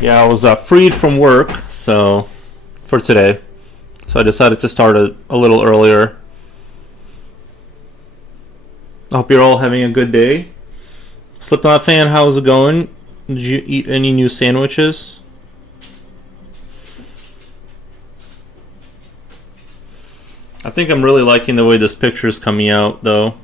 Yeah, I was freed from work, so for today, so I decided to start a little earlier. I hope you're all having a good day. Slipknot fan, how's it going? Did you eat any new sandwiches? I think I'm really liking the way this picture is coming out, though.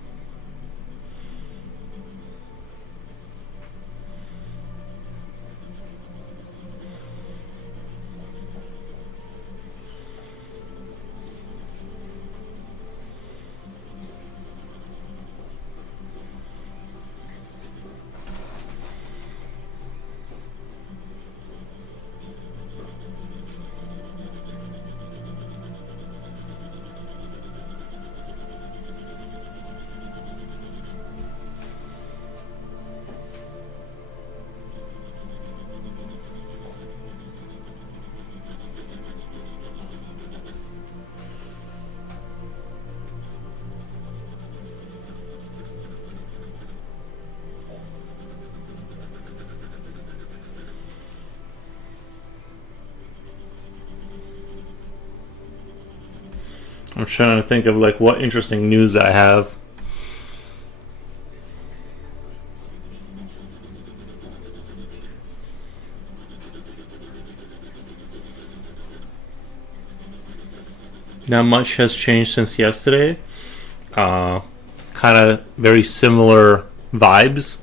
I'm trying to think of like what interesting news I have. Not much has changed since yesterday. Kind of very similar vibes.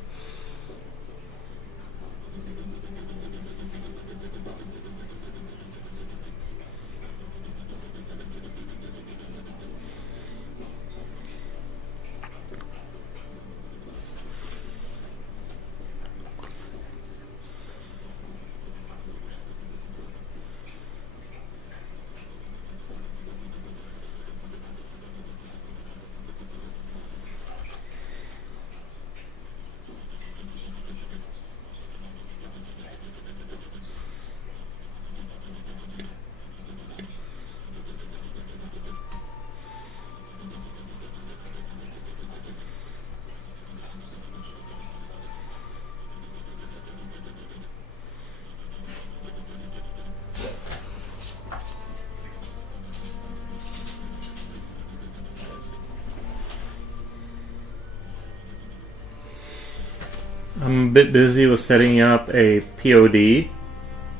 I'm a bit busy with setting up a POD,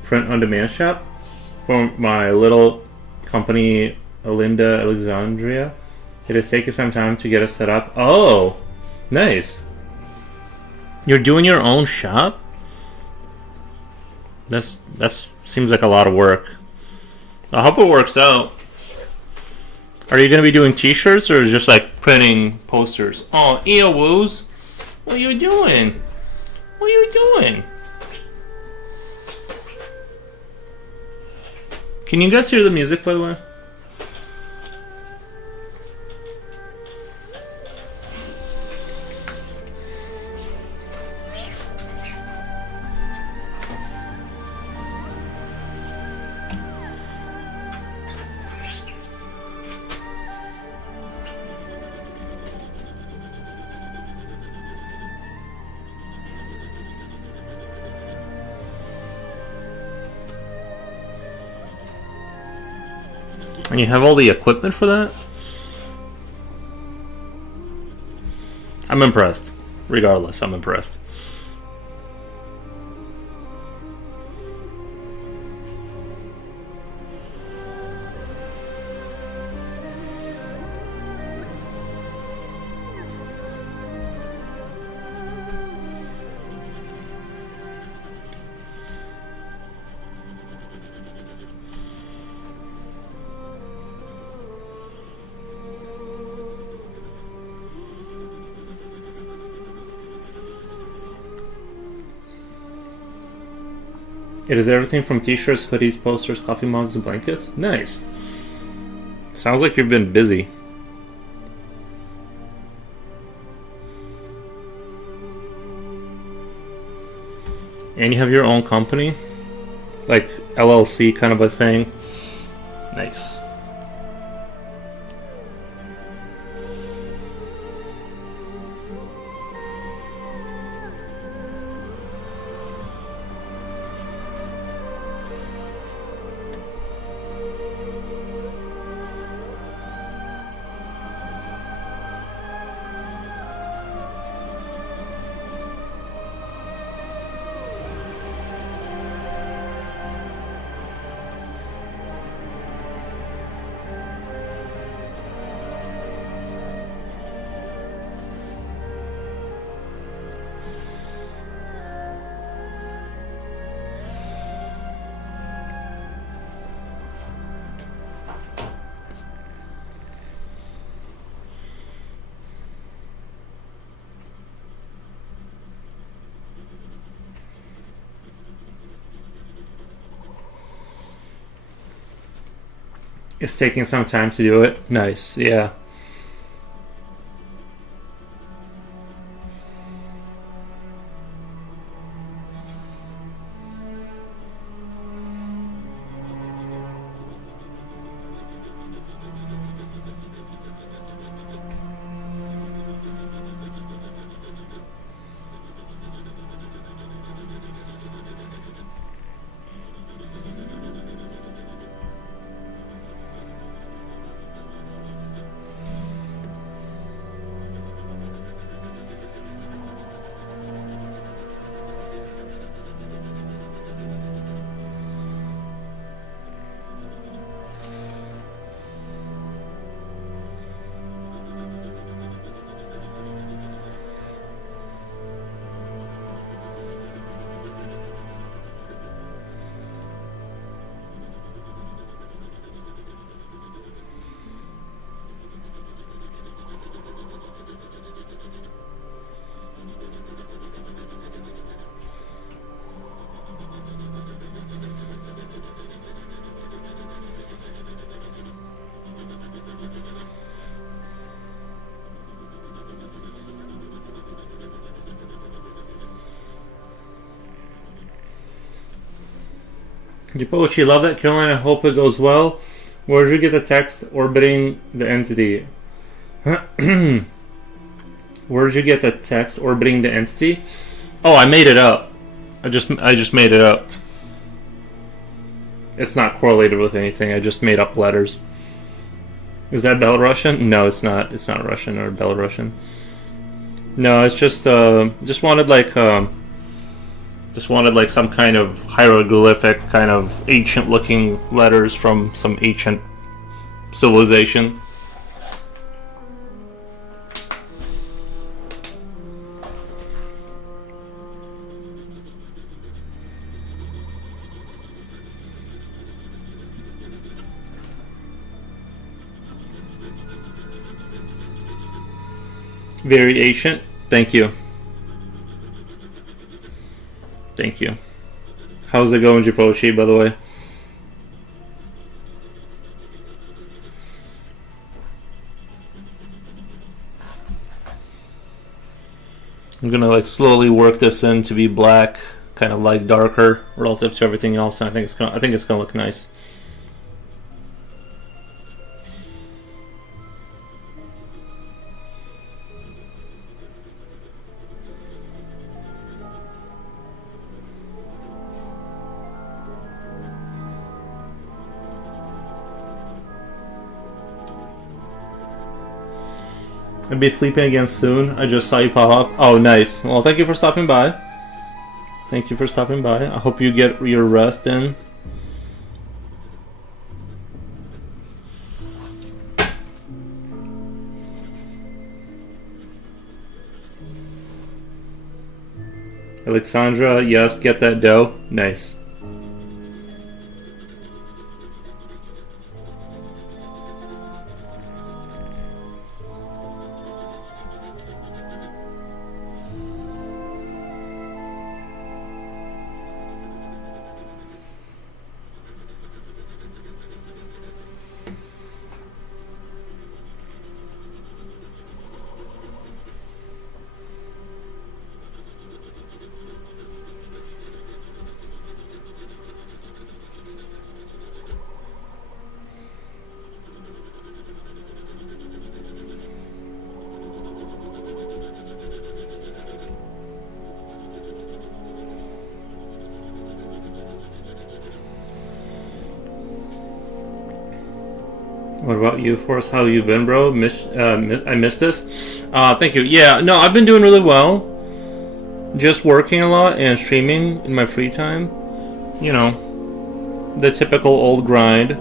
print on demand shop, for my little company, Alinda Alexandria. It has taken some time to get it set up. Oh, nice. You're doing your own shop? That seems like a lot of work. I hope it works out. Are you going to be doing t-shirts or just like printing posters? Oh, earwoos. What are you doing? What are you doing? Can you guys hear the music, by the way? And you have all the equipment for that? I'm impressed. Regardless, I'm impressed. It is everything from t-shirts, hoodies, posters, coffee mugs, and blankets. Nice. Sounds like you've been busy. And you have your own company? Like LLC kind of a thing? Nice. It's taking some time to do it. Nice, yeah. Jipochi, love that, Caroline. I hope it goes well. Where did you get the text orbiting the entity? Where did you get the text orbiting the entity? Oh, I made it up. I just made it up. It's not correlated with anything. I just made up letters. Is that Belarusian? No, it's not. It's not Russian or Belarusian. No, it's just wanted like some kind of hieroglyphic, kind of ancient-looking letters from some ancient civilization. Very ancient. Thank you. Thank you. How's it going, Jipochi, by the way? I'm gonna like slowly work this in to be black, kind of like darker relative to everything else, and I think it's gonna look nice. I'll be sleeping again soon. I just saw you pop up. Oh, nice. Well, thank you for stopping by. Thank you for stopping by. I hope you get your rest in. Alexandra, yes, get that dough. Nice. What about you, Forrest? How you been, bro? I missed this. Thank you. Yeah, no, I've been doing really well. Just working a lot and streaming in my free time. You know, the typical old grind.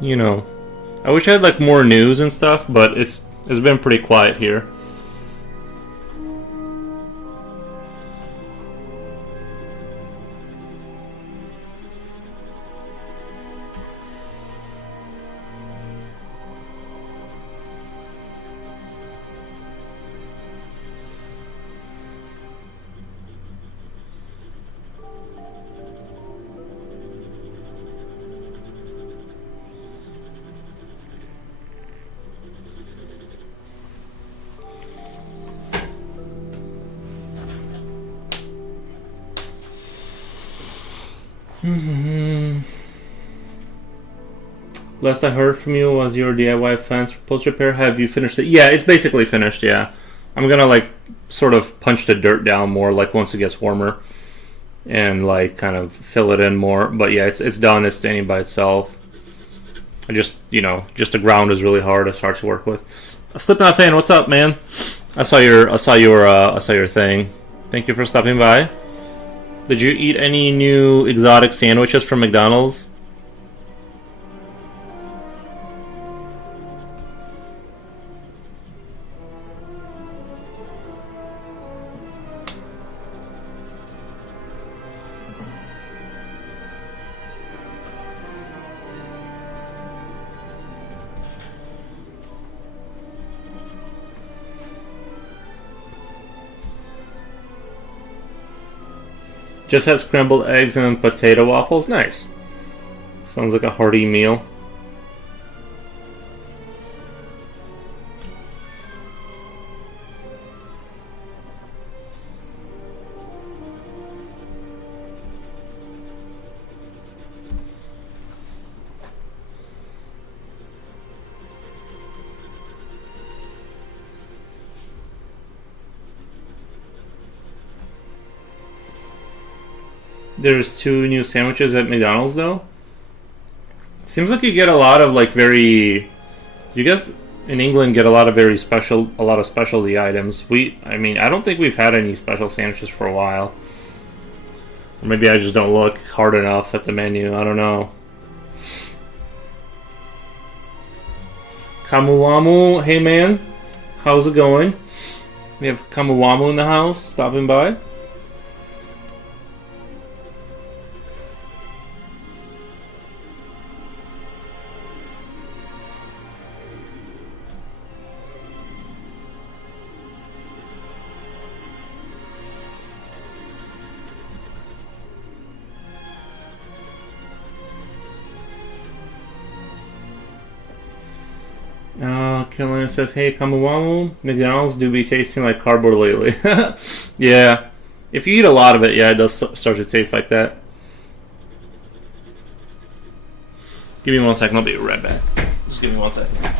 You know, I wish I had like more news and stuff, but it's been pretty quiet here. Last I heard from you was your DIY fence post repair. Have you finished it? Yeah, it's basically finished. Yeah, I'm gonna like sort of punch the dirt down more like once it gets warmer, and like kind of fill it in more. But yeah, it's done. It's standing by itself. I just just the ground is really hard. It's hard to work with. Slipknot fan, what's up, man? I saw your thing. Thank you for stopping by. Did you eat any new exotic sandwiches from McDonald's? Just had scrambled eggs and potato waffles. Nice. Sounds like a hearty meal. There's 2 new sandwiches at McDonald's though. Seems like you get a lot of like very. You guys in England get a lot of specialty items. I mean, I don't think we've had any special sandwiches for a while. Or maybe I just don't look hard enough at the menu. I don't know. Kamuwamu, hey man, how's it going? We have Kamuwamu in the house, stopping by. Killian says, hey, Kamuwamu, McDonald's do be tasting like cardboard lately. Yeah. If you eat a lot of it, yeah, it does start to taste like that. Give me 1 second, I'll be right back. Just give me 1 second.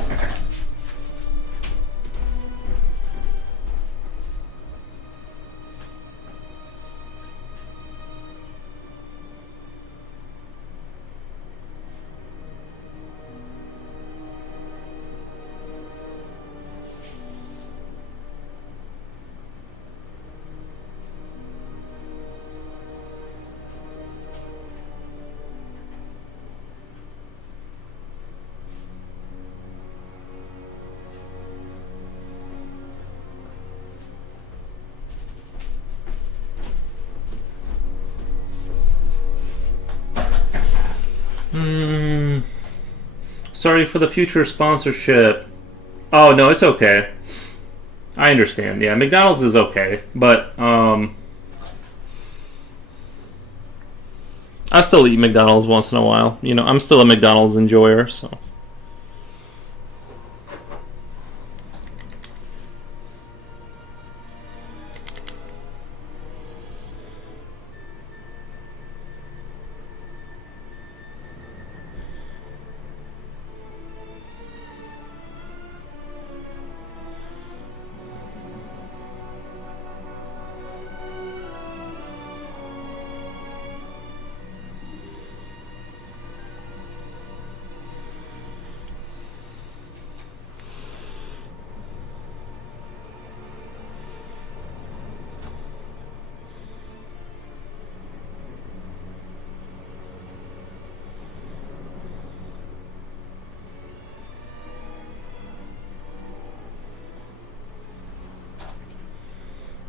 Sorry for the future sponsorship. Oh, no, it's okay. I understand. Yeah, McDonald's is okay. But, I still eat McDonald's once in a while. You know, I'm still a McDonald's enjoyer, so.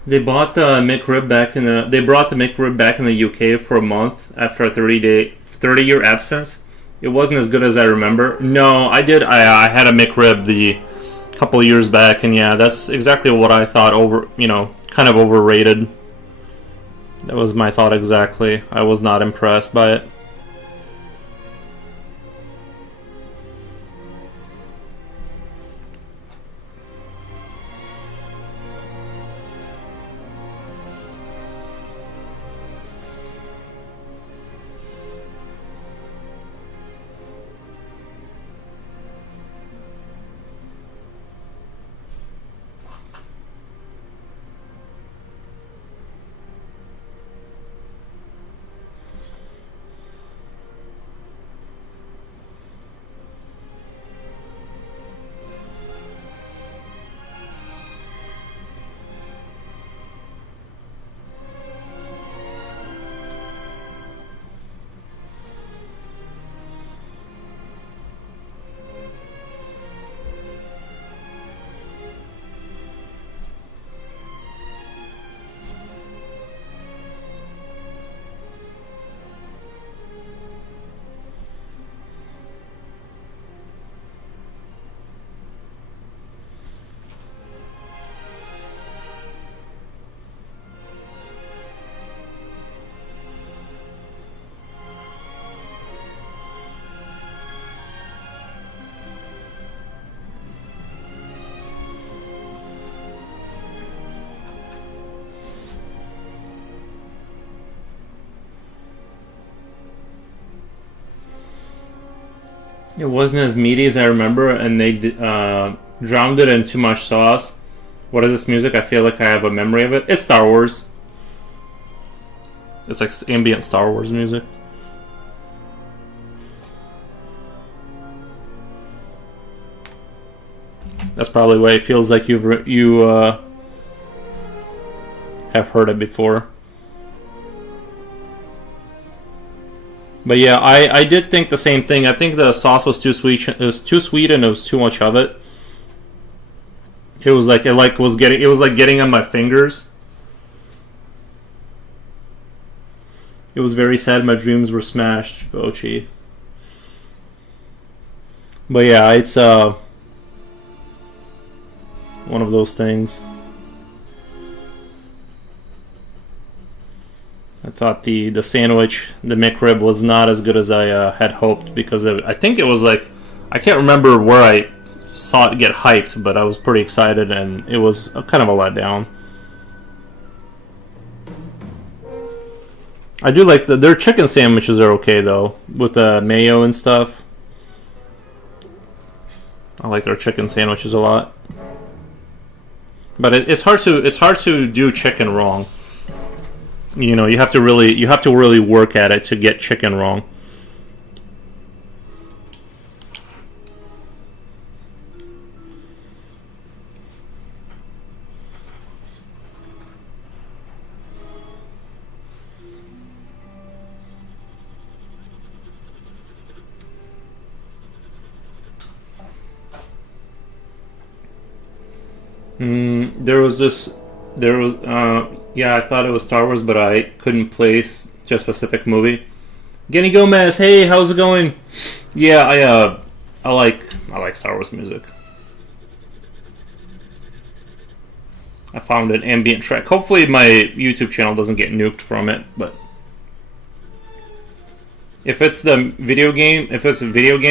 They bought the McRib back in the. They brought the McRib back in the UK for a month after a 30-year absence. It wasn't as good as I remember. No, I did. I had a McRib the couple years back, and yeah, that's exactly what I thought. Kind of overrated. That was my thought exactly. I was not impressed by it. It wasn't as meaty as I remember, and they drowned it in too much sauce. What is this music? I feel like I have a memory of it. It's Star Wars. It's like ambient Star Wars music. That's probably why it feels like you have heard it before. But yeah, I did think the same thing. I think the sauce was too sweet. It was too sweet, and it was too much of it. It was like getting on my fingers. It was very sad. My dreams were smashed, Bochi. But yeah, it's one of those things. I thought the sandwich, the McRib, was not as good as I had hoped, because I think it was like, I can't remember where I saw it get hyped, but I was pretty excited, and it was kind of a letdown. I do like their chicken sandwiches are okay though, with the mayo and stuff. I like their chicken sandwiches a lot, but it's hard to do chicken wrong. You know, you have to really work at it to get chicken wrong. Yeah, I thought it was Star Wars, but I couldn't place to a specific movie. Genny Gomez, hey, how's it going? Yeah, I like Star Wars music. I found an ambient track. Hopefully my YouTube channel doesn't get nuked from it, but if it's video game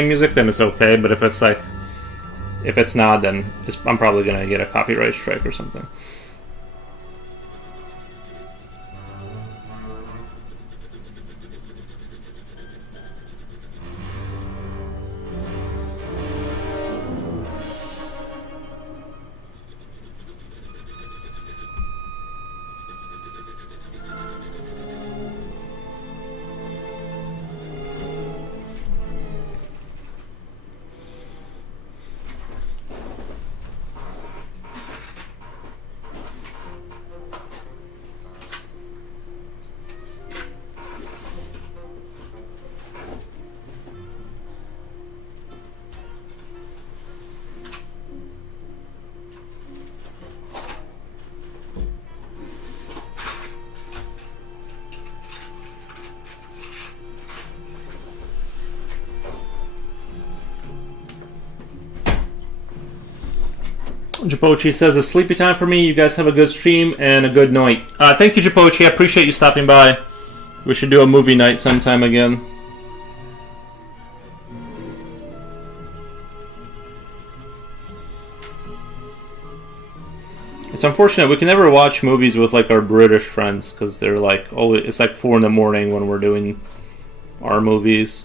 music, then it's okay, but if it's not, then I'm probably gonna get a copyright strike or something. Japochi says, it's sleepy time for me. You guys have a good stream and a good night. Thank you, Japochi. I appreciate you stopping by. We should do a movie night sometime again. It's unfortunate we can never watch movies with like our British friends, because they're like, oh, it's like 4 a.m. when we're doing our movies.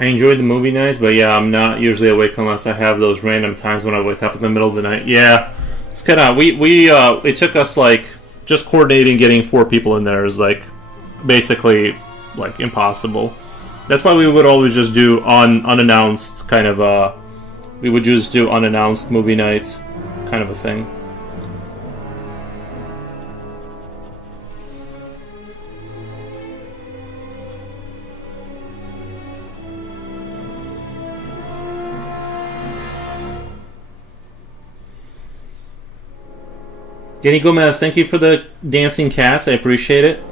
I enjoyed the movie nights, but yeah, I'm not usually awake unless I have those random times when I wake up in the middle of the night. Yeah, it's kind of it took us like just coordinating getting 4 people in there is like basically like impossible. That's why we would always just do unannounced kind of we would just do unannounced movie nights kind of a thing. Danny Gomez, thank you for the dancing cats. I appreciate it.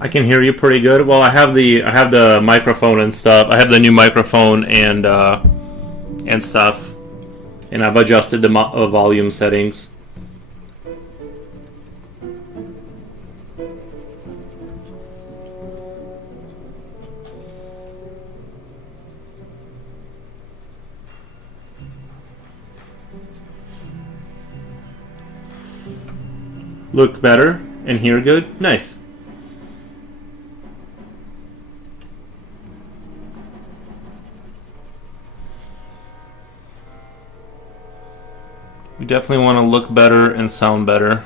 I can hear you pretty good. Well, I have the microphone and stuff. I have the new microphone and stuff, and I've adjusted the volume settings. Look better and hear good? Nice. We definitely want to look better and sound better.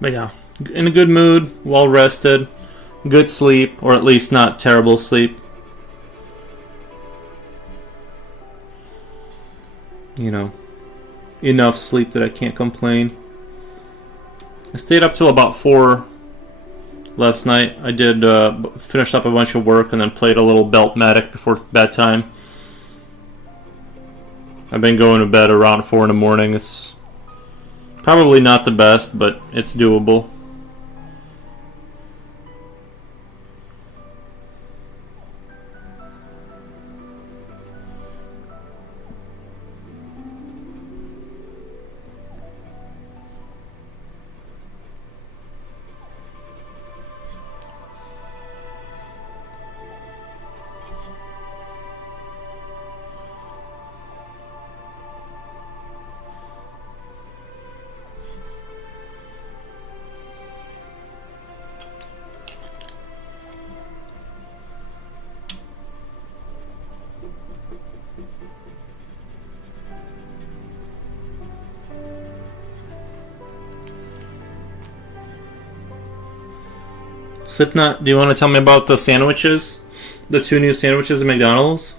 But yeah, in a good mood, well rested, good sleep, or at least not terrible sleep. You know, enough sleep that I can't complain. I stayed up till about 4 last night. I did finished up a bunch of work and then played a little Beltmatic before bedtime. I've been going to bed around 4 in the morning. It's probably not the best, but it's doable. Slipknot, do you want to tell me about the sandwiches? The 2 new sandwiches at McDonald's?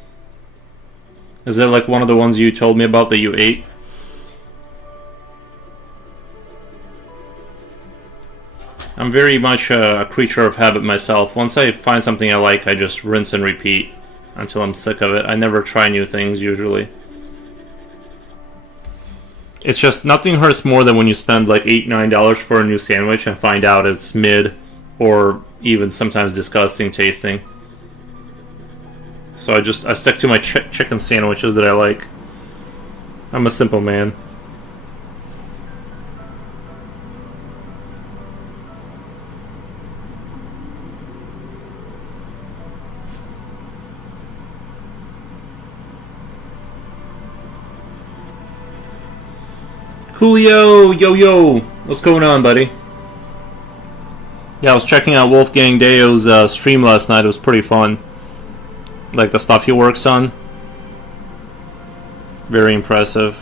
Is that like one of the ones you told me about that you ate? I'm very much a creature of habit myself. Once I find something I like, I just rinse and repeat until I'm sick of it. I never try new things usually. It's just nothing hurts more than when you spend like $8, $9 for a new sandwich and find out it's mid or even sometimes disgusting tasting. So I stick to my chicken sandwiches that I like. I'm a simple man. Julio, yo, what's going on, buddy? Yeah, I was checking out Wolfgang Deo's stream last night. It was pretty fun. like the stuff he works on. Very impressive.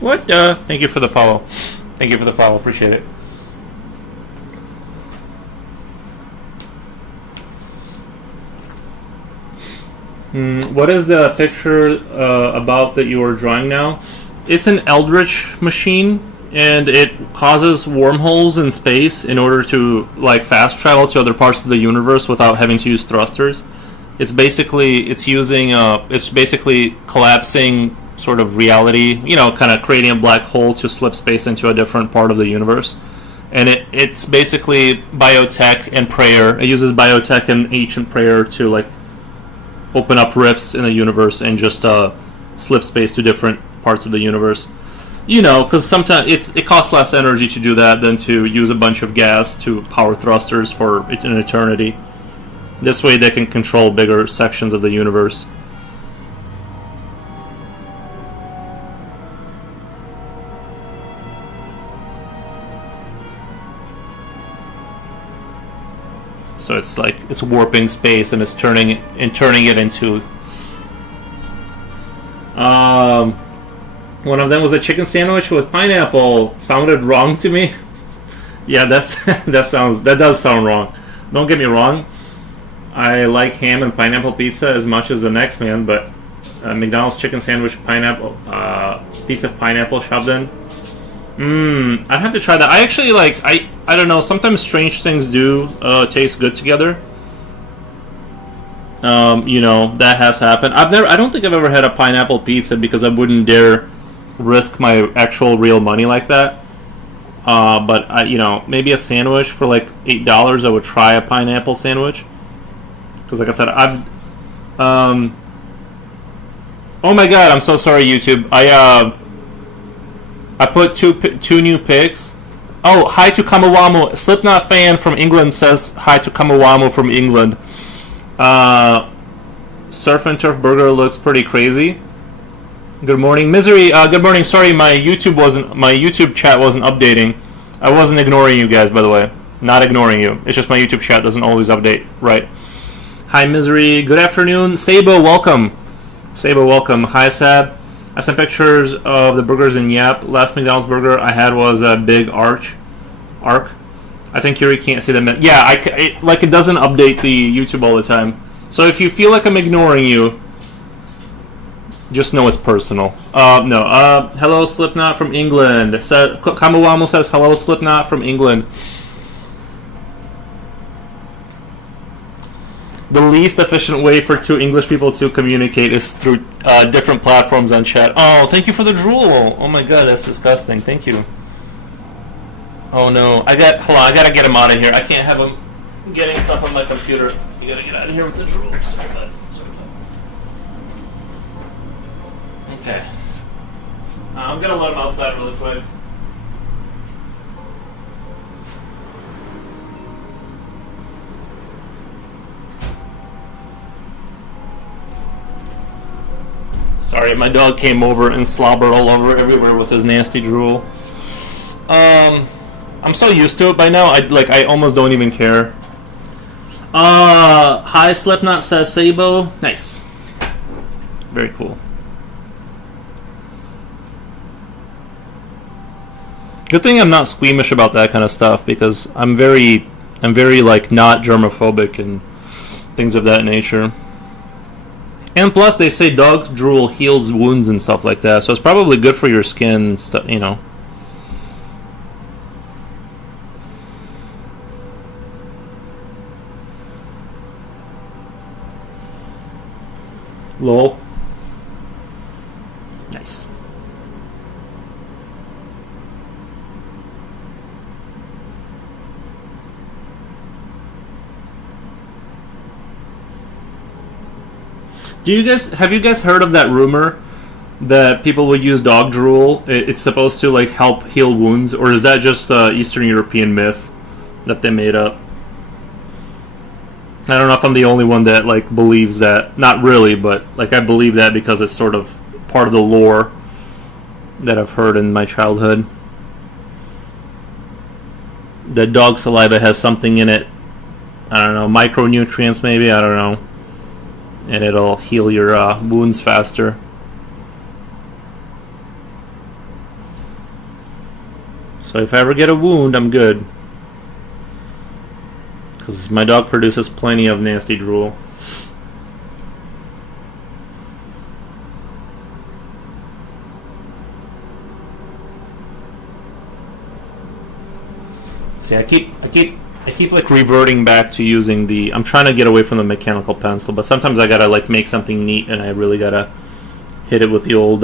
What? Thank you for the follow. Thank you for the follow. Appreciate it. What is the picture about that you are drawing now? It's an Eldritch machine, and it causes wormholes in space in order to like fast travel to other parts of the universe without having to use thrusters. It's basically collapsing sort of reality, kind of creating a black hole to slip space into a different part of the universe. And it's basically biotech and prayer. It uses biotech and ancient prayer to like open up rifts in the universe and just slip space to different parts of the universe. Because sometimes it costs less energy to do that than to use a bunch of gas to power thrusters for an eternity. This way they can control bigger sections of the universe. So it's like it's warping space and it's turning it into. One of them was a chicken sandwich with pineapple. Sounded wrong to me. Yeah, that does sound wrong. Don't get me wrong. I like ham and pineapple pizza as much as the next man, but McDonald's chicken sandwich, pineapple, piece of pineapple shoved in. I'd have to try that. I actually I don't know, sometimes strange things do taste good together. That has happened. I don't think I've ever had a pineapple pizza because I wouldn't dare risk my actual real money like that. But maybe a sandwich for like $8, I would try a pineapple sandwich. Because like I said, oh my god, I'm so sorry, YouTube. I put two new pics. Oh, hi to Kamawamu. Slipknot fan from England says hi to Kamawamu from England. Surf and Turf Burger looks pretty crazy. Good morning, Misery. Good morning. Sorry, my YouTube chat wasn't updating. I wasn't ignoring you guys, by the way. Not ignoring you. It's just my YouTube chat doesn't always update. Right. Hi, Misery. Good afternoon. Sabo, welcome. Sabo, welcome. Hi, Sab. I sent pictures of the burgers in Yap. Last McDonald's burger I had was a big arc. I think Yuri can't see them. Yeah, it doesn't update the YouTube all the time. So if you feel like I'm ignoring you, just know it's personal. No. Hello, Slipknot from England. Kamawamo says hello, Slipknot from England. The least efficient way for two English people to communicate is through different platforms on chat. Oh, thank you for the drool. Oh my god, that's disgusting. Thank you. Oh no, hold on, I gotta get him out of here. I can't have him getting stuff on my computer. You gotta get out of here with the drool. Sorry about that. Okay. I'm gonna let him outside really quick. Sorry, my dog came over and slobbered all over everywhere with his nasty drool. I'm so used to it by now. I almost don't even care. Hi, Slipknot says Sabo. Nice. Very cool. Good thing I'm not squeamish about that kind of stuff because I'm very like not germophobic and things of that nature. And plus, they say dog drool heals wounds and stuff like that, so it's probably good for your skin, stuff, Lol. Nice. Have you guys heard of that rumor that people would use dog drool? It's supposed to like help heal wounds, or is that just Eastern European myth that they made up? I don't know if I'm the only one that like believes that. Not really, but like I believe that because it's sort of part of the lore that I've heard in my childhood. That dog saliva has something in it. I don't know, micronutrients maybe. I don't know, and it'll heal your wounds faster. So if I ever get a wound, I'm good. Because my dog produces plenty of nasty drool. See, I keep like reverting back to using the. I'm trying to get away from the mechanical pencil, but sometimes I gotta like make something neat, and I really gotta hit it with the old.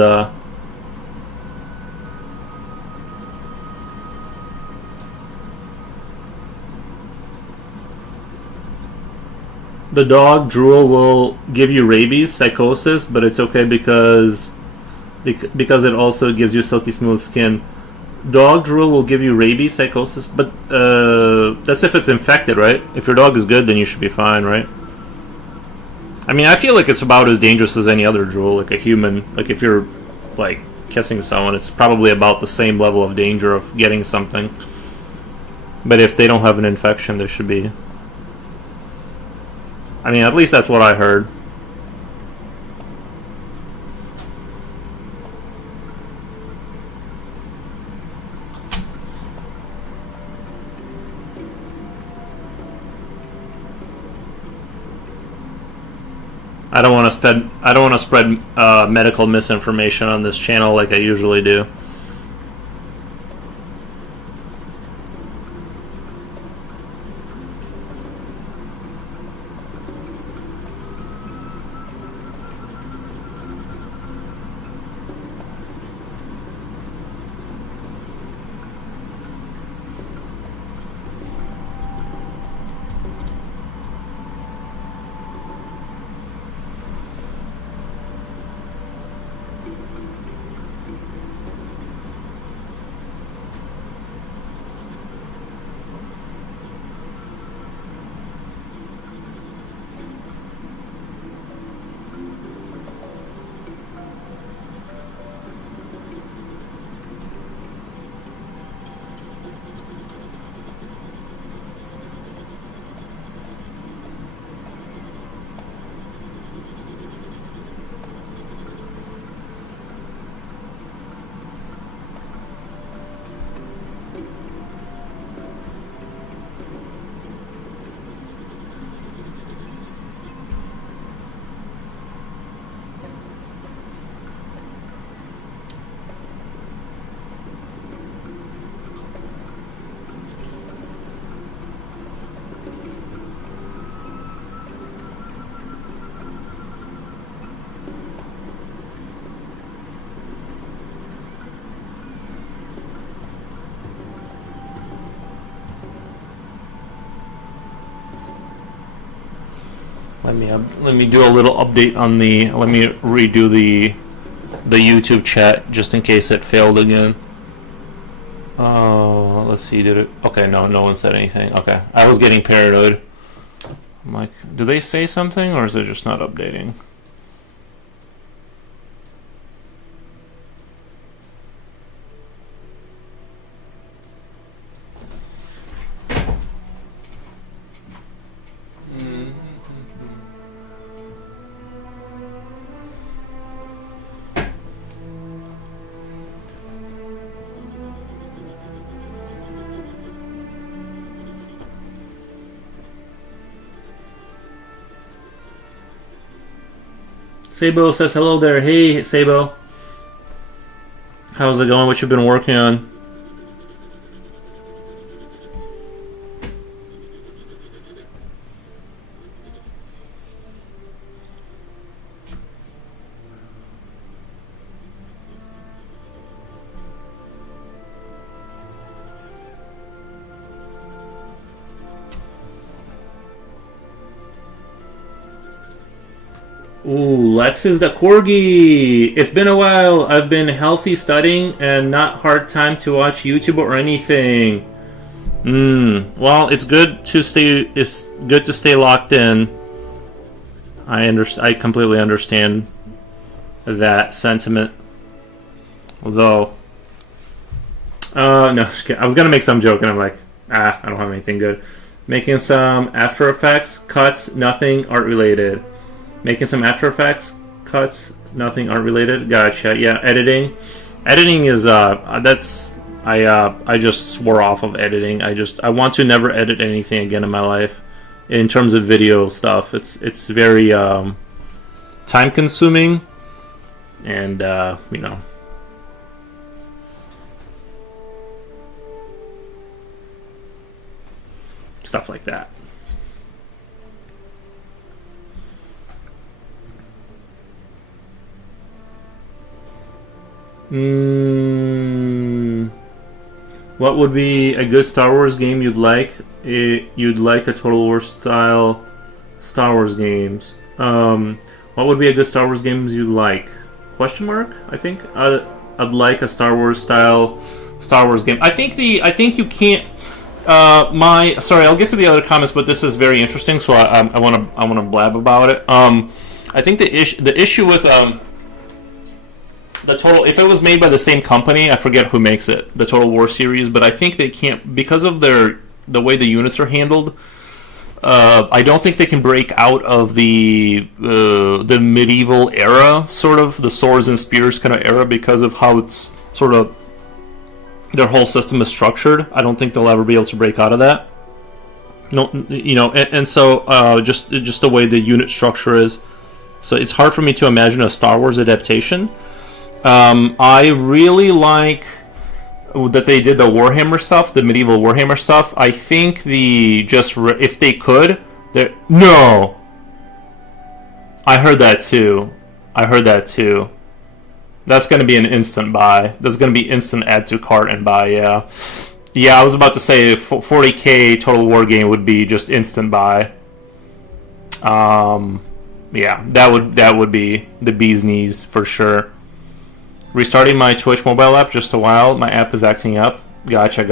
The dog drool will give you rabies, psychosis, but it's okay because it also gives you silky smooth skin. Dog drool will give you rabies, psychosis, but that's if it's infected, right? If your dog is good, then you should be fine, right? I mean, I feel like it's about as dangerous as any other drool, like a human. Like if you're like kissing someone, it's probably about the same level of danger of getting something. But if they don't have an infection, they should be. I mean, at least that's what I heard. I don't want to spread medical misinformation on this channel like I usually do. Let me do a little update on the. Let me redo the YouTube chat just in case it failed again. Let's see. Did it? Okay, no one said anything. Okay, I was getting paranoid. I'm like, do they say something or is it just not updating? Sabo says hello there. Hey, Sabo. How's it going? What you been working on? Ooh, Lex is the corgi. It's been a while. I've been healthy studying and not hard time to watch YouTube or anything. Well, it's good to stay. It's good to stay locked in. I completely understand that sentiment. Although, no, I was gonna make some joke, and I'm like, I don't have anything good. Making some After Effects cuts, nothing art related. Making some After Effects cuts, nothing art related. Gotcha. Yeah, editing. Editing is that's I just swore off of editing. I want to never edit anything again in my life. In terms of video stuff, it's very time consuming, and stuff like that. What would be a good Star Wars game you'd like? You'd like a Total War style Star Wars games. What would be a good Star Wars games you'd like? Question mark? I think I'd like a Star Wars style Star Wars game. I think you can't. Sorry, I'll get to the other comments, but this is very interesting, so I want to blab about it. I think the issue with the Total, if it was made by the same company, I forget who makes it, the Total War series, but I think they can't, because of the way the units are handled. I don't think they can break out of the medieval era, sort of the swords and spears kind of era, because of how it's sort of their whole system is structured. I don't think they'll ever be able to break out of that. No, and so just the way the unit structure is, so it's hard for me to imagine a Star Wars adaptation. I really like that they did the Warhammer stuff, the medieval Warhammer stuff. I think if they could, no. I heard that too. That's going to be an instant buy. That's going to be instant add to cart and buy. Yeah. I was about to say 40k Total War game would be just instant buy. Yeah, that would be the bee's knees for sure. Restarting my Twitch mobile app just a while. My app is acting up. Gotcha.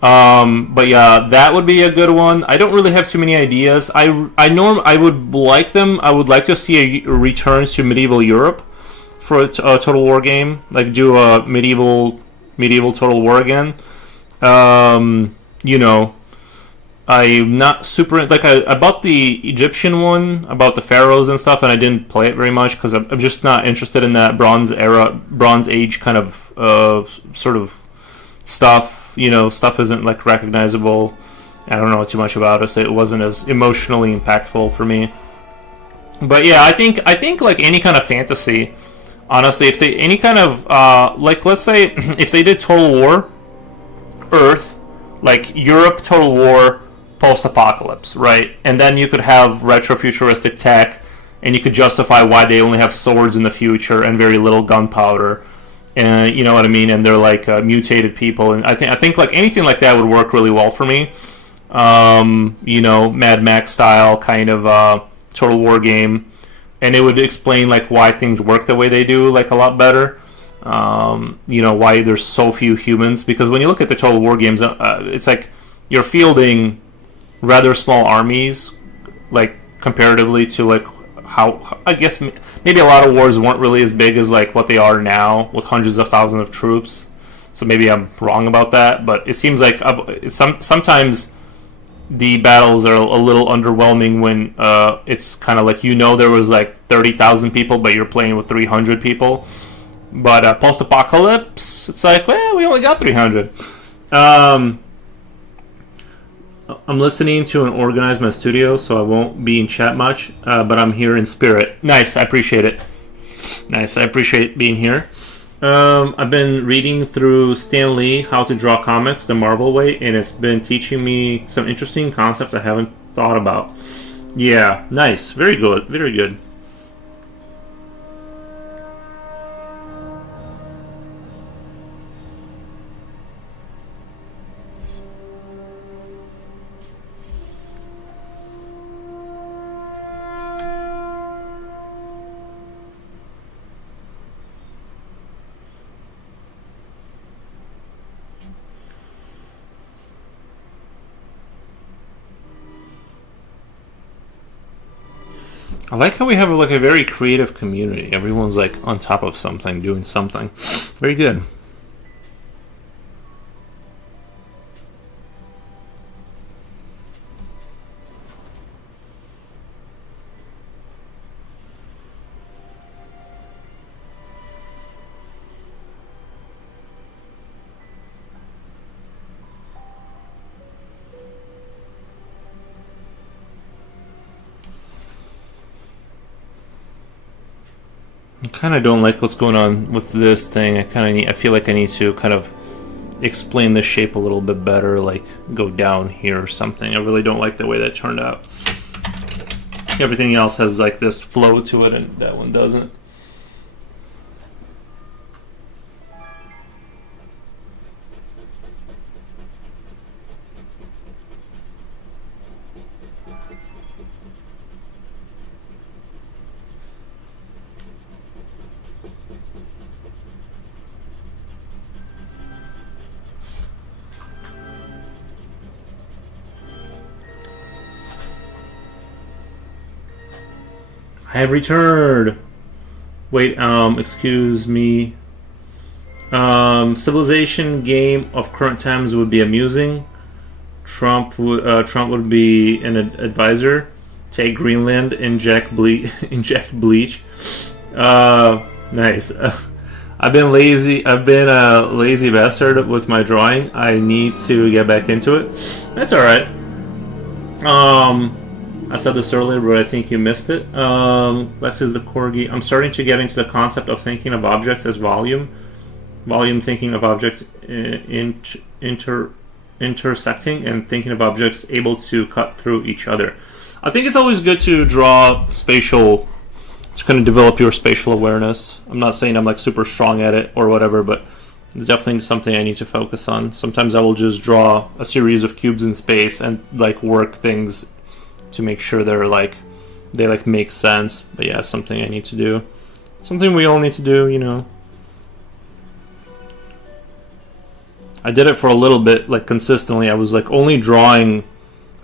But yeah, that would be a good one. I don't really have too many ideas. I would like them. I would like to see a return to medieval Europe for a Total War game. Like do a medieval Total War again. I'm not super like I bought the Egyptian one about the pharaohs and stuff, and I didn't play it very much because I'm just not interested in that Bronze Age kind of sort of stuff. Stuff isn't like recognizable. I don't know too much about it, so it wasn't as emotionally impactful for me. But yeah, I think like any kind of fantasy, honestly, if they any kind of like let's say if they did Total War Earth, like Europe Total War post-apocalypse, right? And then you could have retro-futuristic tech, and you could justify why they only have swords in the future and very little gunpowder, and you know what I mean. And they're like mutated people, and I think like anything like that would work really well for me. Mad Max style kind of Total War game, and it would explain like why things work the way they do, like a lot better. Why there's so few humans, because when you look at the Total War games, it's like you're fielding rather small armies, like comparatively to like how I guess maybe a lot of wars weren't really as big as like what they are now with hundreds of thousands of troops. So maybe I'm wrong about that, but it seems like sometimes the battles are a little underwhelming when it's kind of like there was like 30,000 people, but you're playing with 300 people. But post-apocalypse, it's like, well, we only got 300. I'm listening to and organize my studio, so I won't be in chat much, but I'm here in spirit. Nice, I appreciate it. Nice, I appreciate being here. I've been reading through Stan Lee, How to Draw Comics the Marvel Way, and it's been teaching me some interesting concepts I haven't thought about. Yeah, nice. Very good. Very good. I like how we have like a very creative community. Everyone's like on top of something, doing something. Very good. I kind of don't like what's going on with this thing. I feel like I need to kind of explain the shape a little bit better, like go down here or something. I really don't like the way that turned out. Everything else has like this flow to it, and that one doesn't. I have returned. Wait, excuse me. Civilization game of current times would be amusing. Trump would be an advisor. Take Greenland, inject bleach. Nice. I've been lazy. I've been a lazy bastard with my drawing. I need to get back into it. That's all right. I said this earlier, but I think you missed it. Lex is the corgi. I'm starting to get into the concept of thinking of objects as volume. Volume thinking of objects intersecting, and thinking of objects able to cut through each other. I think it's always good to draw spatial, to kind of develop your spatial awareness. I'm not saying I'm like super strong at it or whatever, but it's definitely something I need to focus on. Sometimes I will just draw a series of cubes in space and like work things to make sure they make sense. But yeah, something I need to do. Something we all need to do, you know. I did it for a little bit, like consistently. I was like only drawing.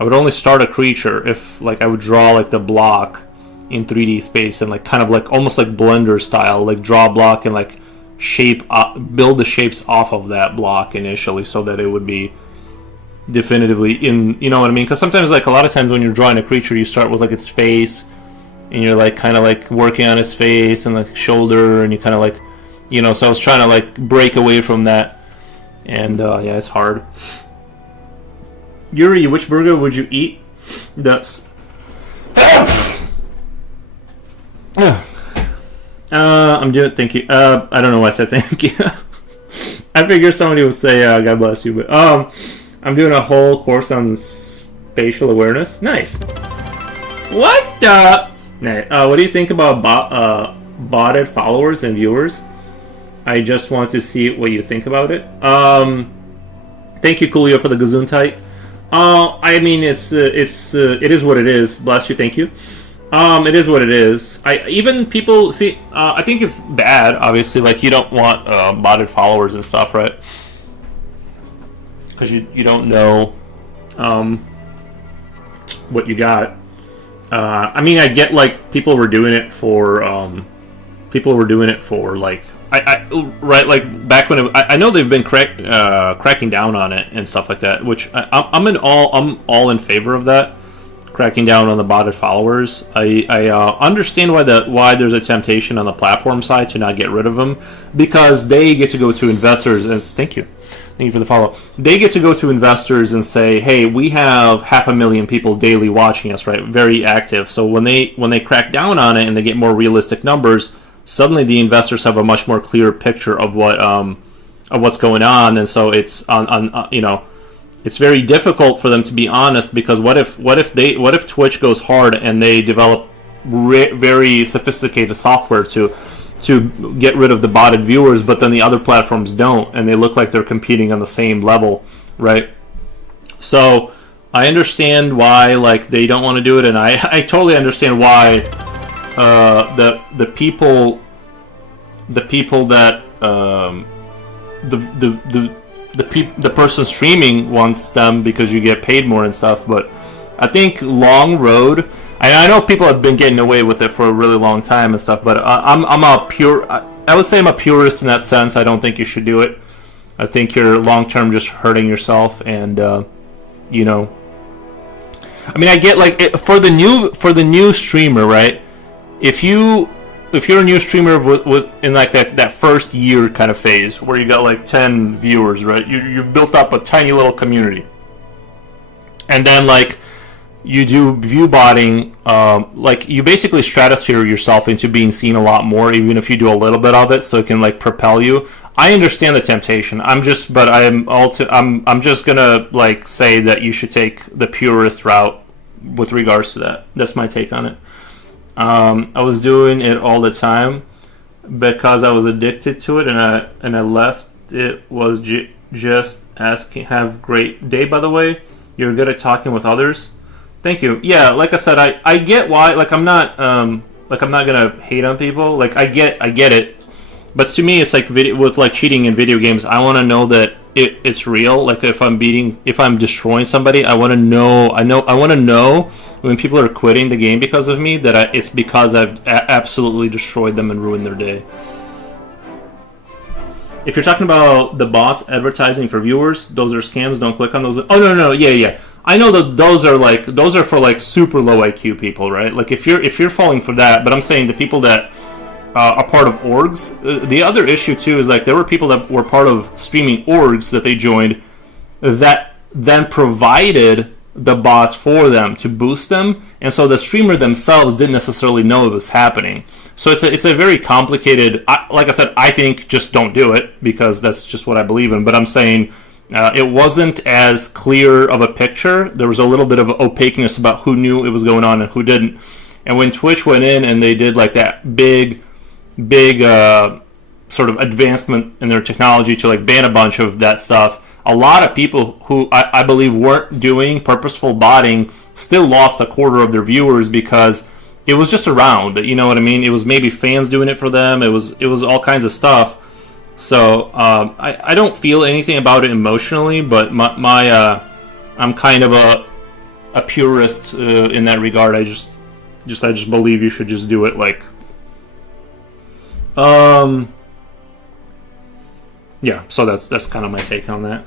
I would only start a creature if like I would draw like the block in 3D space and like kind of like almost like Blender style, like draw a block and like build the shapes off of that block initially, so that it would be definitively in, you know what I mean? Because sometimes like a lot of times when you're drawing a creature, you start with like its face, and you're like kind of like working on his face and like shoulder, and you kind of like, you know. So I was trying to like break away from that. And yeah, it's hard. Yuri, which burger would you eat? I'm doing. Thank you. I don't know why I said thank you. I figured somebody would say God bless you, but I'm doing a whole course on spatial awareness. Nice. What the? What do you think about botted followers and viewers? I just want to see what you think about it. Thank you, Coolio, for the Gesundheit. I mean, it is what it is. Bless you. Thank you. It is what it is. Even people see. I think it's bad. Obviously, like you don't want botted followers and stuff, right? Because you don't know what you got. I mean, I get like people were doing it for like. Right, like back when I know they've been cracking down on it and stuff like that, which I'm all in favor of that, cracking down on the botted followers. I understand why there's a temptation on the platform side to not get rid of them, because they get to go to investors and thank you for the follow. They get to go to investors and say, hey, we have 500,000 people daily watching us, right? Very active. So when they crack down on it and they get more realistic numbers, suddenly the investors have a much more clear picture of what's going on, and so it's you know, it's very difficult for them to be honest, because what if Twitch goes hard and they develop very sophisticated software to get rid of the botted viewers, but then the other platforms don't, and they look like they're competing on the same level, right? So I understand why like they don't want to do it, and I totally understand why. The people that the person streaming wants them because you get paid more and stuff. But I think long road, I know people have been getting away with it for a really long time and stuff, but I'm a pure. I would say I'm a purist in that sense. I don't think you should do it. I think you're long term just hurting yourself, and you know. I mean, I get like for the new streamer, right? If you're a new streamer with in like that first year kind of phase where you got like 10 viewers, right? You've built up a tiny little community, and then like you do view botting, like you basically stratosphere yourself into being seen a lot more, even if you do a little bit of it, so it can like propel you. I understand the temptation. I'm just gonna like say that you should take the purist route with regards to that. That's my take on it. I was doing it all the time because I was addicted to it, and I left. It was just asking. Have great day, by the way. You're good at talking with others. Thank you. Yeah, like I said, I get why. Like I'm not gonna hate on people. Like I get it. But to me, it's like with like cheating in video games. I want to know that it's real. Like if I'm destroying somebody, I want to know. I want to know when people are quitting the game because of me that it's because I've absolutely destroyed them and ruined their day. If you're talking about the bots advertising for viewers, those are scams. Don't click on those. Oh no, yeah. I know that those are for like super low IQ people, right? Like if you're falling for that, but I'm saying the people that are part of orgs. The other issue too is like there were people that were part of streaming orgs that they joined that then provided the bots for them to boost them, and so the streamer themselves didn't necessarily know it was happening. So it's a very complicated. Like I said, I think just don't do it because that's just what I believe in. But I'm saying it wasn't as clear of a picture. There was a little bit of opaqueness about who knew it was going on and who didn't. And when Twitch went in and they did like that big sort of advancement in their technology to like ban a bunch of that stuff, a lot of people who I believe weren't doing purposeful botting still lost a quarter of their viewers because it was just around. You know what I mean? It was maybe fans doing it for them. It was all kinds of stuff. So I don't feel anything about it emotionally, but my I'm kind of a purist in that regard. I just believe you should just do it like yeah, so that's kind of my take on that.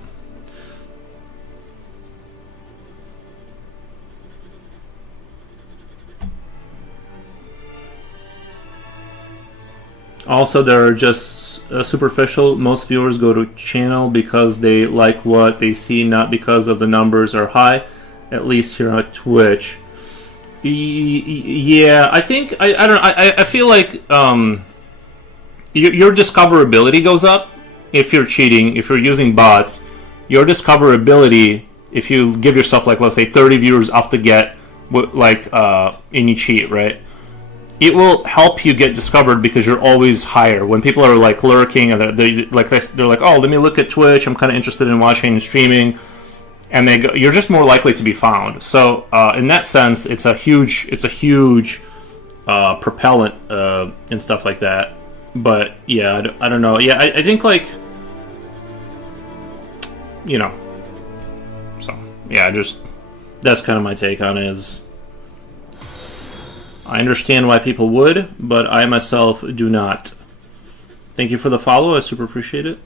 Also, there are just superficial. Most viewers go to channel because they like what they see, not because of the numbers are high, at least here on Twitch. Yeah, I think I don't know. I feel like your discoverability goes up if you're cheating, if you're using bots. Your discoverability, if you give yourself like let's say 30 viewers off the get, like and you cheat, right? It will help you get discovered because you're always higher. When people are like lurking, and they're like, oh, let me look at Twitch. I'm kind of interested in watching and streaming, and they go, you're just more likely to be found. So in that sense, it's a huge propellant and stuff like that. But yeah, I don't know. Yeah, I think like you know. So yeah, just that's kind of my take on it. Is I understand why people would, but I myself do not. Thank you for the follow. I super appreciate it.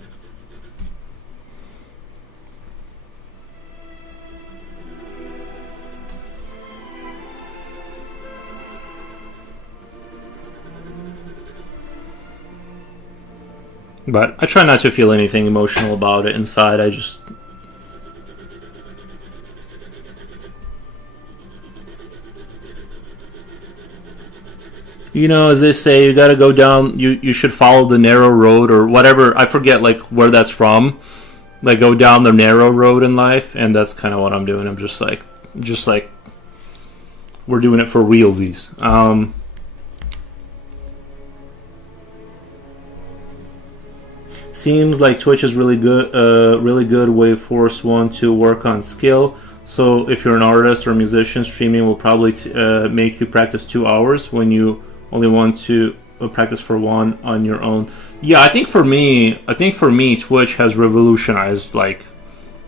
But I try not to feel anything emotional about it inside. I just... You know, as they say, you gotta go down, you should follow the narrow road or whatever. I forget, like, where that's from. Like, go down the narrow road in life, and that's kind of what I'm doing. I'm just like, we're doing it for realsies. Seems like Twitch is really good way to force one to work on skill. So if you're an artist or a musician, streaming will probably make you practice 2 hours when you only want to practice for 1 on your own. Yeah, I think for me, Twitch has revolutionized like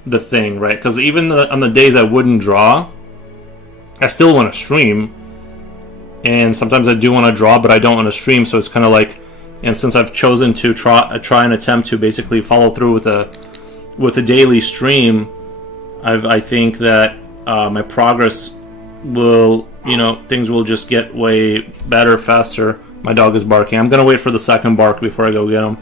the thing, right? Because even on the days I wouldn't draw, I still want to stream, and sometimes I do want to draw, but I don't want to stream. So it's kind of like, and since I've chosen to try and attempt to basically follow through with a daily stream, I think that my progress will, things will just get way better, faster. My dog is barking. I'm gonna wait for the second bark before I go get him.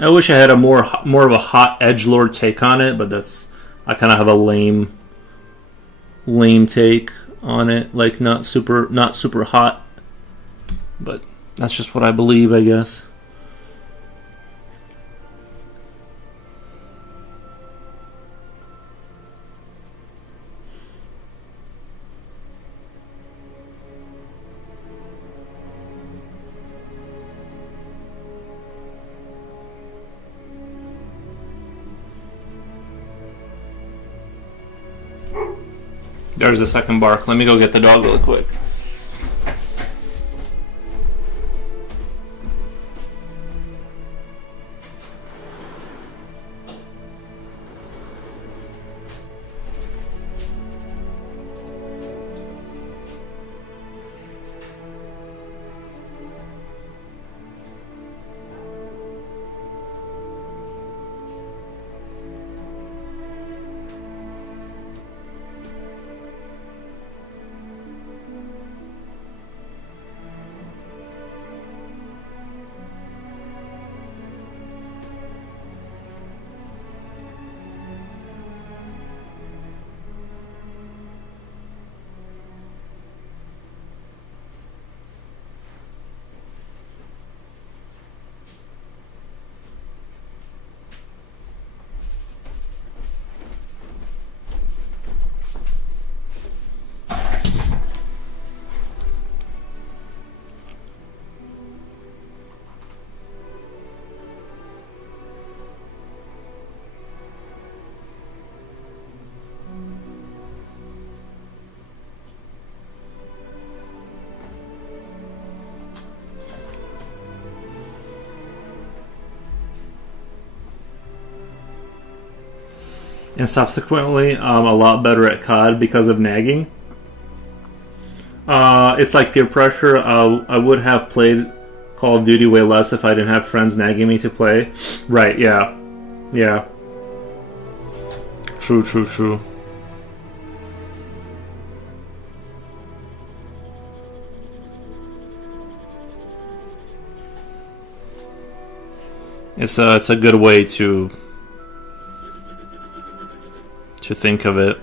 I wish I had a more of a hot edgelord take on it, but I kind of have a lame take on it, like not super hot. But that's just what I believe, I guess. There's the second bark. Let me go get the dog really quick. And subsequently, I'm a lot better at COD because of nagging. It's like peer pressure. I would have played Call of Duty way less if I didn't have friends nagging me to play. Right, yeah. Yeah. True. It's a good way to think of it.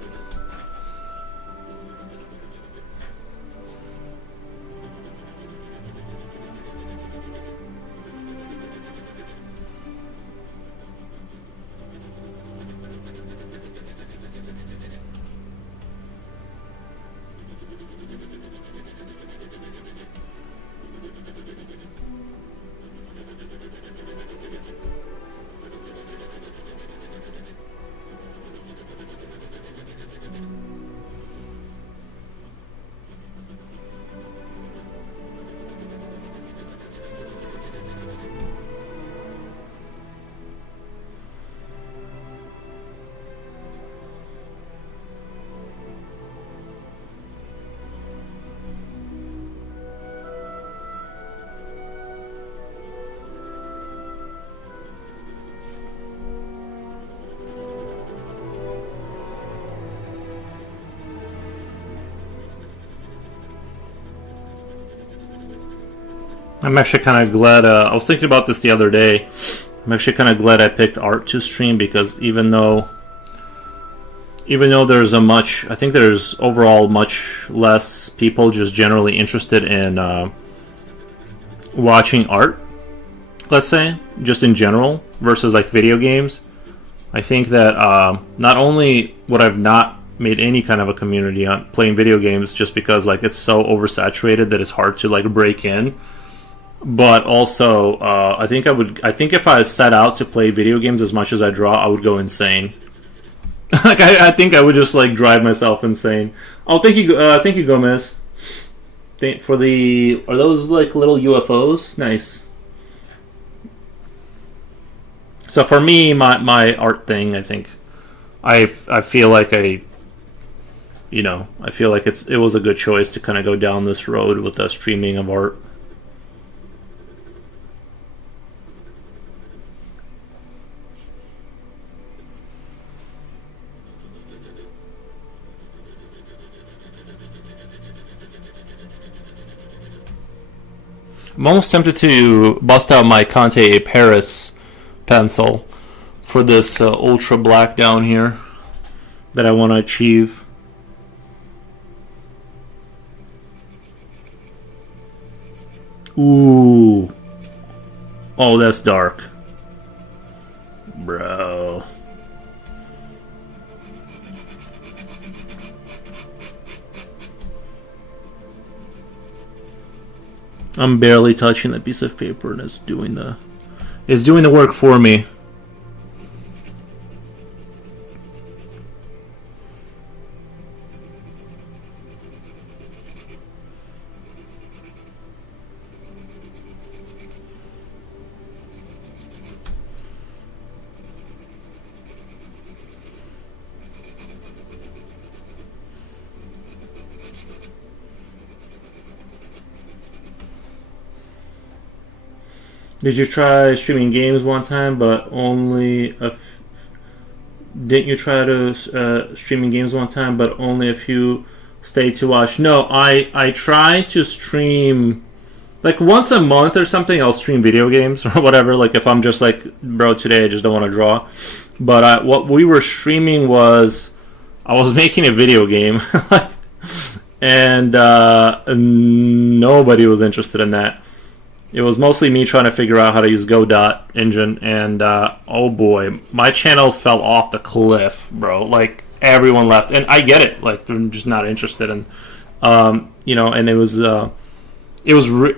I'm actually kind of glad. I was thinking about this the other day. I'm actually kind of glad I picked art to stream, because even though there's I think there's overall much less people just generally interested in watching art, let's say, just in general, versus like video games. I think that not only would I've not made any kind of a community on playing video games, just because like it's so oversaturated that it's hard to like break in. but also I think if I set out to play video games as much as I draw, I would go insane. Like I think I would just like drive myself insane. Oh, thank you, Gomez. For the are those like little UFOs? Nice. So for me, my art thing, I think I feel like I feel like it was a good choice to kind of go down this road with the streaming of art. I'm almost tempted to bust out my Conte Paris pencil for this ultra black down here that I want to achieve. Ooh. Oh, that's dark. Bro. I'm barely touching that piece of paper and it's doing the work for me. Did you try streaming games one time, but only didn't you try to streaming games one time, but only a few stayed to watch? No, I try to stream like once a month or something. I'll stream video games or whatever. Like if I'm just like, bro, today I just don't want to draw. But what we were streaming was I was making a video game, and nobody was interested in that. It was mostly me trying to figure out how to use Godot engine, and oh boy, my channel fell off the cliff, bro. Like everyone left, and I get it. Like they're just not interested in, and it was, and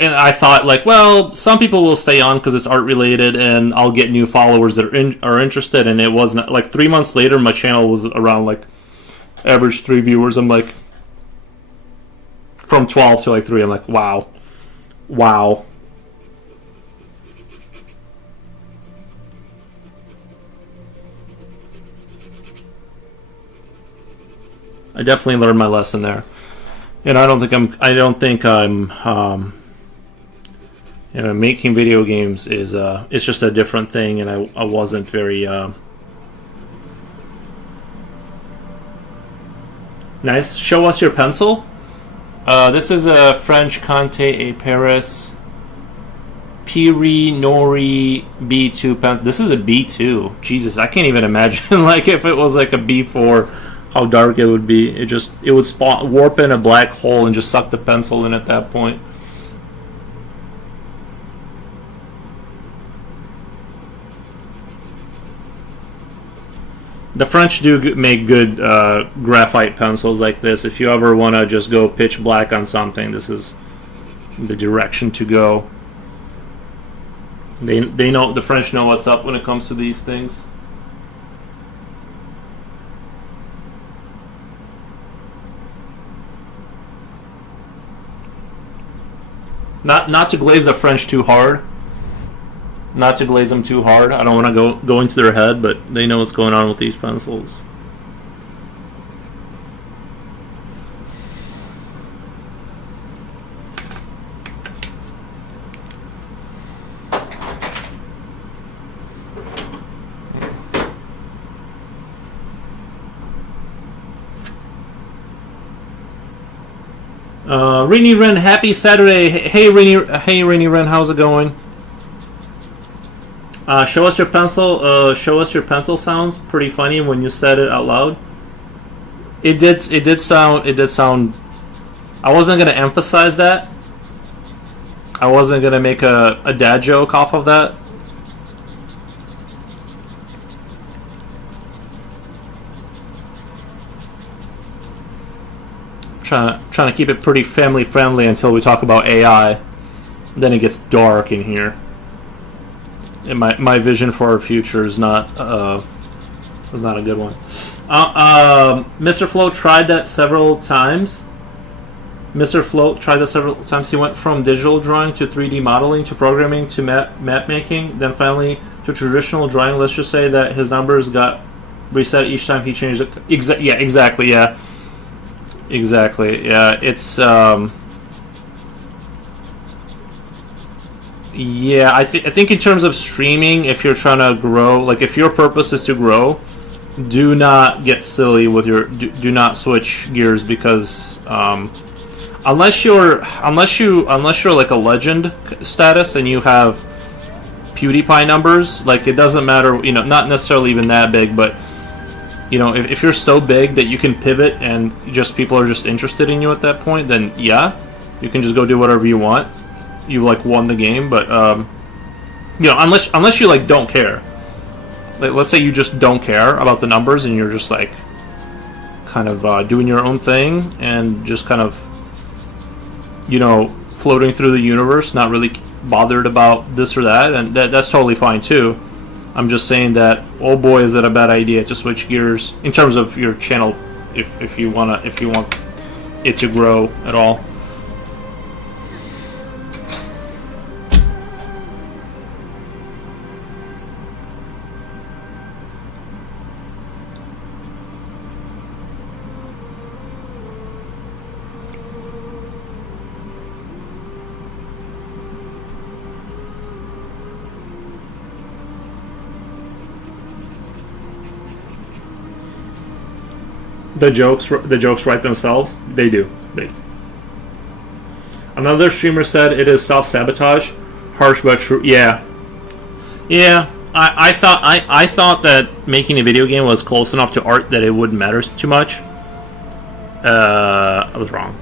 I thought like, well, some people will stay on because it's art related, and I'll get new followers that are interested. And it wasn't like 3 months later, my channel was around like average 3 viewers. I'm like from 12 to like 3. I'm like, wow. I definitely learned my lesson there, and I don't think I'm making video games is it's just a different thing, and I wasn't very nice. Show us your pencil. This is a French Conte A Paris Piri Nori B2 pencil. This is a B2. Jesus, I can't even imagine like if it was like a B4. How dark it would be. It would warp in a black hole and just suck the pencil in at that point. The French do make good graphite pencils like this. If you ever want to just go pitch black on something, this is the direction to go. They know, the French know what's up when it comes to these things. Not to glaze the French too hard. Not to glaze them too hard. I don't want to go into their head, but they know what's going on with these pencils. Rainy Ren, happy Saturday. Hey Rainy Ren, how's it going? Show us your pencil. Show us your pencil sounds pretty funny when you said it out loud. It did sound. I wasn't gonna emphasize that. I wasn't gonna make a dad joke off of that. Trying to keep it pretty family friendly until we talk about AI. then it gets dark in here. And my vision for our future is not a good one. Mr. Float tried that several times. He went from digital drawing to 3D modeling to programming to map making, then finally to traditional drawing. Let's just say that his numbers got reset each time he changed it. Exactly. Yeah. It's yeah. I think in terms of streaming, if you're trying to grow, like if your purpose is to grow, do not get silly with your. Do not switch gears because unless you're like a legend status and you have PewDiePie numbers, like it doesn't matter. Not necessarily even that big, but if you're so big that you can pivot and just people are just interested in you at that point, then yeah, you can just go do whatever you want. You like won the game, but unless you like don't care. Like, let's say you just don't care about the numbers and you're just like kind of doing your own thing and just kind of floating through the universe, not really bothered about this or that, and that's totally fine too. I'm just saying that, oh boy, is that a bad idea to switch gears in terms of your channel if you want it to grow at all. The jokes write themselves. They do. Another streamer said it is self-sabotage. Harsh but true. Yeah. I thought that making a video game was close enough to art that it wouldn't matter too much. I was wrong.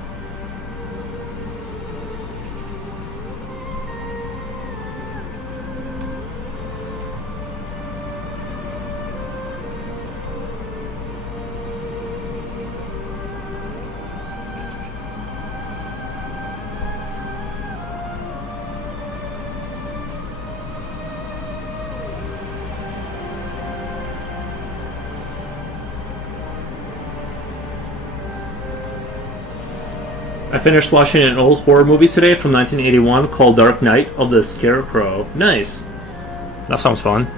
I finished watching an old horror movie today from 1981 called Dark Knight of the Scarecrow. Nice. That sounds fun.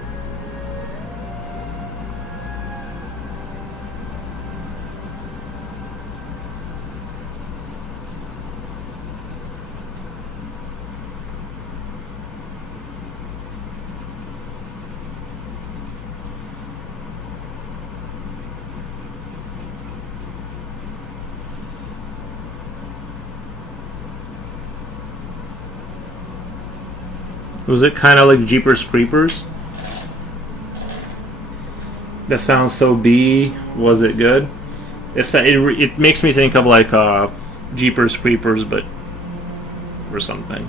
Was it kind of like Jeepers Creepers? That sounds so B. Was it good? It makes me think of like Jeepers Creepers, but or something.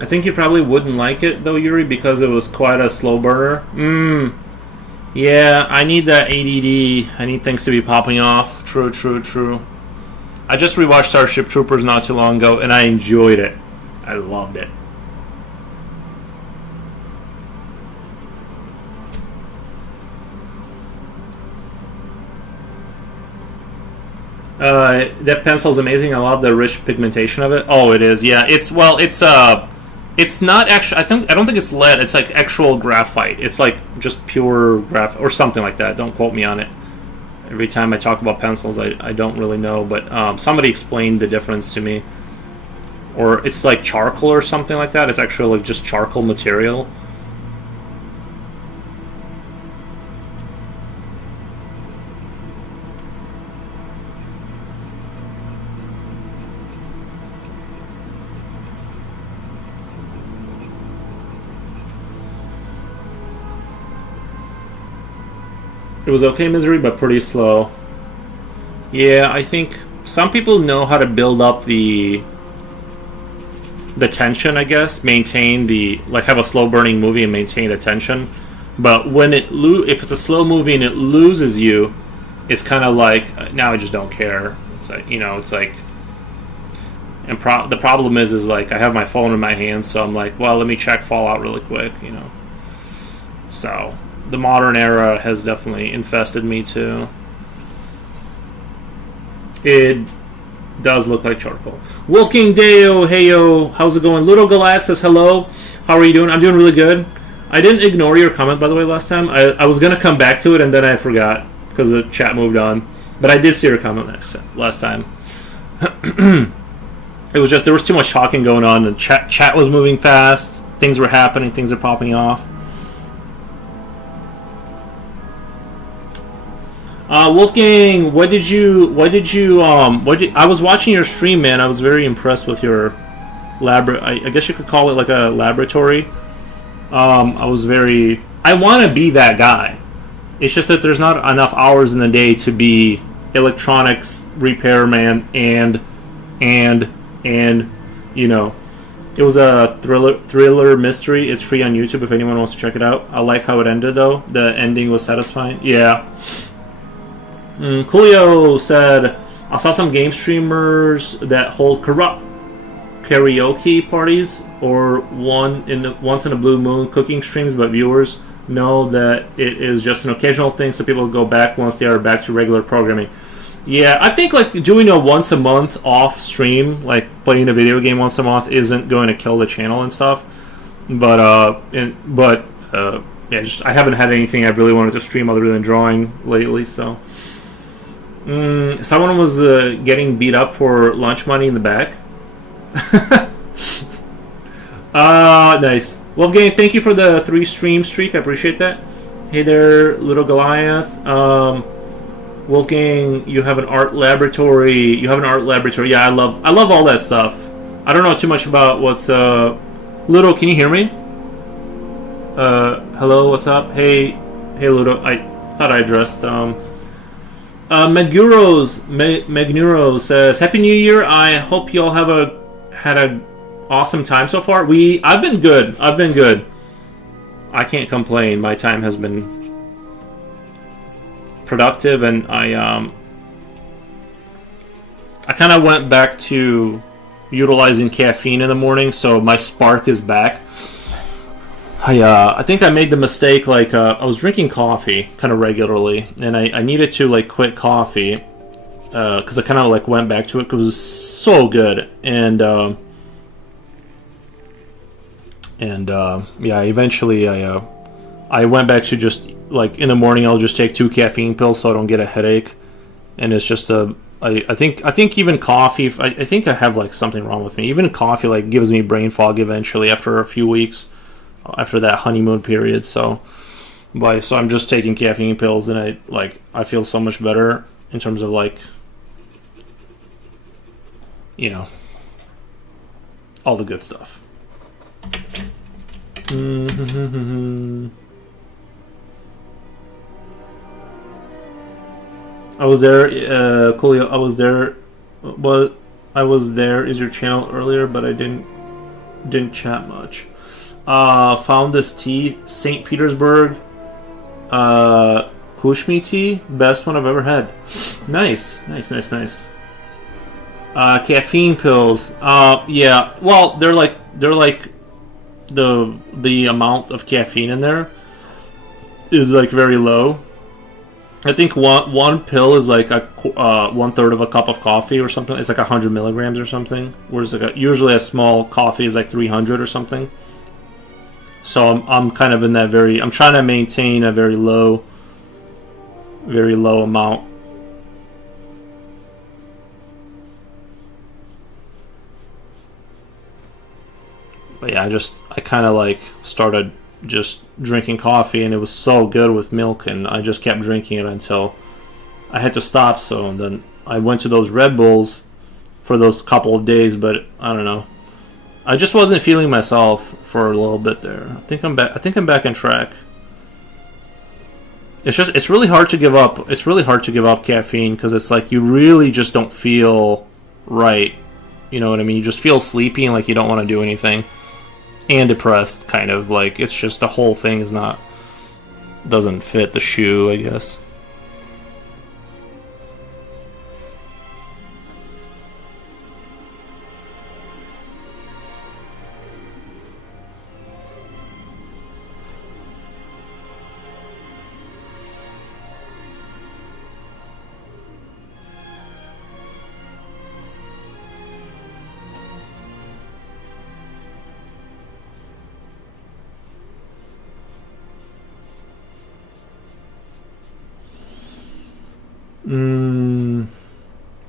I think you probably wouldn't like it though, Yuri, because it was quite a slow burner. Yeah, I need that ADD. I need things to be popping off. True. I just rewatched Starship Troopers not too long ago, and I enjoyed it. I loved it. That pencil's amazing. I love the rich pigmentation of it. Oh, it is. Yeah, it's not actually. I don't think it's lead. It's like actual graphite. It's like just pure graphite or something like that. Don't quote me on it. Every time I talk about pencils, I don't really know, but somebody explained the difference to me. Or it's like charcoal or something like that. It's actually like just charcoal material. It was okay, Misery, but pretty slow. Yeah, I think some people know how to build up the tension, I guess, maintain the, like, have a slow burning movie and maintain the tension. But when if it's a slow movie and it loses you, it's kind of like, now I just don't care. It's like, it's like, and the problem is like I have my phone in my hand, so I'm like, well, let me check Fallout really quick, So the modern era has definitely infested me too. It does look like charcoal. Wolfgang Deo, heyo, how's it going? Little Galat says hello. How are you doing? I'm doing really good. I didn't ignore your comment, by the way, last time. I was going to come back to it, and then I forgot because the chat moved on. But I did see your comment last time. It was just, there was too much talking going on. The chat was moving fast. Things were happening. Things are popping off. Wolfgang, I was watching your stream, man. I was very impressed with your I guess you could call it like a laboratory. I want to be that guy. It's just that there's not enough hours in the day to be electronics repairman and it was a thriller mystery. It's free on YouTube if anyone wants to check it out. I like how it ended, though. The ending was satisfying. Yeah. Coolio said, I saw some game streamers that hold corrupt karaoke parties or once in a blue moon cooking streams, but viewers know that it is just an occasional thing, so people go back once they are back to regular programming. Yeah, I think like doing a once a month off stream, like playing a video game once a month, isn't going to kill the channel and stuff. But I haven't had anything I've really wanted to stream other than drawing lately, so. Someone was getting beat up for lunch money in the back. Nice. Wolfgang, thank you for the 3 stream streak. I appreciate that. Hey there, little Goliath. Wolfgang, you have an art laboratory. Yeah, I love all that stuff. I don't know too much about what's Ludo, can you hear me? Hello, what's up? Hey Ludo. I thought I addressed Megnuro says, Happy New Year. I hope you all had a awesome time so far. I've been good. I can't complain. My time has been productive, and I kind of went back to utilizing caffeine in the morning, so my spark is back. I think I made the mistake, like, I was drinking coffee kind of regularly, and I needed to, like, quit coffee, because I kind of, like, went back to it, because it was so good, and eventually I went back to just, like, in the morning I'll just take 2 caffeine pills so I don't get a headache, and it's just I think even coffee, I think I have, like, something wrong with me. Even coffee, like, gives me brain fog eventually after a few weeks. After that honeymoon period, so I'm just taking caffeine pills, and I feel so much better in terms of, like, all the good stuff. I was there, Coolio. I was there. Is your channel earlier, but I didn't chat much. Found this tea, St. Petersburg Kushmi tea, best one I've ever had. Nice. Caffeine pills. Yeah. Well, they're like the amount of caffeine in there is, like, very low. I think one pill is like 1/3 of a cup of coffee or something. It's like 100 milligrams or something. Whereas usually a small coffee is like 300 or something. So I'm kind of in that I'm trying to maintain a very low amount. But yeah, I kind of, like, started just drinking coffee, and it was so good with milk, and I just kept drinking it until I had to stop. So then I went to those Red Bulls for those couple of days, but I don't know. I just wasn't feeling myself for a little bit there. I think I'm back on track. it's really hard to give up. It's really hard to give up caffeine because it's like you really just don't feel right. You know what I mean? You just feel sleepy and like you don't want to do anything, and depressed. Kind of like it's just the whole thing is not doesn't fit the shoe, I guess.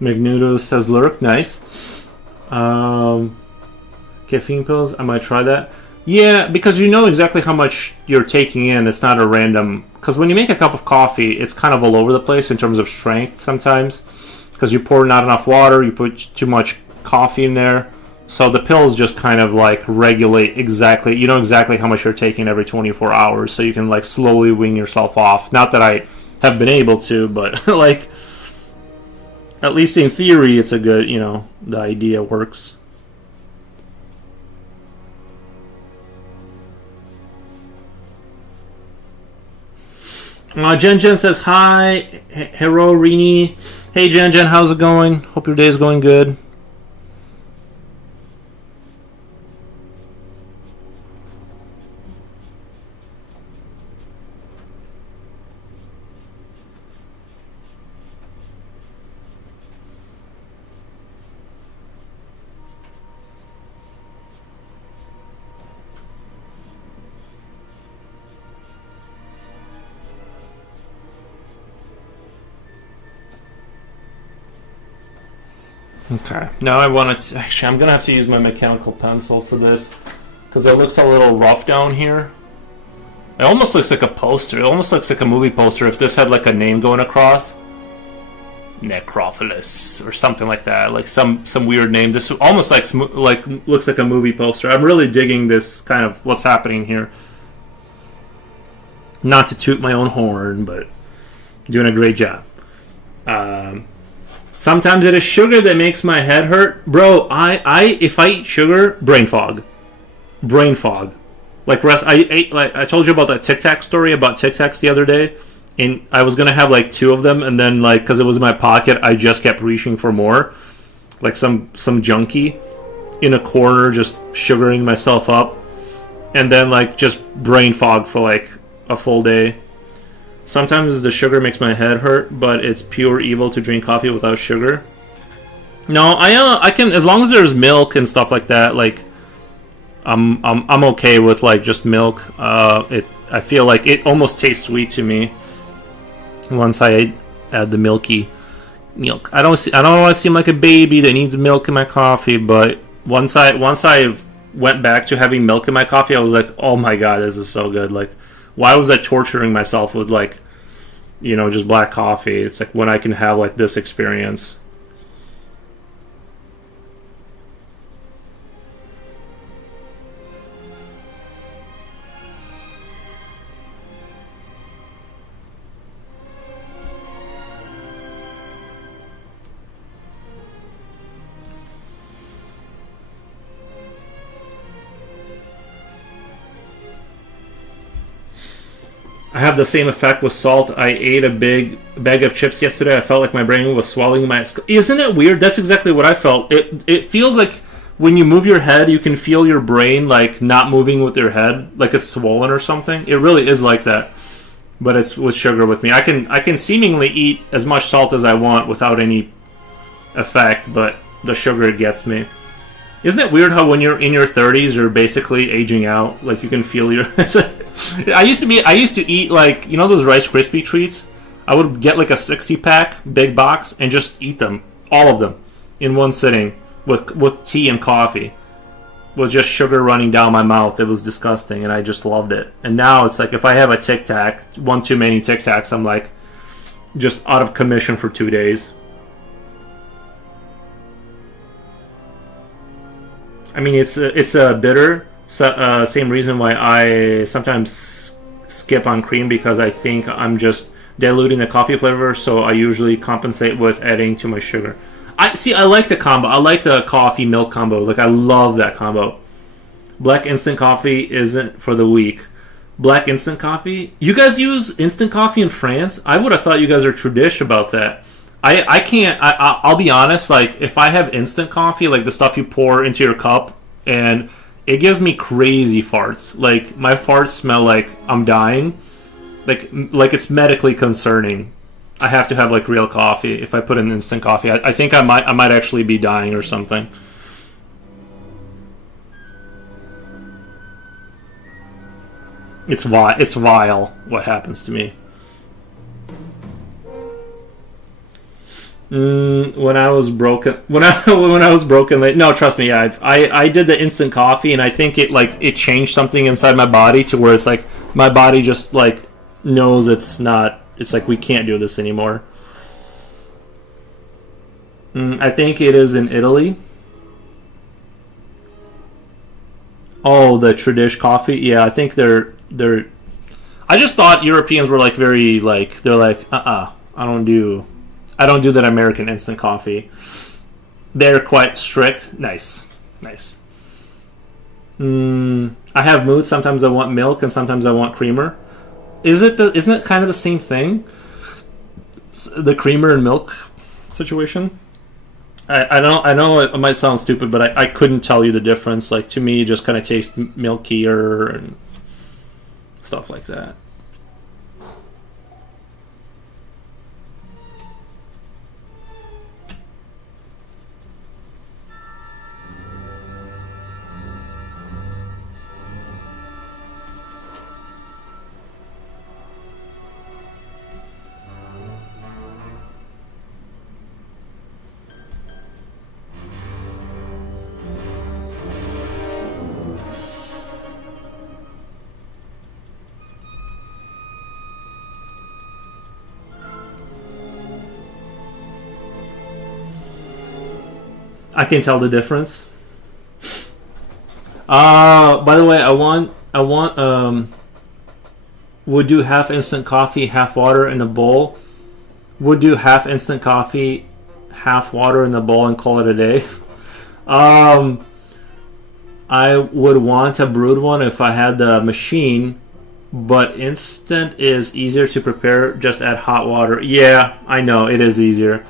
Magnudo says lurk, nice. Caffeine pills, I might try that. Yeah, because you know exactly how much you're taking in. It's not a random. Because when you make a cup of coffee, it's kind of all over the place in terms of strength sometimes. Because you pour not enough water, you put too much coffee in there. So the pills just kind of like regulate exactly. You know exactly how much you're taking every 24 hours. So you can like slowly wean yourself off. Not that I have been able to, but like. At least in theory, it's a good, the idea works. Jen says, hi, Hero Rini. Hey, Jen, how's it going? Hope your day's going good. Okay. Now I want to... Actually, I'm going to have to use my mechanical pencil for this. Because it looks a little rough down here. It almost looks like a poster. It almost looks like a movie poster if this had like a name going across. Necrophilus or something like that. Like some weird name. This almost like looks like a movie poster. I'm really digging this kind of what's happening here. Not to toot my own horn, but doing a great job. Sometimes it is sugar that makes my head hurt. Bro, if I eat sugar, brain fog. Like I told you about that Tic Tac story about Tic Tacs the other day, and I was gonna have like 2 of them, and then like because it was in my pocket, I just kept reaching for more, like some junkie in a corner just sugaring myself up, and then like just brain fog for like a full day. Sometimes the sugar makes my head hurt, but it's pure evil to drink coffee without sugar. No, I can, as long as there's milk and stuff like that. Like, I'm okay with like just milk. I feel like it almost tastes sweet to me once I add the milky milk. I don't want to seem like a baby that needs milk in my coffee, but once I went back to having milk in my coffee, I was like, oh my god, this is so good. Like, why was I torturing myself with like, just black coffee? It's like when I can have like this experience. I have the same effect with salt. I ate a big bag of chips yesterday. I felt like my brain was swallowing my skull. Isn't it weird? That's exactly what I felt. It feels like when you move your head, you can feel your brain like not moving with your head, like it's swollen or something. It really is like that. But it's with sugar with me. I can seemingly eat as much salt as I want without any effect, but the sugar gets me. Isn't it weird how when you're in your 30s, you're basically aging out? Like you can feel your. I used to eat like those Rice Krispie treats. I would get like a 60-pack, big box, and just eat them, all of them, in one sitting with tea and coffee, with just sugar running down my mouth. It was disgusting, and I just loved it. And now it's like if I have a Tic Tac, one too many Tic Tacs, I'm like just out of commission for 2 days. I mean, it's a bitter. Same reason why I sometimes skip on cream because I think I'm just diluting the coffee flavor, so I usually compensate with adding too much sugar. I like the combo. I like the coffee milk combo. Like, I love that combo. Black instant coffee isn't for the weak. Black instant coffee? You guys use instant coffee in France? I would have thought you guys are tradish about that. I can't. I'll be honest. Like, if I have instant coffee, like the stuff you pour into your cup, and it gives me crazy farts. Like, my farts smell like I'm dying. Like it's medically concerning. I have to have like real coffee. If I put in instant coffee, I think I might actually be dying or something. It's vile what happens to me. When I was broken, when I was broken, like, no, trust me, I did the instant coffee, and I think it changed something inside my body to where it's like my body just like knows it's not. It's like, we can't do this anymore. I think it is in Italy. Oh, the Tradish coffee. Yeah, I think they're. I just thought Europeans were like very like, they're like, I don't do that American instant coffee. They're quite strict. Nice. I have moods. Sometimes I want milk, and sometimes I want creamer. Isn't it kind of the same thing? The creamer and milk situation. I know it might sound stupid, but I couldn't tell you the difference. Like, to me, it just kind of tastes milkier and stuff like that. I can tell the difference. By the way, I want would do half instant coffee, half water in a bowl. Would do half instant coffee, half water in the bowl, and call it a day. I would want a brewed one if I had the machine, but instant is easier to prepare. Just add hot water. Yeah, I know, it is easier.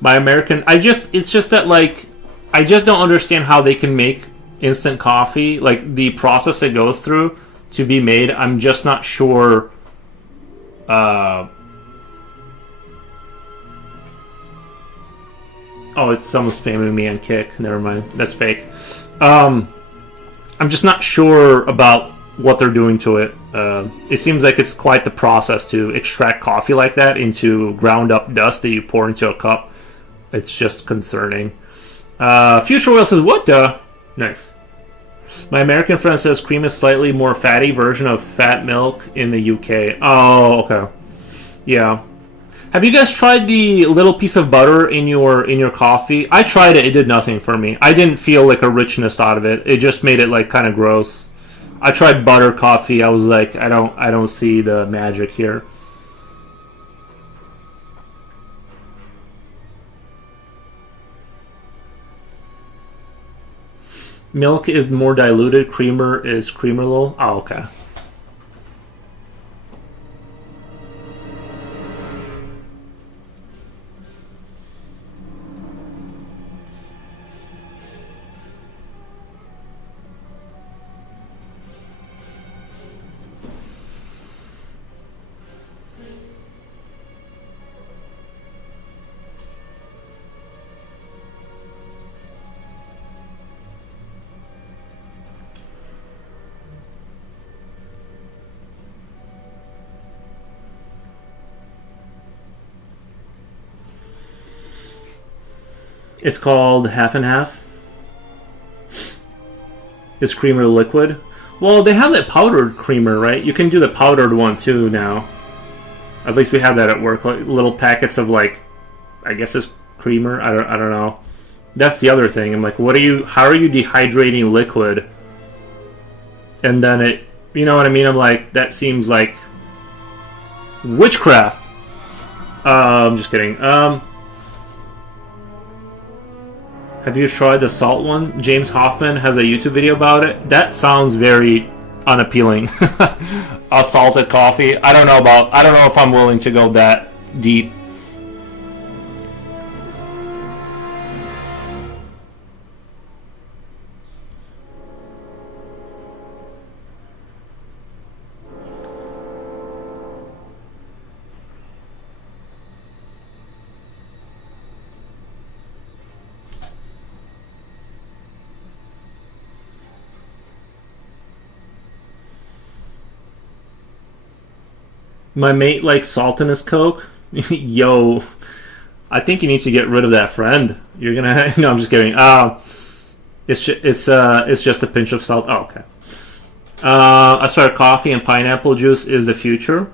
By American, it's just that, like, I just don't understand how they can make instant coffee, like the process it goes through to be made. I'm just not sure. Oh, it's someone's spamming me on Kick. Never mind, that's fake. I'm just not sure about what they're doing to it. It seems like it's quite the process to extract coffee like that into ground up dust that you pour into a cup. It's just concerning. Future Whale says, what the? Nice. My American friend says cream is slightly more fatty version of fat milk in the UK. Oh, okay. Yeah. Have you guys tried the little piece of butter in your coffee? I tried it. It did nothing for me. I didn't feel like a richness out of it. It just made it like kind of gross. I tried butter coffee. I was like, I don't see the magic here. Milk is more diluted. Creamer is creamerlo. Oh, okay. It's called half and half. Is creamer liquid? Well, they have that powdered creamer, right? You can do the powdered one too now. At least we have that at work. Like little packets of, like, I guess it's creamer. I don't know. That's the other thing. I'm like, how are you dehydrating liquid? And then it, you know what I mean? I'm like, that seems like Witchcraft. I'm just kidding. Have you tried the salt one? James Hoffman has a YouTube video about it. That sounds very unappealing. A salted coffee. I don't know if I'm willing to go that deep. My mate likes salt in his Coke. Yo, I think you need to get rid of that friend. You're gonna. No, I'm just kidding. It's just a pinch of salt. Oh, okay. I swear, coffee and pineapple juice is the future.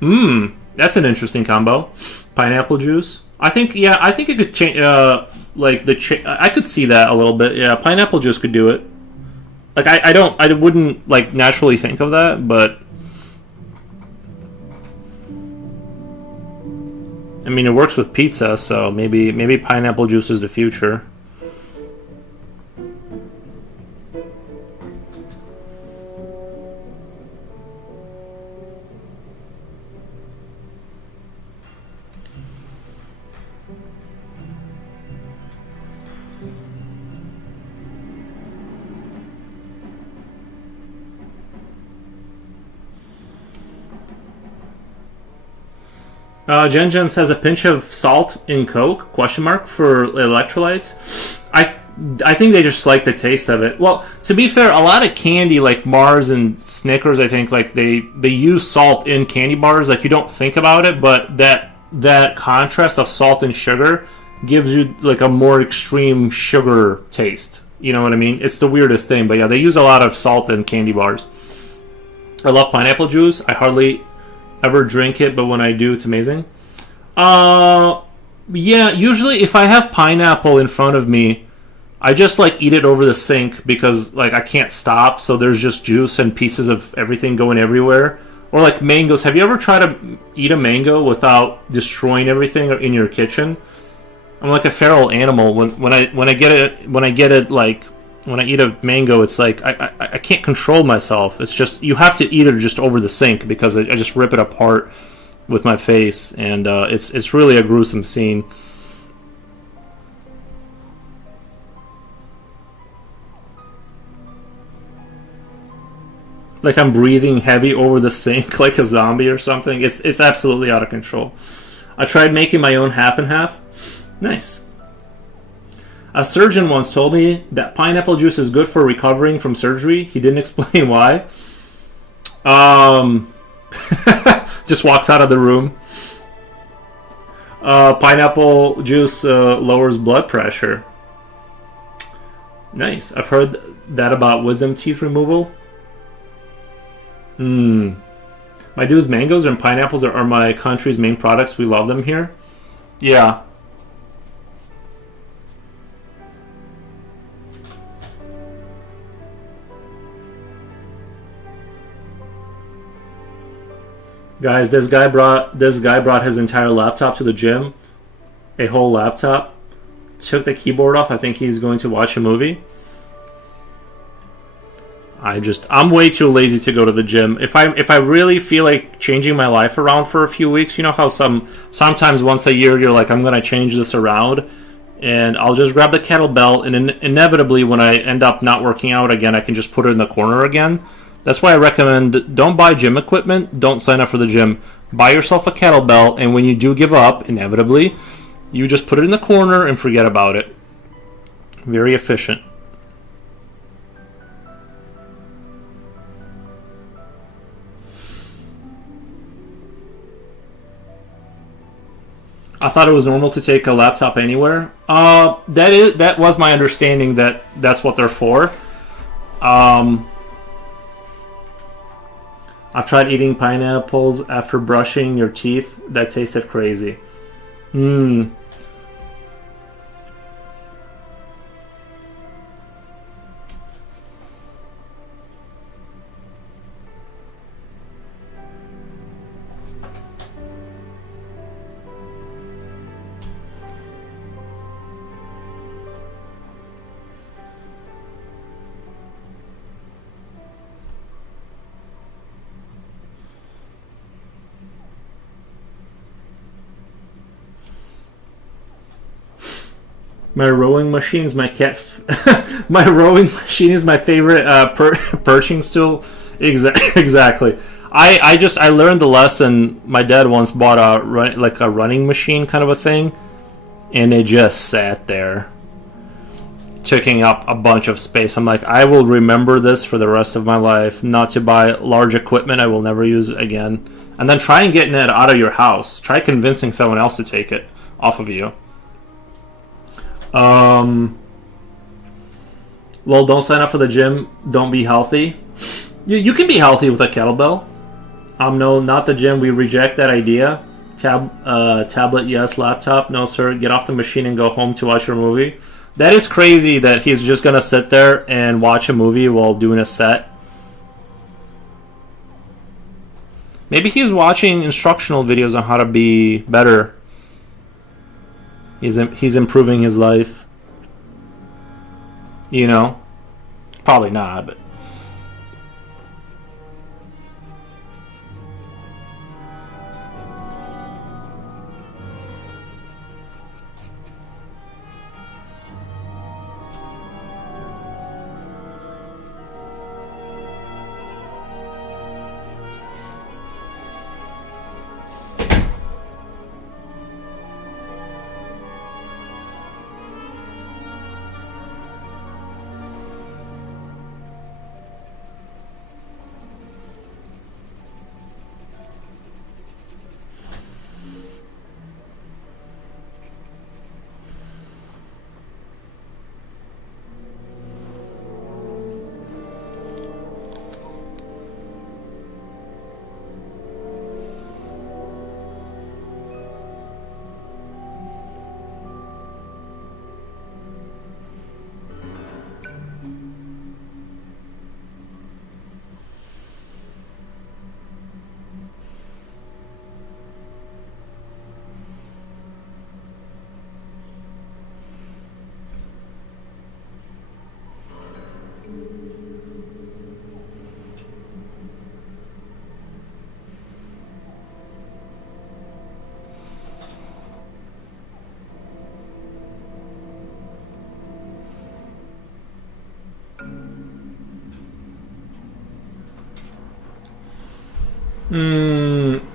That's an interesting combo. Pineapple juice. I think it could change. I could see that a little bit. Yeah, pineapple juice could do it. Like I wouldn't like naturally think of that, but I mean, it works with pizza, so maybe pineapple juice is the future. Jen says a pinch of salt in Coke? Question mark for electrolytes. I think they just like the taste of it. Well, to be fair, a lot of candy like Mars and Snickers, I think like they use salt in candy bars. Like you don't think about it, but that contrast of salt and sugar gives you like a more extreme sugar taste. You know what I mean? It's the weirdest thing, but yeah, they use a lot of salt in candy bars. I love pineapple juice. I hardly ever drink it, but when I do, it's amazing. Yeah, usually if I have pineapple in front of me, I just like eat it over the sink because like I can't stop, so there's just juice and pieces of everything going everywhere. Or like mangoes. Have you ever tried to eat a mango without destroying everything in your kitchen? I'm like a feral animal. When I get it like when I eat a mango, it's like I can't control myself. It's just you have to eat it just over the sink because I just rip it apart with my face, and it's really a gruesome scene. Like I'm breathing heavy over the sink like a zombie or something. It's absolutely out of control. I tried making my own half and half. Nice. A surgeon once told me that pineapple juice is good for recovering from surgery. He didn't explain why. Just walks out of the room. Pineapple juice lowers blood pressure. Nice. I've heard that about wisdom teeth removal. My dudes, mangoes and pineapples are my country's main products. We love them here. Yeah. Guys, this guy brought his entire laptop to the gym. A whole laptop. Took the keyboard off. I think he's going to watch a movie. I'm way too lazy to go to the gym. If I really feel like changing my life around for a few weeks, you know how sometimes once a year you're like, I'm gonna change this around, and I'll just grab the kettlebell, and inevitably when I end up not working out again, I can just put it in the corner again. That's why I recommend don't buy gym equipment, don't sign up for the gym. Buy yourself a kettlebell, and when you do give up, inevitably, you just put it in the corner and forget about it. Very efficient. I thought it was normal to take a laptop anywhere. That was my understanding that that's what they're for. I've tried eating pineapples after brushing your teeth. That tasted crazy. My rowing machine is my cat. My rowing machine is my favorite perching stool. Exactly. I learned the lesson. My dad once bought a running machine kind of a thing, and it just sat there, taking up a bunch of space. I'm like, I will remember this for the rest of my life. Not to buy large equipment I will never use again. And then try and getting it out of your house. Try convincing someone else to take it off of you. Well, don't sign up for the gym. Don't be healthy. You can be healthy with a kettlebell. No, not the gym. We reject that idea. Tablet, yes. Laptop, no, sir. Get off the machine and go home to watch your movie. That is crazy that he's just gonna sit there and watch a movie while doing a set. Maybe he's watching instructional videos on how to be better. He's improving his life. You know? Probably not, but...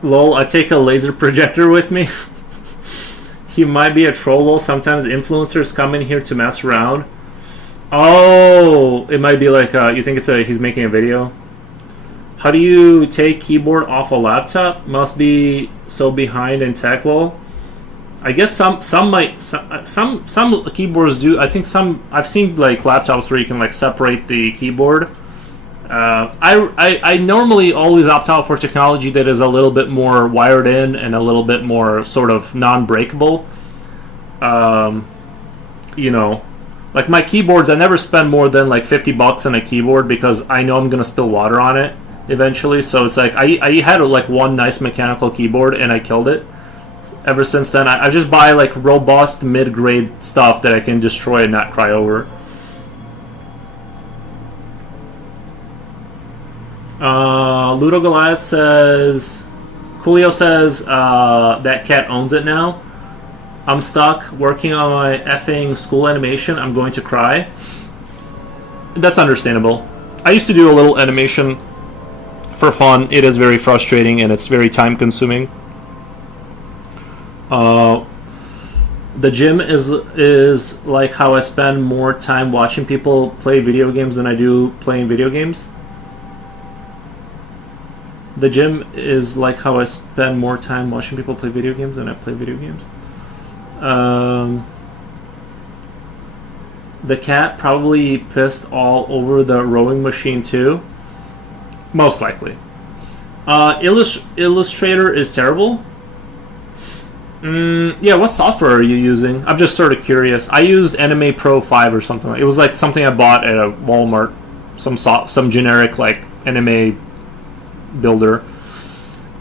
Lol, I take a laser projector with me. He might be a troll, lol. Sometimes influencers come in here to mess around. Oh, it might be like, you think he's making a video? How do you take keyboard off a laptop? Must be so behind in tech, lol. I guess some keyboards do. I think I've seen like laptops where you can like separate the keyboard. I normally always opt out for technology that is a little bit more wired in and a little bit more sort of non-breakable. You know, like my keyboards, I never spend more than like $50 on a keyboard because I know I'm gonna spill water on it eventually. So it's like I had like one nice mechanical keyboard and I killed it. Ever since then, I just buy like robust mid-grade stuff that I can destroy and not cry over. Ludo Goliath says, Coolio says, that cat owns it now. I'm stuck working on my effing school animation. I'm going to cry. That's understandable. I used to do a little animation for fun. It is very frustrating and it's very time consuming. The gym is like how I spend more time watching people play video games than I do playing video games. The gym is like how I spend more time watching people play video games than I play video games. The cat probably pissed all over the rowing machine too. Most likely. Illustrator is terrible. Yeah, what software are you using? I'm just sort of curious. I used Anime Pro 5 or something. It was like something I bought at a Walmart. Some generic like anime builder.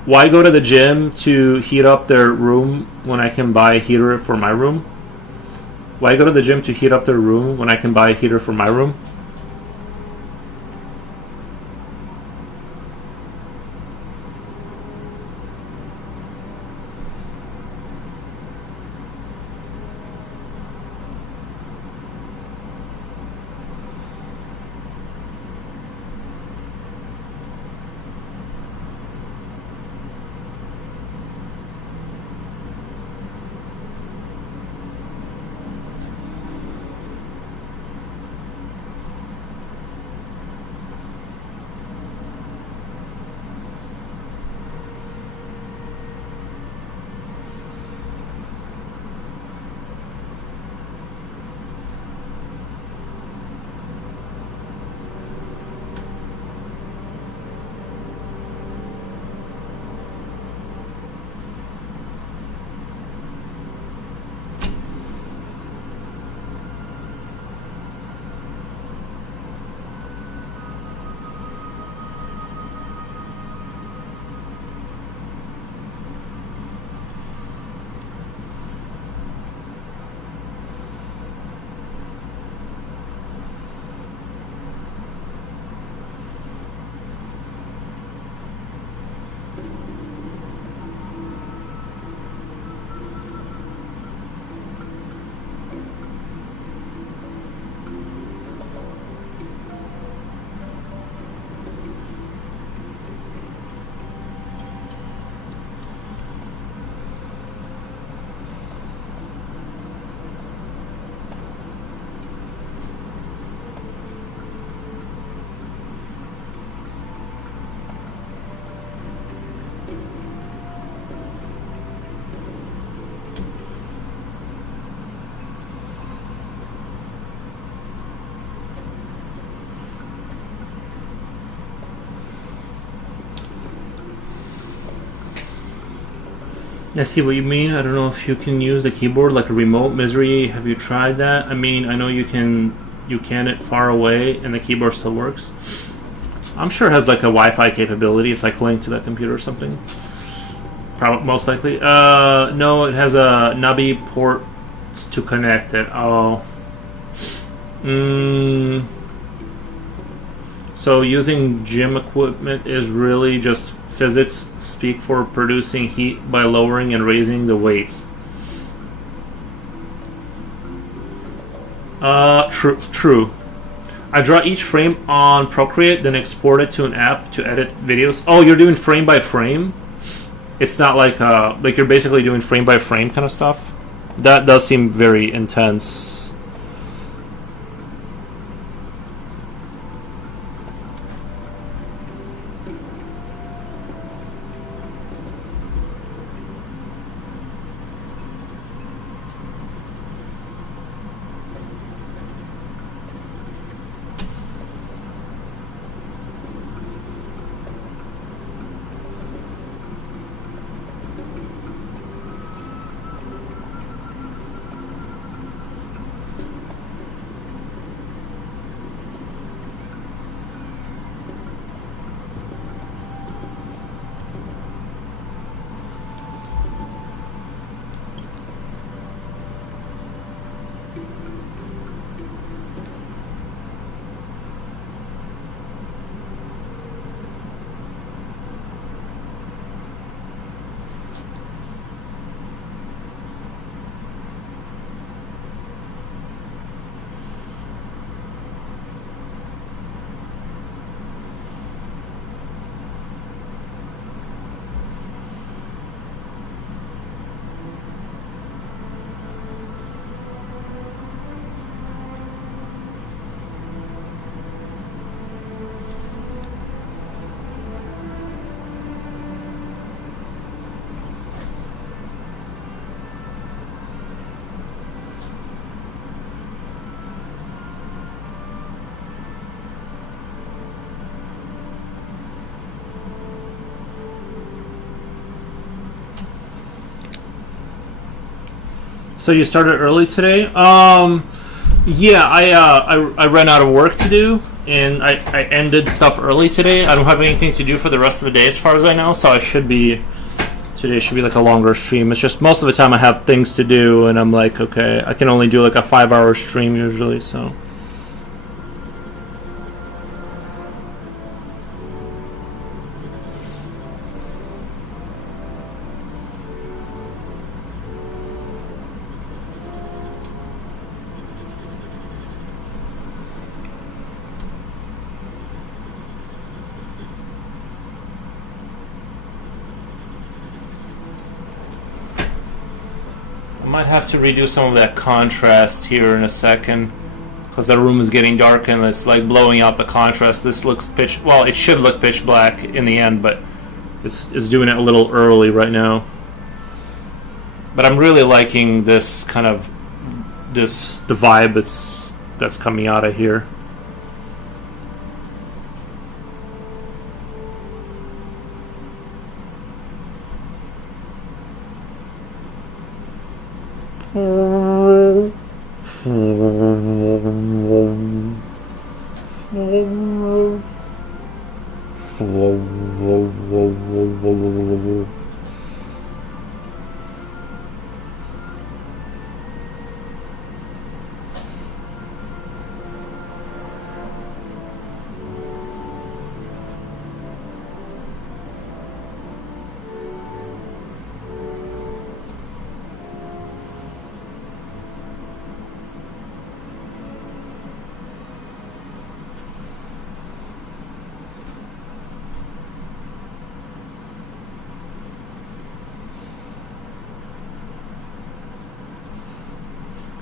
Why go to the gym to heat up their room when I can buy a heater for my room? Why go to the gym to heat up their room when I can buy a heater for my room? I see what you mean. I don't know if you can use the keyboard like a remote. Misery, have you tried that? I mean, I know you can it far away and the keyboard still works. I'm sure it has like a Wi-Fi capability. It's like linked to that computer or something. Probably, most likely. No, it has a nubby port to connect it. Oh. So using gym equipment is really just physics speak for producing heat by lowering and raising the weights. True. I draw each frame on Procreate, then export it to an app to edit videos. Oh, you're doing frame by frame? It's not like you're basically doing frame by frame kind of stuff? That does seem very intense. So you started early today? Yeah, I ran out of work to do, and I ended stuff early today. I don't have anything to do for the rest of the day as far as I know, so today should be like a longer stream. It's just most of the time I have things to do, and I'm like, okay, I can only do like a 5-hour stream usually, so... I might have to redo some of that contrast here in a second, because the room is getting dark and it's like blowing out the contrast. This looks well, it should look pitch black in the end, but it's doing it a little early right now. But I'm really liking this kind of the vibe that's coming out of here.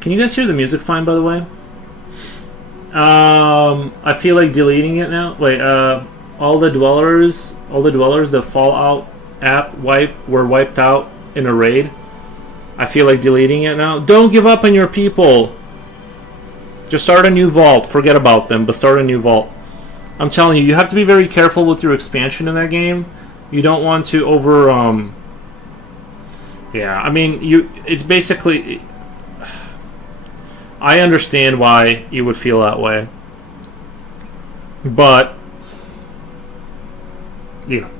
Can you guys hear the music fine, by the way? I feel like deleting it now. Wait, all the dwellers, the Fallout app were wiped out in a raid. I feel like deleting it now. Don't give up on your people. Just start a new vault. Forget about them, but start a new vault. I'm telling you, you have to be very careful with your expansion in that game. You don't want to Yeah, I mean, it's basically. I understand why you would feel that way, but you know,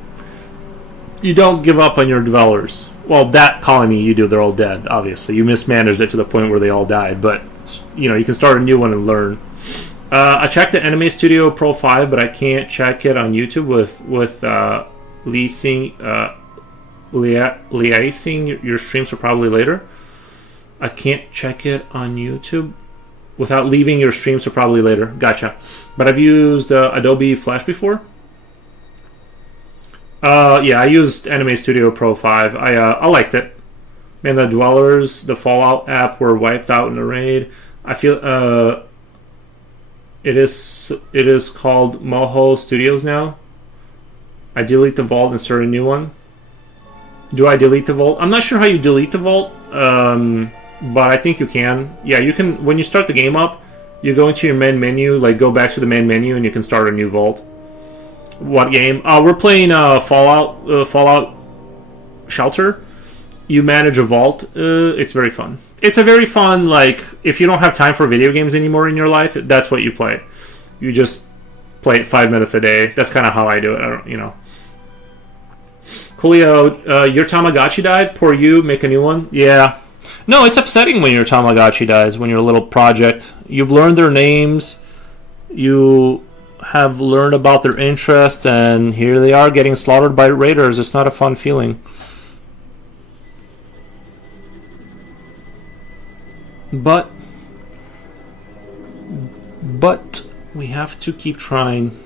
you don't give up on your dwellers. Well, that colony you do, they're all dead. Obviously, you mismanaged it to the point where they all died, but you know, you can start a new one and learn. I checked the Anime Studio Pro 5, but I can't check it on YouTube with liaising your streams for probably later. I can't check it on YouTube without leaving your streams for probably later. Gotcha. But I've used Adobe Flash before. Yeah, I used Anime Studio Pro 5. I liked it. Man, the Dwellers, the Fallout app were wiped out in the raid. I feel it is called Moho Studios now. I delete the vault and start a new one. Do I delete the vault? I'm not sure how you delete the vault, but I think you can. Yeah, you can. When you start the game up, you go into your main menu, like go back to the main menu, and you can start a new vault. What game? We're playing Fallout Shelter. You manage a vault. It's very fun. It's a very fun, like, if you don't have time for video games anymore in your life, that's what you play. You just play it 5 minutes a day. That's kind of how I do it. I don't, you know. Coolio, your Tamagotchi died? Poor you, make a new one? Yeah. No, it's upsetting when your Tamagotchi dies, when your little project. You've learned their names. You have learned about their interests, and here they are getting slaughtered by raiders. It's not a fun feeling. But we have to keep trying.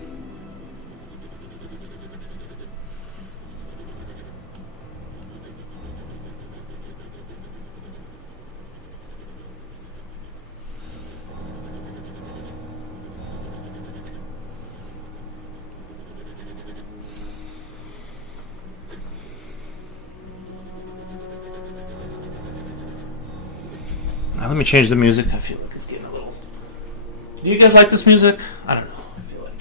Now let me change the music. I feel like it's getting a little... Do you guys like this music? I don't know. I feel like...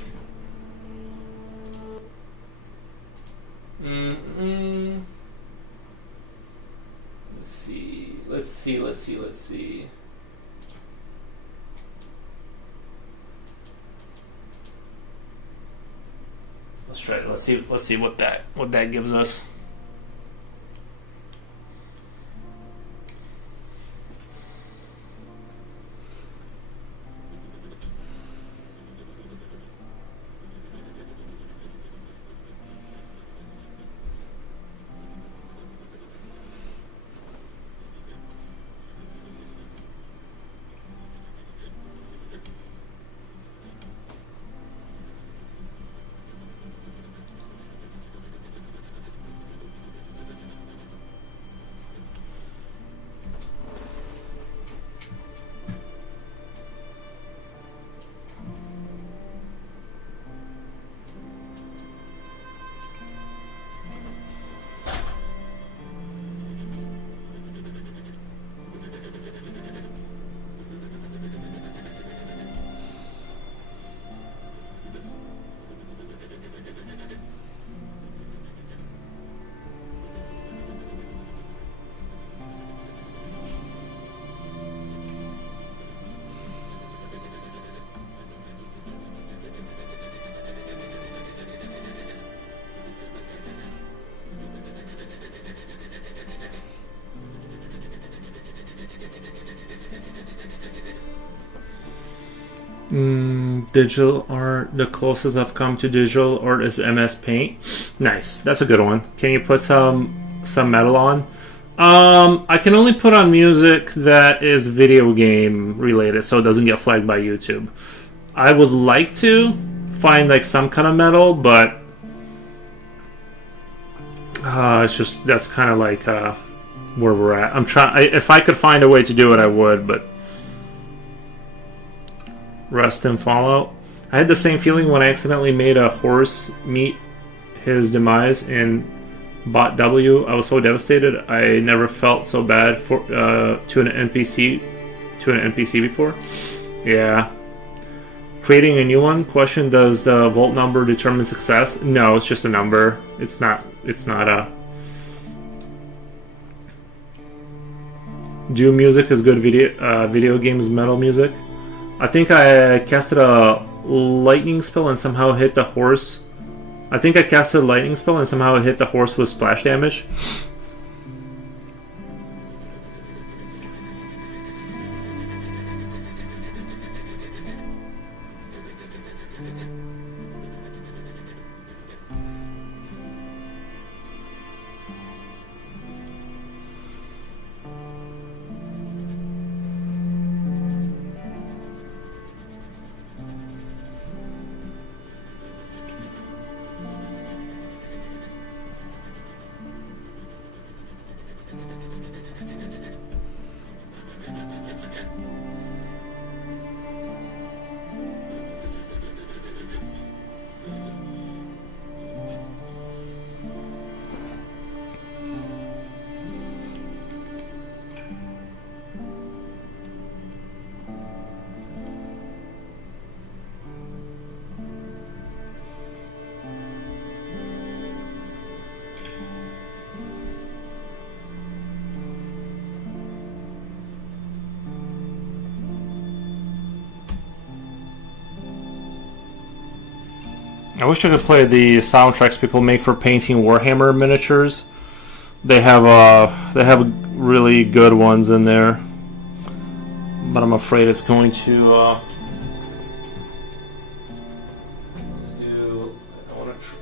Let's see. Let's see. Let's try it. Let's see what that gives us. Digital art. The closest I've come to digital art is MS Paint. Nice. That's a good one. Can you put some metal on? I can only put on music that is video game related, so it doesn't get flagged by YouTube. I would like to find like some kind of metal, but it's just that's kind of like where we're at. I'm trying. If I could find a way to do it, I would, but. Rest in Fallout. I had the same feeling when I accidentally made a horse meet his demise in Bot W. I was so devastated. I never felt so bad for to an NPC before. Yeah. Creating a new one. Question: does the vault number determine success? No, it's just a number. It's not a. Doom music is good. Video games metal music. I think I casted a lightning spell and somehow hit the horse. I think I casted a lightning spell and somehow hit the horse with splash damage. I wish I could play the soundtracks people make for painting Warhammer miniatures. They have really good ones in there, but I'm afraid it's going to do. I want to.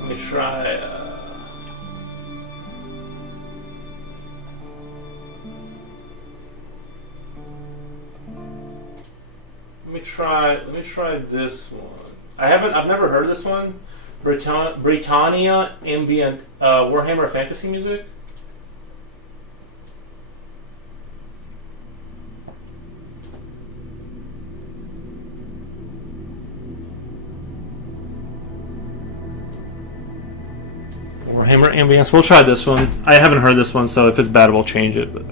Let me try. Let me try this one. I've never heard this one. Britannia ambient Warhammer fantasy music. Warhammer ambience. We'll try this one. I haven't heard this one, so if it's bad, we'll change it. But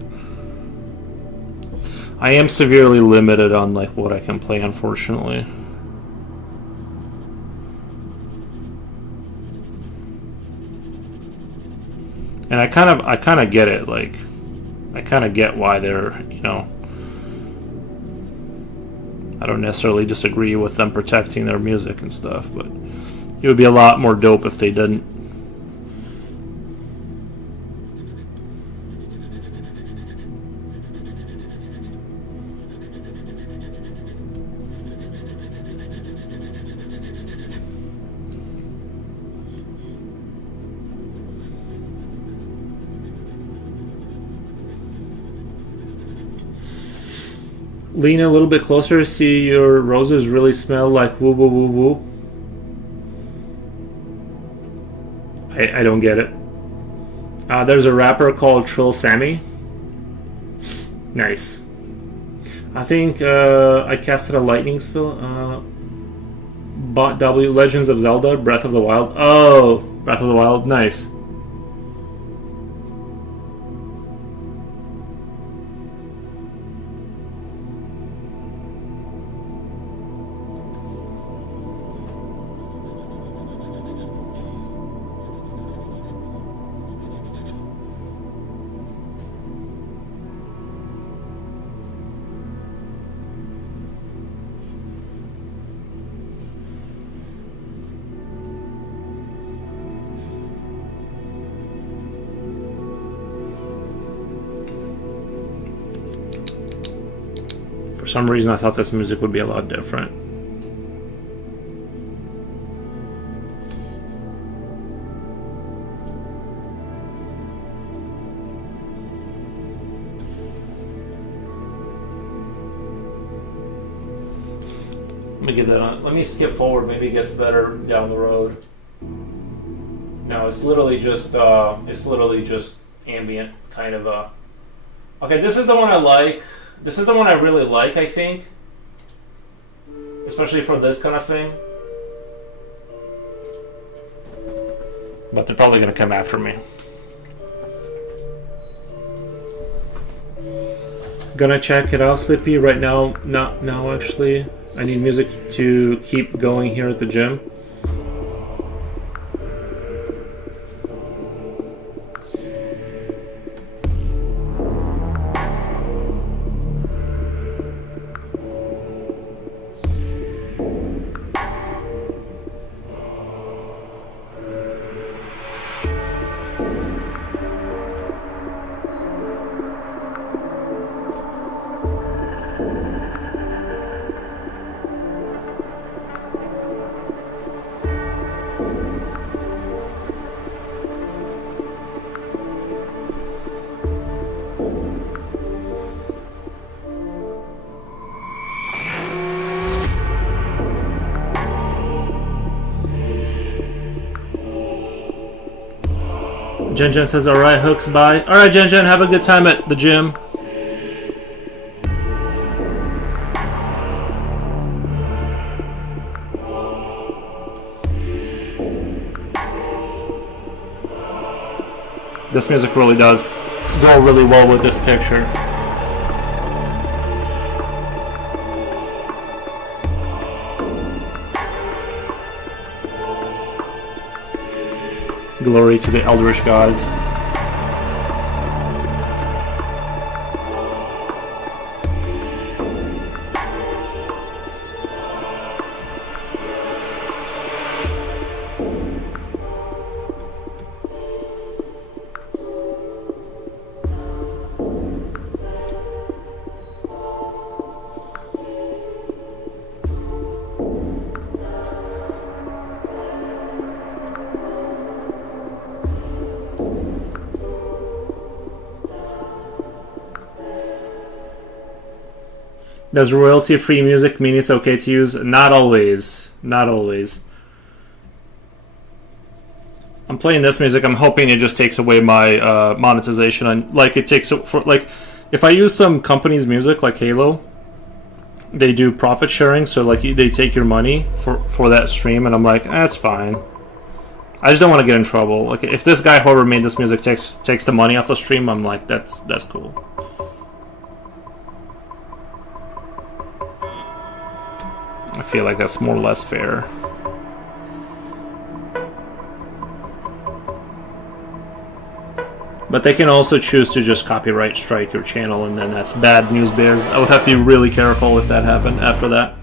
I am severely limited on like what I can play, unfortunately. And I kind of get it. Like, I kind of get why they're, you know. I don't necessarily disagree with them protecting their music and stuff, but it would be a lot more dope if they didn't. Lean a little bit closer, see your roses really smell like woo woo woo woo. I don't get it. There's a rapper called Trill Sammy. Nice. I think I casted a lightning spell. Bot W, Legends of Zelda, Breath of the Wild. Oh, Breath of the Wild, nice. For some reason, I thought this music would be a lot different. Let me get that on. Let me skip forward. Maybe it gets better down the road. No, it's literally just ambient kind of. Okay, this is the one I like. This is the one I really like, I think. Especially for this kind of thing. But they're probably going to come after me. Gonna check it out, Slippy. Right now, not now actually. I need music to keep going here at the gym. Jen Jen says, alright, Hooks, bye. Alright, Jen Jen, have a good time at the gym. This music really does go really well with this picture. Glory to the Eldritch gods. Does royalty-free music mean it's okay to use? Not always. Not always. I'm playing this music. I'm hoping it just takes away my monetization. And like it takes for like, if I use some company's music like Halo, they do profit sharing. So like they take your money for that stream, and I'm like, that's fine. I just don't want to get in trouble. Like if this guy whoever made this music takes the money off the stream, I'm like, that's cool. I feel like that's more or less fair. But they can also choose to just copyright strike your channel, and then that's bad news bears. I would have to be really careful if that happened after that.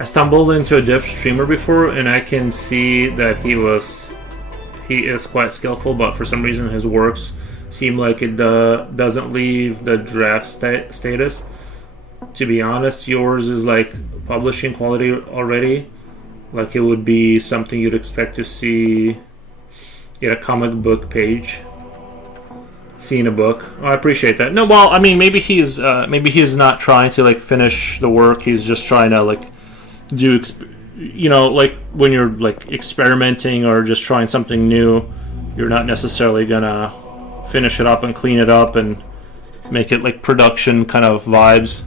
I stumbled into a diff streamer before, and I can see that he is quite skillful, but for some reason his works seem like it doesn't leave the draft status. To be honest, yours is like publishing quality already. Like it would be something you'd expect to see in a comic book page. Seeing a book. Oh, I appreciate that. No, well, I mean, maybe he's not trying to like finish the work. He's just trying to like do, like when you're like experimenting or just trying something new, you're not necessarily gonna finish it up and clean it up and make it like production kind of vibes.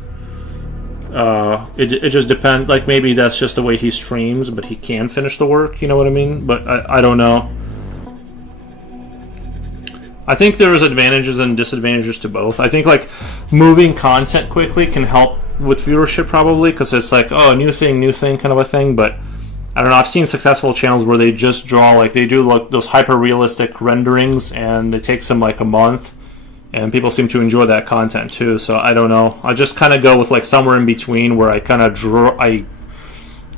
It just depends. Like maybe that's just the way he streams, but he can finish the work. You know what I mean? But I don't know. I think there's advantages and disadvantages to both. I think like moving content quickly can help with viewership probably because it's like, oh, new thing kind of a thing. But I don't know. I've seen successful channels where they just draw like they do like those hyper realistic renderings and it takes them like a month, and people seem to enjoy that content too. So I don't know. I just kind of go with like somewhere in between where I kind of draw.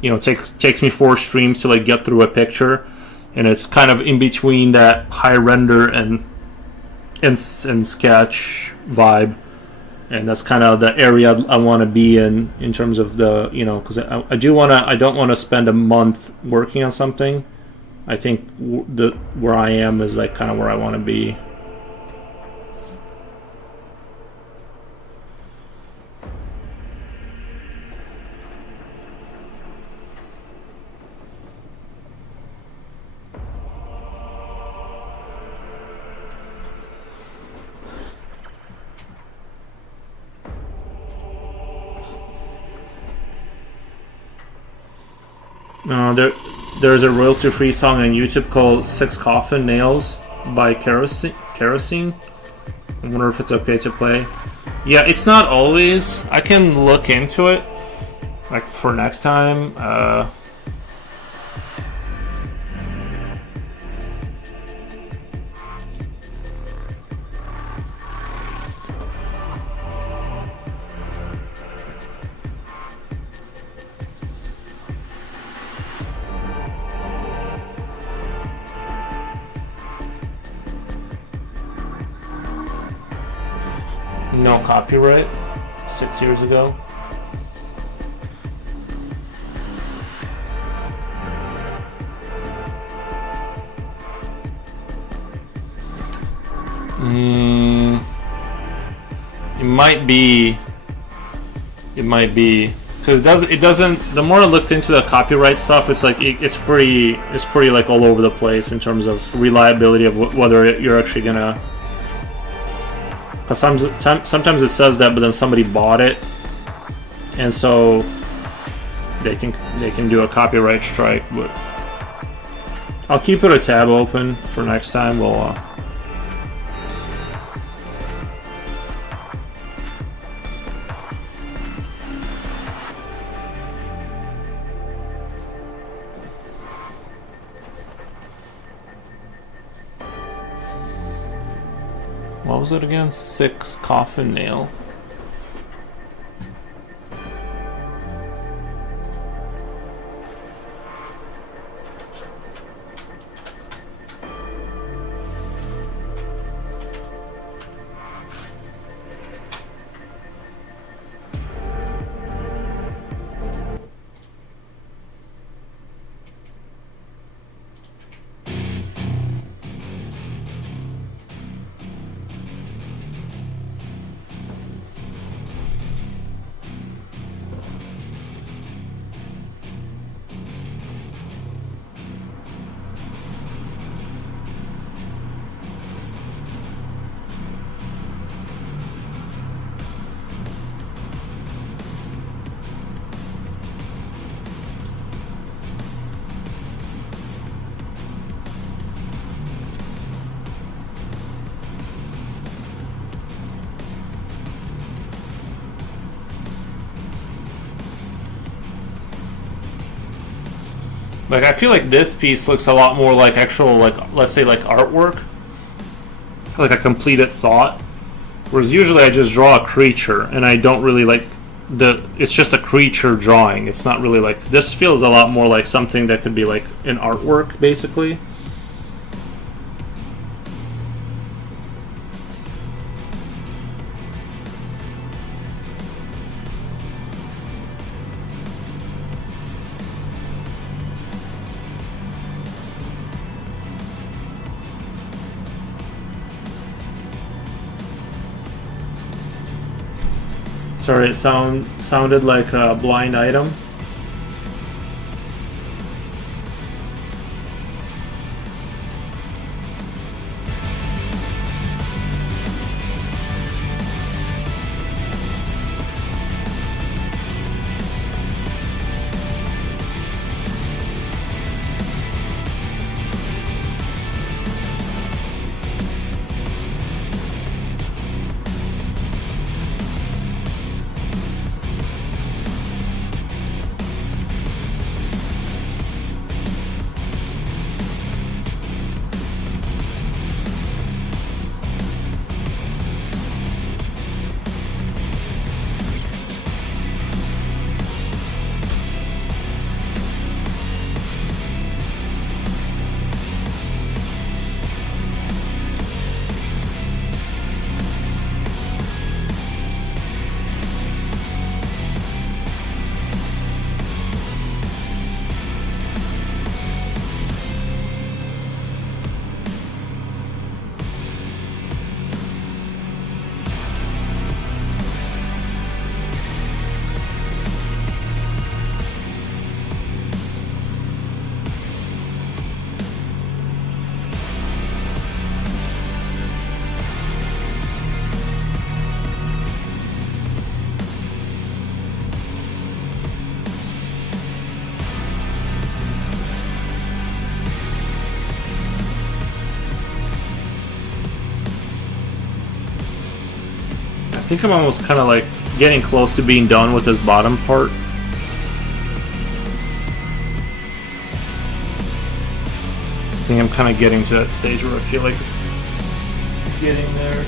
Takes me 4 streams to like get through a picture, and it's kind of in between that high render and sketch vibe, and that's kind of the area I want to be in terms of the because I don't want to spend a month working on something. I think where I am is like kind of where I want to be. There's a royalty-free song on YouTube called 6 Coffin Nails by Kerosene. I wonder if it's okay to play. Yeah, it's not always. I can look into it, like, for next time. No copyright 6 years ago. It might be because it doesn't. The more I looked into the copyright stuff, it's like it's pretty like all over the place in terms of reliability of whether you're actually gonna. Because sometimes it says that, but then somebody bought it, and so they can do a copyright strike. But I'll keep it a tab open for next time. We'll. What was it again? 6 Coffin Nail. Like, I feel like this piece looks a lot more like actual, like, let's say, like, artwork. Like a completed thought. Whereas usually I just draw a creature, and I don't really, like, it's just a creature drawing. It's not really like, this feels a lot more like something that could be like an artwork basically. Sorry, it sounded like a blind item. I think I'm almost kind of like getting close to being done with this bottom part. I think I'm kind of getting to that stage where I feel like it's getting there.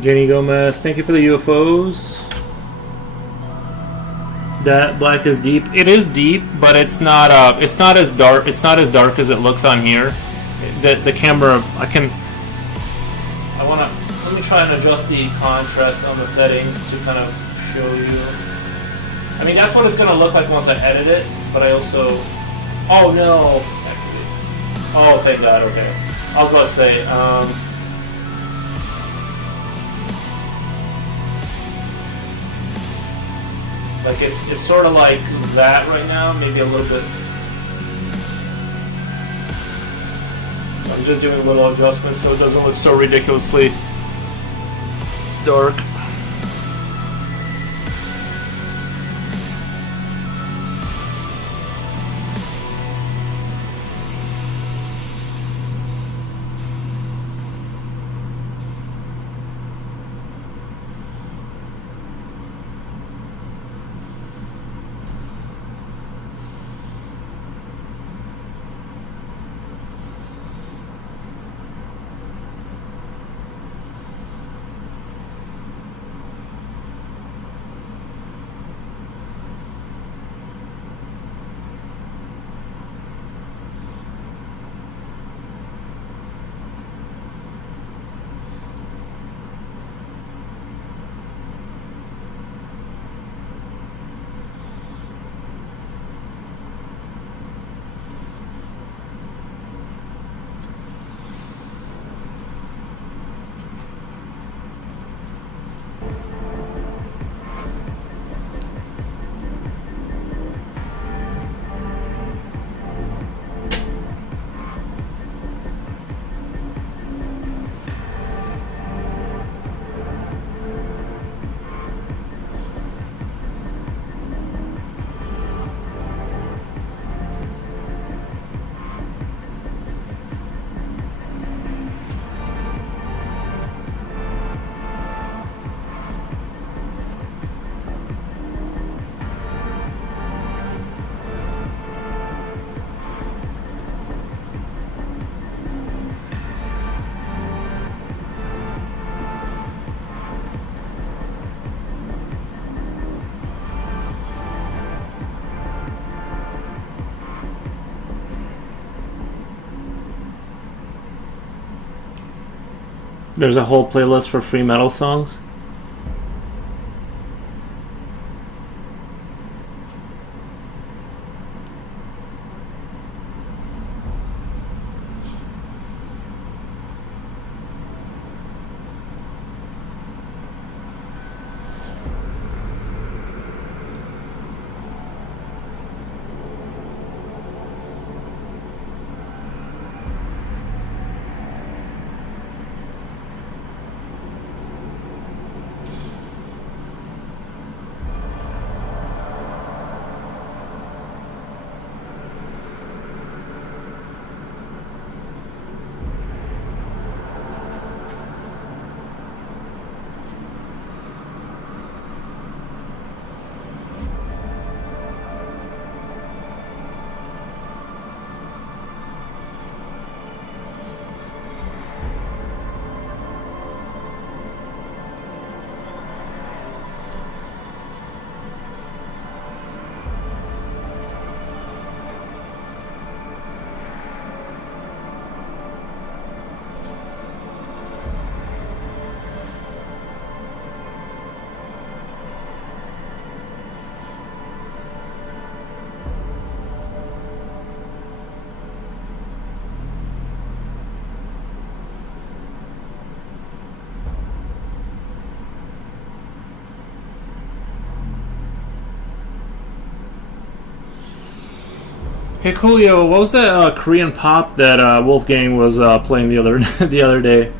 Jenny Gomez, thank you for the UFOs. That black is deep. It is deep, but it's not as dark. It's not as dark as it looks on here. The camera, let me try and adjust the contrast on the settings to kind of show you. I mean, that's what it's gonna look like once I edit it. But I also, oh no, actually, oh thank God. Okay, I was about to say. Like it's sort of like that right now, maybe a little bit. I'm just doing a little adjustment so it doesn't look so ridiculously dark. There's a whole playlist for free metal songs. Hey Coolio, what was that Korean pop that Wolfgang was playing the other the other day?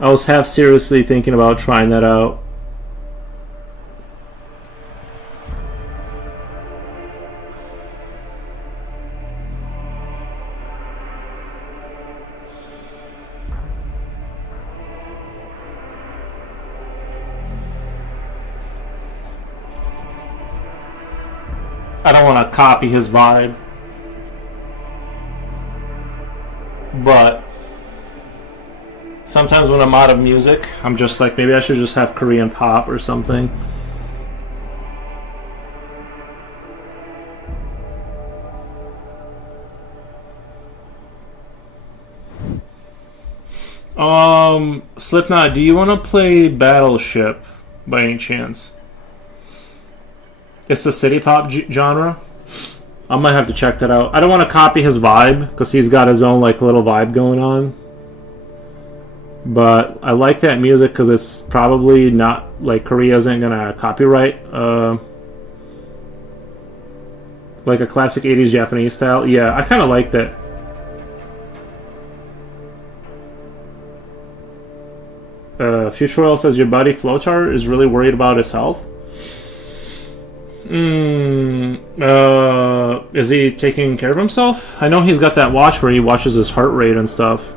I was half seriously thinking about trying that out. I don't want to copy his vibe, but sometimes when I'm out of music, I'm just like, maybe I should just have Korean pop or something. Slipknot, do you want to play Battleship by any chance? It's the city pop genre. I might have to check that out. I don't want to copy his vibe because he's got his own like little vibe going on. But I like that music because it's probably not like Korea isn't gonna copyright like a classic 80s Japanese style. Yeah, I kind of like that. Future Oil says your buddy Flotar is really worried about his health. Is he taking care of himself? I know he's got that watch where he watches his heart rate and stuff.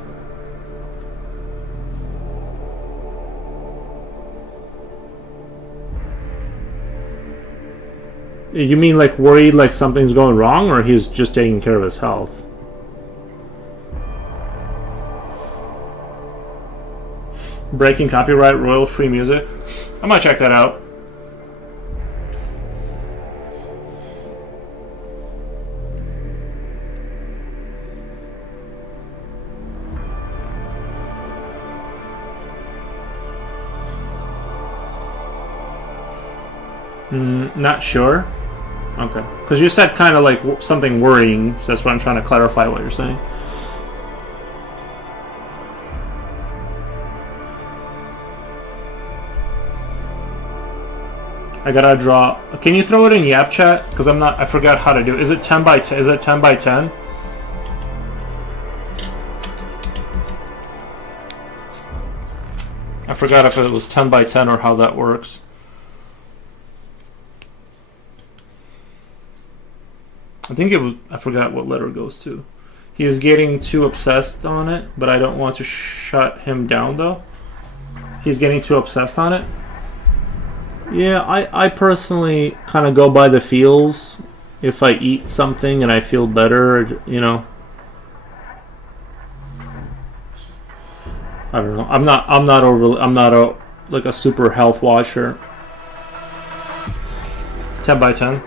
You mean like worried like something's going wrong, or he's just taking care of his health? Breaking copyright, royalty-free music. I might check that out. Not sure. Okay. Because you said kind of like something worrying, so that's why I'm trying to clarify what you're saying. I gotta draw. Can you throw it in Yap Chat? Because I forgot how to do it. Is it 10 by 10? Is it 10 by 10? I forgot if it was 10 by 10 or how that works. I think it was. I forgot what letter it goes to. He is getting too obsessed on it, but I don't want to shut him down though. He's getting too obsessed on it. Yeah, I personally kind of go by the feels. If I eat something and I feel better, you know. I don't know. I'm not like a super health watcher. 10 by 10.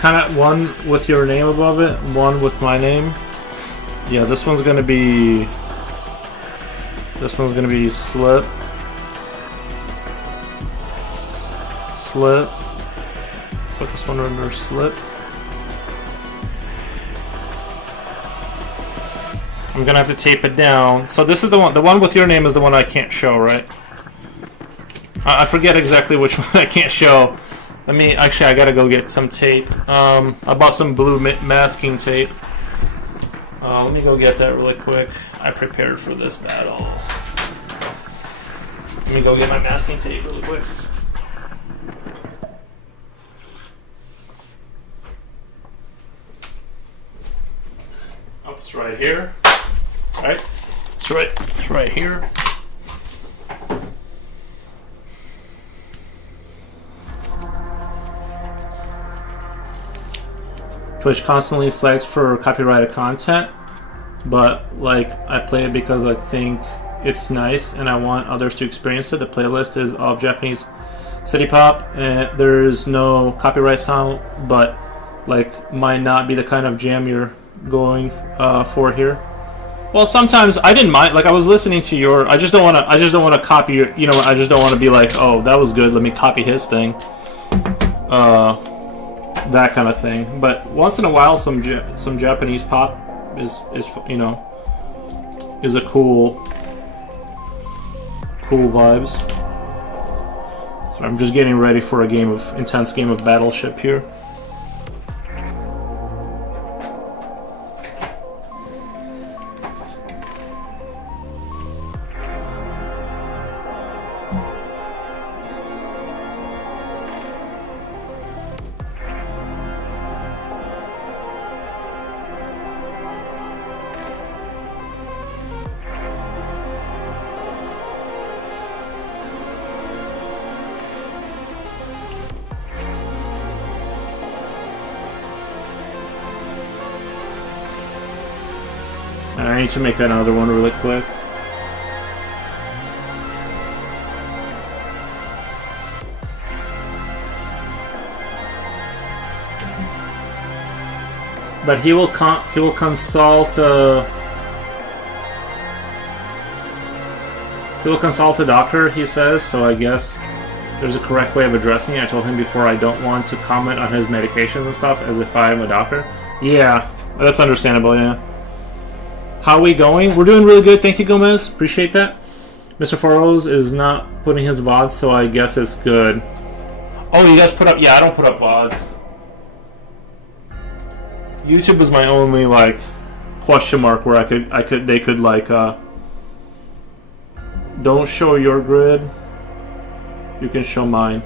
kind of one with your name above it, one with my name. Yeah, this one's gonna be. This one's gonna be slip. Slip. Put this one under slip. I'm gonna have to tape it down. So this is the one. The one with your name is the one I can't show, right? I forget exactly which one I can't show. Let me. Actually, I gotta go get some tape. I bought some blue masking tape. Let me go get that really quick. I prepared for this battle. Let me go get my masking tape really quick. Oh, it's right here. Right? It's right here. Twitch constantly flags for copyrighted content, but like I play it because I think it's nice and I want others to experience it. The playlist is of Japanese city pop and there's no copyright sound, but like might not be the kind of jam you're going for here. Well, sometimes I didn't mind. Like I was listening to your. I just don't want to copy your. You know, I just don't want to be like, oh, that was good. Let me copy his thing. That kind of thing. But once in a while, some Japanese pop is you know is a cool vibes. So I'm just getting ready for a intense game of Battleship here. I need to make another one really quick. But he will consult. He will consult a doctor, he says. So I guess there's a correct way of addressing it. I told him before I don't want to comment on his medications and stuff as if I am a doctor. Yeah, that's understandable. Yeah. How are we going? We're doing really good. Thank you, Gomez. Appreciate that. Mr. Faros is not putting his VODs, so I guess it's good. Oh, you guys put up? Yeah, I don't put up VODs. YouTube is my only like question mark where they could like don't show your grid. You can show mine.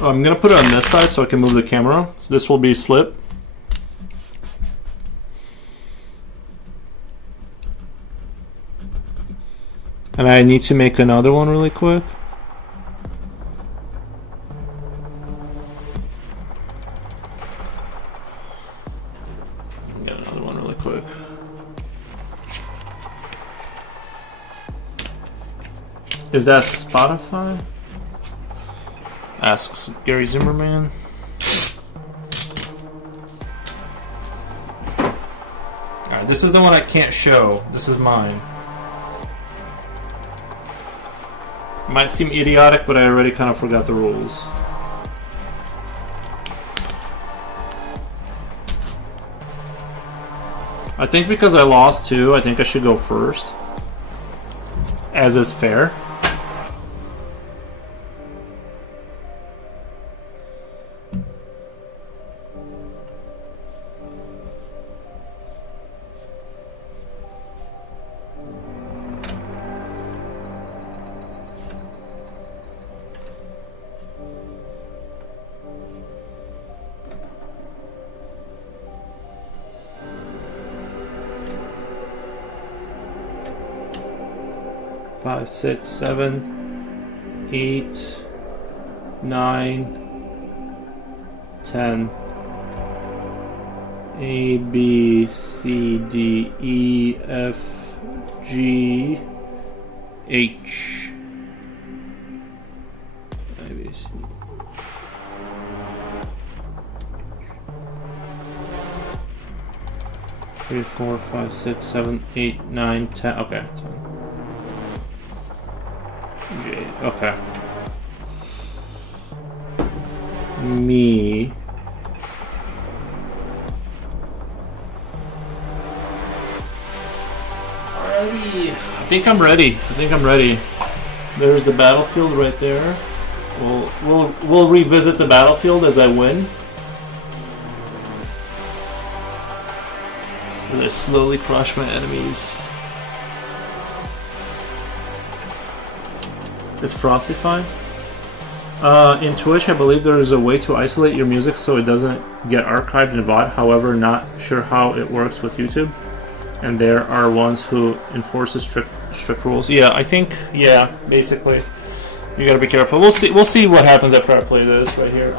I'm gonna put it on this side so I can move the camera. This will be slip. And I need to make another one really quick. Get another one really quick. Is that Spotify? Asks Gary Zimmerman. Alright, this is the one I can't show. This is mine. Might seem idiotic, but I already kind of forgot the rules. I think because I lost two, I think I should go first. As is fair. Five, 6, 7, 8, 9, 10. A, B, C, D, E, F, G, H. A, B, C, 3, 4, 5, 6, 7, 8, 9, 10. Okay. 10. J. Okay. Me. Alrighty. I think I'm ready. There's the battlefield right there. We'll revisit the battlefield as I win. As I slowly crush my enemies. Is Frosty fine? In Twitch, I believe there is a way to isolate your music so it doesn't get archived in VOD. However, not sure how it works with YouTube. And there are ones who enforces strict rules. Yeah, I think, yeah, basically, you gotta be careful. We'll see what happens after I play this right here.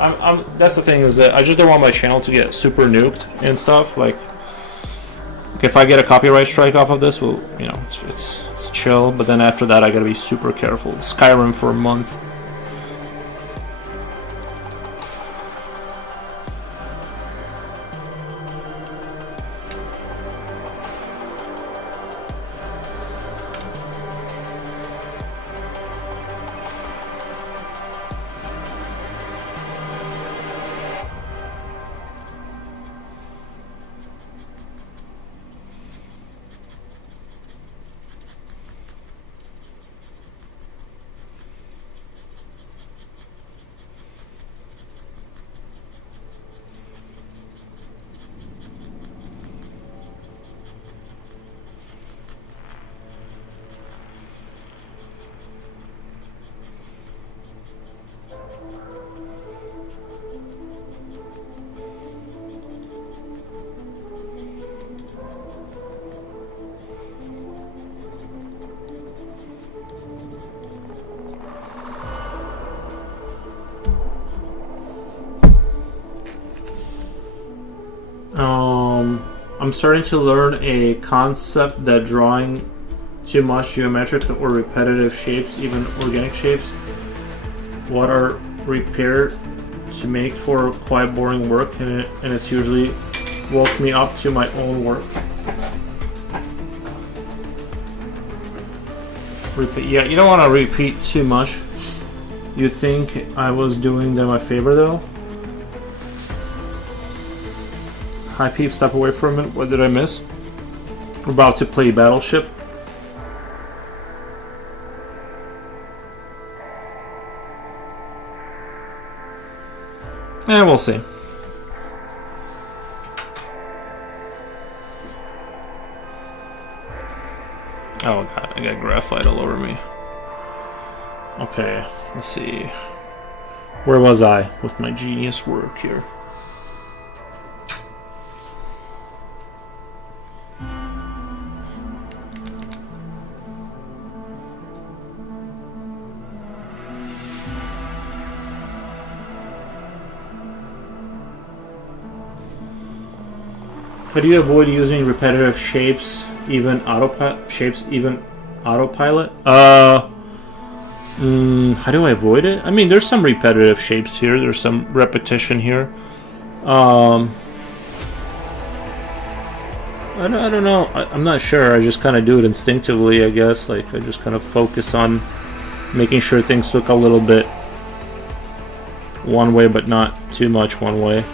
That's the thing, is that I just don't want my channel to get super nuked and stuff. Like, if I get a copyright strike off of this, well, you know, it's chill. But then after that, I gotta be super careful. Skyrim for a month. I'm starting to learn a concept that drawing too much geometric or repetitive shapes, even organic shapes, what are repaired to make for quite boring work, and it's usually woke me up to my own work. Yeah, you don't want to repeat too much. You think I was doing them a favor though? Hi peep, step away for a minute. What did I miss? We're about to play Battleship. And we'll see. Oh god, I got graphite all over me. Okay, let's see. Where was I with my genius work here? How do you avoid using repetitive shapes, even autopilot? How do I avoid it? I mean, there's some repetitive shapes here. There's some repetition here. I don't know. I'm not sure. I just kind of do it instinctively, I guess. Like, I just kind of focus on making sure things look a little bit one way, but not too much one way.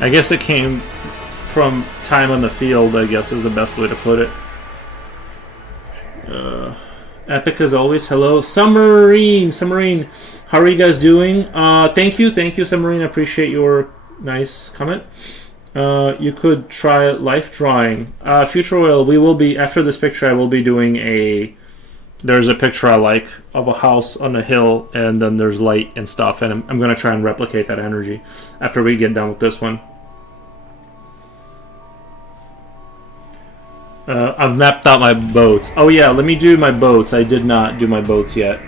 I guess it came from time on the field, I guess is the best way to put it. Epic as always. Hello. Submarine, how are you guys doing? Thank you, Submarine. I appreciate your nice comment. You could try life drawing. Future Oil, we will be, after this picture, I will be doing a there's a picture I like of a house on a hill, and then there's light and stuff, and I'm going to try and replicate that energy after we get done with this one. I've mapped out my boats. Oh yeah, let me do my boats. I did not do my boats yet.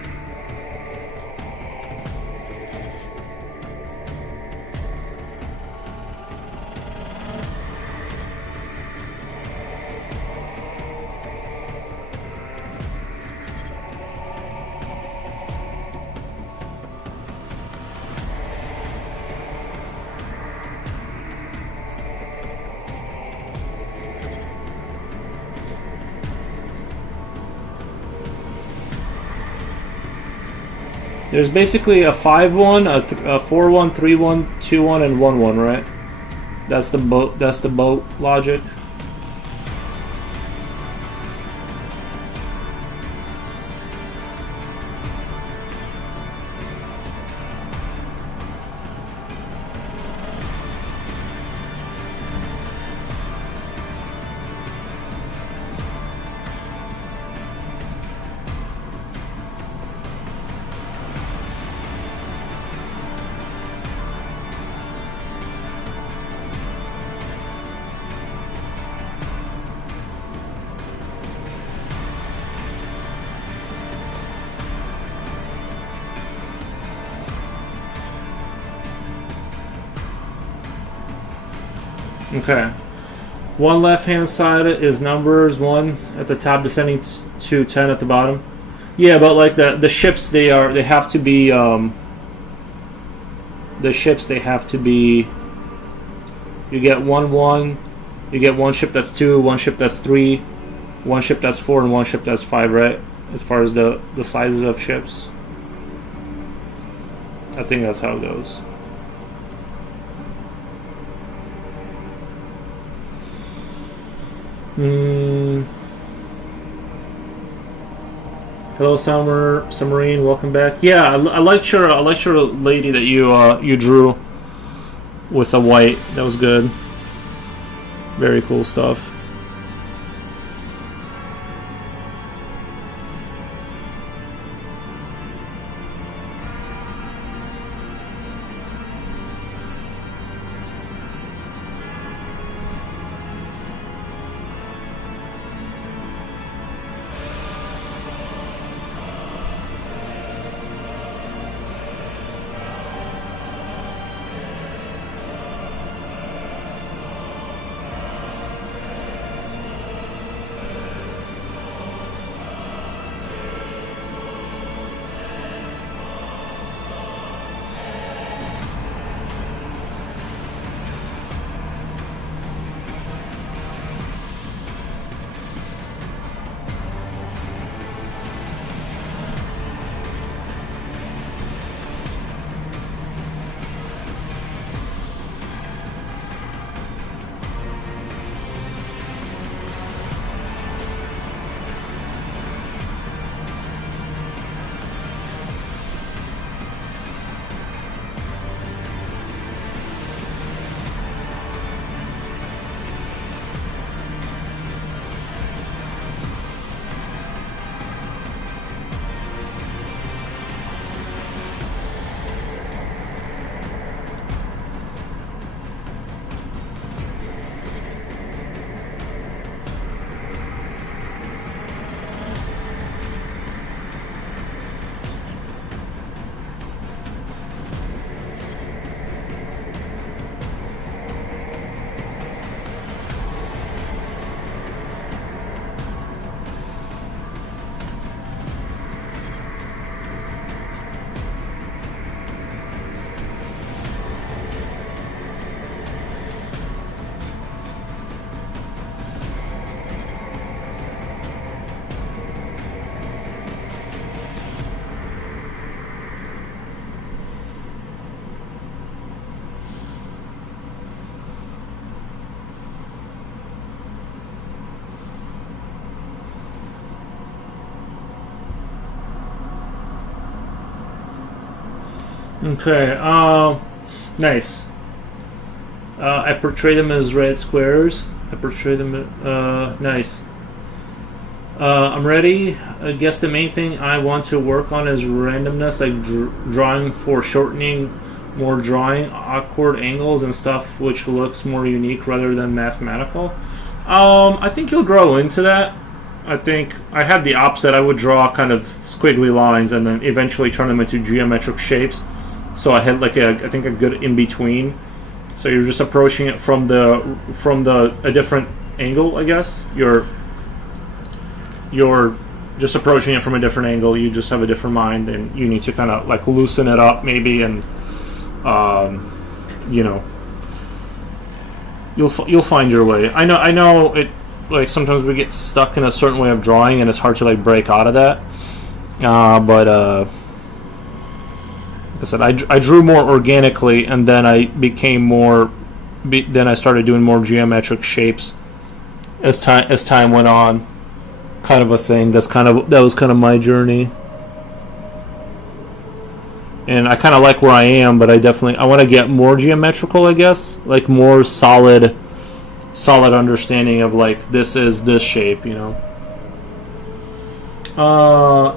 There's basically a 5-1, a 4-1, 3-1, 2-1, and 1-1, right? That's the boat. That's the boat logic. Okay. One left-hand side is numbers, 1 at the top, descending to 10 at the bottom. Yeah, but like the ships, they have to be the ships. They have to be. You get 1-1. You get one ship that's 2, one ship that's 3, one ship that's 4, and one ship that's 5. Right? As far as the sizes of ships, I think that's how it goes. Hello, Submarine. Welcome back. Yeah, I liked your lady that you drew with the white. That was good. Very cool stuff. Okay, nice. I portray them as red squares. I portray them, nice. I'm ready. I guess the main thing I want to work on is randomness, like drawing for shortening, more drawing awkward angles and stuff, which looks more unique rather than mathematical. I think you'll grow into that. I think I had the opposite. I would draw kind of squiggly lines and then eventually turn them into geometric shapes. So I had like I think a good in between. So you're just approaching it from a different angle, I guess. You're just approaching it from a different angle. You just have a different mind, and you need to kind of like loosen it up maybe, and you know, you'll find your way. I know it. Like sometimes we get stuck in a certain way of drawing, and it's hard to like break out of that. But like I said, I drew more organically, and then I became more. Then I started doing more geometric shapes as time went on. Kind of a thing. That was kind of my journey. And I kind of like where I am, but I want to get more geometrical, I guess, like more solid understanding of like this is this shape, you know.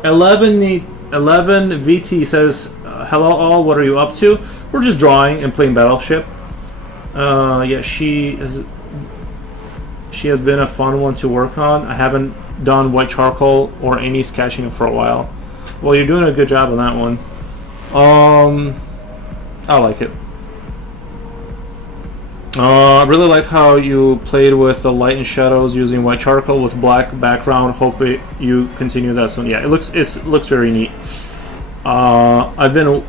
11 VT says, hello all, what are you up to? We're just drawing and playing Battleship. Yeah, she has been a fun one to work on. I haven't done white charcoal or any sketching for a while. Well, you're doing a good job on that one. I like it. I really like how you played with the light and shadows using white charcoal with black background. Hope you continue that soon. Yeah, it looks very neat. I've been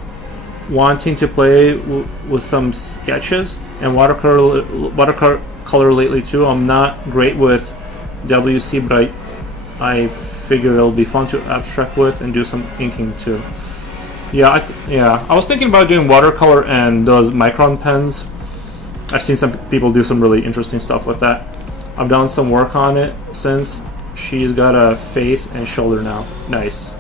wanting to play with some sketches and watercolor lately too. I'm not great with WC, but I figure it'll be fun to abstract with and do some inking too. Yeah, I was thinking about doing watercolor and those micron pens. I've seen some people do some really interesting stuff with that. I've done some work on it since. She's got a face and shoulder now. Nice.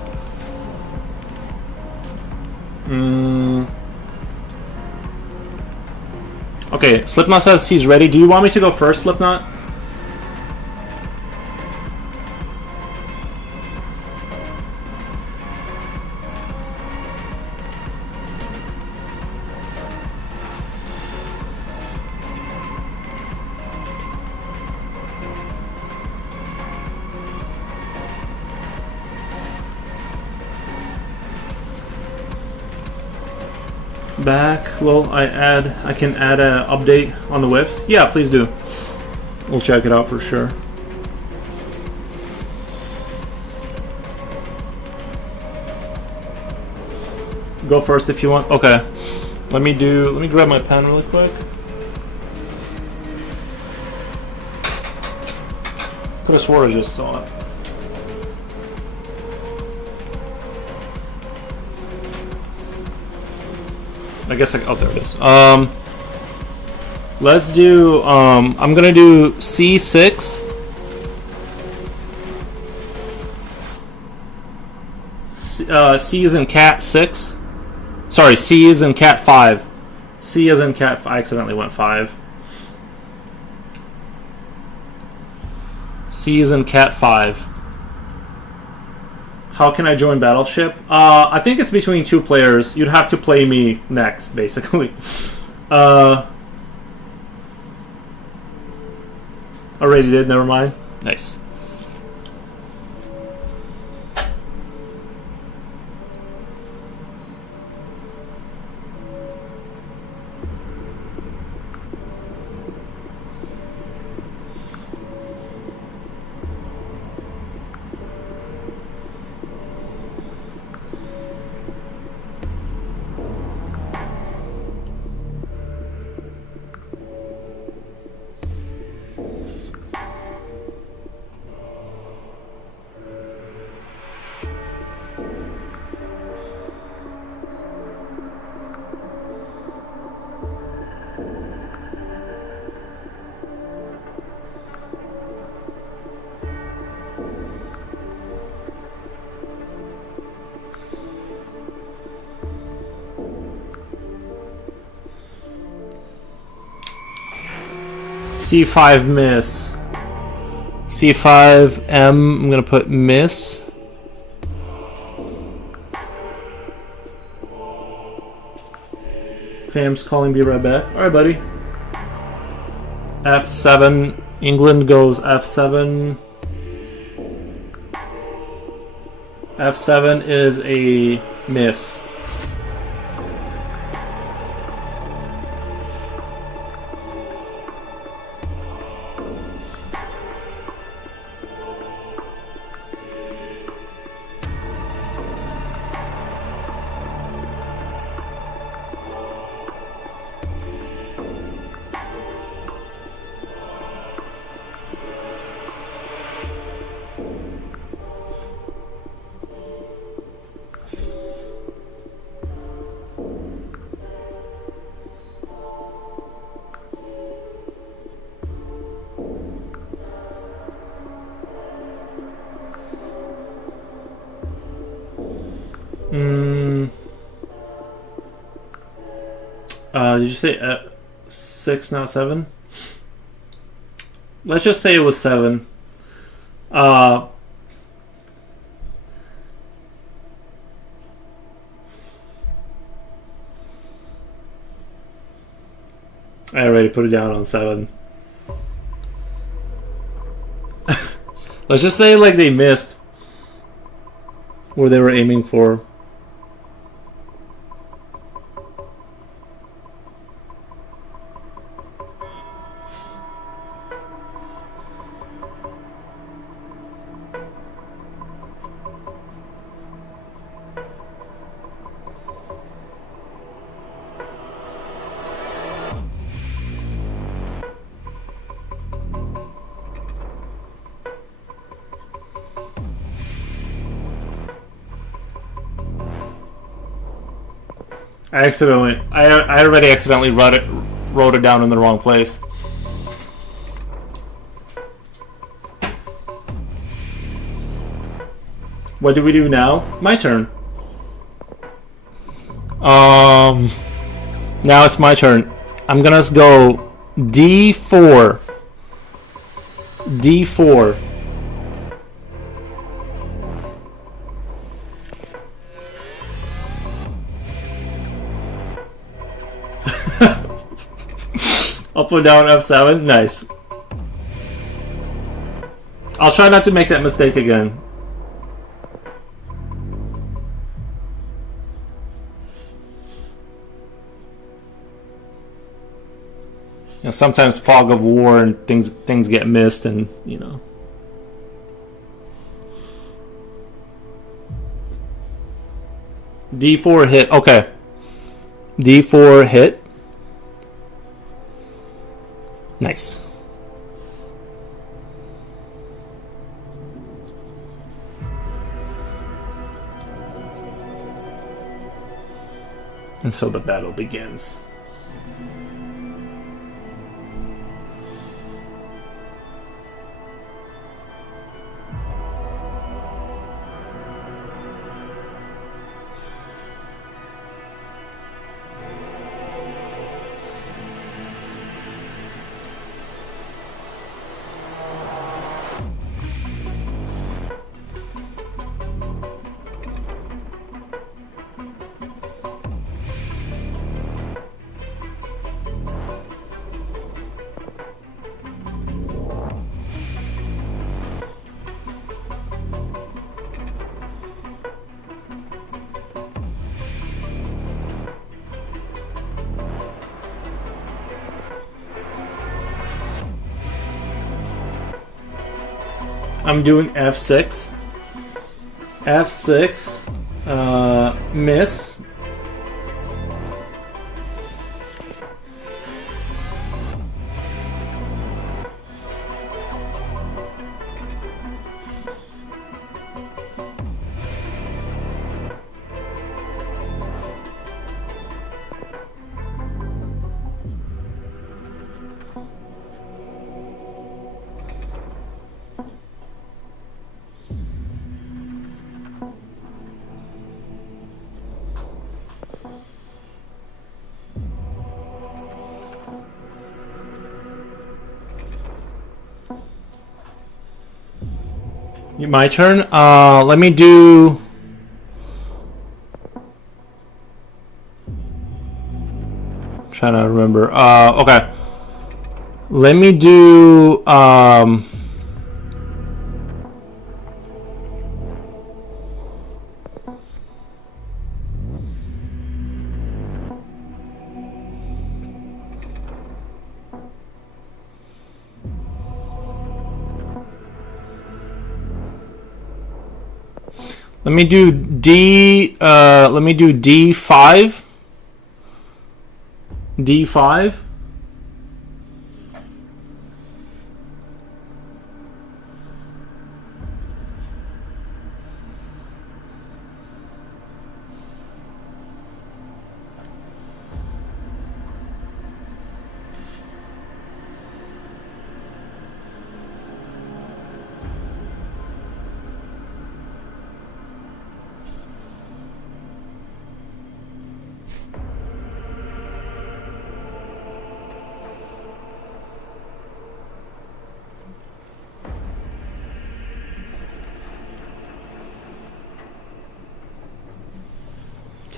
Okay, Slipknot says he's ready. Do you want me to go first, Slipknot? Back. Well, I can add an update on the whips. Yeah, please do. We'll check it out for sure. Go first if you want. Okay. Let me grab my pen really quick. Could have swore I just saw it. I guess oh, there it is. Let's do, I'm gonna do C6. C is in cat 6. Sorry, C is in cat 5. C is in cat 5. I accidentally went 5. C is in cat 5. How can I join Battleship? I think it's between 2 players. You'd have to play me next, basically. Already did, never mind. Nice. C5 miss. C5, M, I'm gonna put miss. Fam's calling, be right back. Alright, buddy. F7, England goes F7. F7 is a miss. Did you say 6, not 7? Let's just say it was 7. I already put it down on 7. Let's just say like they missed where they were aiming for. I already accidentally wrote it down in the wrong place. What do we do now? My turn. Now it's my turn. I'm gonna go D4. D4. Up and down F7. Nice. I'll try not to make that mistake again. You know, sometimes fog of war and things get missed, and you know. D4 hit. Okay. D4 hit. Nice. And so the battle begins. I'm doing F6. F6. Miss. My turn. Let me do. I'm trying to remember. Okay. Let me do. Let me do D. Let me do D5. D5.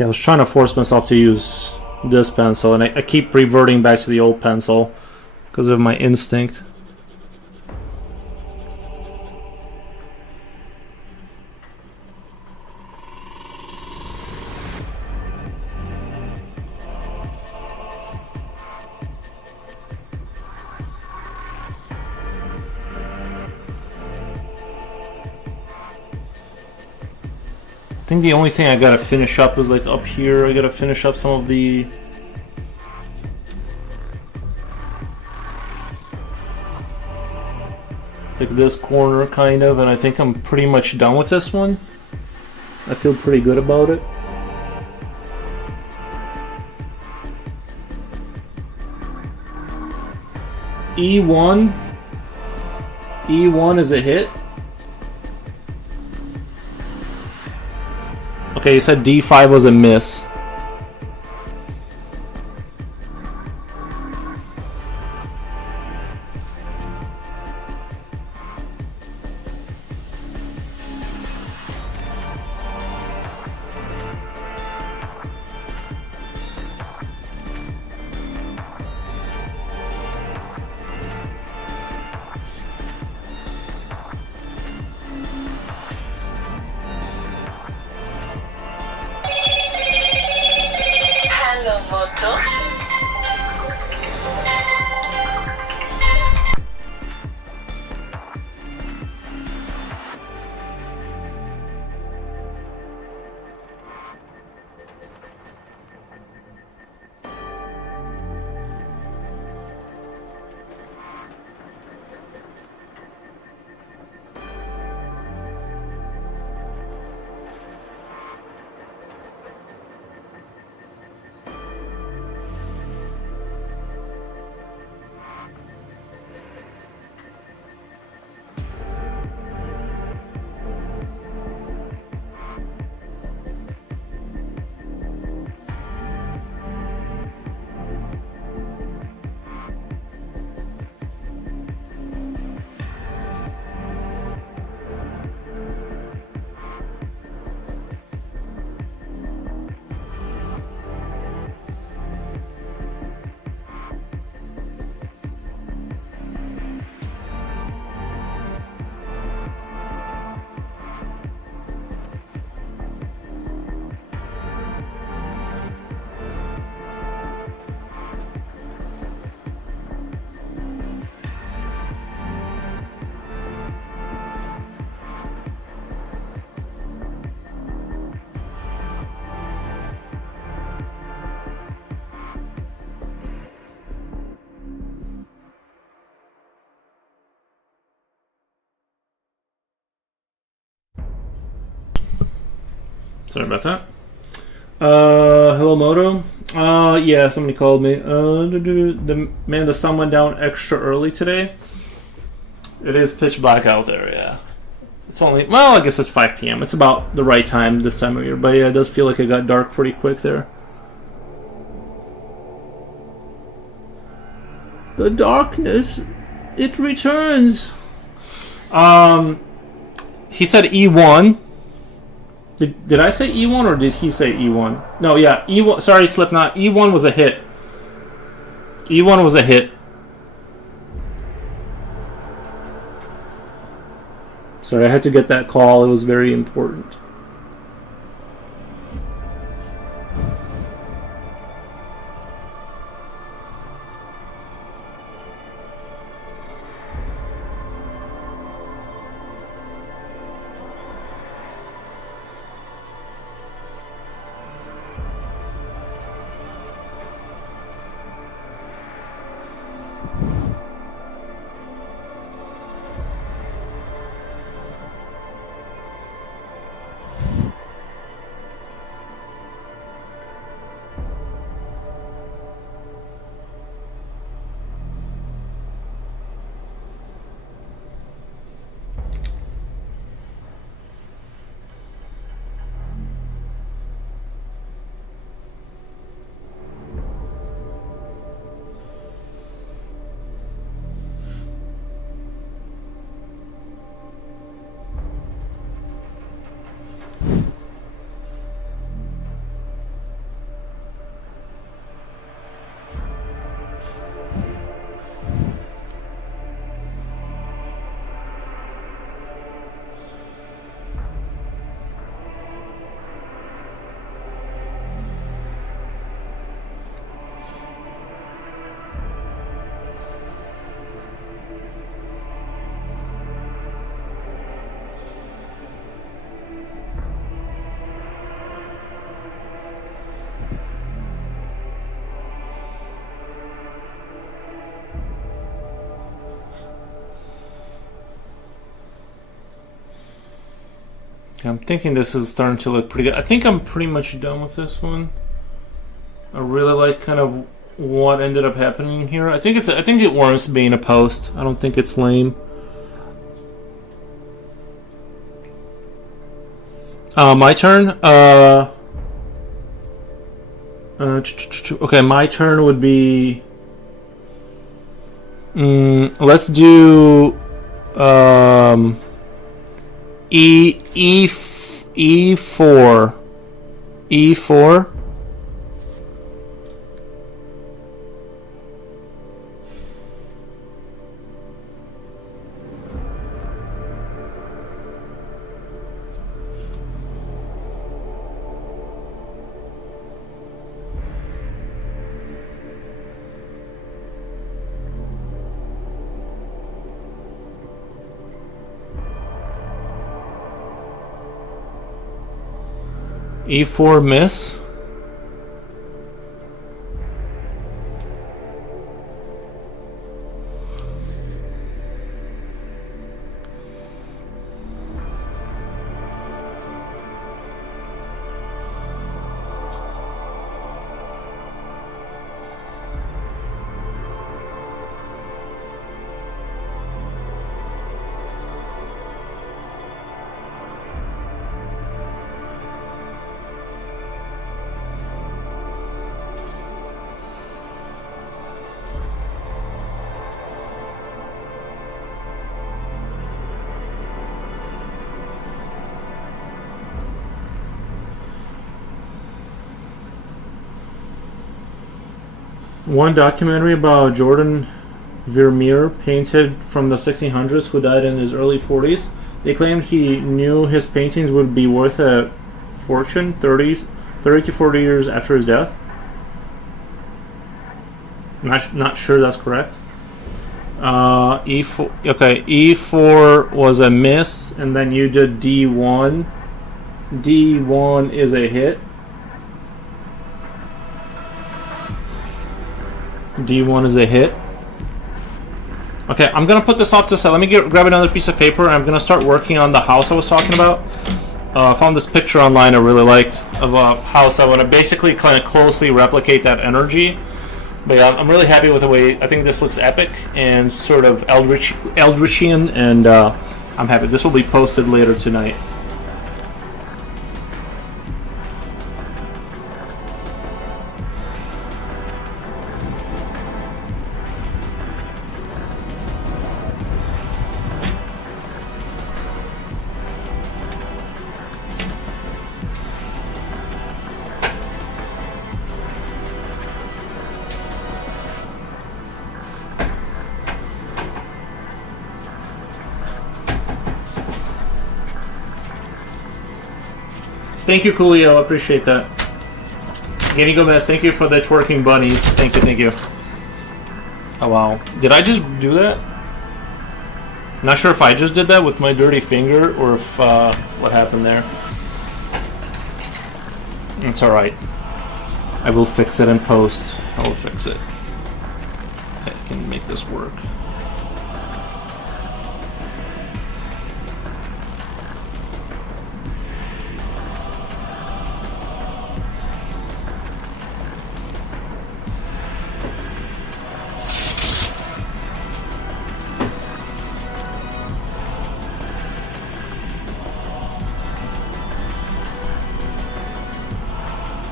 I was trying to force myself to use this pencil, and I keep reverting back to the old pencil because of my instinct. I think the only thing I gotta finish up is like up here. I gotta finish up some of the like this corner kind of, and I think I'm pretty much done with this one. I feel pretty good about it. E1. E1 is a hit. Okay, you said D5 was a miss. Sorry about that. Hello, Moto. Yeah, somebody called me. The sun went down extra early today. It is pitch black out there, yeah. It's only, well, I guess it's 5 p.m. It's about the right time this time of year. But yeah, it does feel like it got dark pretty quick there. The darkness, it returns. he said E1. Did I say E1 or did he say E1? No, yeah, E1. Sorry, Slipknot. E1 was a hit. E1 was a hit. Sorry, I had to get that call. It was very important. I'm thinking this is starting to look pretty good. I think I'm pretty much done with this one. I really like kind of what ended up happening here. I think it warrants being a post. I don't think it's lame. My turn. Okay, my turn would be. Let's do E4. E4. E4 miss. One documentary about Jordan Vermeer, painted from the 1600s, who died in his early 40s. They claimed he knew his paintings would be worth a fortune 30 to 40 years after his death. Not sure that's correct. E4. Okay, E4 was a miss, and then you did D1. D1 is a hit. D1 is a hit. Okay, I'm gonna put this off to the side. Let me grab another piece of paper, and I'm gonna start working on the house I was talking about. I found this picture online I really liked of a house I want to basically kind of closely replicate that energy. But yeah, I'm really happy with the way. I think this looks epic and sort of Eldritchian, and I'm happy. This will be posted later tonight. Thank you, Coolio. Appreciate that. Guinea Gomez, thank you for the twerking bunnies. Thank you, thank you. Oh, wow. Did I just do that? Not sure if I just did that with my dirty finger or if, what happened there. It's alright. I will fix it in post. I will fix it. I can make this work.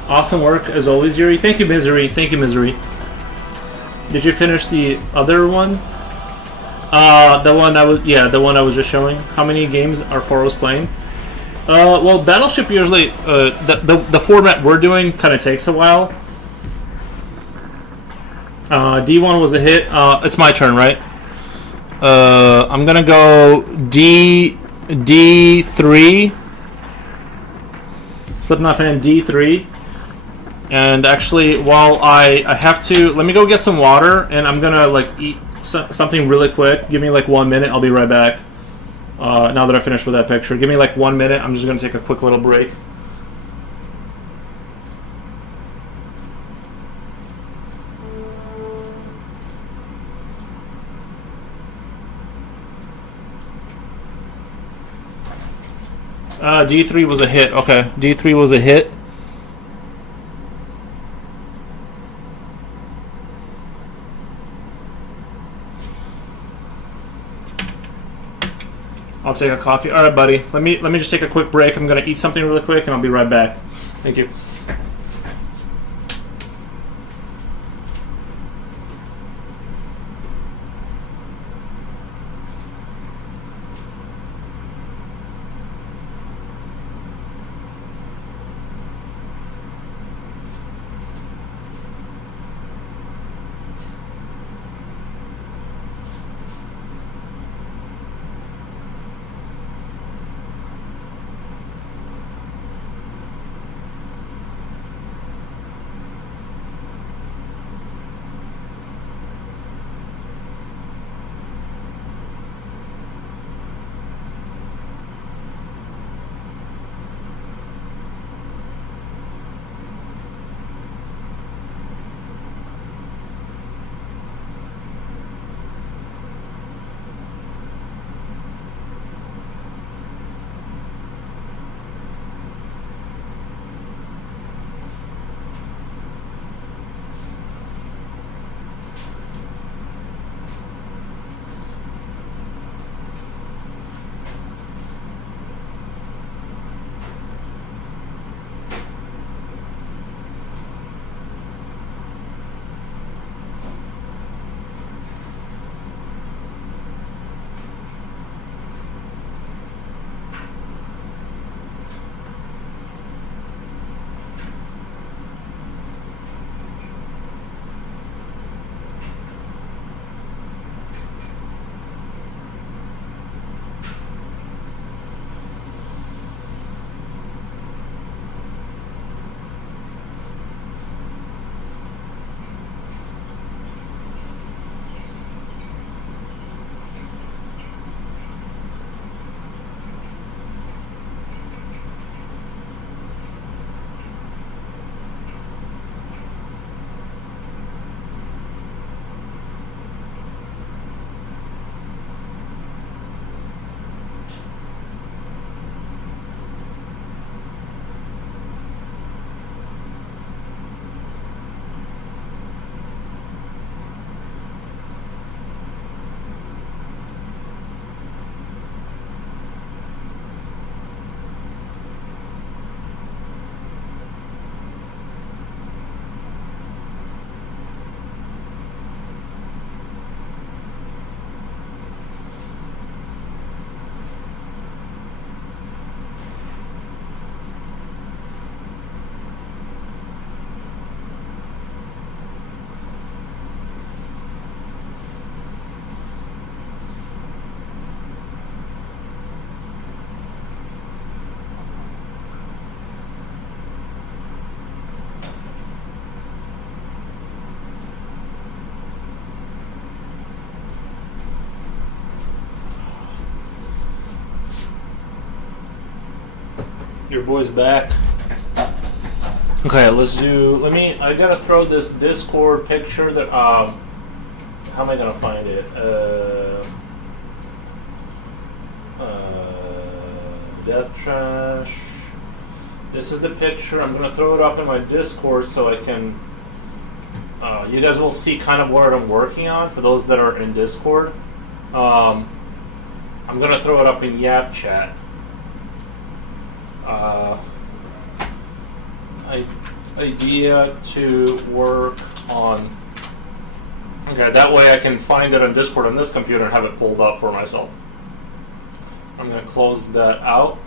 Awesome work as always, Yuri. Thank you, Misery. Thank you, Misery. Did you finish the other one? The one I was just showing. How many games are Foros playing? Well, Battleship usually the format we're doing kind of takes a while. D1 was a hit. It's my turn, right? I'm gonna go D3. Slipknot fan D3. And actually, while I have to, let me go get some water, and I'm gonna like eat something really quick. Give me like 1 minute. I'll be right back. Now that I finished with that picture, give me like 1 minute. I'm just gonna take a quick little break. D3 was a hit. Okay, D3 was a hit. I'll take a coffee. All right, buddy. Let me just take a quick break. I'm gonna eat something really quick, and I'll be right back. Thank you. Your boy's back. Okay, let's do. I gotta throw this Discord picture that. How am I gonna find it? Death trash. This is the picture. I'm gonna throw it up in my Discord so I can. You guys will see kind of what I'm working on for those that are in Discord. I'm gonna throw it up in Yap Chat. Idea to work on. Okay, that way I can find it on Discord on this computer and have it pulled up for myself. I'm going to close that out.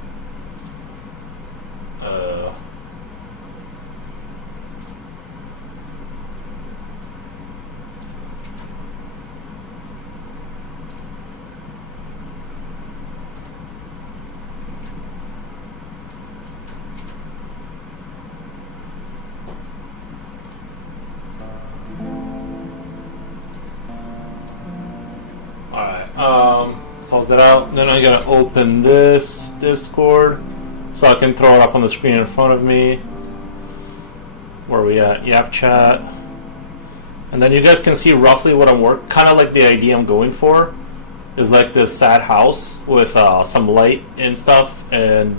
Close that out. Then I gotta open this Discord so I can throw it up on the screen in front of me. Where are we at? Yap Chat. And then you guys can see roughly what I'm working. Kind of like the idea I'm going for is like this sad house with some light and stuff. And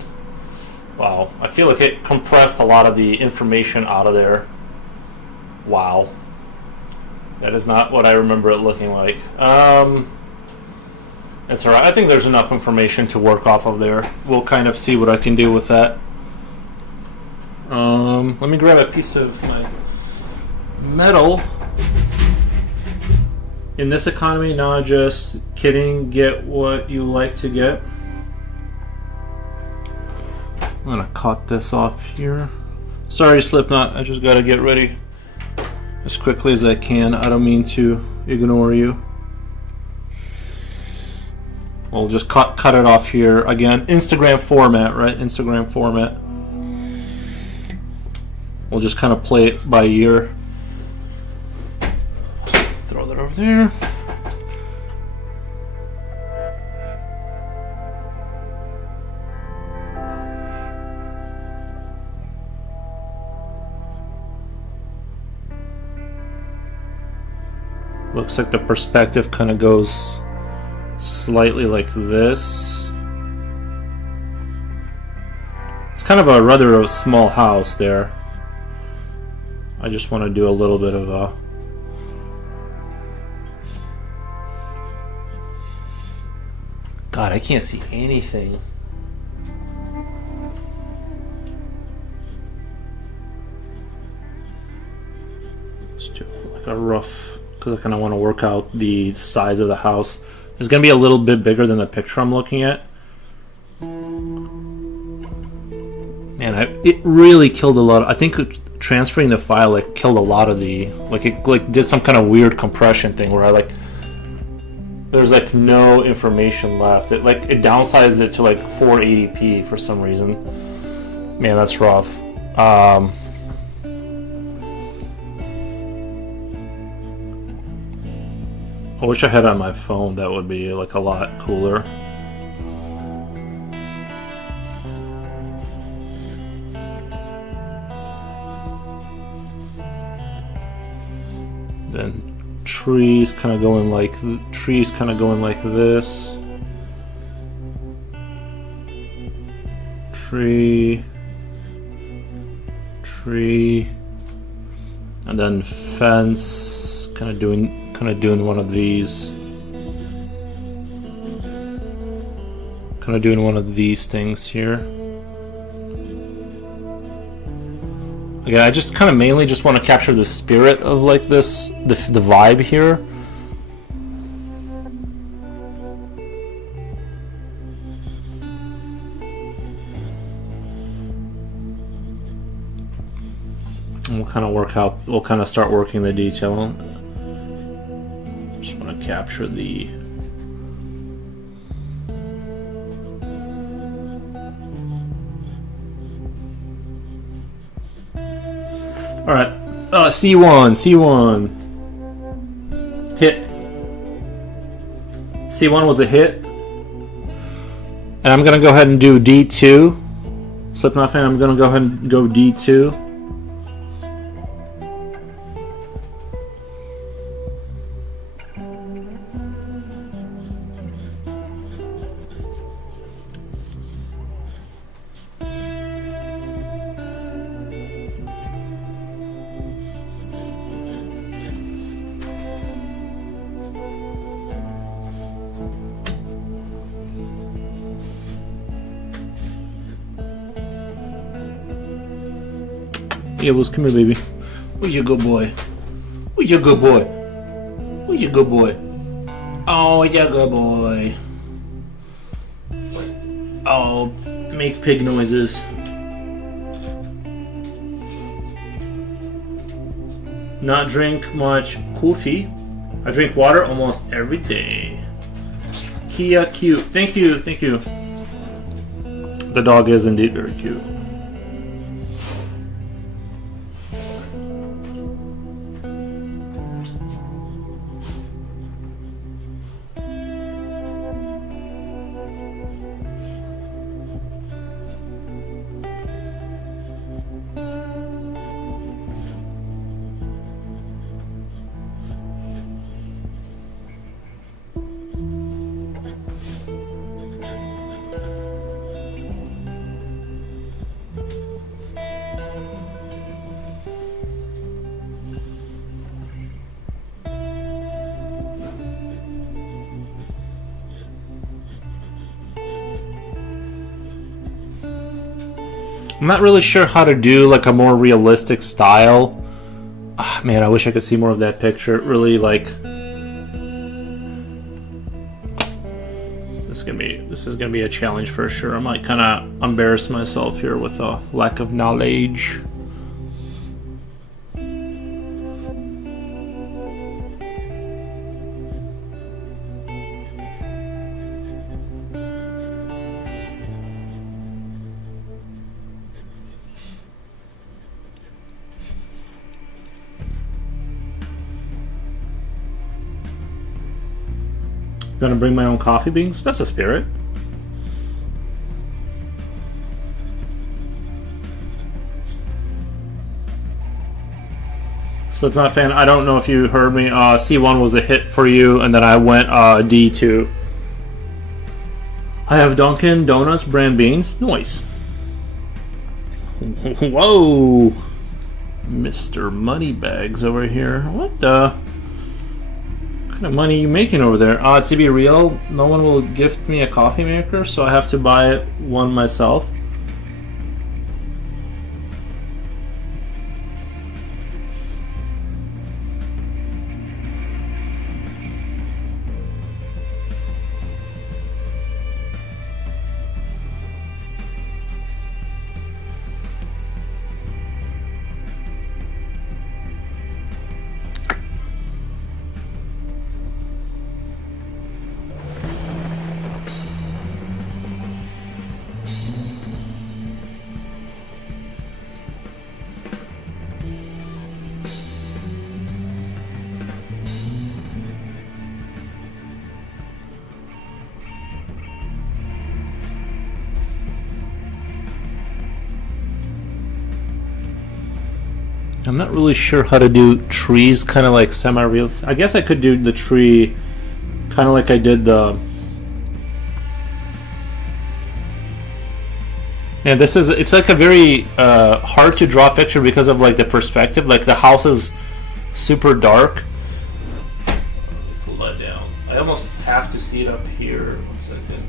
wow, I feel like it compressed a lot of the information out of there. Wow, that is not what I remember it looking like. That's alright. I think there's enough information to work off of there. We'll kind of see what I can do with that. Let me grab a piece of my metal. In this economy, not just kidding, get what you like to get. I'm gonna cut this off here. Sorry, Slipknot, I just gotta get ready as quickly as I can. I don't mean to ignore you. We'll just cut it off here. Again, Instagram format, right? Instagram format. We'll just kind of play it by ear. Throw that over there. Looks like the perspective kind of goes slightly like this. It's kind of a rather small house there. I just want to do a little bit of a God, I can't see anything. Let's do like a rough, because I kind of want to work out the size of the house. It's going to be a little bit bigger than the picture I'm looking at. Man, it really killed a lot. I think transferring the file like killed a lot of the it did some kind of weird compression thing where there's like no information left. It downsized it to like 480p for some reason. Man, that's rough. I wish I had it on my phone. That would be like a lot cooler. Then trees kind of going like this. Tree, and then fence. Kind of doing one of these. Kind of doing one of these things here. Again, I just kind of mainly just want to capture the spirit of like this, the vibe here. And we'll kind of start working the detail. Just want to capture the Alright, C1 hit. C1 was a hit. And I'm going to go ahead and do D2 Slipknot fan, I'm gonna go ahead and go D2. Eels, come here, baby. Who's your good boy? Who's your good boy? Who's your good boy? Oh, he's your good boy. Oh, make pig noises. Not drink much coffee. I drink water almost every day. Kia cute. Thank you, thank you. The dog is indeed very cute. I'm not really sure how to do like a more realistic style. Oh, man, I wish I could see more of that picture. It really like this is gonna be a challenge for sure. I might kind of embarrass myself here with a lack of knowledge. Gonna bring my own coffee beans? That's a spirit. Slipknot fan, I don't know if you heard me. C1 was a hit for you, and then I went D2. I have Dunkin' Donuts brand beans. Nice. Whoa. Mr. Moneybags over here. What the? What kind of money are you making over there? To be real, no one will gift me a coffee maker, so I have to buy one myself. I'm not really sure how to do trees kind of like semi-real. I guess I could do the tree kind of like I did the... Yeah, this is... It's like a very hard to draw picture because of like the perspective. Like the house is super dark. Let me pull that down. I almost have to see it up here. 1 second.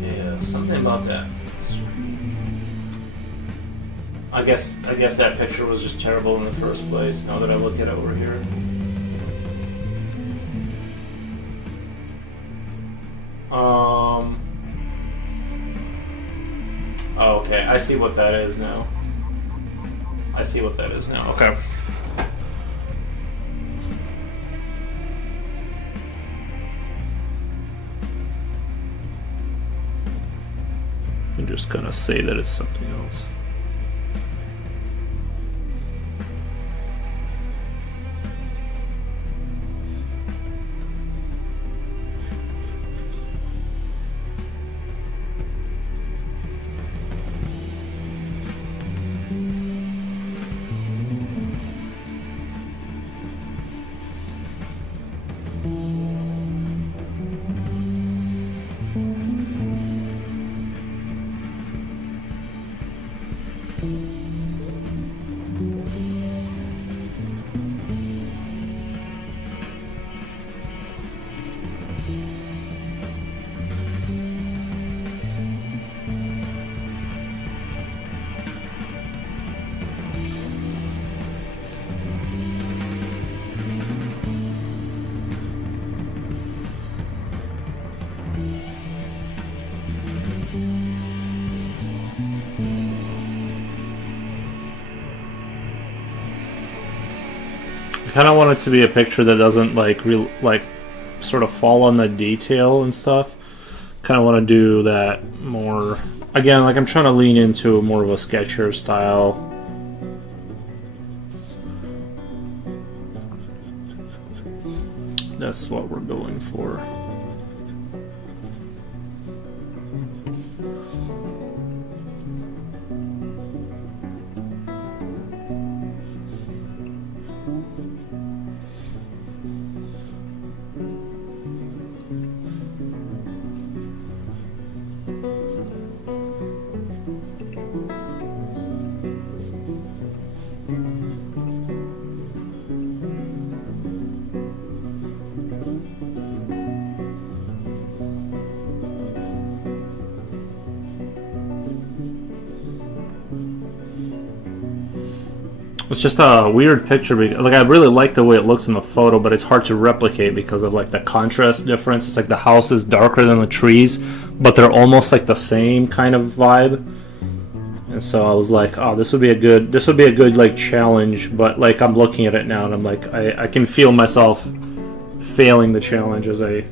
Yeah, something about that. I guess that picture was just terrible in the first place, now that I look at it over here. Oh, okay, I see what that is now. Okay. You can just kind of say that it's something else. I kind of want it to be a picture that doesn't like sort of fall on the detail and stuff. Kind of want to do that more. Again, like I'm trying to lean into more of a sketcher style. That's what we're going for. It's just a weird picture. Like I really like the way it looks in the photo, but it's hard to replicate because of like the contrast difference. It's like the house is darker than the trees, but they're almost like the same kind of vibe. And so I was like, oh, this would be a good like challenge. But like I'm looking at it now, and I'm like, I can feel myself failing the challenge as I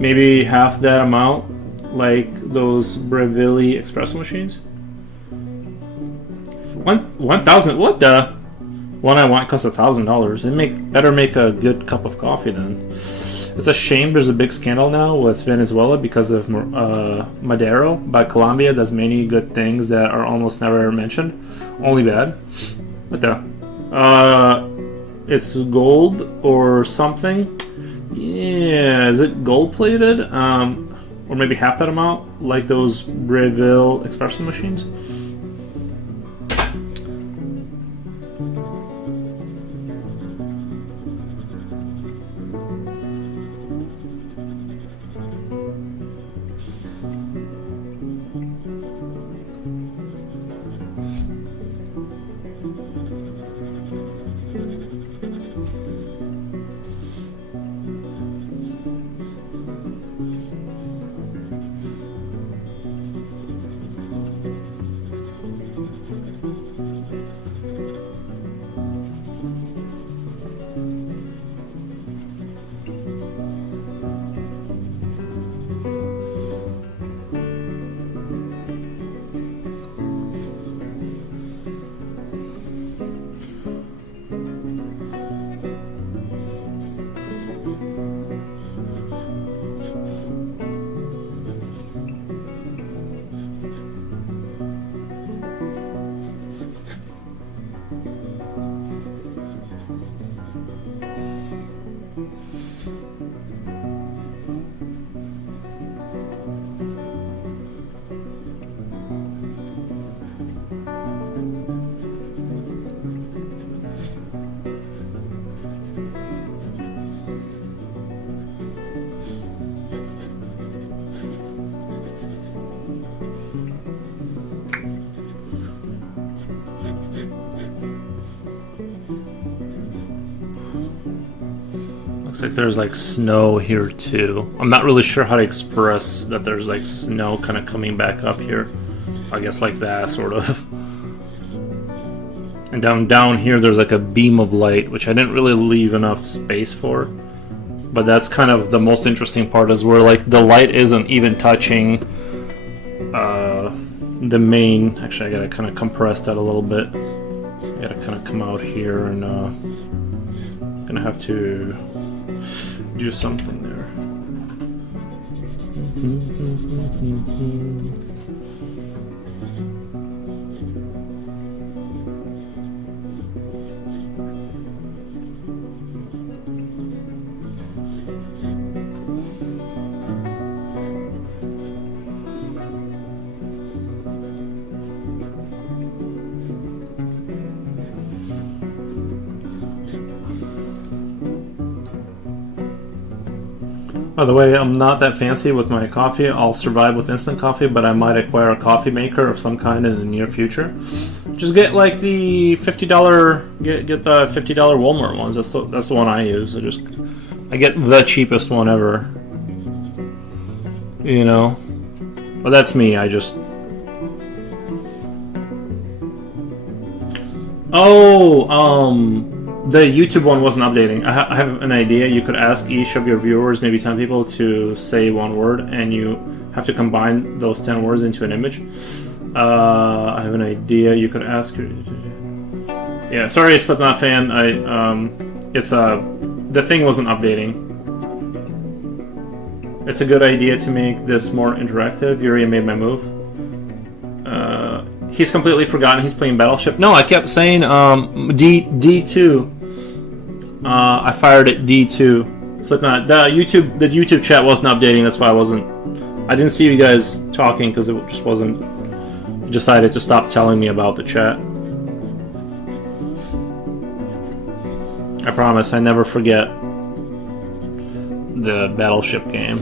maybe half that amount, like those Breville espresso machines. 1,000. What the? One I want costs $1,000. It better make a good cup of coffee then. It's a shame there's a big scandal now with Venezuela because of Madero, but Colombia does many good things that are almost never mentioned. Only bad. What the? It's gold or something. Yeah, is it gold plated? Or maybe half that amount, like those Breville espresso machines. Looks like there's like snow here too. I'm not really sure how to express that there's like snow kind of coming back up here. I guess like that sort of. And down here there's like a beam of light, which I didn't really leave enough space for. But that's kind of the most interesting part, is where like the light isn't even touching the main. Actually, I gotta kind of compress that a little bit. I gotta kind of come out here and gonna have to do something there. By the way, I'm not that fancy with my coffee. I'll survive with instant coffee, but I might acquire a coffee maker of some kind in the near future. Just get like the $50 get the $50 Walmart ones. That's the one I use. I get the cheapest one ever. You know, but that's me. The YouTube one wasn't updating. I have an idea. You could ask each of your viewers, maybe 10 people, to say one word, and you have to combine those 10 words into an image. I have an idea. You could ask. Yeah, sorry, Slipknot fan. The thing wasn't updating. It's a good idea to make this more interactive. Yuri made my move. He's completely forgotten he's playing Battleship. No, I kept saying D2. I fired at D2. Slipknot. The YouTube chat wasn't updating. That's why I didn't see you guys talking because it just wasn't. You decided to stop telling me about the chat. I promise I never forget the Battleship game.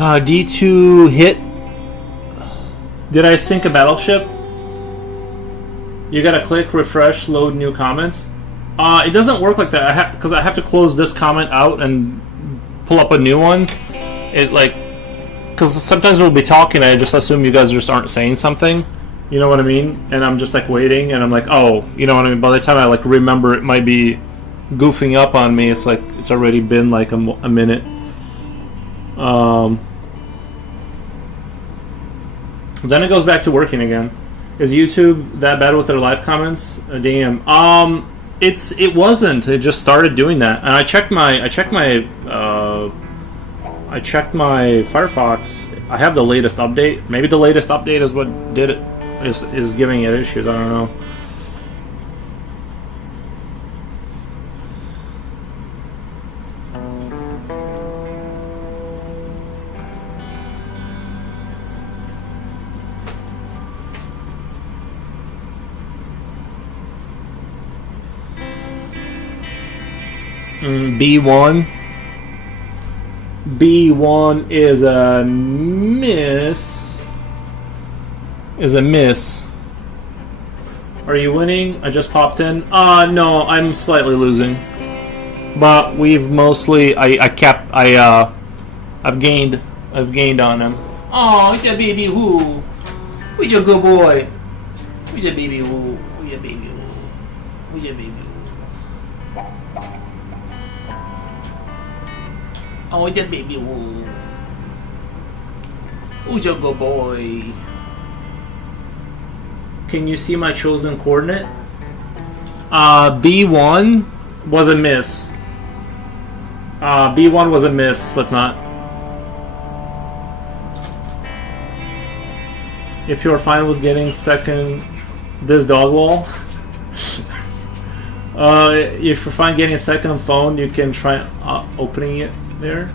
D2 hit. Did I sync a Battleship? You gotta click refresh, load new comments. It doesn't work like that. Because I have to close this comment out and pull up a new one. Because sometimes we'll be talking, and I just assume you guys just aren't saying something. You know what I mean? And I'm just like waiting, and I'm like, oh, you know what I mean? By the time I like remember, it might be goofing up on me. It's like it's already been like a minute. Then it goes back to working again. Is YouTube that bad with their live comments? Damn. It wasn't. It just started doing that, and I checked my Firefox. I have the latest update. Maybe the latest update is what did it. Is giving it issues. I don't know. B1. B1 is a miss. Are you winning? I just popped in. No, I'm slightly losing. But we've mostly I've gained on him. Oh, it's a baby who? Who's your good boy? Who's your baby who? Who's your baby who? Who's your baby who? Oh, it's a baby who? Who's your good boy? Can you see my chosen coordinate? B1 was a miss. B1 was a miss, Slipknot. If you're fine with getting second this dog wall, if you're fine getting a second phone, you can try opening it there.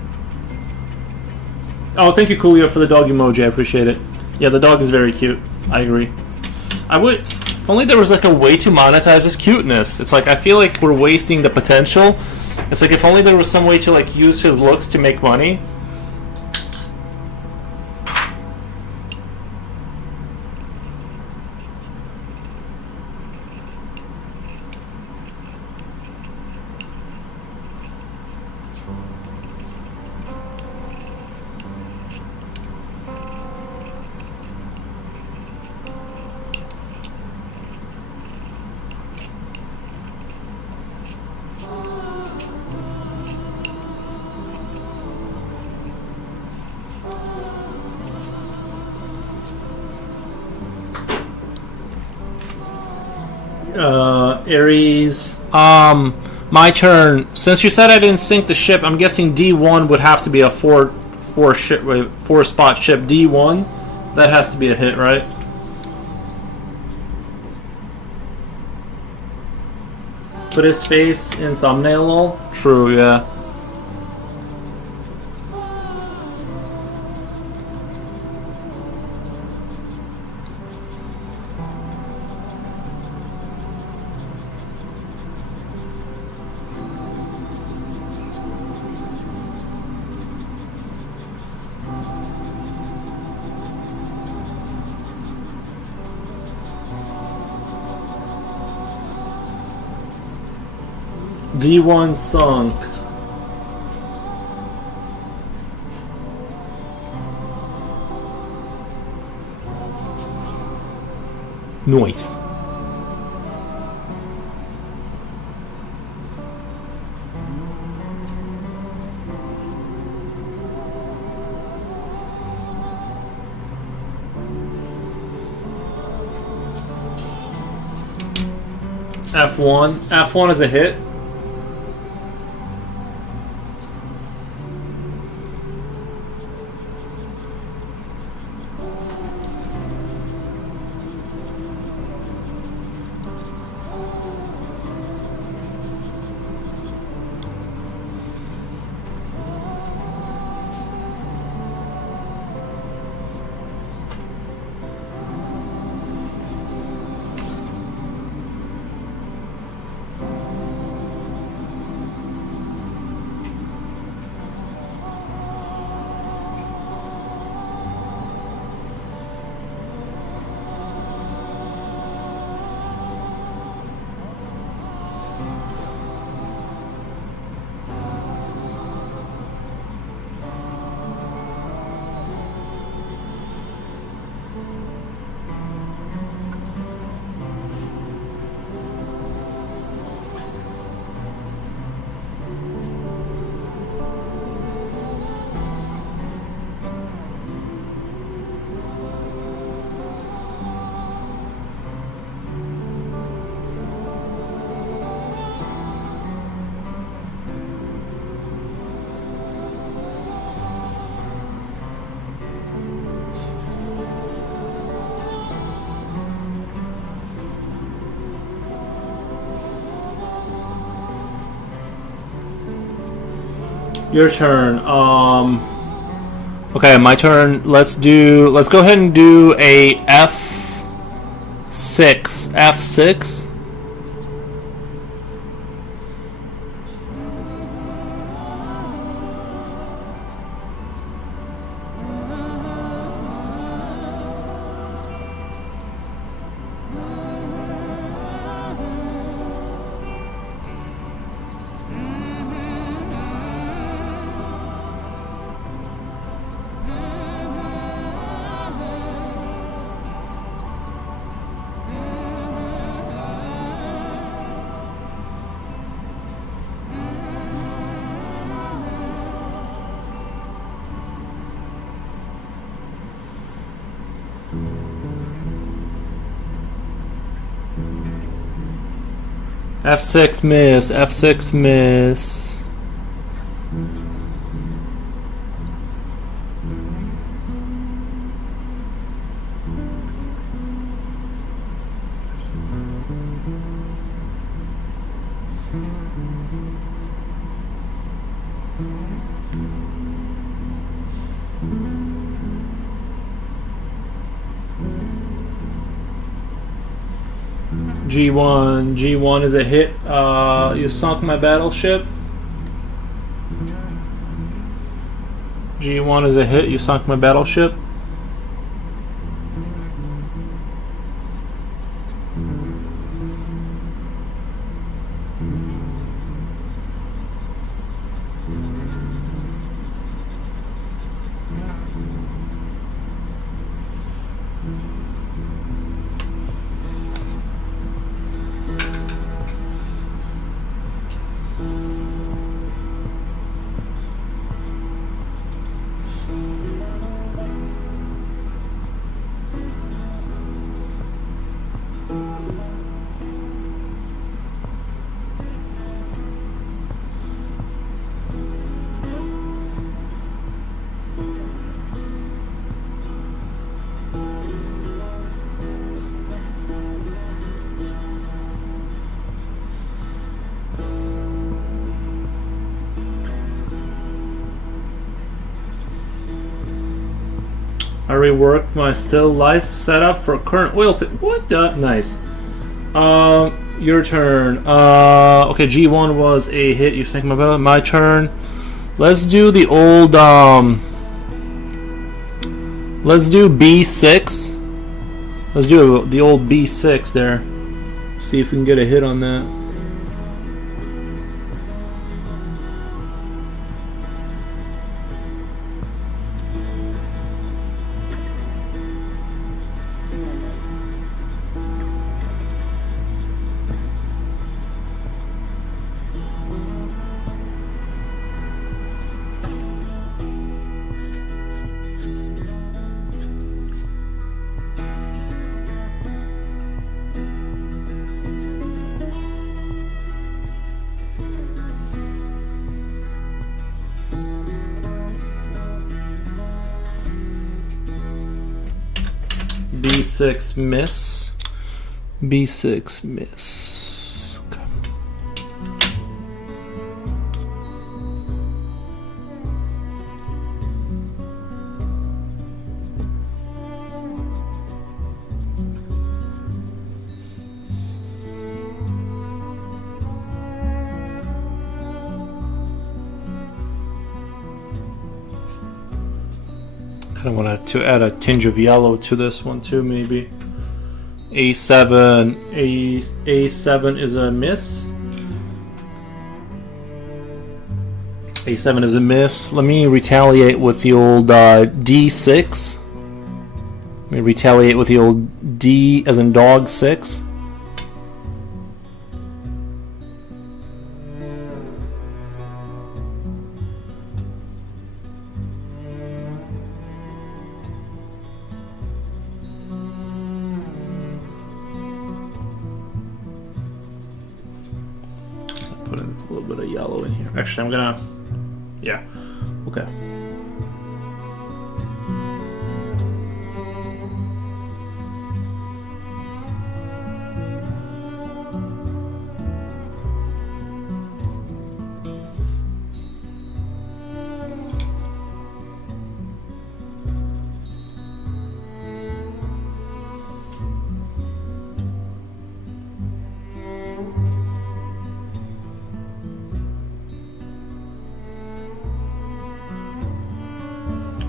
Oh, thank you, Coolio, for the dog emoji. I appreciate it. Yeah, the dog is very cute. I agree. I would, if only there was like a way to monetize this cuteness. It's like I feel like we're wasting the potential. It's like if only there was some way to like use his looks to make money. Aries. My turn. Since you said I didn't sink the ship, I'm guessing D1 would have to be a 4 4 spot ship D1. That has to be a hit, right? Put his face in thumbnail lol. True, yeah. D1 sunk. Nice. F1. F1 is a hit. Your turn. Okay, my turn. Let's go ahead and do a F6. F6. F6 miss. F6 miss. G1. G1 is a hit. You sunk my battleship. G1 is a hit. You sunk my battleship. I reworked my still life setup for current oil pit. What the? Nice. Your turn. Okay, G1 was a hit. You think my turn. Let's do the old, let's do B6. Let's do the old B6 there. See if we can get a hit on that. B6 miss. B6 miss. Okay. I wanted to add a tinge of yellow to this one too, maybe. A7, A7 is a miss. A7 is a miss. Let me retaliate with the old D6. Let me retaliate with the old D as in dog 6. Put in a little bit of yellow in here. Actually, I'm gonna, yeah, okay.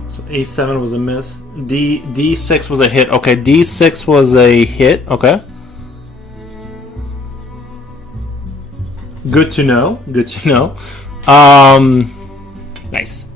So A7 was a miss. D6 was a hit. Okay, D6 was a hit. Okay. Good to know. Good to know. Nice.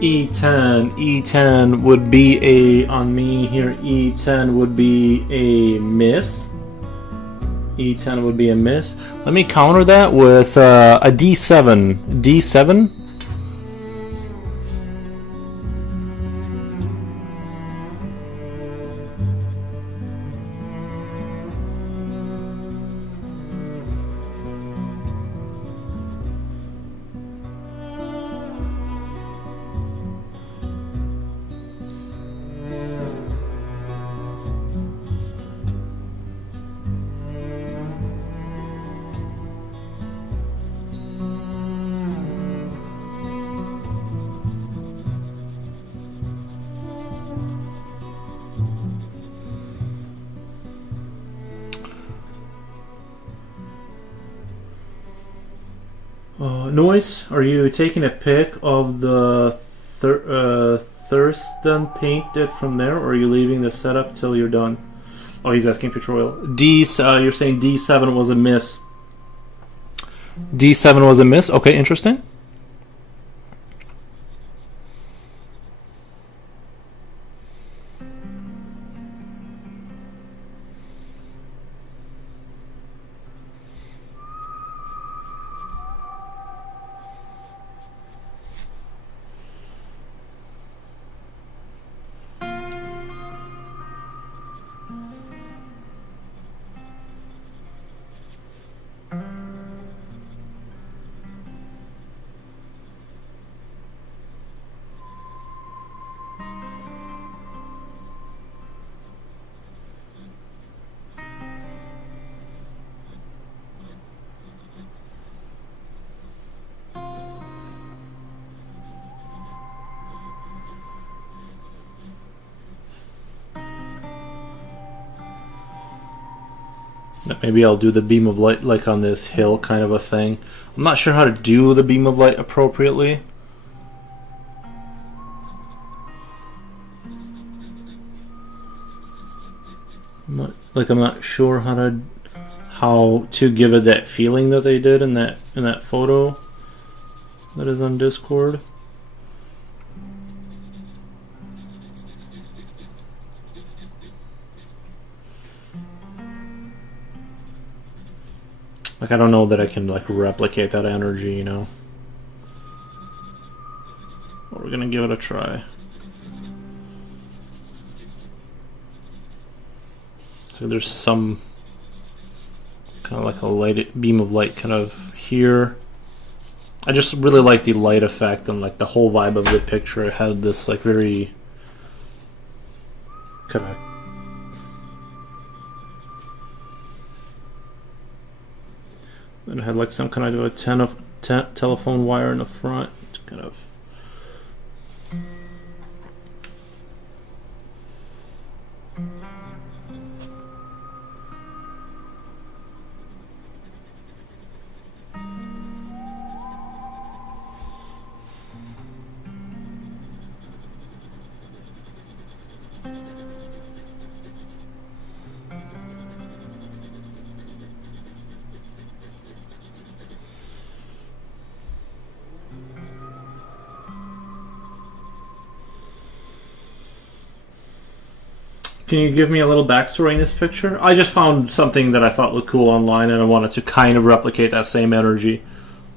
E10 would be a, on me here, E10 would be a miss. E10 would be a miss. Let me counter that with a D7. D7? Noise, are you taking a pic of the Thurston painted from there, or are you leaving the setup till you're done? Oh, he's asking for Troil. You're saying D7 was a miss. D7 was a miss. Okay, interesting. Maybe I'll do the beam of light like on this hill kind of a thing. I'm not sure how to do the beam of light appropriately. I'm not sure how to give it that feeling that they did in that photo that is on Discord. Like, I don't know that I can like replicate that energy, you know. But we're gonna give it a try. So there's some kind of like a light beam of light kind of here. I just really like the light effect and like the whole vibe of the picture. It had this like very kind of and it had like some kind of a telephone wire in the front, kind of. Can you give me a little backstory in this picture? I just found something that I thought looked cool online, and I wanted to kind of replicate that same energy.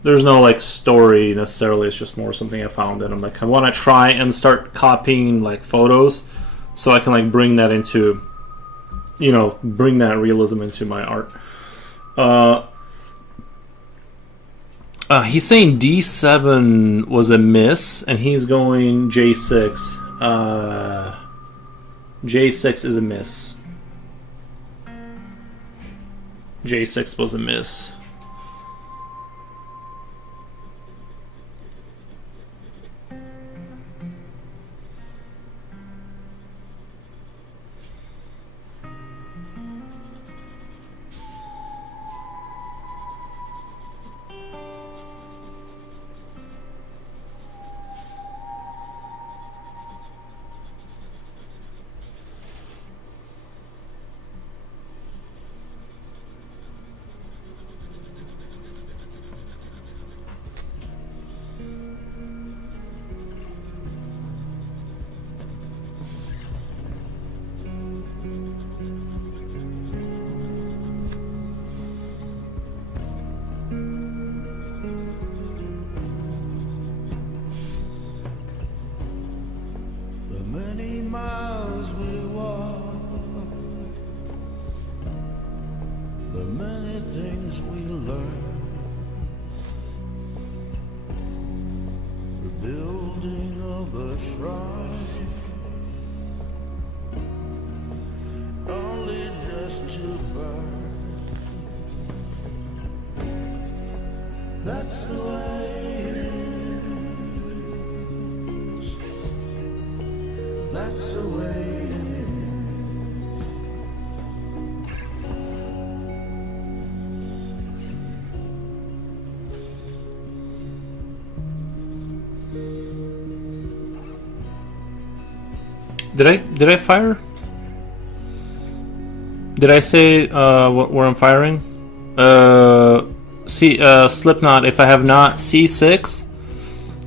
There's no like story necessarily. It's just more something I found, and I'm like, I want to try and start copying like photos, so I can like bring that into, you know, bring that realism into my art. He's saying D7 was a miss, and he's going J6. J6 is a miss. J6 was a miss. Did I fire? Did I say where I'm firing? Slipknot. If I have not, C6.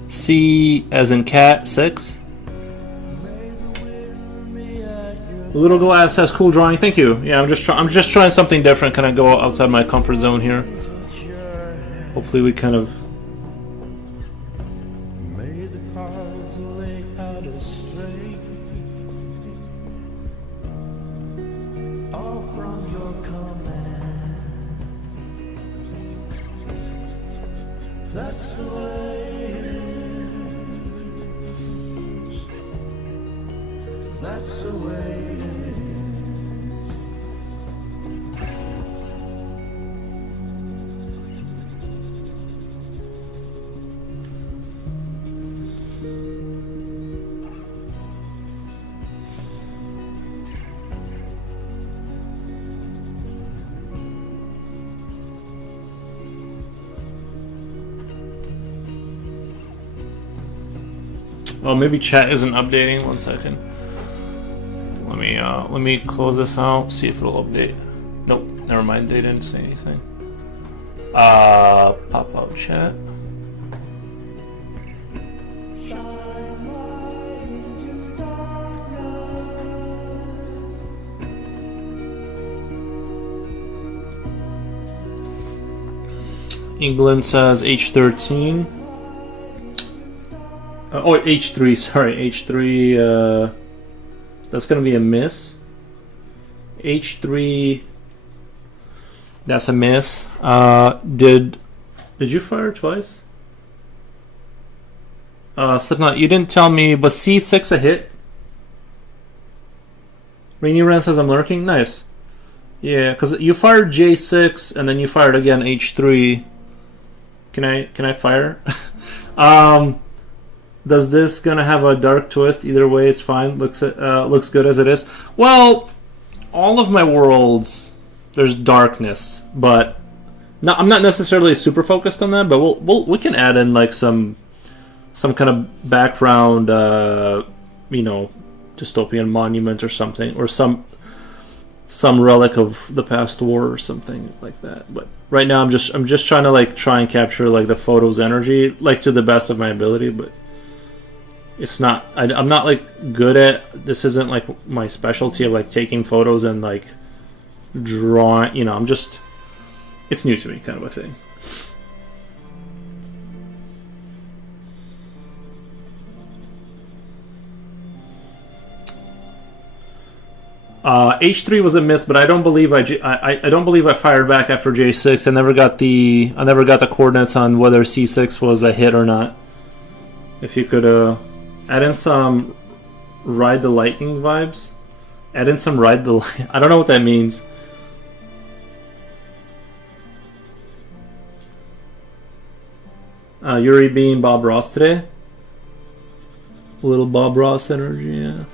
C as in cat 6. Little Glass says cool drawing. Thank you. Yeah, I'm just trying something different. Kind of go outside my comfort zone here. Hopefully we kind of. Oh, maybe chat isn't updating. 1 second. Let me close this out. See if it'll update. Nope. Never mind. They didn't say anything. Pop out chat. England says H13. Oh, H3. Sorry, H3. That's gonna be a miss. H3. That's a miss. Did you fire twice? Slipknot, you didn't tell me. Was C6 a hit? Rainy Ren says I'm lurking. Nice. Yeah, because you fired J6 and then you fired again H3. Can I fire? Does this gonna have a dark twist? Either way, it's fine. Looks good as it is. Well, all of my worlds, there's darkness, but I'm not necessarily super focused on that. But we can add in like some kind of background, dystopian monument or something, or some relic of the past war or something like that. But right now, I'm just trying to try and capture like the photo's energy to the best of my ability, but. It's not. I'm not good at. This isn't my specialty of taking photos and drawing. I'm just. It's new to me, kind of a thing. H3 was a miss, but I don't believe I don't believe I fired back after J6. I never got the coordinates on whether C6 was a hit or not. If you could. Add in some Ride the Lightning vibes. Add in some Ride the... I don't know what that means. Yuri being Bob Ross today. A little Bob Ross energy, yeah.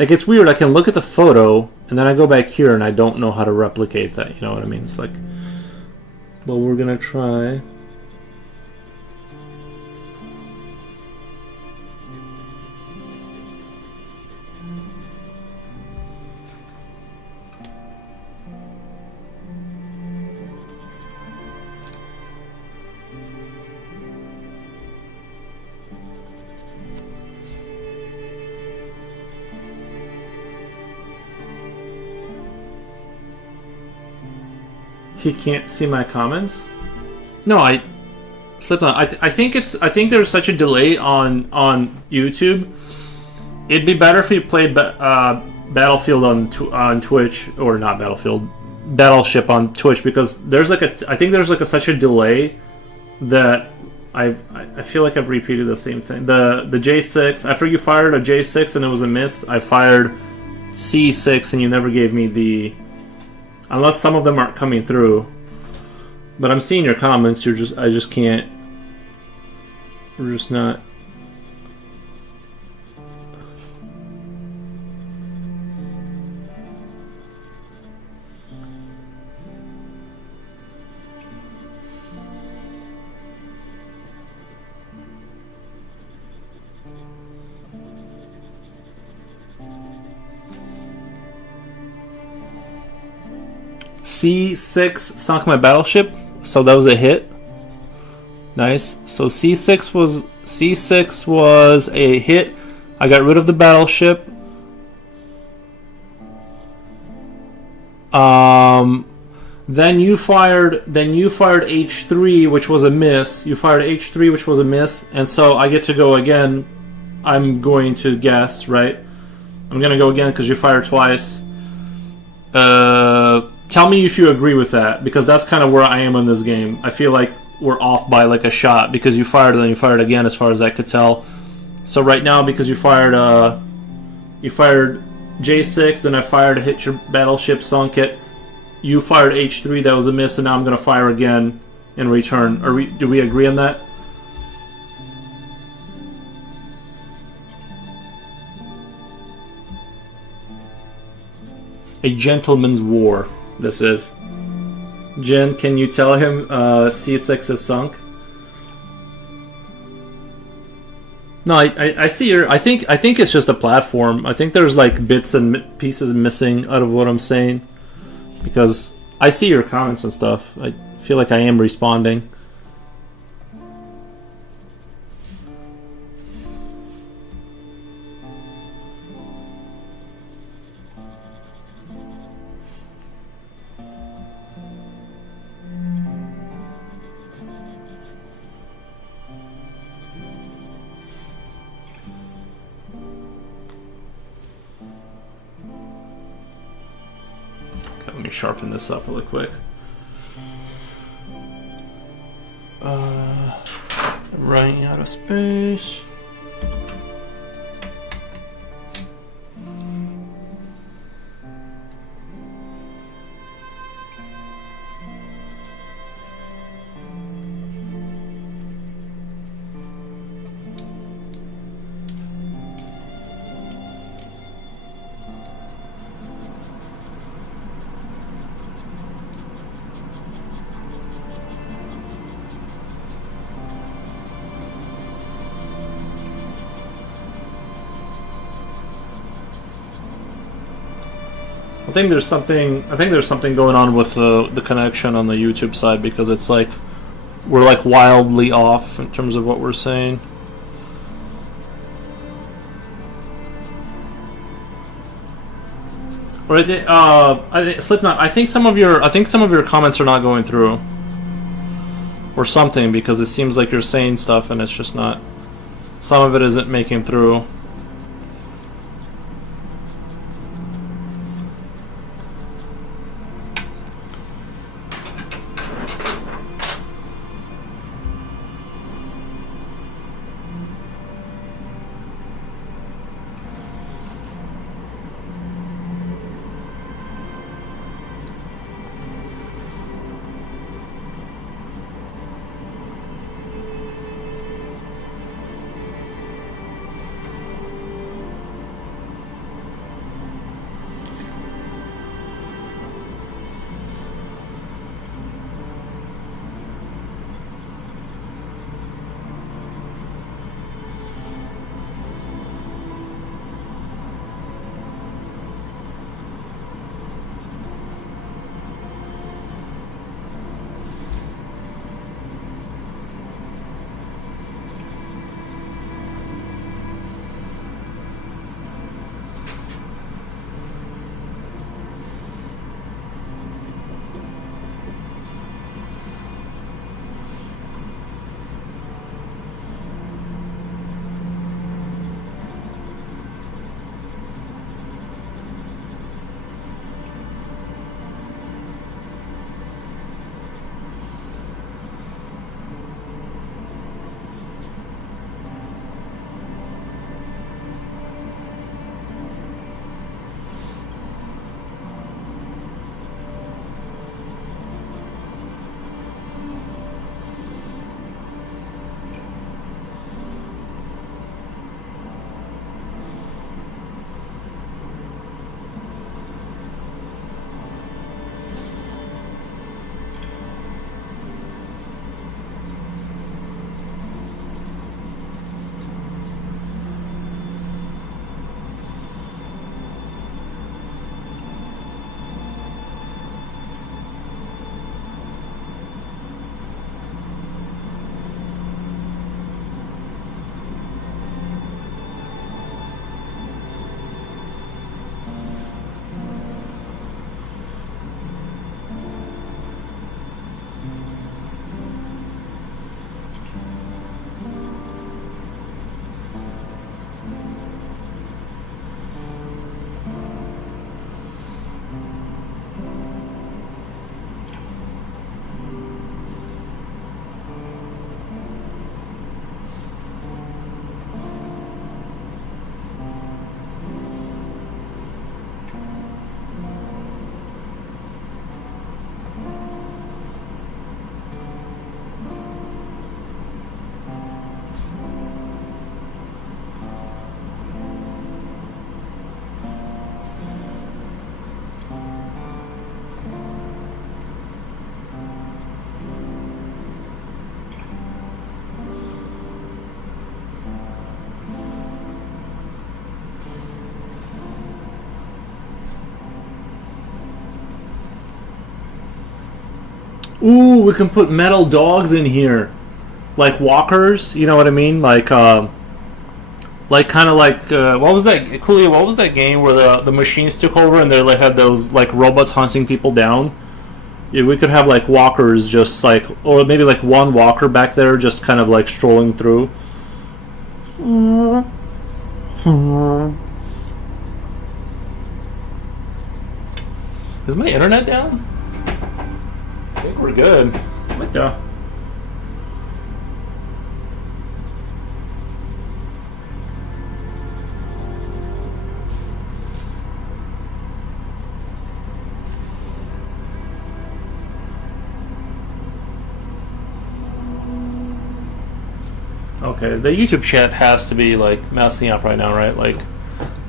It's weird, I can look at the photo, and then I go back here, and I don't know how to replicate that, you know what I mean? It's well, we're gonna try. He can't see my comments? No, I slipped on. I think there's such a delay on YouTube. It'd be better if you played Battlefield on Twitch, or not Battlefield, Battleship on Twitch, because there's I think there's such a delay that I feel like I've repeated the same thing. The J6, after you fired a J6 and it was a miss, I fired C6 and you never gave me the. Unless some of them aren't coming through. But I'm seeing your comments, I just can't. We're just not. C6 sunk my battleship, so that was a hit. Nice. So C6 was a hit. I got rid of the battleship. Then you fired H3, which was a miss. You fired H3, which was a miss, and so I get to go again. I'm going to guess, right? I'm gonna go again because you fired twice. Tell me if you agree with that, because that's kind of where I am in this game. I feel like we're off by a shot, because you fired and then you fired again, as far as I could tell. So right now, because you fired J6, then I fired to hit your battleship, sunk it. You fired H3, that was a miss, and now I'm going to fire again in return. Do we agree on that? a gentleman's war. This is. Jen, can you tell him C6 is sunk? No, I see your. I think it's just a platform. I think there's like bits and pieces missing out of what I'm saying, because I see your comments and stuff. I feel like I am responding. Let me sharpen this up really quick. Running out of space. I think there's something going on with the connection on the YouTube side, because it's like we're like wildly off in terms of what we're saying. Or Slipknot. I think some of your comments are not going through, or something, because it seems like you're saying stuff and it's just not. Some of it isn't making through. Ooh, we can put metal dogs in here, like walkers. You know what I mean? Like kind of like what was that? Coolio, what was that game where the machines took over and they like had those like robots hunting people down? Yeah, we could have like walkers, just like, or maybe like one walker back there, just kind of like strolling through. Is my internet down? I think we're good. What the? Okay, the YouTube chat has to be like messing up right now, right? Like,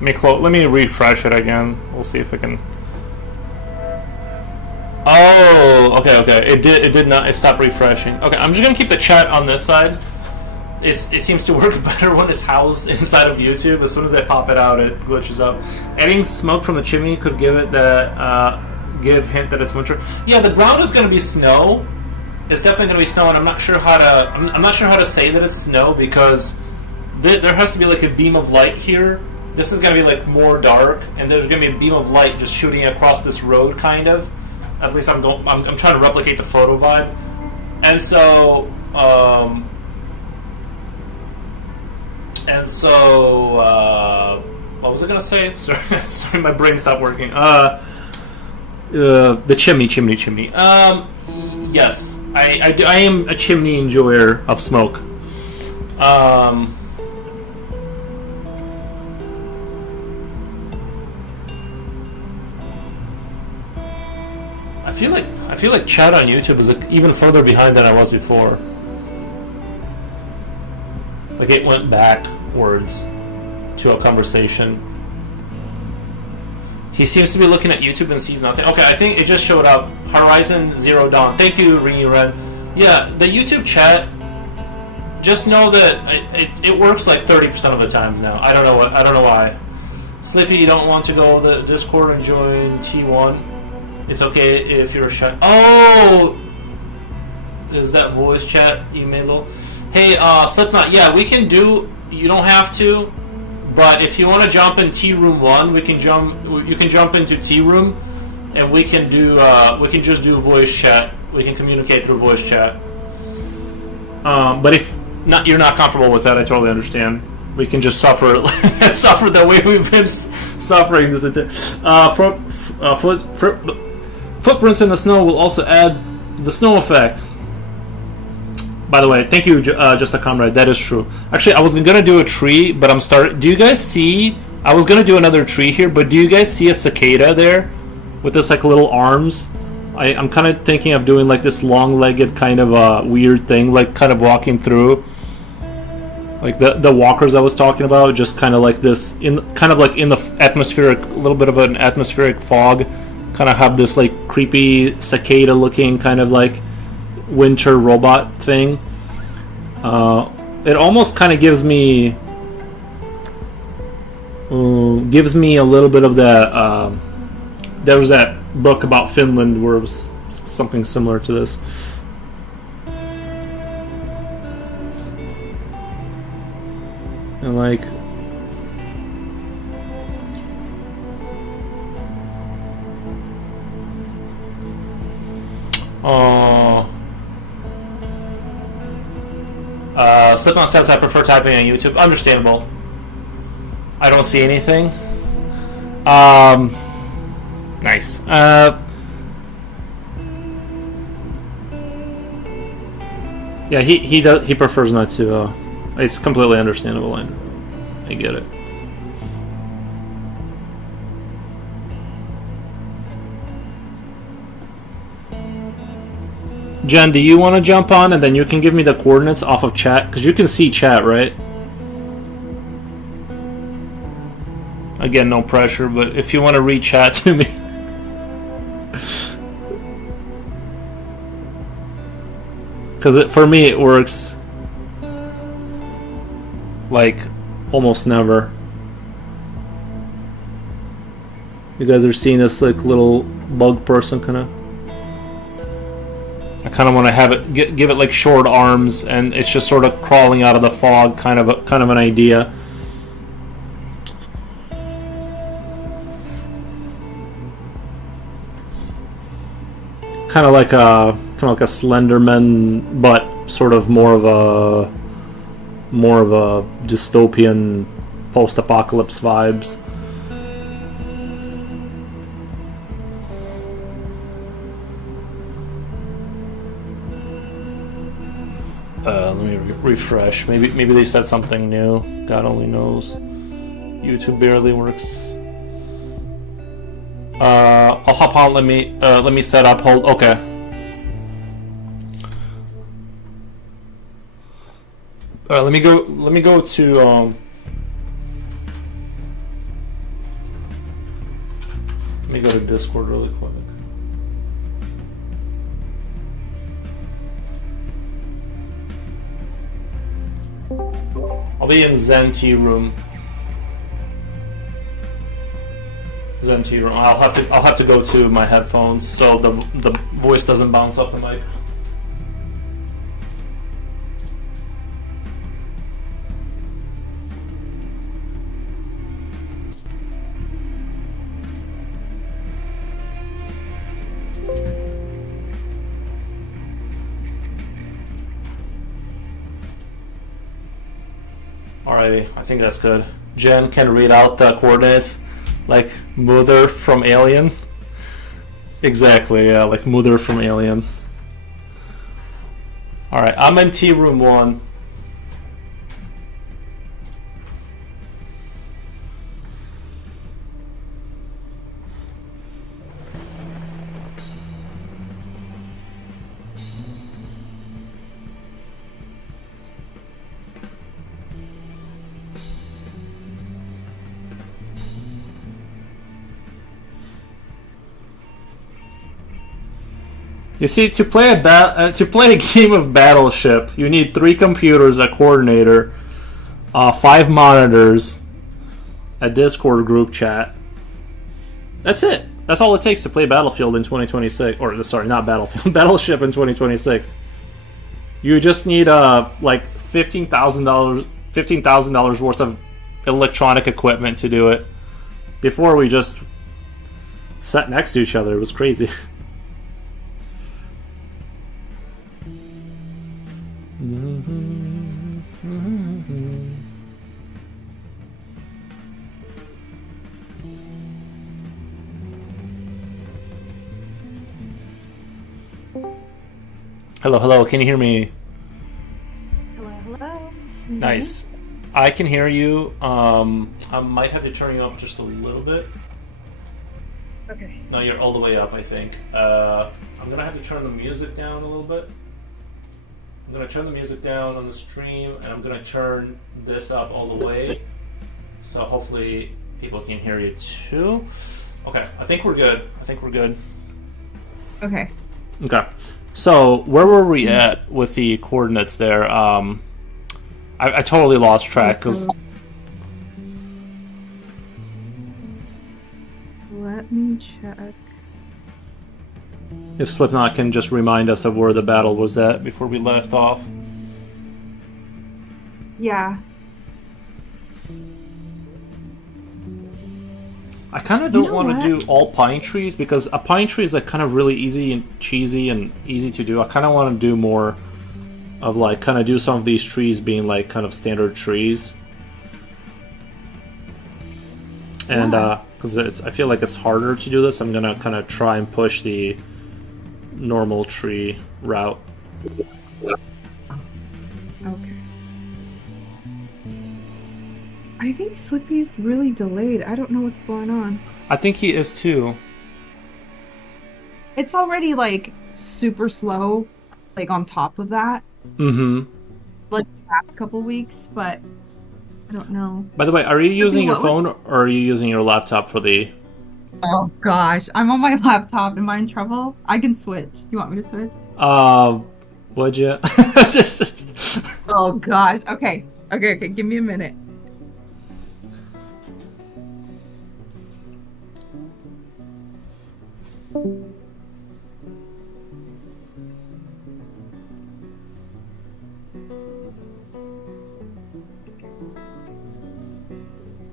let me refresh it again. We'll see if I can. Oh, okay. It did not. It stopped refreshing. Okay, I'm just gonna keep the chat on this side. It seems to work better when it's housed inside of YouTube. As soon as I pop it out, it glitches up. Adding smoke from the chimney could give it the hint that it's winter. Yeah, the ground is gonna be snow. It's definitely going to be snow, and I'm not sure how to say that it's snow because there has to be like a beam of light here. This is going to be like more dark, and there's going to be a beam of light just shooting across this road, kind of. At least I'm trying to replicate the photo vibe, and so what was I going to say? Sorry, my brain stopped working. The chimney. Yes. I am a chimney enjoyer of smoke. I feel like chat on YouTube is even further behind than I was before. Like it went backwards to a conversation. He seems to be looking at YouTube and sees nothing. Okay, I think it just showed up. Horizon Zero Dawn. Thank you, Ringy Ren. Yeah, the YouTube chat. Just know that it works like 30% of the times now. I don't know why. Slippy, you don't want to go to the Discord and join T1. It's okay if you're shy. Oh, is that voice chat email? Hey, Slipknot. Yeah, we can do. You don't have to. But if you want to jump in T Room 1, you can jump into T Room, and we can just do voice chat. We can communicate through voice chat. But if you're not comfortable with that, I totally understand. We can just suffer the way we've been suffering this. Footprints in the snow will also add the snow effect. By the way, thank you, Just a Comrade. That is true. Actually, I was gonna do a tree, but Do you guys see? I was gonna do another tree here, but do you guys see a cicada there with this like little arms? I'm kind of thinking of doing like this long-legged kind of weird thing, like kind of walking through, like the walkers I was talking about, just kind of like this in the atmospheric, a little bit of an atmospheric fog, kind of have this like creepy cicada-looking kind of like winter robot thing. It almost kind of gives me a little bit of that. There was that book about Finland where it was something similar to this. And like, Slipknot says I prefer typing on YouTube. Understandable. I don't see anything. Nice. Yeah, he prefers not to. It's completely understandable. I get it. Jen, do you want to jump on and then you can give me the coordinates off of chat? Because you can see chat, right? Again, no pressure, but if you want to read chat to me. Because for me, it works like almost never. You guys are seeing this like little bug person kind kind of want to have it give it like short arms, and it's just sort of crawling out of the fog, kind of an idea. Kind of like a Slenderman, but sort of more of a dystopian post-apocalypse vibes. Let me refresh. Maybe they said something new. God only knows. YouTube barely works. I'll hop on. Let me set up. Hold. Okay. All right. Let me go to. Let me go to Discord really quick. I'll be in Zen Tea Room. Zen Tea Room. I'll have to go to my headphones so the voice doesn't bounce off the mic. Alrighty, I think that's good. Jen can read out the coordinates, like Mother from Alien. Exactly, yeah, like Mother from Alien. Alright, I'm in Tea Room 1. You see, to play a game of Battleship, you need 3 computers, a coordinator, 5 monitors, a Discord group chat. That's it. That's all it takes to play Battlefield in 2026. Or sorry, not Battlefield, Battleship in 2026. You just need like $15,000 worth of electronic equipment to do it. Before we just sat next to each other, it was crazy. Hello, can you hear me? Hello. Nice. I can hear you. I might have to turn you up just a little bit. Okay. No, you're all the way up, I think. I'm gonna have to turn the music down a little bit. I'm gonna turn the music down on the stream, and I'm gonna turn this up all the way, so hopefully people can hear you too. Okay, I think we're good. Okay. Okay. So where were we at with the coordinates there? I totally lost track because. Let me check. If Slipknot can just remind us of where the battle was at before we left off. Yeah. I kind of don't want to do all pine trees because a pine tree is like kind of really easy and cheesy and easy to do. I kind of want to do more of like kind of do some of these trees being like kind of standard trees. And because I feel like it's harder to do this, I'm gonna kind of try and push the normal tree route. Okay. I think Slippy's really delayed. I don't know what's going on. I think he is too. It's already like super slow, like on top of that. Mm-hmm. Like the past couple weeks, but I don't know. By the way, are you using your phone or are you using your laptop for the... Oh gosh, I'm on my laptop. Am I in trouble? I can switch. You want me to switch? Would you? Oh gosh. Okay. Give me a minute.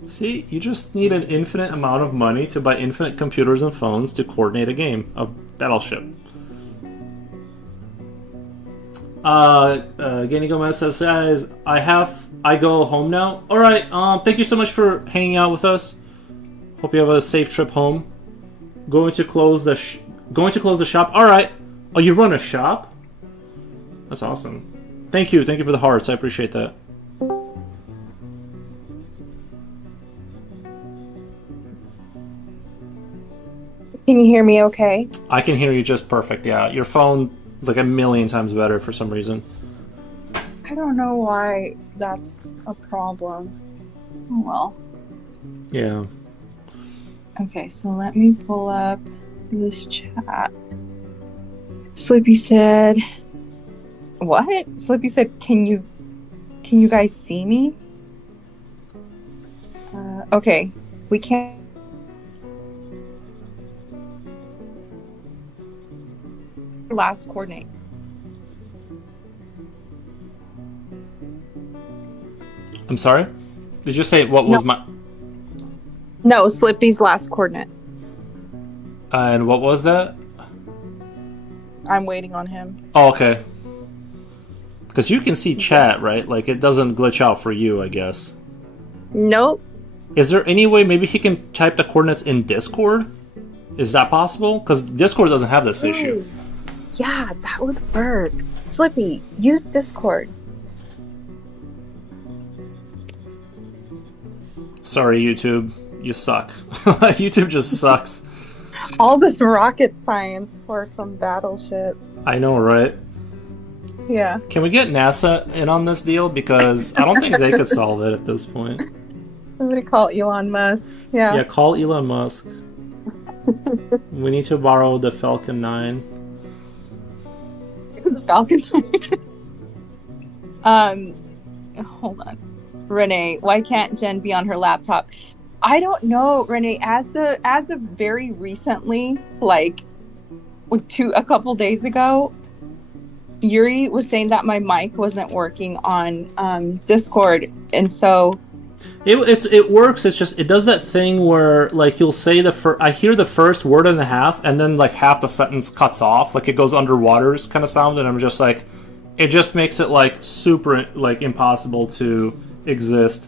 See, you just need an infinite amount of money to buy infinite computers and phones to coordinate a game of Battleship. Gany Gomez says, guys, I go home now. Alright, thank you so much for hanging out with us. Hope you have a safe trip home. Going to close the shop. Alright. Oh, you run a shop? That's awesome. Thank you for the hearts. I appreciate that. Can you hear me okay? I can hear you just perfect, yeah. Your phone, like a million times better for some reason. I don't know why that's a problem. Oh well. Yeah. Okay, so let me pull up this chat. Slippy said, what? Slippy said, can you guys see me? Okay, we can't. Last coordinate. I'm sorry? Did you say what was my... No, Slippy's last coordinate. And what was that? I'm waiting on him. Oh, okay. Because you can see chat, right? Like, it doesn't glitch out for you, I guess. Nope. Is there any way maybe he can type the coordinates in Discord? Is that possible? Because Discord doesn't have this issue. Yeah, that would work. Slippy, use Discord. Sorry, YouTube. You suck. YouTube just sucks. All this rocket science for some battleship. I know, right? Yeah. Can we get NASA in on this deal? Because I don't think they could solve it at this point. Somebody call Elon Musk. Yeah. Yeah, call Elon Musk. We need to borrow the Falcon 9. The Falcon. Hold on. Renee, why can't Jen be on her laptop? I don't know, Renee. As of very recently, like a couple days ago, Yuri was saying that my mic wasn't working on Discord, and so it works. It's just it does that thing where like you'll say I hear the first word and a half, and then like half the sentence cuts off, like it goes underwaters kind of sound, and I'm just like, it just makes it like super like impossible to exist.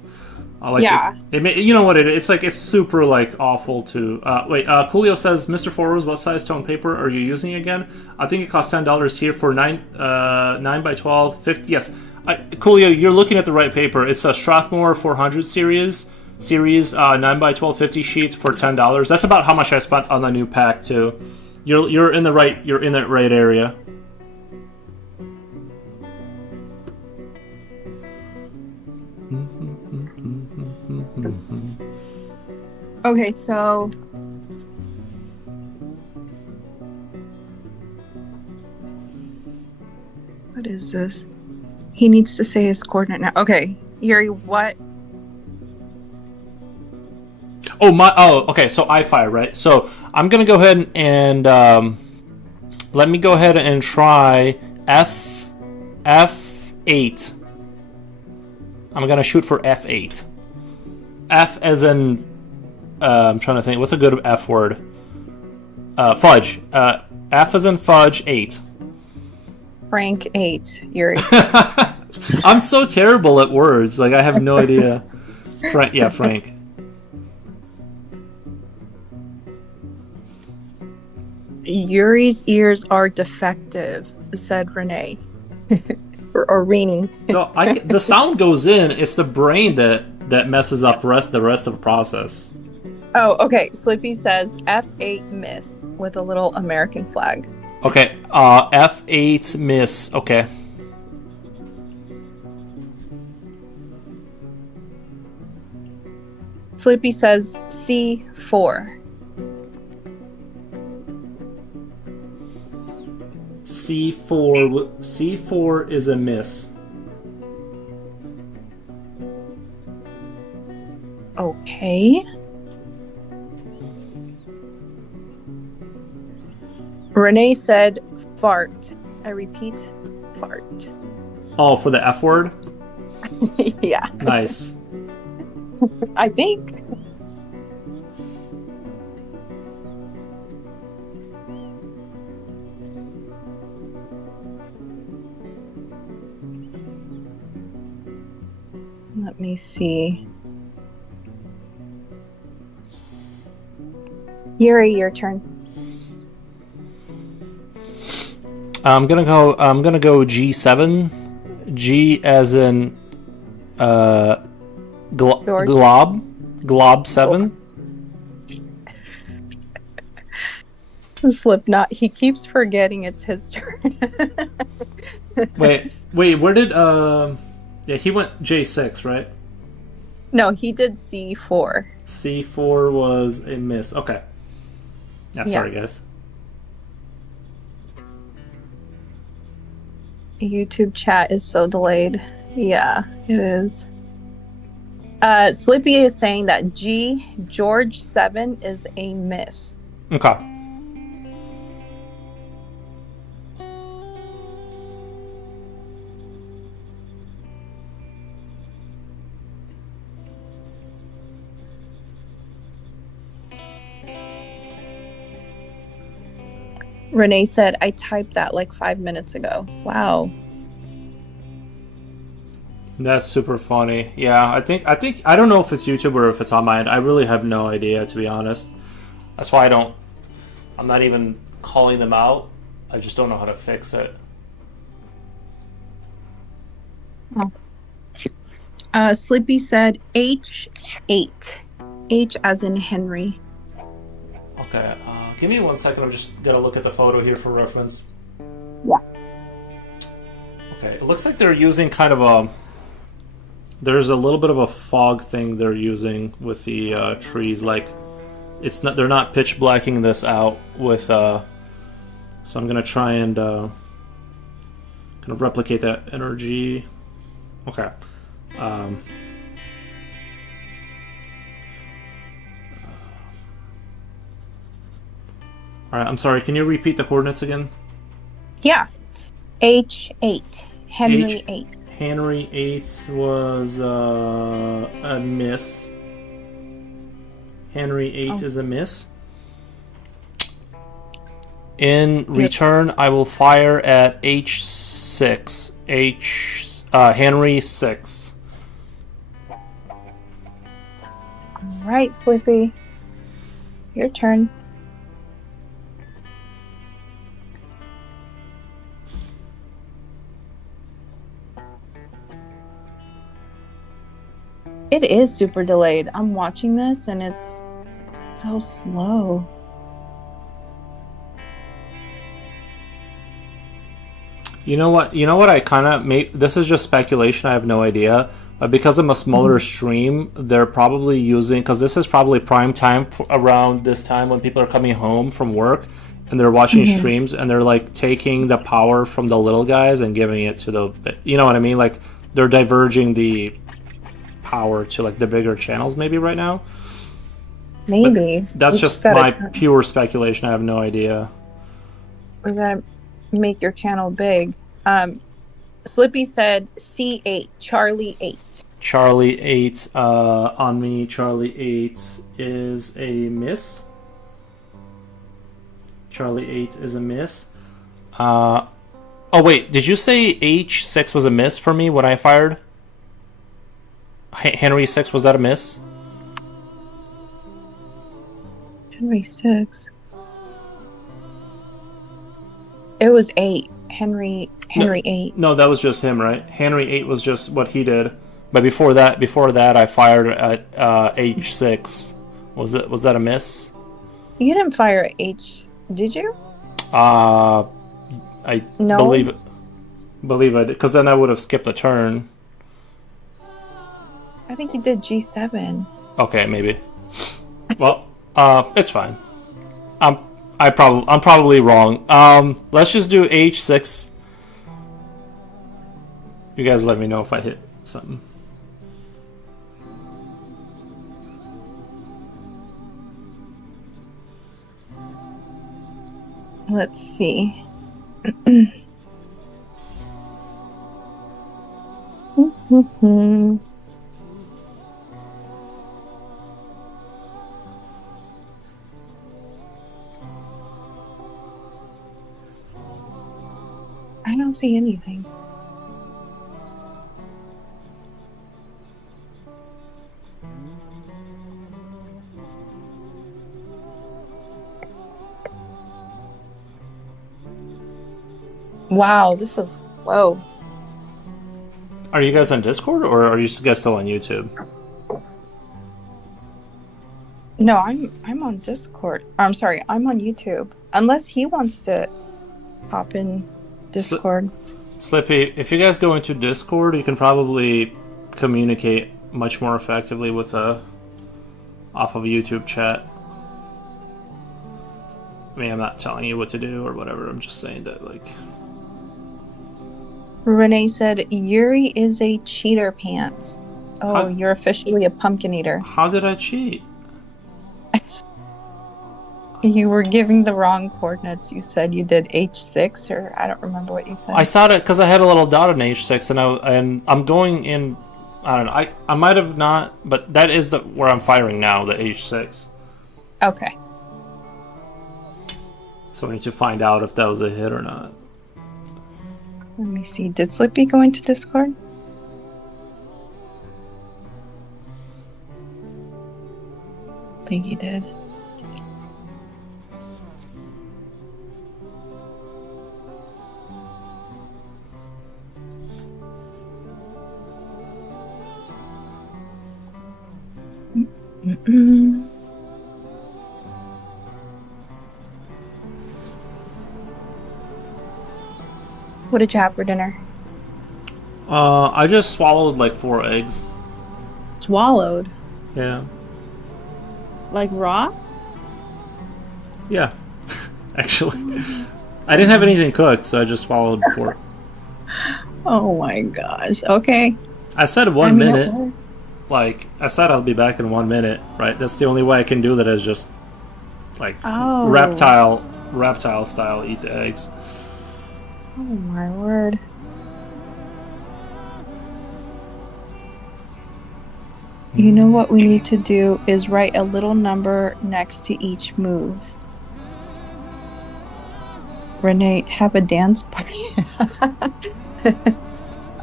Yeah. You know what it's like. It's super like awful to. Wait, Coolio says, Mr. Forwards, what size tone paper are you using again? I think it costs $10 here for 9 by 12, 50. Yes, Coolio, you're looking at the right paper. It's a Strathmore 400 series 9 by 12, 50 sheets for $10. That's about how much I spent on the new pack too. You're in the right. You're in that right area. Okay, so what is this? He needs to say his coordinate now. Okay, Yuri, what? Okay, so I-Fi, right? So I'm gonna go ahead and let me go ahead and try F8. I'm gonna shoot for F8. F as in I'm trying to think. What's a good F word? Fudge. F as in fudge. 8. Frank 8. Yuri. I'm so terrible at words. Like I have no idea. Frank. Yeah, Frank. Yuri's ears are defective, said Renee. or Rini. No, the sound goes in. It's the brain that messes up the rest of the process. Oh, okay. Slippy says F8 miss with a little American flag. Okay, F8 miss. Okay. Slippy says C4. C4 is a miss. Okay. Renee said fart. I repeat, fart. Oh, for the F word? Yeah. Nice. I think. Let me see. Yuri, your turn. I'm gonna go G7. G as in George. glob 7. Slipknot. He keeps forgetting it's his turn. Wait, where did yeah, he went J6, right? No, he did C4. C4 was a miss. Okay. Yeah, sorry guys. YouTube chat is so delayed. Yeah, it is. Slippy is saying that George 7 is a miss. Okay. Renee said, I typed that like 5 minutes ago. Wow. That's super funny. Yeah, I think I don't know if it's YouTube or if it's on my end. I really have no idea, to be honest. That's why I'm not even calling them out. I just don't know how to fix it. Slippy said H8. H as in Henry. Okay, give me 1 second. I'm just gonna look at the photo here for reference. Yeah. Okay, it looks like they're using kind of a... There's a little bit of a fog thing they're using with the trees. Like, they're not pitch blacking this out with... So I'm gonna try and kind of replicate that energy. Okay. Alright, I'm sorry, can you repeat the coordinates again? Yeah. H8. Henry 8. Henry 8 was a miss. Henry 8 is a miss. In return, I will fire at H6. Henry 6. Alright, Slippy. Your turn. It is super delayed. I'm watching this and it's so slow. You know what I kind of make... This is just speculation, I have no idea. But because I'm a smaller stream, they're probably using... Because this is probably prime time around this time when people are coming home from work. And they're watching streams and they're like taking the power from the little guys and giving it to the... You know what I mean? Like, they're diverging the power to like the bigger channels maybe right now. Maybe. But that's just my pure speculation. I have no idea. We gotta make your channel big. Slippy said C8, Charlie 8. Charlie 8 on me. Charlie 8 is a miss. Charlie 8 is a miss. Oh wait, did you say H6 was a miss for me when I fired? Henry 6, was that a miss? Henry 6. It was 8. Henry 8. No, that was just him, right? Henry 8 was just what he did. But before that, I fired at H6. Was that a miss? You didn't fire at H, did you? I No. believe I did, because then I would have skipped a turn. I think you did G7. Okay, maybe. Well, it's fine. I'm probably wrong. Let's just do H6. You guys let me know if I hit something. Let's see. see anything. Wow, this is slow. Are you guys on Discord or are you guys still on YouTube? No, I'm on Discord. I'm sorry, I'm on YouTube. Unless he wants to hop in Discord. Slippy, if you guys go into Discord, you can probably communicate much more effectively with off of YouTube chat. I mean, I'm not telling you what to do or whatever. I'm just saying that, like... Renee said, Yuri is a cheater pants. Oh, you're officially a pumpkin eater. How did I cheat? You were giving the wrong coordinates. You said you did H6, or I don't remember what you said. I thought it because I had a little dot on H6, and I'm going in. I don't know. I might have not, but that is where I'm firing now, the H6. Okay. So I need to find out if that was a hit or not. Let me see. Did Slippy go into Discord? I think he did. What did you have for dinner? I just swallowed like 4 eggs. Swallowed? Yeah. Like raw? Yeah. Actually. I didn't have anything cooked, so I just swallowed 4. Oh my gosh. Okay. I said 1 minute. Like, I said I'll be back in 1 minute, right? That's the only way I can do that is just, like, reptile style eat the eggs. Oh my word. You know what we need to do is write a little number next to each move. Renee, have a dance party.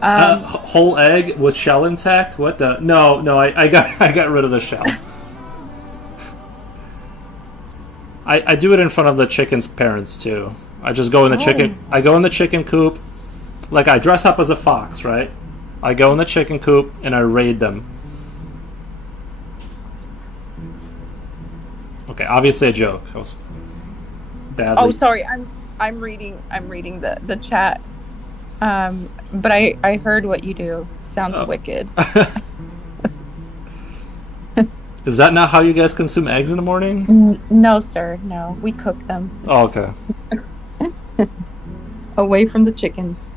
Whole egg with shell intact? What the? No, I got rid of the shell. I do it in front of the chicken's parents too. I just go in the chicken. I go in the chicken coop, like I dress up as a fox, right? I go in the chicken coop and I raid them. Okay, obviously a joke. I was badly. Oh, sorry. I'm reading the chat. But I heard what you do. Sounds wicked. Is that not how you guys consume eggs in the morning? No, sir. No, we cook them. Oh, okay. Away from the chickens.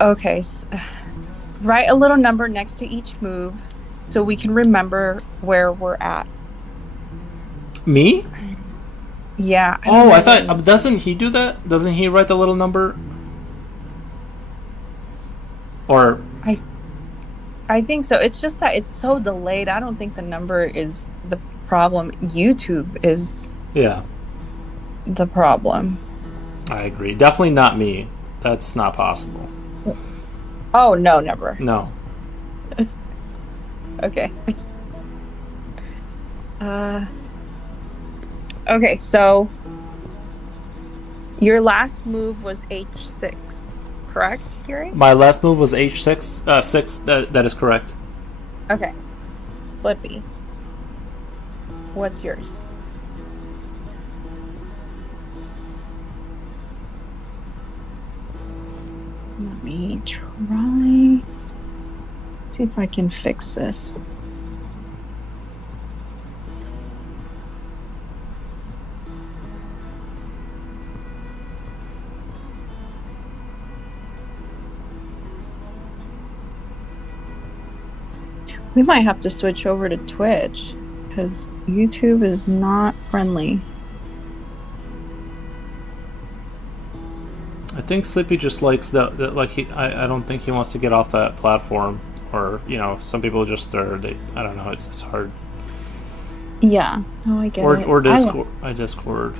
Okay. So, write a little number next to each move so we can remember where we're at. Me? Yeah. I thought... doesn't he do that? Doesn't he write the little number? Or... I think so. It's just that it's so delayed. I don't think the number is the problem. YouTube is the problem. I agree. Definitely not me. That's not possible. Oh, no, never. No. Okay. Okay, so your last move was H6, correct, Yuri? My last move was H6. 6. That is correct. Okay. Slippy. What's yours? Let me try. See if I can fix this. We might have to switch over to Twitch because YouTube is not friendly. I think Slippy just likes that like I don't think he wants to get off that platform, or some people just I don't know, it's hard. Yeah. Oh, I get it. Or Discord. Discord.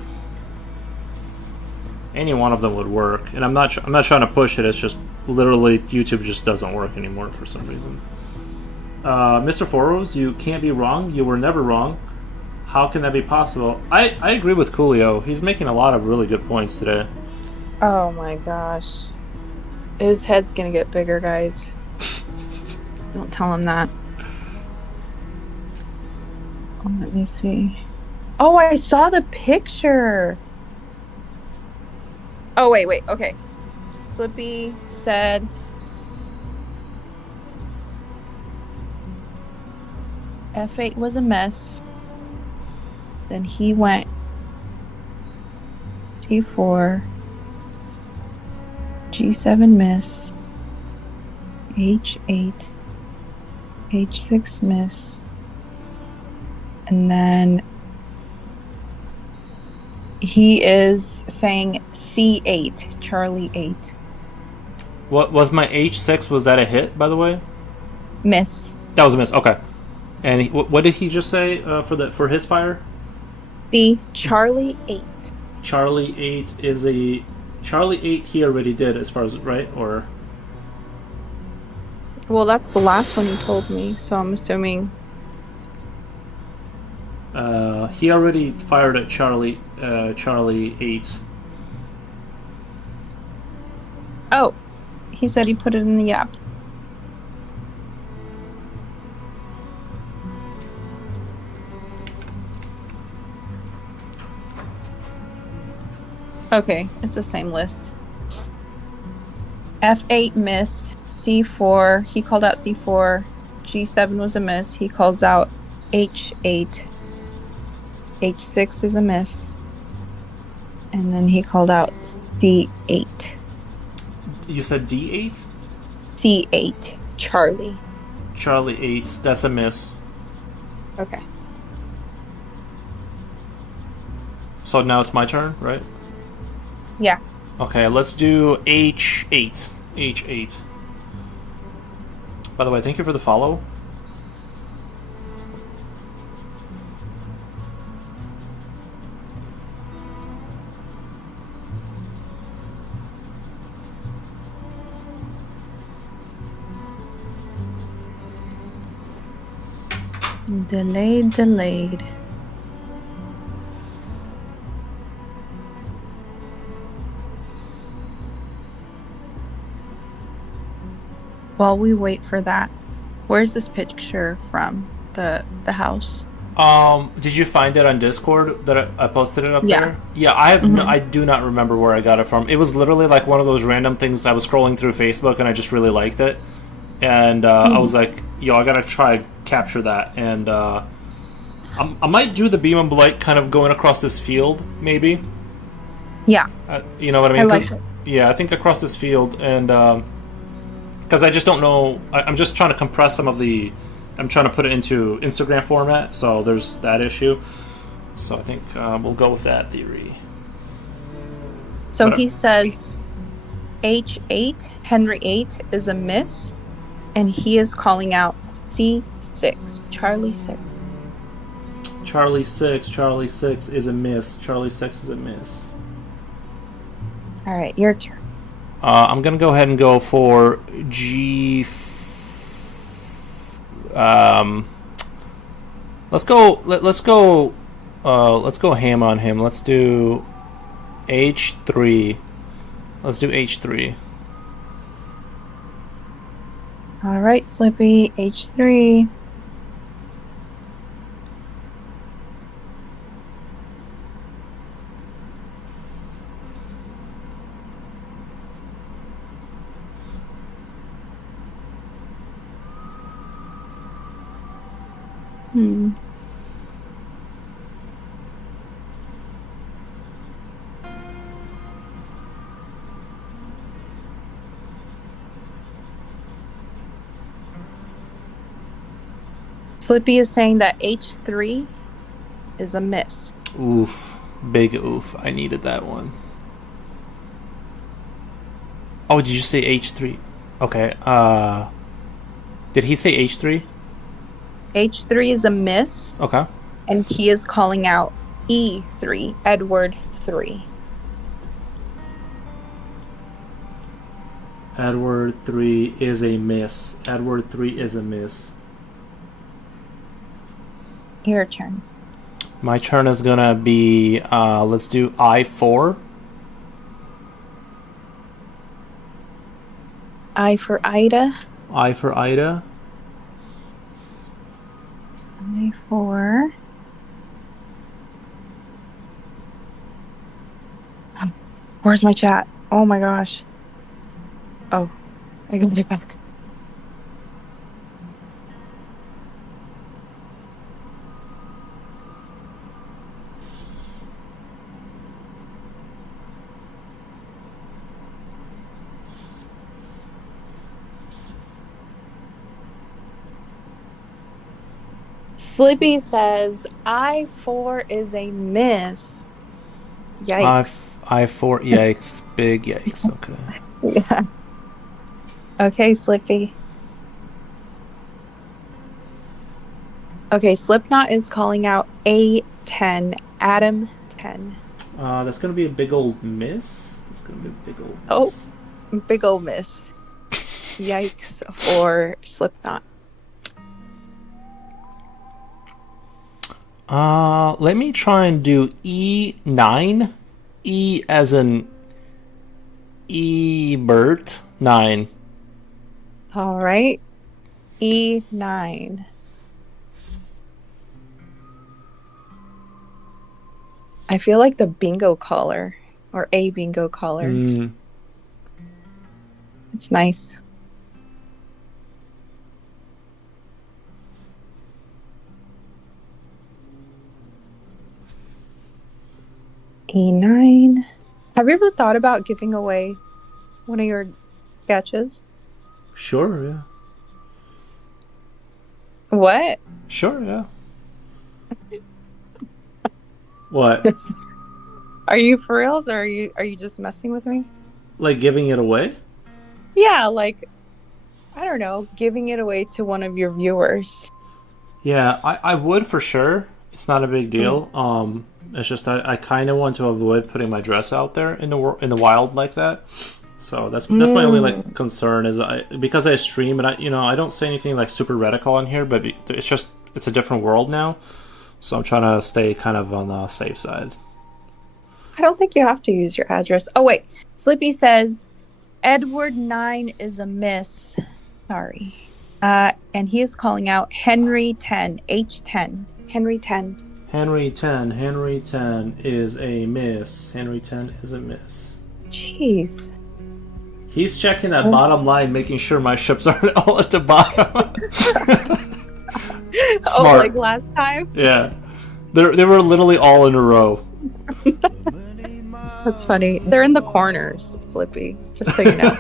Any one of them would work, and I'm not trying to push it. It's just literally YouTube just doesn't work anymore for some reason. Mr. Foros, you can't be wrong. You were never wrong. How can that be possible? I agree with Coolio. He's making a lot of really good points today. Oh my gosh. His head's gonna get bigger, guys. Don't tell him that. Oh, let me see. Oh, I saw the picture. Oh, wait. Okay. Slippy said... F8 was a mess. Then he went C4, G7 miss, H8, H6 miss, and then he is saying C8, Charlie 8. What was my H6? Was that a hit, by the way? Miss. That was a miss. Okay. And what did he just say for his fire? C, Charlie 8. Charlie 8 is a... Charlie 8 he already did, as far as... Right? Or... Well, that's the last one he told me, so I'm assuming... he already fired at Charlie 8. Oh, he said he put it in the app. Okay, it's the same list. F8 miss, C4, he called out C4, G7 was a miss, he calls out H8, H6 is a miss, and then he called out C8. You said D8? C8, Charlie. Charlie 8, that's a miss. Okay. So now it's my turn, right? Yeah. Okay, let's do H8. H8. By the way, thank you for the follow. Delayed. While we wait for that, where's this picture from? The house? Did you find it on Discord that I posted it up Yeah. there? Yeah, I have. I do not remember where I got it from. It was literally like one of those random things. I was scrolling through Facebook and I just really liked it, and I was like, "Yo, I gotta try capture that." And I might do the beam and blight kind of going across this field, maybe. Yeah. You know what I mean? I like it. Yeah, I think across this field, and because I just don't know. I'm just trying to compress some of the. I'm trying to put it into Instagram format, so there's that issue. So I think we'll go with that theory. So he says H8, Henry 8 is a miss, and he is calling out C6, Charlie 6. Charlie 6 is a miss. Charlie 6 is a miss. All right, your turn. I'm gonna go ahead and go for G. Let's go. Let's go ham on him. Let's do H3. Let's do H3. All right, Slippy, H3. Slippy is saying that H3 is a miss. Oof. Big oof. I needed that one. Oh, did you say H3? Okay. Did he say H3? H3 is a miss. Okay. and he is calling out E3, Edward 3. Edward 3 is a miss. Edward 3 is a miss. Your turn. My turn is gonna be, let's do I4. I for Ida. I for Ida. I for... Where's my chat? Oh my gosh. Oh, I got it back. Slippy says I4 is a miss. Yikes. I4, yikes. Big yikes, okay. Yeah. Okay, Slippy. Okay, Slipknot is calling out A10, Adam 10. That's gonna be a big old miss. It's gonna be a big old miss. Oh, big old miss. Yikes for Slipknot. Let me try and do E9. E as in Ebert 9. All right. E9. I feel like the bingo caller or a bingo caller. It's nice. E9. Have you ever thought about giving away one of your sketches? Sure, yeah. What? Sure, yeah. What? Are you for reals, or are you just messing with me? Like giving it away? Yeah, like, I don't know, giving it away to one of your viewers. Yeah, I would for sure. It's not a big deal. It's just I kind of want to avoid putting my dress out there in the wild like that. So that's my only like concern is because I stream and I don't say anything like super radical on here, but it's a different world now. So I'm trying to stay kind of on the safe side. I don't think you have to use your address. Oh wait, Slippy says Edward 9 is a miss. Sorry. And he is calling out Henry 10, H10. Henry 10. Henry 10 is a miss. Henry 10 is a miss. Jeez. He's checking that bottom line, making sure my ships aren't all at the bottom. Smart. Oh, like last time? Yeah. They were literally all in a row. That's funny. They're in the corners, Slippy, just so you know.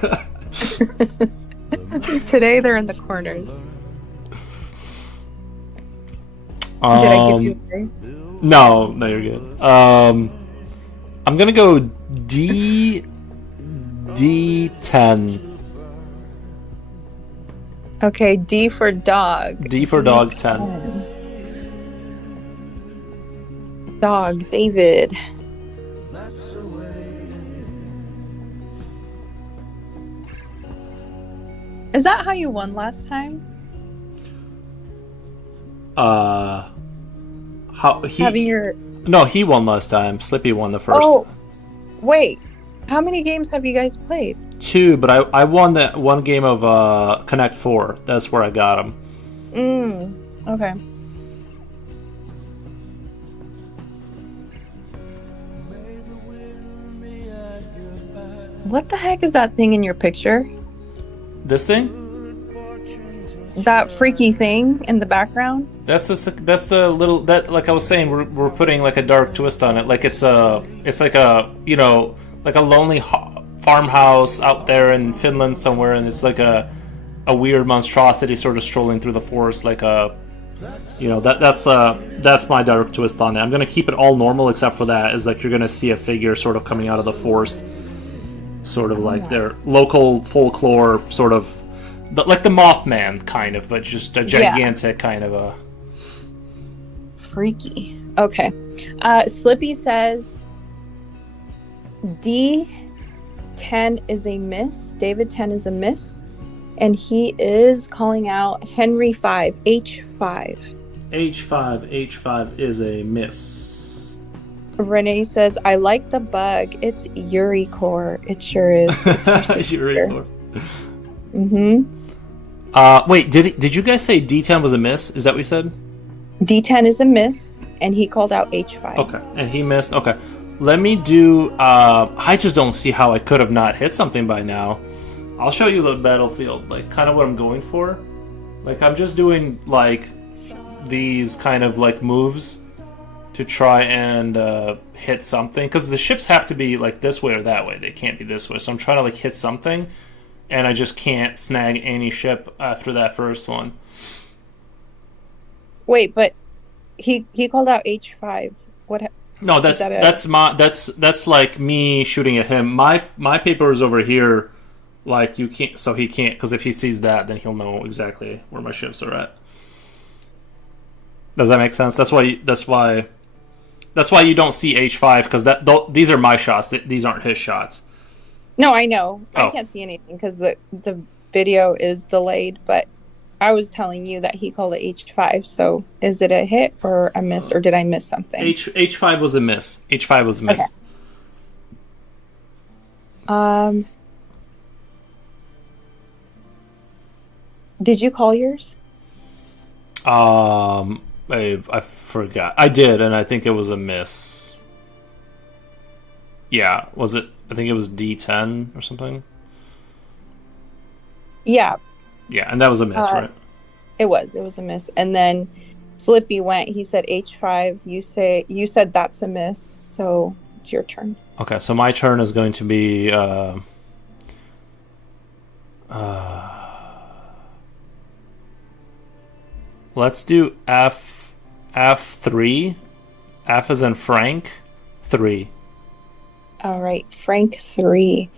Today they're in the corners. Did I give you away? No, you're good. I'm gonna go D10. Okay, D for dog. D for dog 10. Dog, David. Is that how you won last time? He won last time. Slippy won the first. Oh, wait. How many games have you guys played? 2, but I won that one game of Connect 4. That's where I got him. Okay. What the heck is that thing in your picture? This thing? That freaky thing in the background? That's the little that like I was saying we're putting like a dark twist on it. Like it's like a like a lonely farmhouse out there in Finland somewhere, and it's like a weird monstrosity sort of strolling through the forest like a that's my dark twist on it. I'm gonna keep it all normal except for that is like you're gonna see a figure sort of coming out of the forest, sort of like their local folklore sort of like the Mothman kind of, but just a gigantic kind of a freaky. Okay. Slippy says D10 is a miss. David 10 is a miss. And he is calling out Henry 5, H5. H5 is a miss. Renee says, I like the bug. It's Yuri core. It sure is. It's Yuri core. Mm-hmm. Wait, did you guys say D10 was a miss? Is that what you said? D10 is a miss, and he called out H5. Okay, and he missed. Okay. Let me do... I just don't see how I could have not hit something by now. I'll show you the battlefield, like, kind of what I'm going for. Like, I'm just doing, like, these kind of, like, moves to try and hit something. Because the ships have to be, like, this way or that way. They can't be this way. So I'm trying to, like, hit something, and I just can't snag any ship after that first one. Wait, but he called out H5. What? No, that's like me shooting at him. My paper is over here. Like, you can't, so he can't, because if he sees that, then he'll know exactly where my ships are at. Does that make sense? That's why you don't see H5, because these are my shots. These aren't his shots. No, I know. Oh. I can't see anything because the video is delayed, but I was telling you that he called it H5, so is it a hit or a miss, or did I miss something? H5 was a miss. H5 was a miss. Okay. Did you call yours? I forgot. I did, and I think it was a miss. Yeah, was it? I think it was D10 or something. Yeah. Yeah, and that was a miss, right? It was a miss. And then Slippy went, he said H5, you said that's a miss, so it's your turn. Okay, so my turn is going to be let's do F3. F as in Frank 3. All right, Frank 3.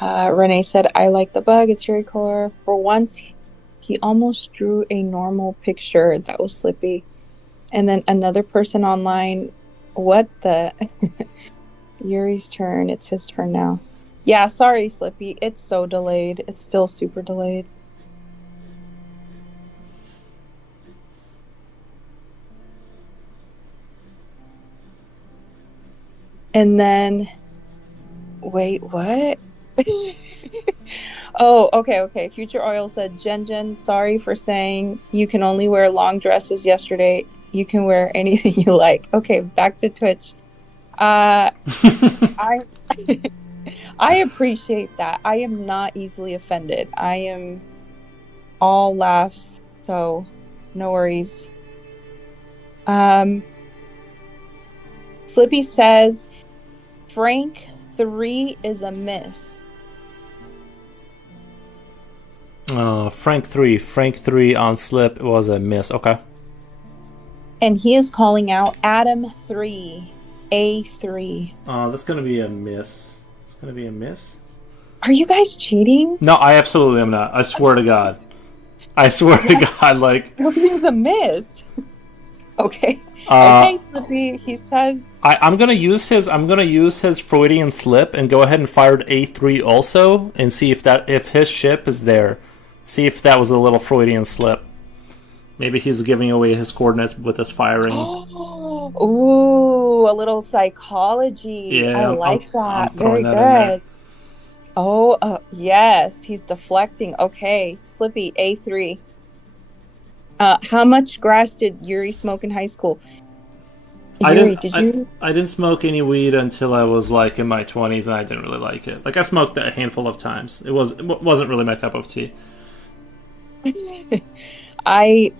Renee said, I like the bug. It's very core. For once, he almost drew a normal picture. That was Slippy. And then another person online, what the? Yuri's turn. It's his turn now. Yeah, sorry, Slippy. It's so delayed. It's still super delayed. And then, wait, what? Oh, okay. Future Oil said, Jen, sorry for saying you can only wear long dresses yesterday. You can wear anything you like. Okay, back to Twitch. I appreciate that. I am not easily offended. I am all laughs, so no worries. Slippy says, Frank 3 is a miss. Frank 3 on Slip was a miss. Okay. And he is calling out Adam 3, A3. That's gonna be a miss. It's gonna be a miss. Are you guys cheating? No, I absolutely am not. I swear to God. I swear to God, like... Everything's a miss. Okay. Okay, Slippy. He says... I'm gonna use his Freudian slip and go ahead and fire A3 also, and see if his ship is there. See if that was a little Freudian slip. Maybe he's giving away his coordinates with his firing. Ooh, a little psychology. Yeah, I like that. I'm throwing Very that in good. Oh, yes. He's deflecting. Okay. Slippy, A3. How much grass did Yuri smoke in high school? Yuri, I didn't smoke any weed until I was like in my 20s, and I didn't really like it. Like, I smoked a handful of times. It wasn't really my cup of tea. I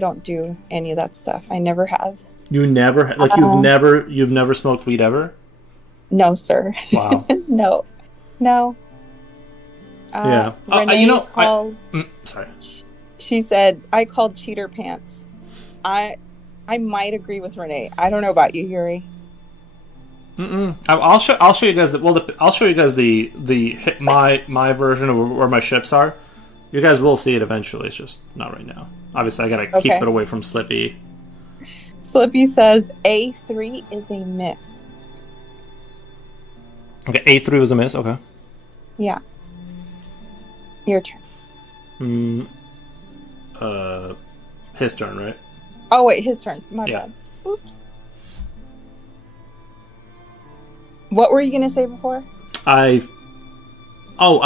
don't do any of that stuff. I never have. You never you've never smoked weed ever? No, sir. Wow. No. Yeah. Renee calls. Sorry. She said, "I called cheater pants." I might agree with Renee. I don't know about you, Yuri. I'll show you guys I'll show you guys my version of where my ships are. You guys will see it eventually. It's just not right now. Obviously, I gotta keep Okay. it away from Slippy. Slippy says A3 is a miss. Okay, A3 was a miss. Okay. Yeah. Your turn. His turn, right? Oh wait, his turn. My Yeah. bad. Oops. What were you gonna say before? I don't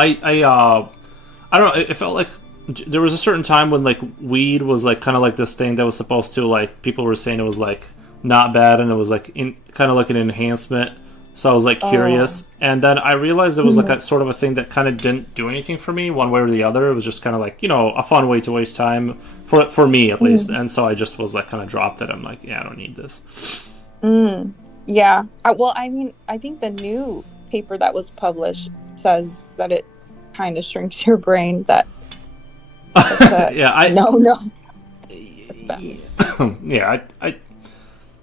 know. It felt like there was a certain time when like weed was like kind of like this thing that was supposed to like people were saying it was like not bad and it was like kind of like an enhancement. So I was like curious, and then I realized it was like a sort of a thing that kind of didn't do anything for me one way or the other. It was just kind of like a fun way to waste time for me at least, and so I just was like kind of dropped it. I'm like, yeah, I don't need this. Yeah. Well, I mean, I think the new paper that was published says that it kind of shrinks your brain. Yeah, no. That's bad. Yeah,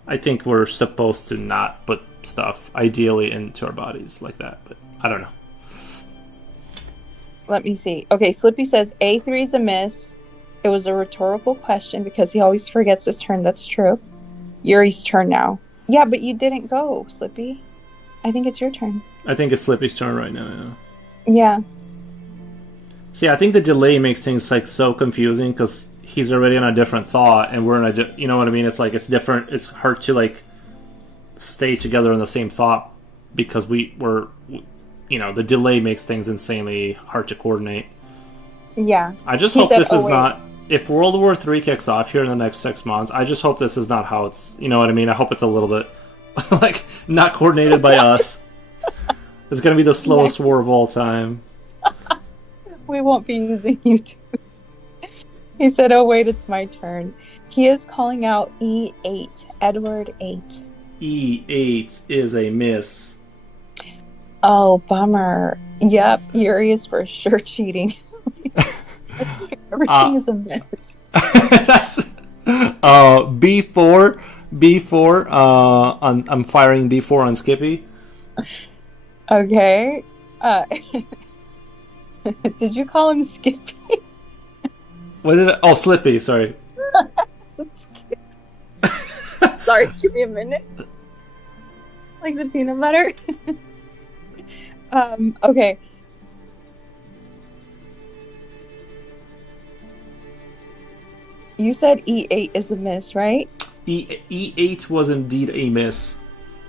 I think we're supposed to not put stuff ideally into our bodies like that, but I don't know. Let me see. Okay, Slippy says A3 is a miss. It was a rhetorical question because he always forgets his turn. That's true. Yuri's turn now. Yeah, but you didn't go, Slippy. I think it's your turn. I think it's Slippy's turn right now. Yeah. See, I think the delay makes things like so confusing because he's already in a different thought, and we're in a, you know what I mean? It's like it's different. It's hard to like stay together in the same thought because we're the delay makes things insanely hard to coordinate. Yeah. I just hope this is not. If World War III kicks off here in the next 6 months, I just hope this is not how it's. You know what I mean? I hope it's a little bit like not coordinated by us. It's gonna be the slowest war of all time. We won't be using YouTube. He said, oh wait, it's my turn. He is calling out E8, Edward 8. E8 is a miss. Oh, bummer. Yep, Yuri is for sure cheating. Everything is a miss. That's B4. I'm firing B4 on Skippy. Okay. Did you call him Skippy? What did I? Oh, Slippy. Sorry. Sorry, give me a minute. Like the peanut butter. Okay. You said E8 is a miss, right? E8 was indeed a miss.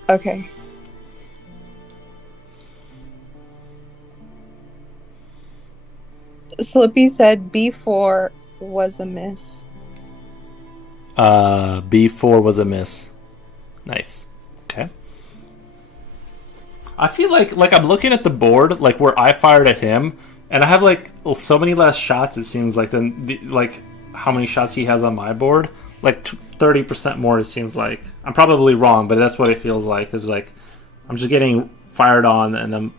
Okay. Slippy said B4 was a miss. B4 was a miss. Nice. Okay. I feel like I'm looking at the board, like where I fired at him, and I have like so many less shots. It seems like than like how many shots he has on my board. Like 30% more. It seems like I'm probably wrong, but that's what it feels like. Is like I'm just getting fired on, and I'm.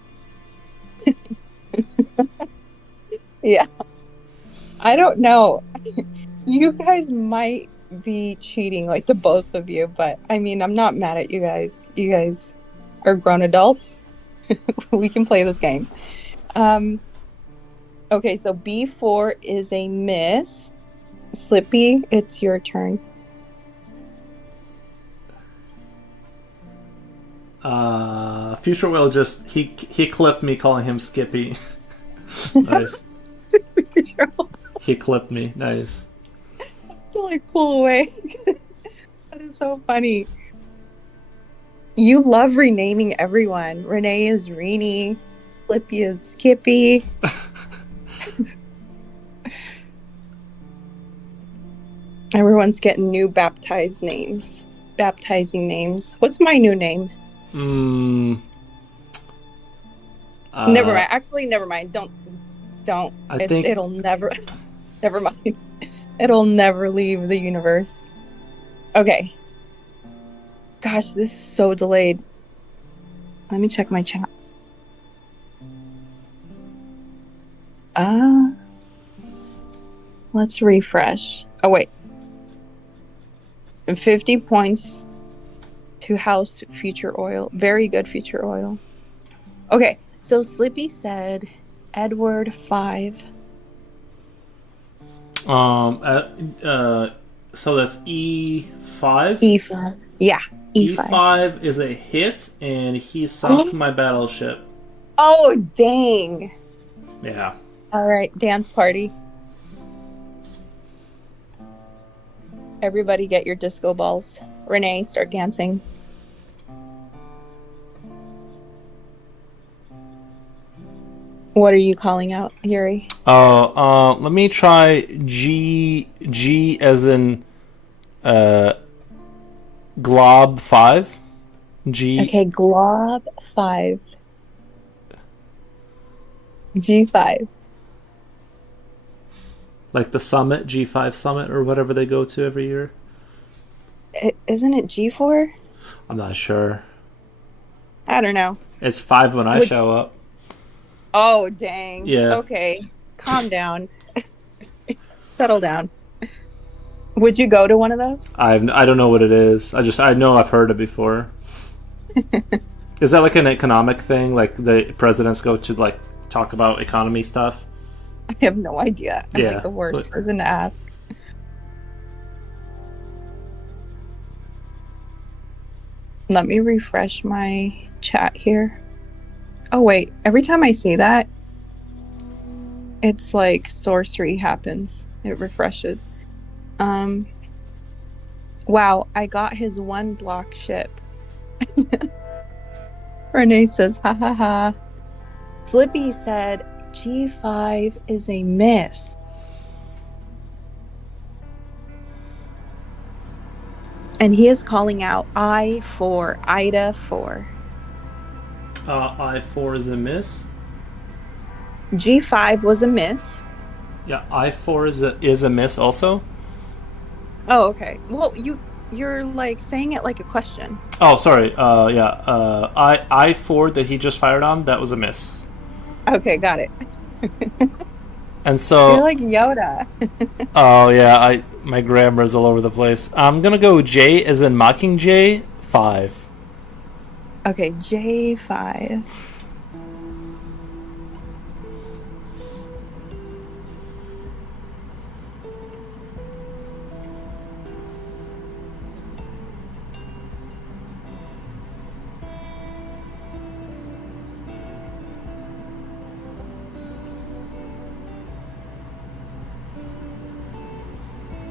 Yeah. I don't know. You guys might be cheating, like the both of you, but I mean, I'm not mad at you guys. You guys are grown adults. We can play this game. Okay, so B4 is a miss. Slippy, it's your turn. Future Will just he clipped me calling him Skippy. Nice. He clipped me. Nice. To like pull away. That is so funny. You love renaming everyone. Renee is Reenie. Slippy is Skippy. Everyone's getting new baptizing names. What's my new name? Never mind. Actually, never mind. Don't. I think it'll never. Never mind. It'll never leave the universe. Okay. Gosh, this is so delayed. Let me check my chat. Let's refresh. Oh, wait. 50 points to House Future Oil. Very good Future Oil. Okay, so Slippy said Edward 5. So that's E5. E5. Yeah, E5. E5 is a hit, and he sunk my battleship. Oh, dang. Yeah. All right, dance party. Everybody get your disco balls. Renee, start dancing. What are you calling out, Yuri? Let me try G as in glob 5. G. Okay, glob 5. G5. Like the summit, G5 summit, or whatever they go to every year. Isn't it G4? I'm not sure. I don't know. It's 5 when I show up. Oh, dang. Yeah. Okay, calm down. Settle down. Would you go to one of those? I don't know what it is. I know I've heard it before. Is that like an economic thing? Like the presidents go to like talk about economy stuff? I have no idea. I'm Yeah, like the worst but- person to ask. Let me refresh my chat here. Oh wait, every time I say that, it's like sorcery happens. It refreshes. Wow, I got his 1 block ship. Renee says, ha ha ha. Flippy said, G5 is a miss. And he is calling out I4, Ida 4. I4 is a miss. G5 was a miss. Yeah, I4 is a miss also. Oh, okay. Well, you're like saying it like a question. Oh, sorry. Yeah. I4 that he just fired on, that was a miss. Okay, got it. And so You're like Yoda. oh yeah, my grammar's all over the place. I'm gonna go J as in Mockingjay 5. Okay, J5.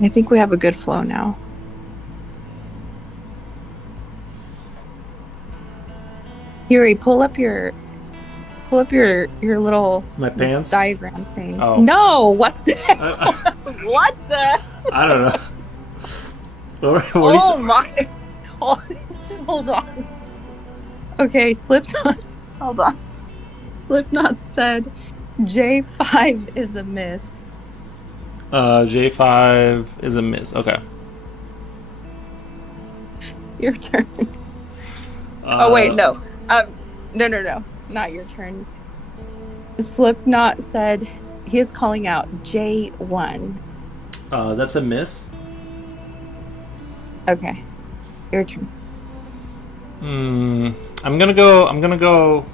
I think we have a good flow now. Yuri, pull up your little My pants? diagram thing. Oh. No, what the I, what the I don't know. What are Oh you my hold on. Okay, Slipknot hold on. Slipknot said J5 is a miss. J5 is a miss. Okay. Your turn. Oh wait, no. No. Not your turn. Slipknot said he is calling out J1. That's a miss. Okay. Your turn. I'm gonna go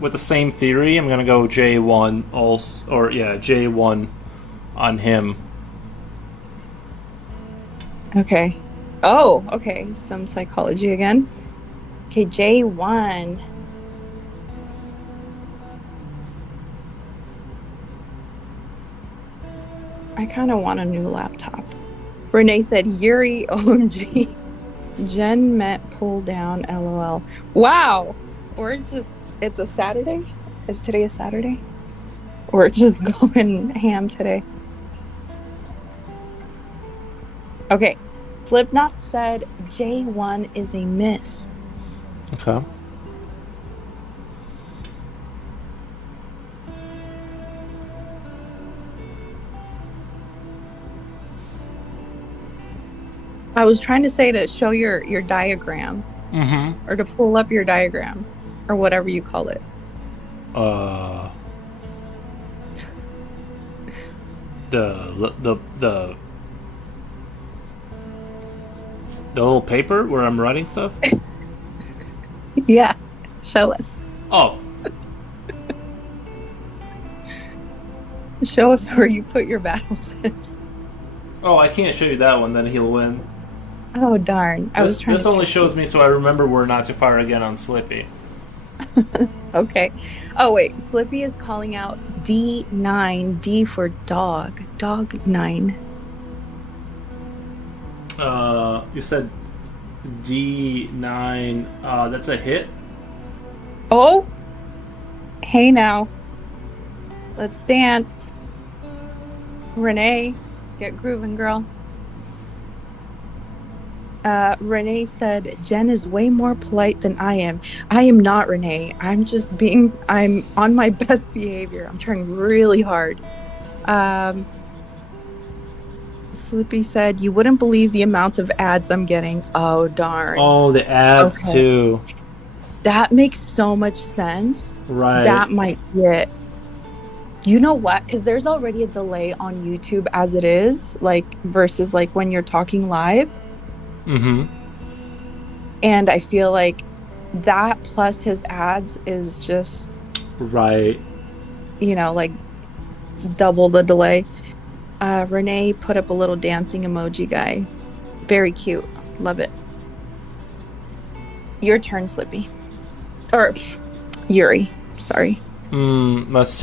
with the same theory. I'm gonna go J1 also, or yeah, J1 on him. Okay. Oh, okay. Some psychology again. Okay, J1. I kind of want a new laptop. Renee said, Yuri, OMG. Jen met pull down, LOL. Wow. It's a Saturday? Is today a Saturday? We're just going ham today. Okay. Slipknot said J1 is a miss. Okay. I was trying to say to show your diagram. Mm-hmm. Or to pull up your diagram. Or whatever you call it. The little paper where I'm writing stuff? Yeah. Show us. Oh. Show us where you put your battleships. Oh, I can't show you that one. Then he'll win. Oh darn! I was trying. This to only check. shows me so I remember we're not too far again on Slippy. Okay. Oh wait, Slippy is calling out D9. D for dog. Dog 9. You said D9. That's a hit. Oh. Hey now. Let's dance. Renee, get grooving, girl. Renee said, Jen is way more polite than I am. I am not, Renee. I'm on my best behavior. I'm trying really hard. Slippy said, you wouldn't believe the amount of ads I'm getting. Oh, darn. Oh, the ads Okay. too. That makes so much sense. Right. That might be it. You know what? Because there's already a delay on YouTube as it is, like, versus like when you're talking live. Mm-hmm. And I feel like that plus his ads is just, Right. like double the delay. Renee put up a little dancing emoji guy. Very cute. Love it. Your turn, Slippy. Or Yuri. Sorry. Let's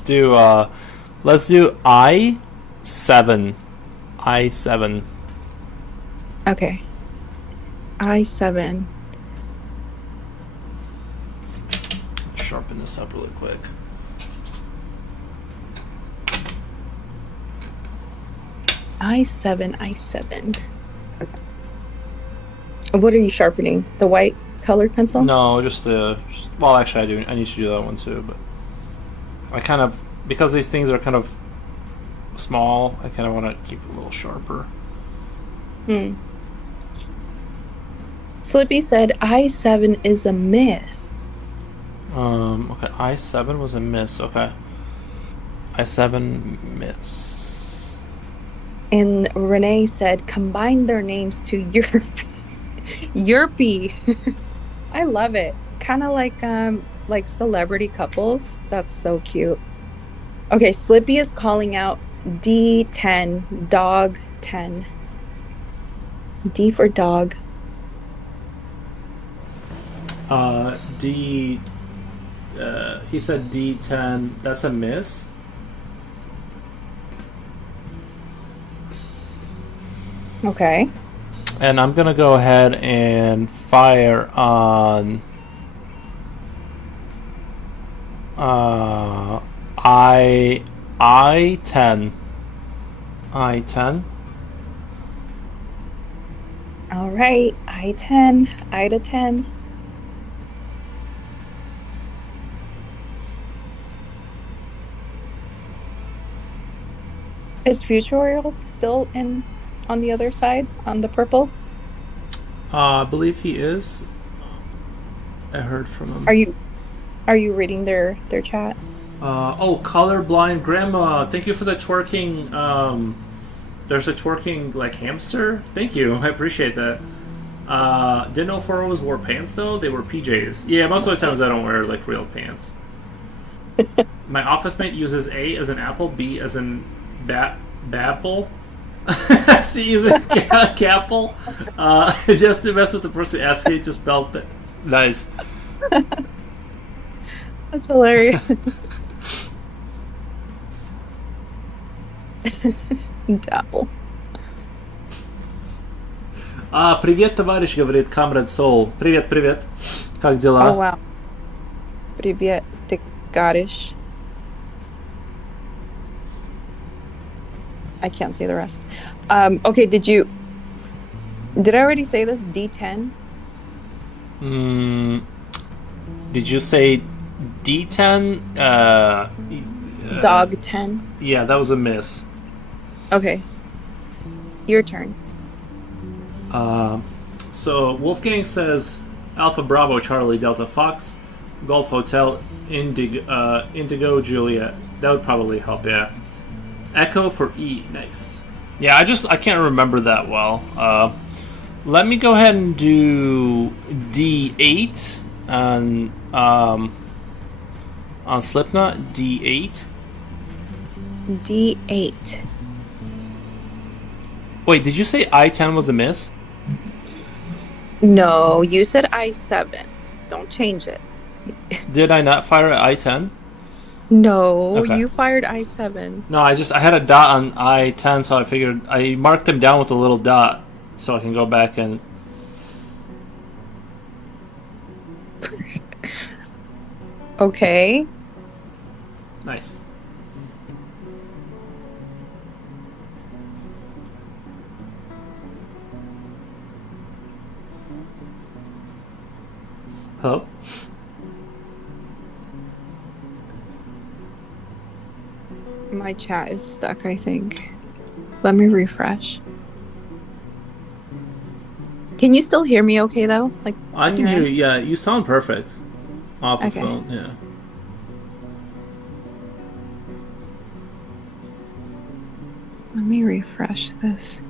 do I7. I7. Okay. I7. Sharpen this up really quick. I7. What are you sharpening? The white colored pencil? No, well, actually, I need to do that one too, but I kind of, because these things are kind of small, I kind of want to keep it a little sharper. Slippy said I7 is a miss. Okay, I7 was a miss. Okay, I7 miss. And Renee said combine their names to Yerpy. I love it. Kind of like celebrity couples. That's so cute. Okay, Slippy is calling out D10, dog 10. D for dog. He said D10. That's a miss. Okay. And I'm gonna go ahead and fire on I10. I10. All right, I10, I to 10. Is Futural still on the other side, on the purple? I believe he is. I heard from him. Are you reading their chat? Colorblind grandma. Thank you for the twerking. There's a twerking like hamster. Thank you. I appreciate that. Didn't know Furrows wore pants though. They were PJs. Yeah, most of the times I don't wear like real pants. My office mate uses A as an apple, B as an babble. C as a capple. Just to mess with the person asking to spell that. Nice. That's hilarious. Dapple. Привет, товарищ, говорит Камрад Soul. Привет, привет. Как дела? Oh wow. Привет, ты гадишь. I can't say the rest. Okay, did I already say this? D10? Did you say D10? Dog 10? Yeah, that was a miss. Okay. Your turn. So Wolfgang says Alpha Bravo Charlie Delta Fox Golf Hotel Indigo Juliet. That would probably help, yeah. Echo for E. Nice. Yeah, I can't remember that well. Let me go ahead and do D8 on Slipknot. D8. D8. Wait, did you say I-10 was a miss? No, you said I7. Don't change it. Did I not fire at I-10? No, Okay. you fired I7. No, I had a dot on I-10, so I figured I marked him down with a little dot so I can go back and... Okay. Nice. Hello? My chat is stuck, I think. Let me refresh. Can you still hear me okay, though? Like, I can hear you. Yeah, you sound perfect. Off the Okay. phone, yeah. Let me refresh this.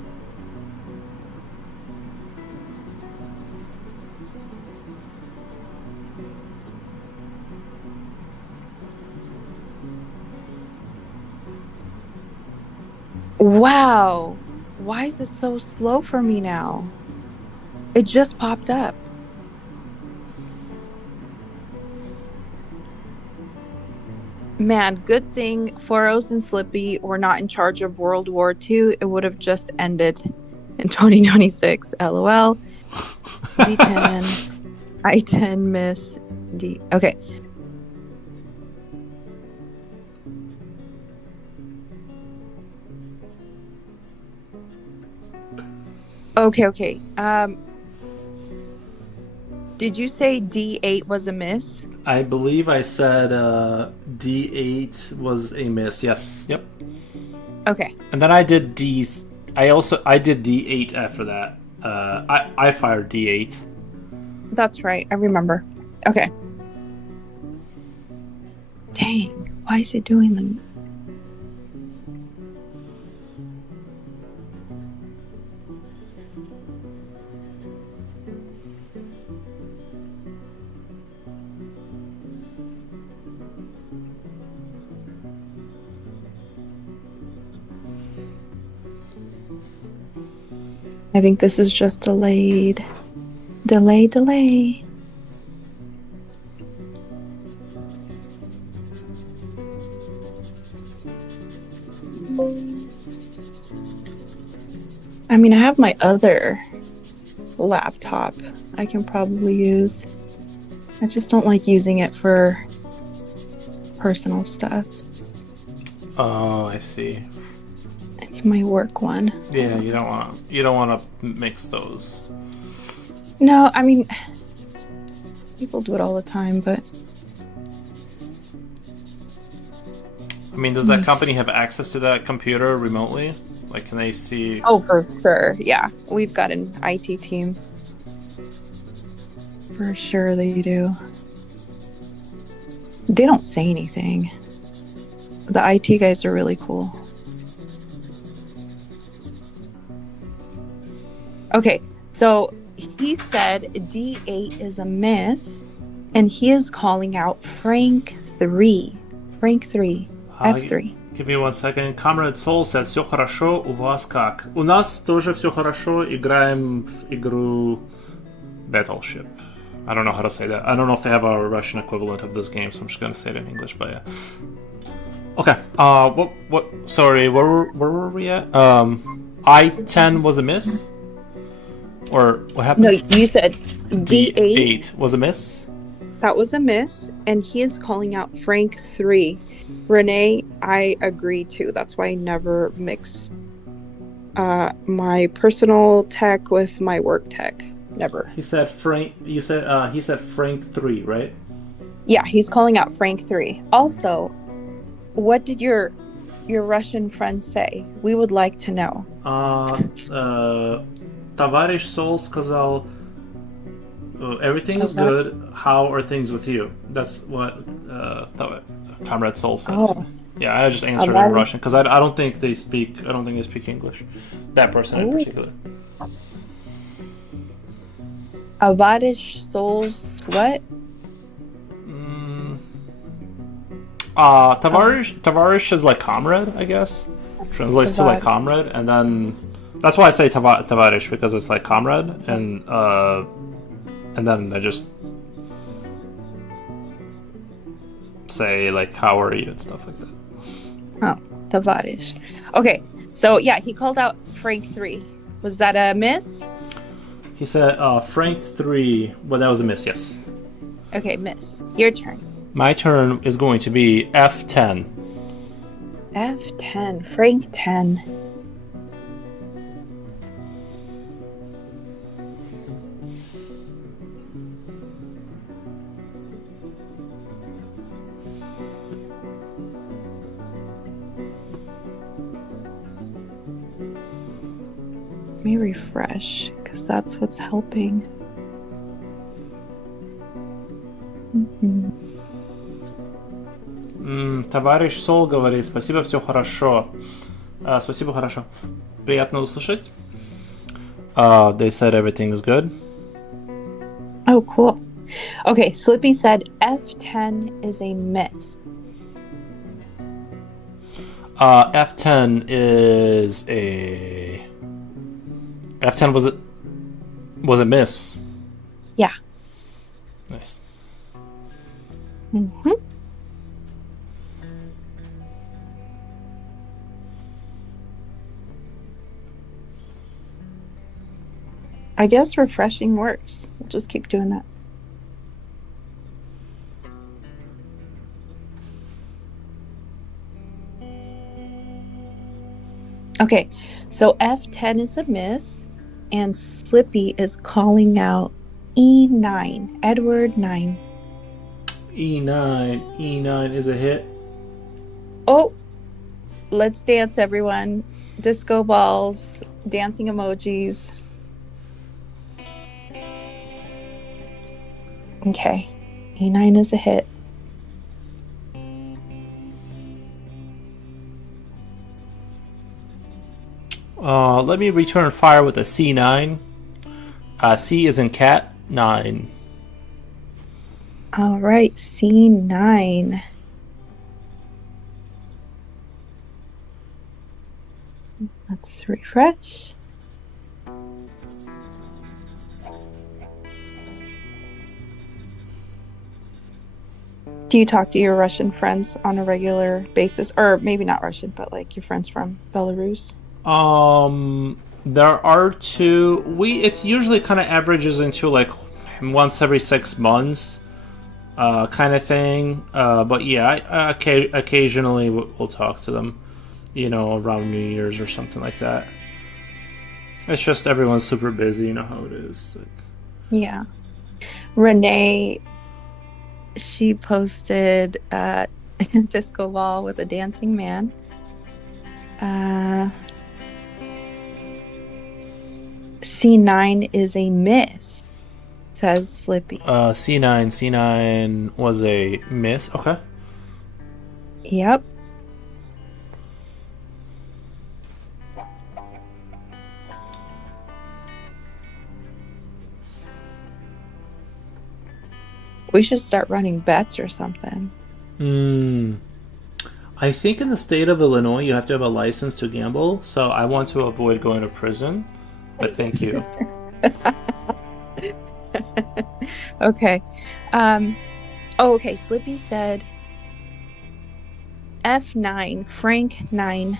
Wow. Why is it so slow for me now? It just popped up. Man, good thing Foros and Slippy were not in charge of World War II. It would have just ended in 2026. LOL. D10. I10 miss. D. Okay. Okay. Did you say D8 was a miss? I believe I said D8 was a miss. Yes. Yep. Okay. And then I did D's. I did D8 after that. I fired D8. That's right. I remember. Okay. Dang. Why is it doing them? I think this is just delayed. Delay. I mean, I have my other laptop I can probably use. I just don't like using it for personal stuff. Oh, I see. It's my work one. Yeah, you don't want to mix those. No, I mean, people do it all the time, but I mean, does that company have access to that computer remotely? Like, can they see? oh, for sure. Yeah, we've got an IT team. For sure they do. They don't say anything. The IT guys are really cool. Okay, so he said D8 is a miss, and he is calling out Frank 3. Frank 3. F3. Give me 1 second. Comrade Soul said, все хорошо, у вас как? У нас тоже все хорошо, играем в игру Battleship. I don't know how to say that. I don't know if they have a Russian equivalent of this game, so I'm just gonna say it in English, but yeah. Okay, sorry, where were we at? I-10 was a miss? Or what happened? No, you said D8. D8 was a miss? That was a miss, and he is calling out Frank 3. Renee, I agree too. That's why I never mix my personal tech with my work tech. Never. He said Frank. You said he said Frank 3, right? Yeah, he's calling out Frank 3. Also, what did your Russian friend say? We would like to know. Товарищ Sol сказал, everything is good. How are things with you? That's what Comrade Soul said. Oh. Yeah, I just answered in Russian because I don't think they speak. I don't think they speak English. That person in particular. Avadish Souls what? Tavarish is like comrade, I guess. Translates to like comrade, and then That's why I say Tavarish, because it's like comrade, and then I just say like how are you and stuff like that. Oh, Tavares. Okay, so yeah, he called out Frank 3. Was that a miss? He said Frank 3. Well, that was a miss, yes. Okay, miss. Your turn. My turn is going to be F10. F10. Frank 10. Let me refresh, because that's what's helping. Товарищ Сол говорит, спасибо, все хорошо. Спасибо, хорошо. Приятно услышать. They said everything is good. Oh, cool. Okay, Slippy said F10 is a miss. F10 is a... F10 was a miss. Yeah. Nice. Mm-hmm. I guess refreshing works. We'll just keep doing that. Okay, so F10 is a miss, and Slippy is calling out E9, Edward 9. E9 is a hit. Oh, let's dance, everyone. Disco balls, dancing emojis. Okay, E9 is a hit. Let me return fire with a C9. C is in cat. 9. All right, C9. Let's refresh. Do you talk to your Russian friends on a regular basis? Or maybe not Russian, but like your friends from Belarus? There are two. It usually kind of averages into like once every 6 months, kind of thing. But yeah, occasionally we'll talk to them, around New Year's or something like that. It's just everyone's super busy, you know how it is. Yeah. Renee, she posted disco ball with a dancing man. C9 is a miss, says Slippy. C9 was a miss. Okay. Yep. We should start running bets or something. I think in the state of Illinois you have to have a license to gamble, so I want to avoid going to prison. But thank you. Okay. Okay. Slippy said F9, Frank 9.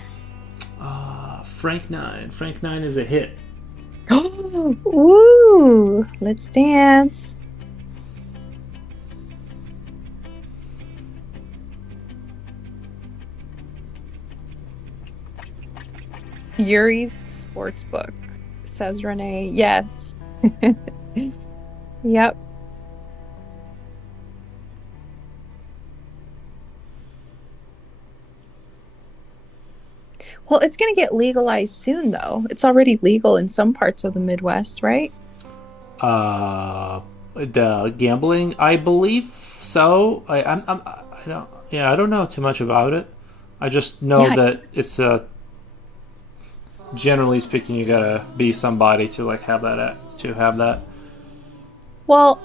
Frank 9. Frank 9 is a hit. Woo! Let's dance. Yuri's Sportsbook, says Renee. Yes. Yep. Well, it's going to get legalized soon, though. It's already legal in some parts of the Midwest, right? The gambling, I believe so. I don't know too much about it. I just know that it's generally speaking, you gotta be somebody to like have that. Well,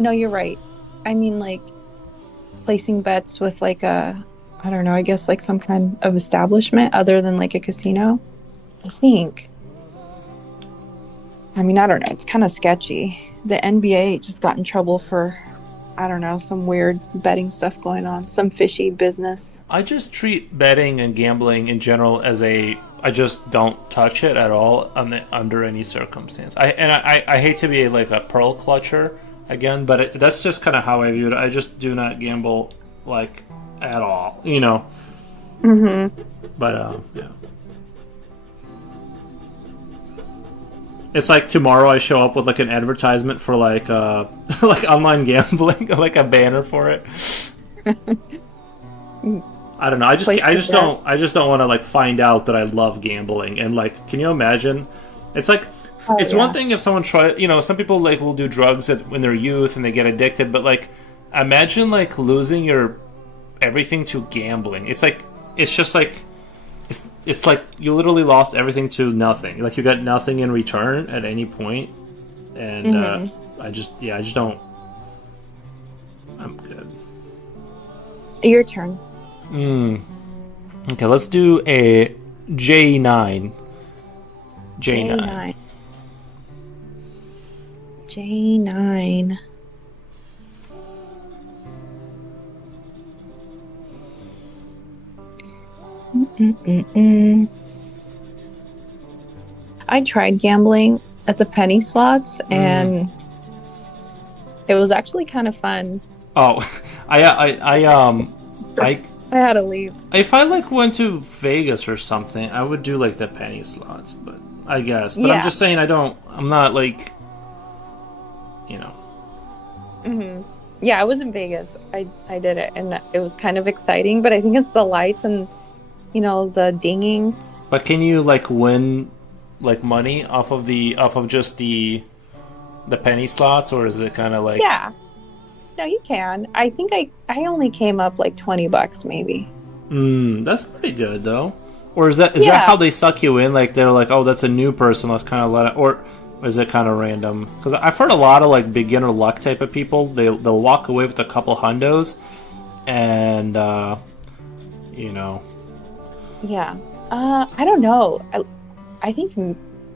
no, you're right. I mean, like placing bets with like I don't know, I guess like some kind of establishment other than like a casino. I think. I mean, I don't know. It's kind of sketchy. The NBA just got in trouble for, I don't know, some weird betting stuff going on, some fishy business. I just treat betting and gambling in general as I just don't touch it at all under any circumstance. I hate to be like a pearl clutcher again, but that's just kind of how I view it. I just do not gamble like at all, you know. Mm-hmm. But yeah. It's like tomorrow I show up with like an advertisement for like like online gambling, like a banner for it. I don't know. I just don't want to like find out that I love gambling and like, can you imagine? It's like one thing if someone some people like will do drugs when they're youth and they get addicted, but like imagine like losing your everything to gambling. It's like it's like you literally lost everything to nothing. Like you got nothing in return at any point. And I just don't. I'm good. Your turn. Okay, let's do a J9. J9. J9. I tried gambling at the penny slots, and it was actually kind of fun. Oh, I had to leave. If I like went to Vegas or something, I would do like the penny slots, but I guess. But I'm just saying I'm not like, you know. Mm-hmm. Yeah, I was in Vegas. I did it, and it was kind of exciting, but I think it's the lights and, the dinging. But can you like win like money off of just the penny slots, or is it kind of like? Yeah. No, you can. I think I only came up like $20 maybe. That's pretty good though. Or is that how they suck you in? Like they're like, oh, that's a new person. Let's kind of let it. Or is it kind of random? Because I've heard a lot of like beginner luck type of people. They'll walk away with a couple hundos, and Yeah. I don't know. I think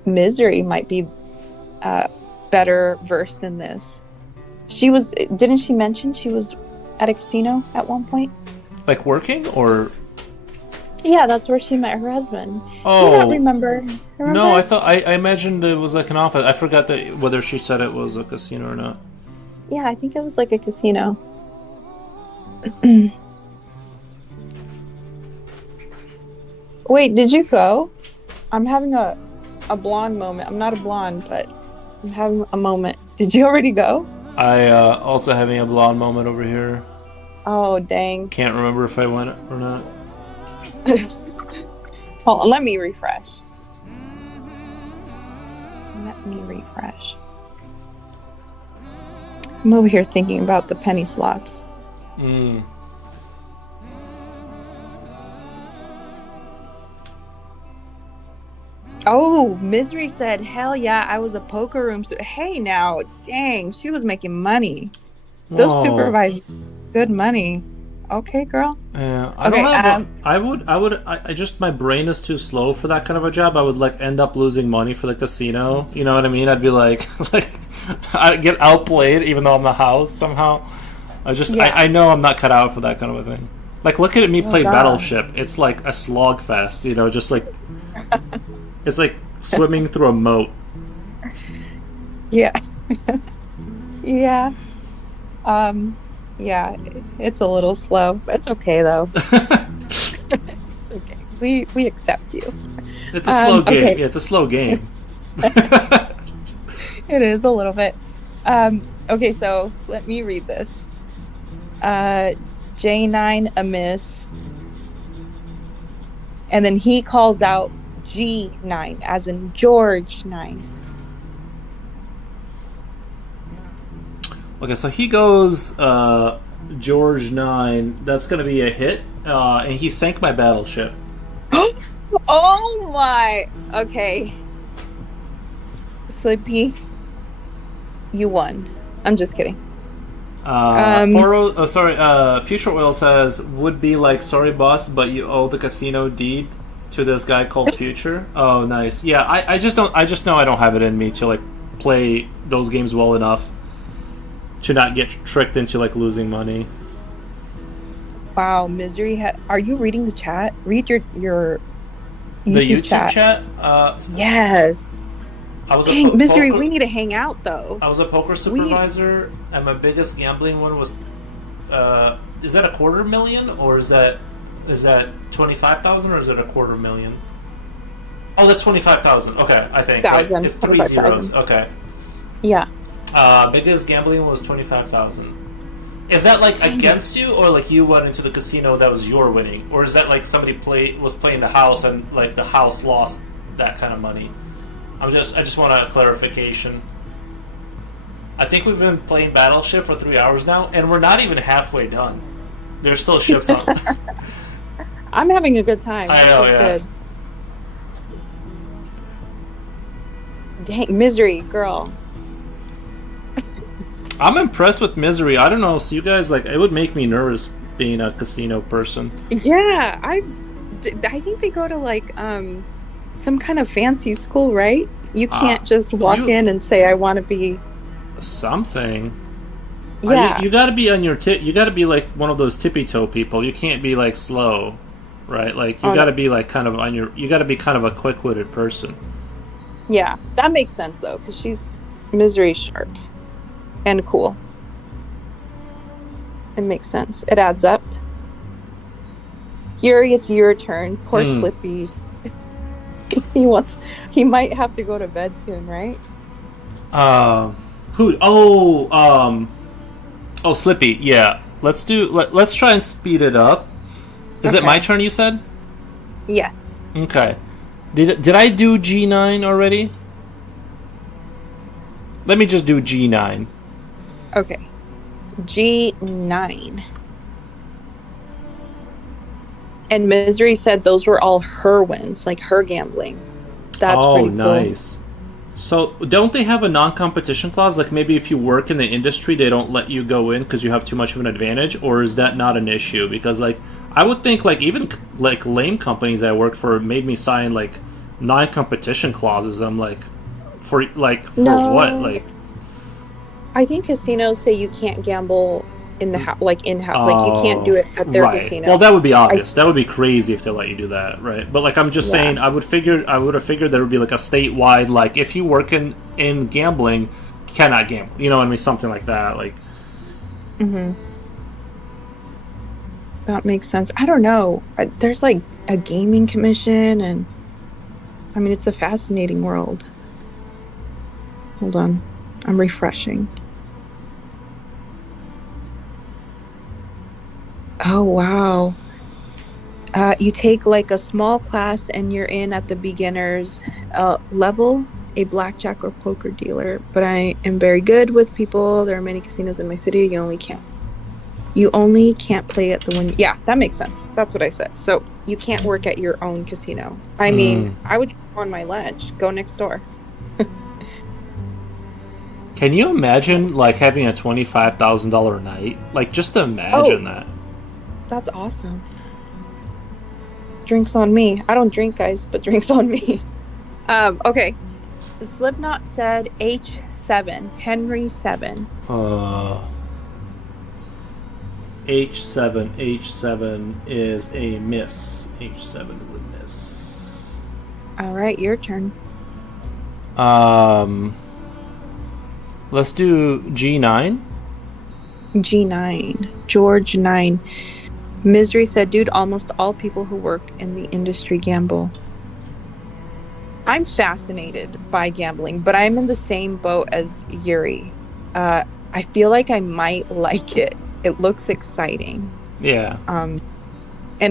Misery might be better versed in this. Didn't she mention she was at a casino at one point? Like working or? Yeah, that's where she met her husband. Oh. Do you not remember? No, I imagined it was like an office. I forgot whether she said it was a casino or not. Yeah, I think it was like a casino. Wait, did you go? I'm having a blonde moment. I'm not a blonde, but I'm having a moment. Did you already go? I also having a blonde moment over here. Oh, dang. Can't remember if I went or not. Hold on, let me refresh. I'm over here thinking about the penny slots. Oh, Misery said, hell yeah, I was a poker room. Hey now, dang, she was making money. Those supervisors, good money. Okay, girl. Yeah, I just, my brain is too slow for that kind of a job. I would like end up losing money for the casino. You know what I mean? I'd be like I get outplayed even though I'm the house somehow. I know I'm not cut out for that kind of a thing. Like, look at me play Battleship. It's like a slog fest, just like... It's like swimming through a moat. Yeah. Yeah. Yeah, it's a little slow. It's okay, though. It's okay. We accept you. It's a slow game. Okay. Yeah, it's a slow game. It is a little bit. Okay, so let me read this. J9 amiss. And then he calls out G9, as in George 9. Okay, so he goes George 9. That's going to be a hit. And he sank my battleship. Oh my! Okay. Sleepy, you won. I'm just kidding. Future Oil says, would be like, sorry boss, but you owe the casino deed to this guy called Future. Oh, nice. Yeah, I just don't. I just know I don't have it in me to like play those games well enough to not get tricked into like losing money. Wow, Misery. Are you reading the chat? Read your YouTube The YouTube chat. chat. Yes. I was Dang, Misery. We need to hang out though. I was a poker supervisor, and my biggest gambling one was. Is that $250,000 or is that 25,000 or is it $250,000? Oh, that's 25,000. Okay, I think. Thousand. Right? It's 3 zeros. Okay. Yeah. Biggest gambling was 25,000. Is that like against you, or like you went into the casino that was your winning, or is that like somebody was playing the house and like the house lost that kind of money? I just want a clarification. I think we've been playing Battleship for 3 hours now, and we're not even halfway done. There's still ships on. I'm having a good time. I know, yeah. Good. Dang, Misery, girl. I'm impressed with Misery. I don't know, so you guys, like, it would make me nervous being a casino person. Yeah, I think they go to like some kind of fancy school, right? You can't just walk in and say I want to be something. Yeah, you got to be on your tip. You got to be like one of those tippy toe people. You can't be like slow, right? Like you got to be like kind of on your. You got to be kind of a quick-witted person. Yeah, that makes sense though, because she's Misery sharp and cool. It makes sense. It adds up. Yuri, it's your turn. Poor Slippy. He might have to go to bed soon, right? Who? Oh, Slippy. Yeah. Let's try and speed it up. Is it my turn? You said. Yes. Okay. Did I do G9 already? Let me just do G9. Okay. G9. And Misery said those were all her wins, like her gambling. That's pretty cool. Oh, nice. So, don't they have a non-competition clause? Like, maybe if you work in the industry, they don't let you go in because you have too much of an advantage? Or is that not an issue? Because, like, I would think, like, even, like, lame companies I worked for made me sign, like, non-competition clauses. I'm like, for No. what? Like, I think casinos say you can't gamble in the house, like in-house. Like, you can't do it at their casino. Well, that would be obvious. That would be crazy if they let you do that, right? But, like, I'm just saying, I would have figured there would be, like, a statewide, like, if you work in gambling, you cannot gamble. You know what I mean? Something like that, like... Mm-hmm. That makes sense. I don't know. There's, like, a gaming commission, and... I mean, it's a fascinating world. Hold on. I'm refreshing. Oh, wow. You take like a small class and you're in at the beginner's level, a blackjack or poker dealer. But I am very good with people. There are many casinos in my city. You only can't play at the one. Yeah, that makes sense. That's what I said. So you can't work at your own casino. I mean, I would go on my ledge, go next door. Can you imagine like having a $25,000 night? Like, just imagine that. That's awesome. Drinks on me. I don't drink, guys, but drinks on me. Okay. Slipknot said H7. Henry 7. H7 is a miss. H7 is a miss. All right, your turn. Let's do G9. G9. George 9. Misery said, dude, almost all people who work in the industry gamble. I'm fascinated by gambling, but I'm in the same boat as Yuri. I feel like I might like it. It looks exciting. Yeah. And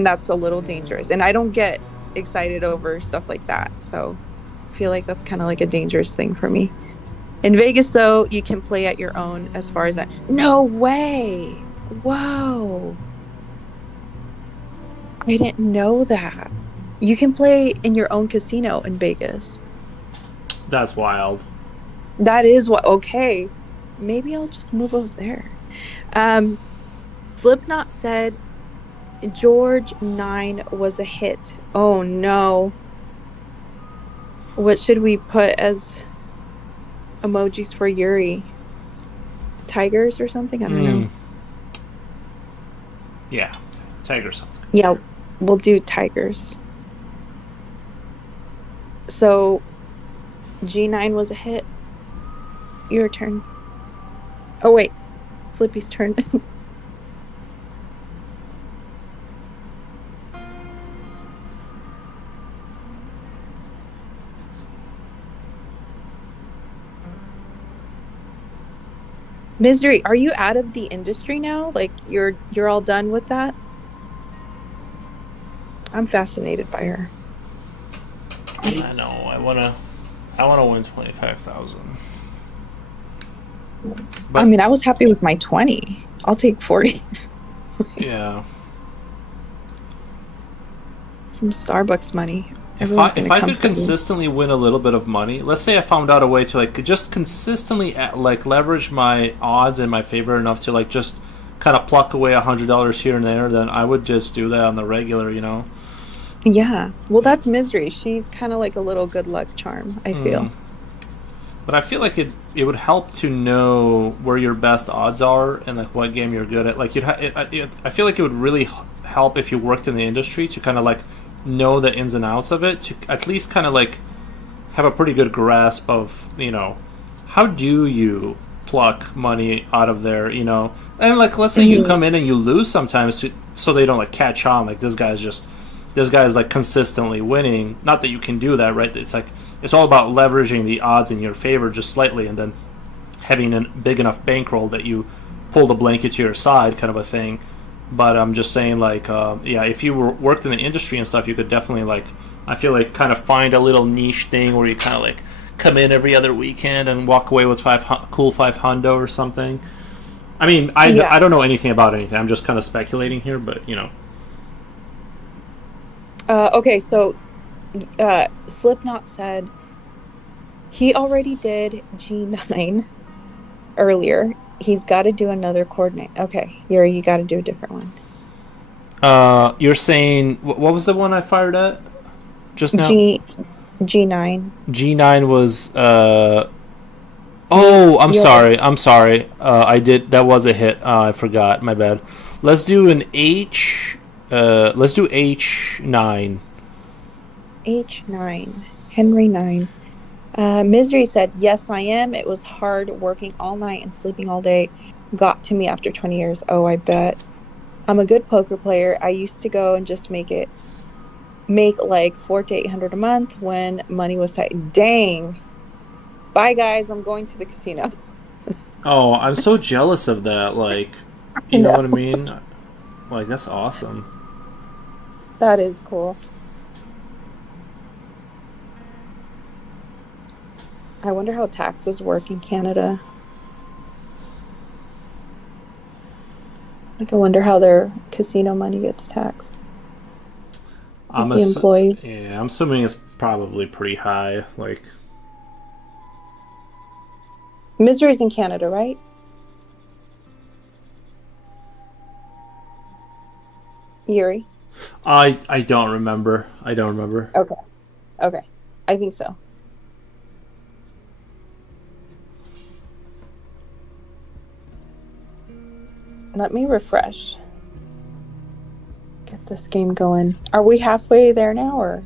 that's a little dangerous. And I don't get excited over stuff like that. So I feel like that's kind of like a dangerous thing for me. In Vegas, though, you can play at your own as far as that. No way. Whoa. I didn't know that. You can play in your own casino in Vegas. That's wild. That is what. Okay. Maybe I'll just move over there. Slipknot said George 9 was a hit. Oh no. What should we put as emojis for Yuri? Tigers or something? I don't know. Yeah, tiger sounds good. Yeah, we'll do tigers. So G9 was a hit. Your turn. Oh wait, Slippy's turn. Misery, are you out of the industry now? Like you're all done with that? I'm fascinated by her. I know. I wanna win 25,000. I mean, I was happy with my 20. I'll take 40. Yeah. Some Starbucks money. If I could consistently win a little bit of money, let's say I found out a way to like just consistently like leverage my odds in my favor enough to like just kind of pluck away $100 here and there, then I would just do that on the regular, you know. Yeah. Well, that's Misery. She's kind of like a little good luck charm, I feel. But I feel like it would help to know where your best odds are and like what game you're good at. Like I feel like it would really help if you worked in the industry to kind of like know the ins and outs of it, to at least kind of like have a pretty good grasp of, you know, how do you pluck money out of there, you know. And like let's say you come in and you lose sometimes so they don't like catch on like this guy's like consistently winning. Not that you can do that, right? It's like it's all about leveraging the odds in your favor just slightly and then having a big enough bankroll that you pull the blanket to your side, kind of a thing. But I'm just saying, like, yeah, if you worked in the industry and stuff, you could definitely, like, I feel like kind of find a little niche thing where you kind of, like, come in every other weekend and walk away with cool 500 or something. I mean, I don't know anything about anything. I'm just kind of speculating here, but, you know. Okay, so Slipknot said he already did G9 earlier. He's got to do another coordinate. Okay, Yuri, you got to do a different one. You're saying what was the one I fired at just now? G9. G9 was. Oh, I'm sorry. I did. That was a hit. I forgot. My bad. Let's do an H. Let's do H9. H9. Henry 9. Misery said, yes, I am. It was hard working all night and sleeping all day. Got to me after 20 years. Oh, I bet. I'm a good poker player. I used to go and just make like $400 to $800 a month when money was tight. Dang. Bye, guys. I'm going to the casino. Oh, I'm so jealous of that. Like, you know what I mean? Like, that's awesome. That is cool. I wonder how taxes work in Canada. Like, I wonder how their casino money gets taxed. The employees. Yeah, I'm assuming it's probably pretty high. Like, Misery's in Canada, right? Yuri? I don't remember. Okay. I think so. Let me refresh. Get this game going. Are we halfway there now, or?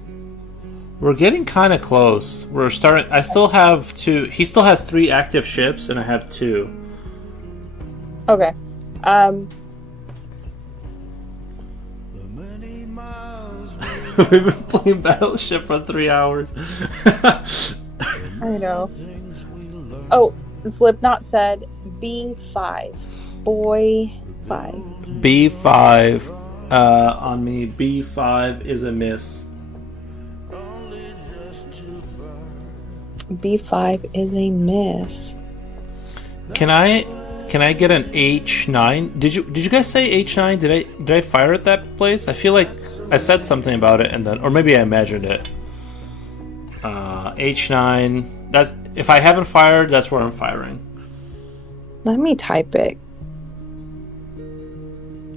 We're getting kind of close. We're starting. I still have 2. He still has 3 active ships, and I have 2. Okay. We've been playing Battleship for 3 hours. I know. Oh, Slipknot said B5. Boy 5. B5 on me. B5 is a miss. B5 is a miss. Can I get an H9? Did you guys say H9? Did I fire at that place? I feel like I said something about it and then, or maybe I imagined it. H9. That's if I haven't fired, that's where I'm firing. Let me type it.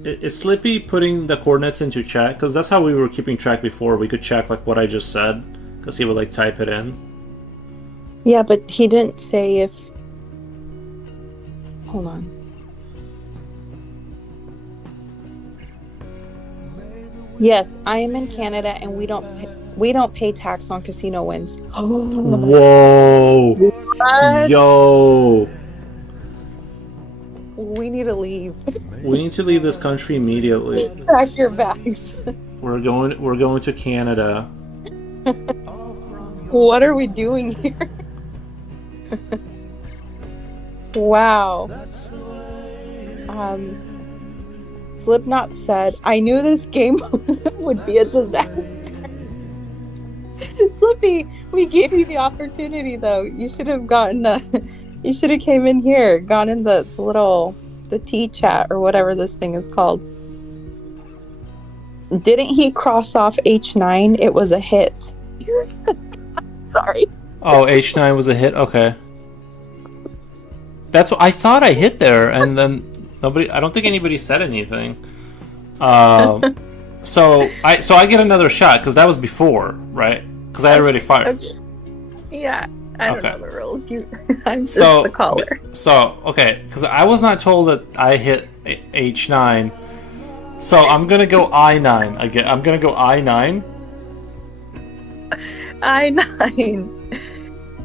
is Slippy putting the coordinates into chat? Because that's how we were keeping track before. We could check like what I just said, because he would like type it in. Yeah, but he didn't say if. Hold on. Yes, I am in Canada, and we don't pay tax on casino wins. Whoa! What? Yo! We need to leave. We need to leave this country immediately. Pack your bags. We're going to Canada. What are we doing here? Wow. Slipknot said, I knew this game would be a disaster. Slippy, we gave you the opportunity though. You should have you should have came in here, gone in the T chat or whatever this thing is called. Didn't he cross off H9? It was a hit. Sorry. Oh, H9 was a hit? Okay. That's what I thought I hit there, and then I don't think anybody said anything. So I get another shot, because that was before, right? Because I already fired. Okay. Yeah, I don't know the rules. I'm just so, the caller. So, okay, because I was not told that I hit H9. So I'm going to go I9 again. I'm going to go I9. I9.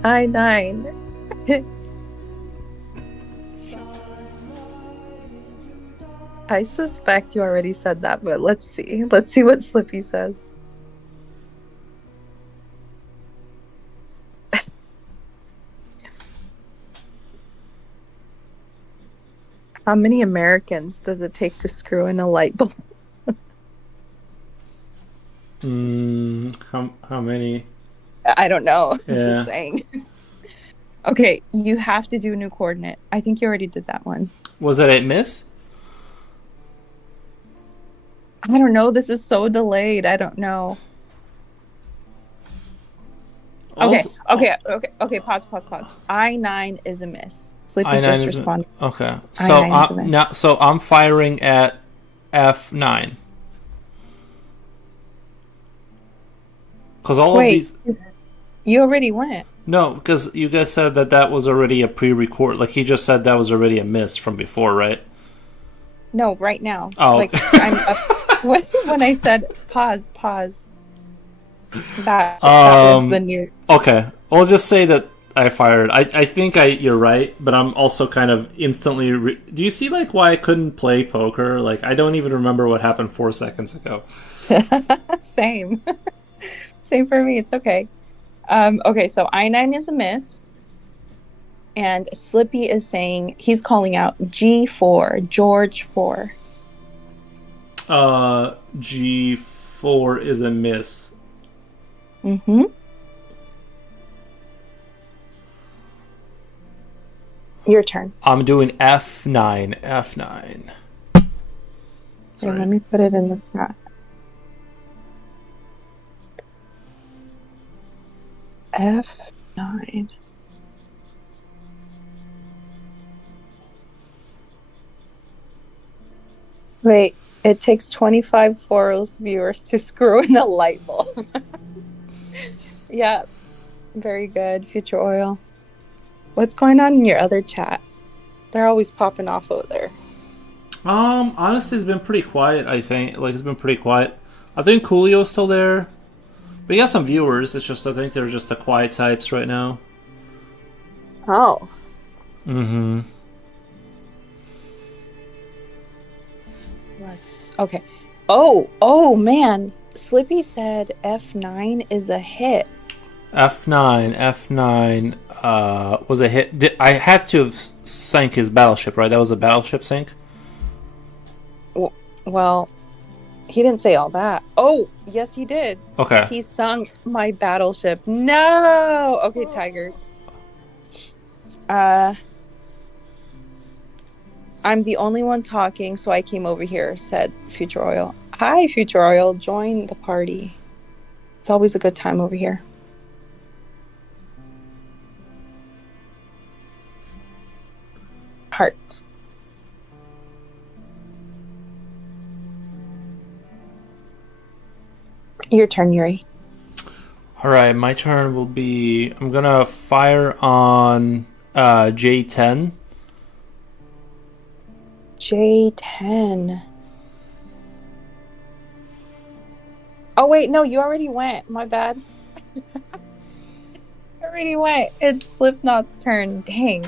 I9. I suspect you already said that, but let's see. Let's see what Slippy says. How many Americans does it take to screw in a light bulb? How many? I don't know. Yeah. I'm just saying. Okay, you have to do a new coordinate. I think you already did that one. Was that a miss? I don't know. This is so delayed. I don't know. Okay. Pause. I9 is a miss. Sleepy just responded. Okay. So I'm firing at F9. Because all of these. You already went. No, because you guys said that was already a pre-record. Like he just said that was already a miss from before, right? No, right now. Oh. Like I'm up, when I said pause. That was the new. Okay, I'll just say that I fired. I think you're right, but I'm also kind of instantly. Do you see like why I couldn't play poker? Like I don't even remember what happened 4 seconds ago. Same for me. It's okay. Okay, so I9 is a miss, and Slippy is saying he's calling out G4, George 4. G4 is a miss. Mm-hmm. Your turn. I'm doing F9. Here, let me put it in the chat. F9. Wait, it takes 25 Foros viewers to screw in a light bulb. Yeah, very good. Future Oil. What's going on in your other chat? They're always popping off over there. Honestly, it's been pretty quiet, I think. Like, it's been pretty quiet. I think Coolio's still there. We got some viewers, it's just, I think they're just the quiet types right now. Oh. Mm-hmm. Okay. Oh, man. Slippy said F9 is a hit. F9 was a hit. I had to have sank his battleship, right? That was a battleship sink? Well, he didn't say all that. Oh, yes, he did. Okay. He sunk my battleship. No! Okay, Tigers. I'm the only one talking, so I came over here, said Future Oil. Hi, Future Oil. Join the party. It's always a good time over here. Hearts. Your turn, Yuri. All right, my turn will be. I'm gonna fire on J10. J10. Oh wait, no, you already went. My bad. Already went. It's Slipknot's turn. Dang.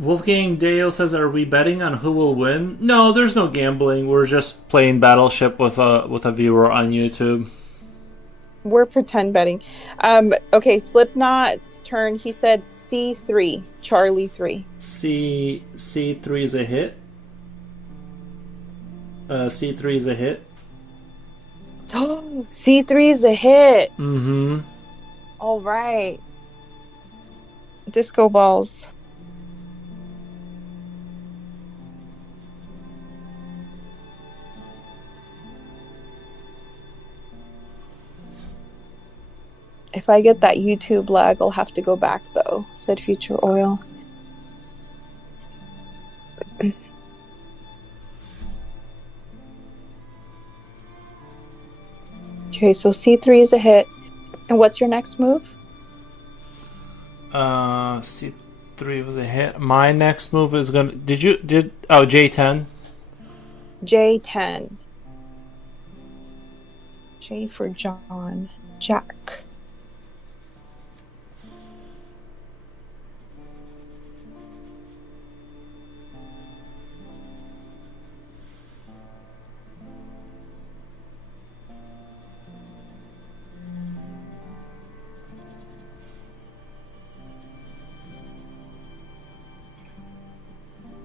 Wolfgang Deo says, "Are we betting on who will win?" No, there's no gambling. We're just playing Battleship with a viewer on YouTube. We're pretend betting. Okay, Slipknot's turn. He said C3, Charlie 3. C3 is a hit. C3 is a hit. C3 is a hit. Mm-hmm. All right. Disco balls. If I get that YouTube lag, I'll have to go back, though, said Future Oil. Okay, so C3 is a hit. And what's your next move? C3 was a hit. My next move is gonna. J10? J10. J for John. Jack.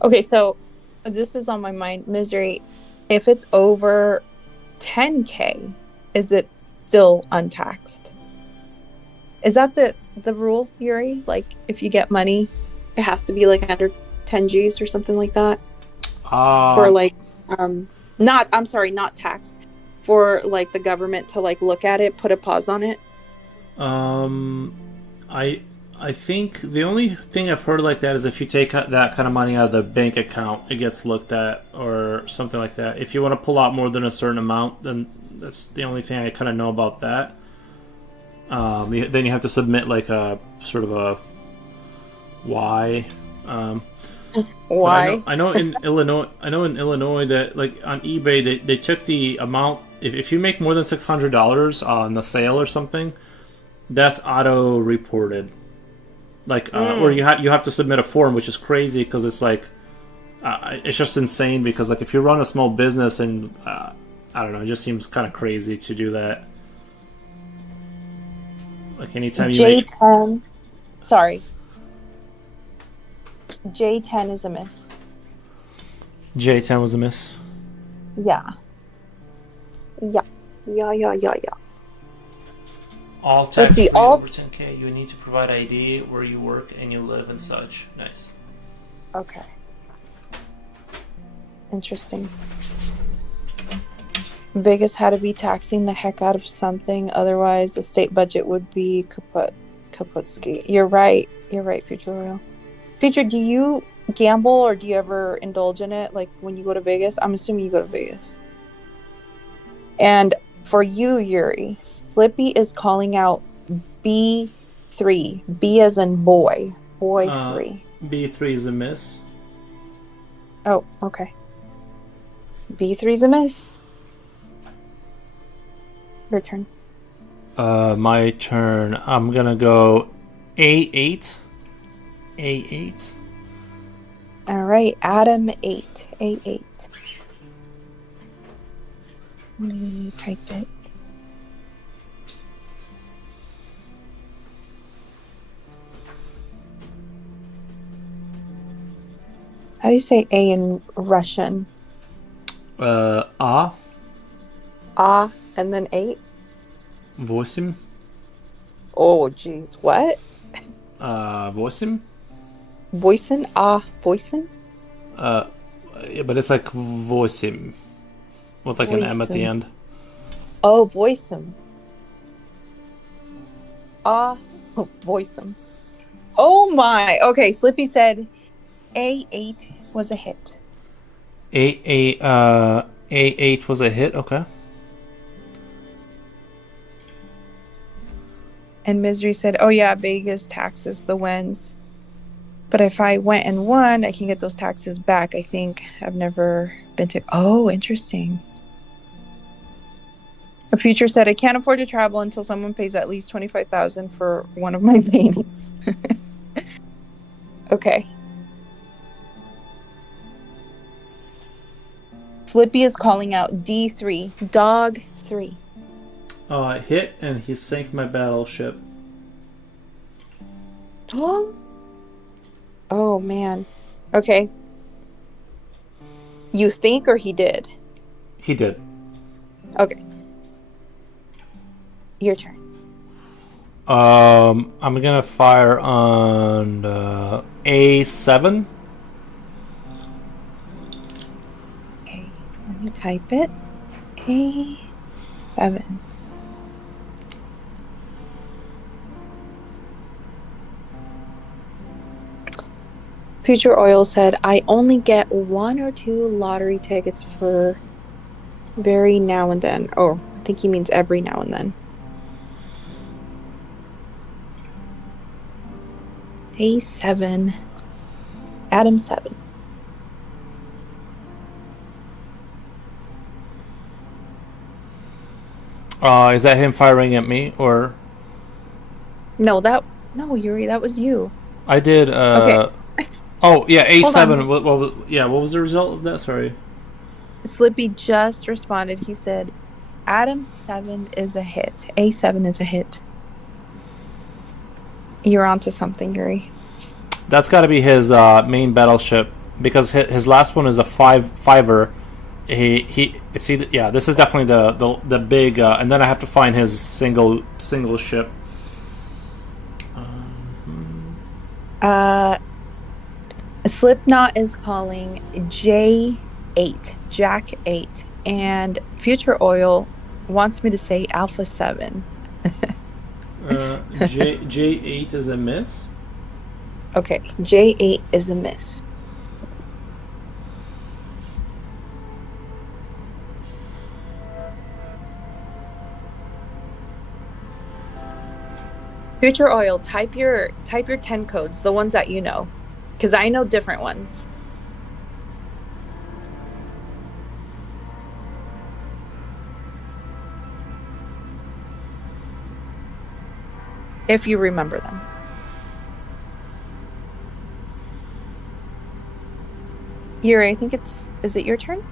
Okay, so this is on my mind. Misery, if it's over 10K, is it still untaxed? Is that the rule, Yuri? Like, if you get money, it has to be like under 10 G's or something like that? For like, not taxed. For like the government to like look at it, put a pause on it? I think the only thing I've heard like that is if you take that kind of money out of the bank account, it gets looked at or something like that. If you want to pull out more than a certain amount, then that's the only thing I kind of know about that. Then you have to submit like a sort of a why. Why? I know in Illinois. I know in Illinois that like on eBay they took the amount. If you make more than $600 on the sale or something, that's auto reported. Like, or you have to submit a form, which is crazy because it's like, it's just insane because like if you run a small business and I don't know, it just seems kind of crazy to do that. Like anytime you J10, sorry, J10 is a miss. J10 was a miss. Yeah. All tax free over 10K. You need to provide ID where you work and you live and such. Nice. Okay. Interesting. Vegas had to be taxing the heck out of something, otherwise the state budget would be kaput ski. You're right, Future Royal. Future, do you gamble or do you ever indulge in it? Like when you go to Vegas? I'm assuming you go to Vegas. And for you, Yuri, Slippy is calling out B3. B as in boy. Boy 3. B3 is a miss. Oh, okay. B3 is a miss. Your turn. My turn. I'm gonna go A8. A8. All right, Adam 8. A8. Let me type it. How do you say A in Russian? A. Ah, and then 8? 8. Oh, jeez. What? 8. Voicin? Ah, voicin? Yeah, but it's like 8. With like an M at the end. Oh, voicem. Ah, voicem. Oh my. Okay, Slippy said A8 was a hit. A8 was a hit, okay. And Misery said, oh yeah, Vegas taxes the wins. But if I went and won, I can get those taxes back. I think I've never been to... Oh, interesting. A Future said, I can't afford to travel until someone pays at least $25,000 for one of my paintings. Okay. Slippy is calling out D3. Dog 3. Hit, and he sank my battleship. Oh, man. Okay. You think, or he did? He did. Okay. Your turn. I'm gonna fire on A7. Okay, let me type it. A7. Future Oil said, I only get 1 or 2 lottery tickets for very now and then. Oh, I think he means every now and then. A7. Adam 7. Is that him firing at me, or? No, Yuri, that was you. I did, Okay. Oh, yeah, A7. Hold What was the result of that? Sorry. Slippy just responded. He said, Adam 7 is a hit. A7 is a hit. You're onto something, Yuri. That's got to be his main battleship, because his last one is a fiver. This is definitely the big, and then I have to find his single ship. Slipknot is calling J8, Jack 8, and Future Oil wants me to say Alpha 7. J8 is a miss. Okay, J8 is a miss. Future Oil, type your 10 codes, the ones that you know, because I know different ones. If you remember them. Yuri, I think is it your turn?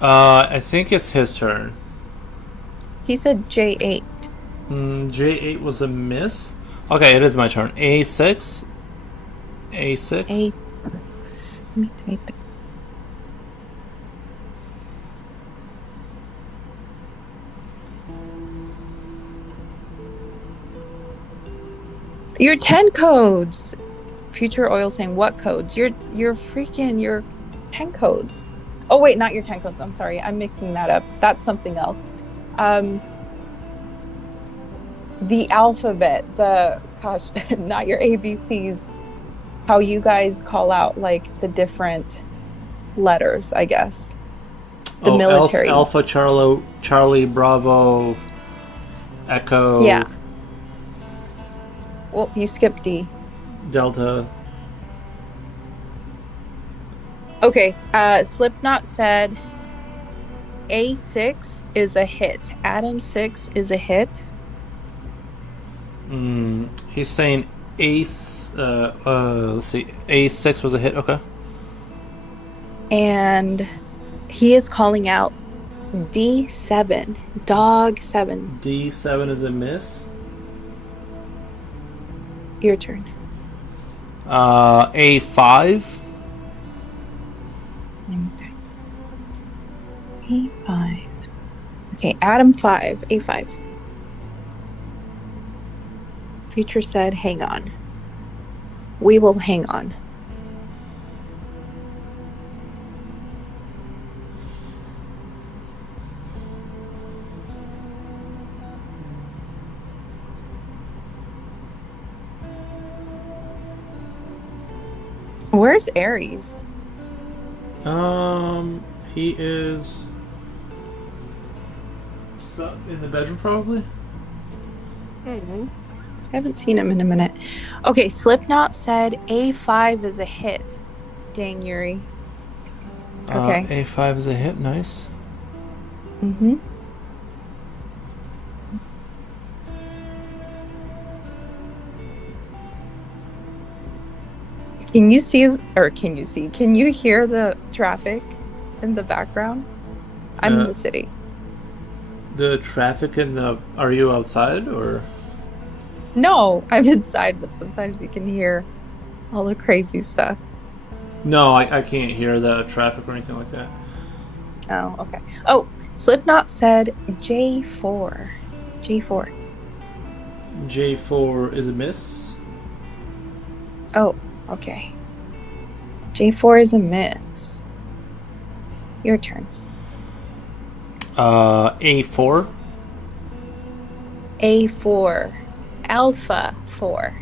I think it's his turn. He said J8. J8 was a miss. Okay, it is my turn. A6. A6. Let me type it. Your 10 codes. Future Oil saying what codes? Your 10 codes. Oh wait, not your 10 codes. I'm sorry. I'm mixing that up. That's something else. The alphabet, not your ABCs. How you guys call out like the different letters, I guess. The military. Alpha, Charlie, Bravo, Echo. Yeah. Well, you skipped D. Delta. Okay. Slipknot said A6 is a hit. Adam 6 is a hit. He's saying Ace. Let's see. A6 was a hit. Okay. And he is calling out D7. Dog 7. D7 is a miss. Your turn. A5. A5. Okay, Adam 5. A5. Future said, hang on. We will hang on. Where's Aries? He is in the bedroom probably. I haven't seen him in a minute. Okay, Slipknot said A5 is a hit. Dang, Yuri. Okay. A5 is a hit. Nice. Mm-hmm. Can you hear the traffic in the background? I'm in the city. The traffic in the... Are you outside or... No, I'm inside, but sometimes you can hear all the crazy stuff. No, I can't hear the traffic or anything like that. Oh, okay. Oh, Slipknot said J4. J4. J4 is a miss. Oh, okay. J4 is a miss. Your turn. A4. A4. Alpha 4.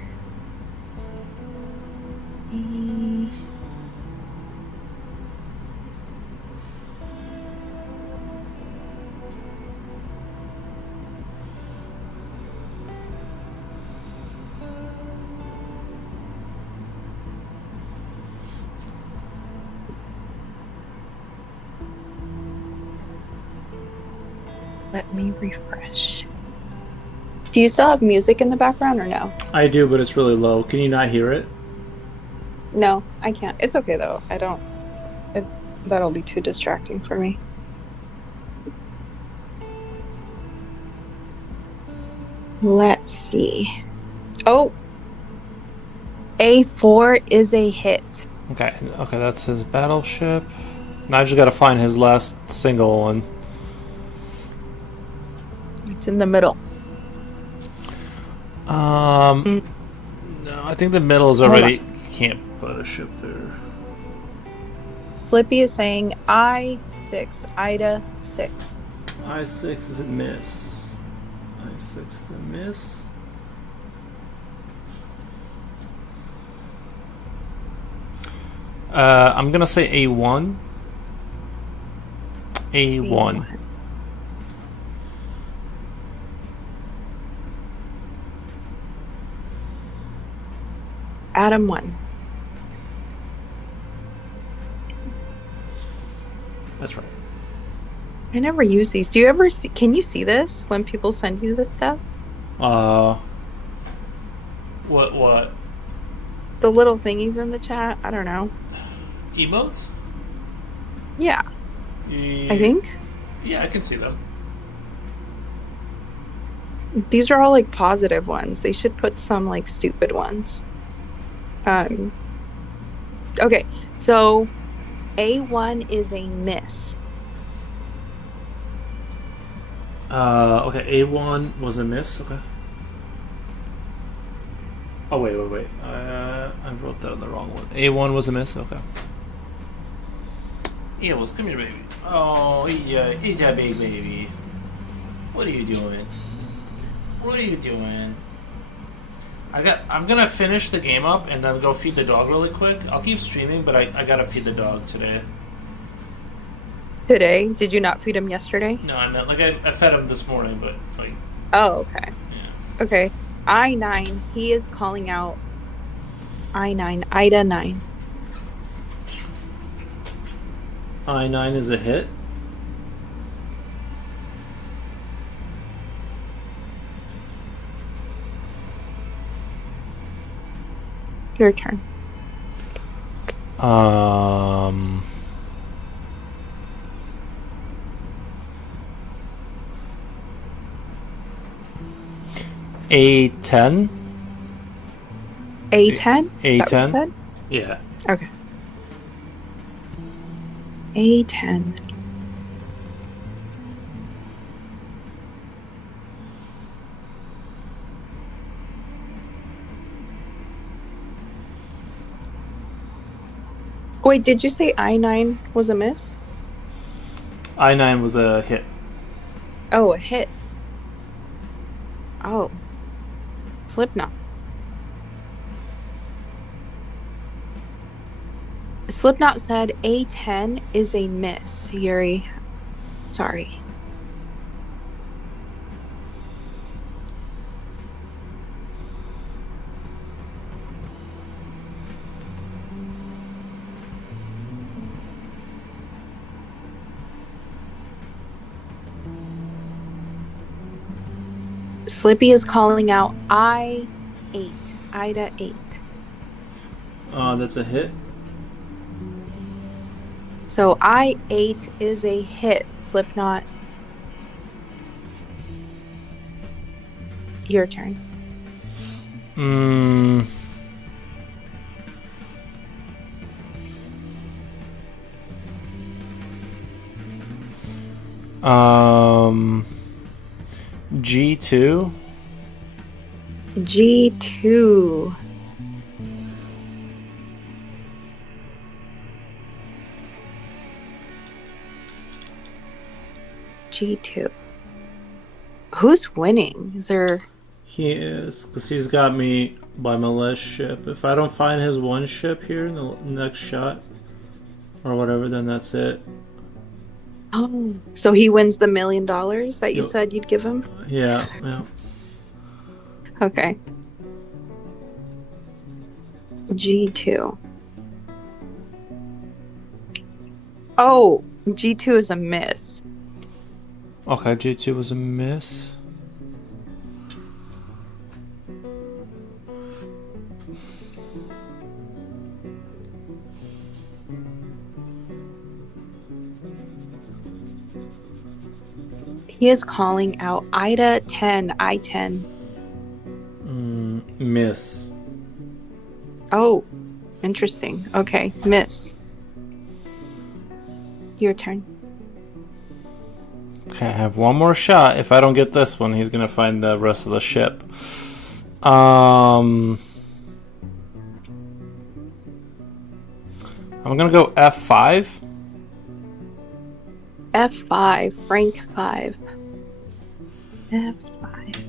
Let me refresh. Do you still have music in the background or no? I do, but it's really low. Can you not hear it? No, I can't. It's okay though. That'll be too distracting for me. Let's see. Oh, A4 is a hit. Okay, that's his battleship. Now I just gotta find his last single one. It's in the middle. No, I think the middle is already... Can't put a ship there. Slippy is saying I6, Ida 6. I6 is a miss. I6 is a miss. I'm gonna say A1. A1. Adam 1. That's right. I never use these. Do you ever see? Can you see this when people send you this stuff? What? The little thingies in the chat? I don't know. Emotes? Yeah. I think. Yeah, I can see them. These are all like positive ones. They should put some like stupid ones. Okay, so A1 is a miss. Okay, A1 was a miss. Okay. Oh, wait. I wrote that on the wrong one. A1 was a miss. Okay. Eels, come here, baby. Oh, yeah, baby. What are you doing? I'm gonna finish the game up and then go feed the dog really quick. I'll keep streaming, but I gotta feed the dog today. Today? Did you not feed him yesterday? No, I meant I fed him this morning, but like. Oh, okay. Yeah. Okay. I9. He is calling out I9. Ida 9. I9 is a hit. Your turn. A10. A10? Is that what you A10? said? Yeah. Okay. A10. Wait, did you say I9 was a miss? I9 was a hit. Oh, a hit. Oh. Slipknot. Slipknot said A10 is a miss, Yuri. Sorry. Slippy is calling out I-8. Ida 8. That's a hit. So I-8 is a hit. Slipknot. Your turn. G2. G2. G2. Who's winning? Is there... He is, because he's got me by my last ship. If I don't find his one ship here in the next shot, or whatever, then that's it. Oh. So he wins the $1 million that you Yep. said you'd give him? Yeah, yeah. Okay. G2. Oh, G2 is a miss. Okay, G2 was a miss. He is calling out Ida 10, I-10. Miss. Oh, interesting. Okay, miss. Your turn. Okay, I have one more shot. If I don't get this one, he's gonna find the rest of the ship. I'm gonna go F5. F5, rank 5. F5.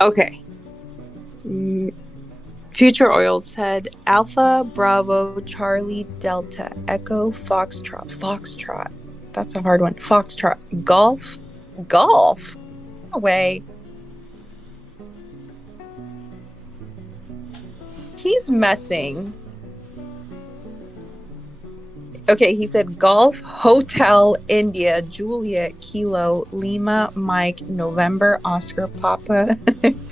Okay. Future Oil said Alpha, Bravo, Charlie, Delta, Echo, Foxtrot. Foxtrot. That's a hard one. Foxtrot. Golf? Golf? No way. He's messing. Okay, he said Golf, Hotel, India, Juliet, Kilo, Lima, Mike, November, Oscar, Papa,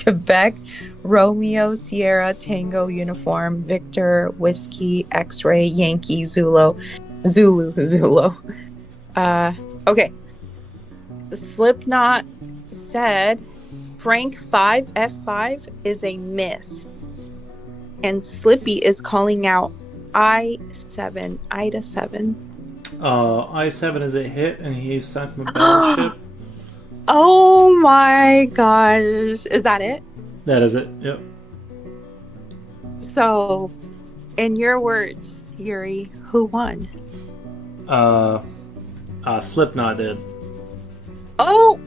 Quebec, Romeo, Sierra, Tango, Uniform, Victor, Whiskey, X-Ray, Yankee, Zulu. Okay. Slipknot said Frank 5, F5 is a miss. And Slippy is calling out I-7, Ida 7. I-7 is a hit, and he sunk my battleship. Oh my gosh. Is that it? That is it, yep. So, in your words, Yuri, who won? Slipknot did. Oh!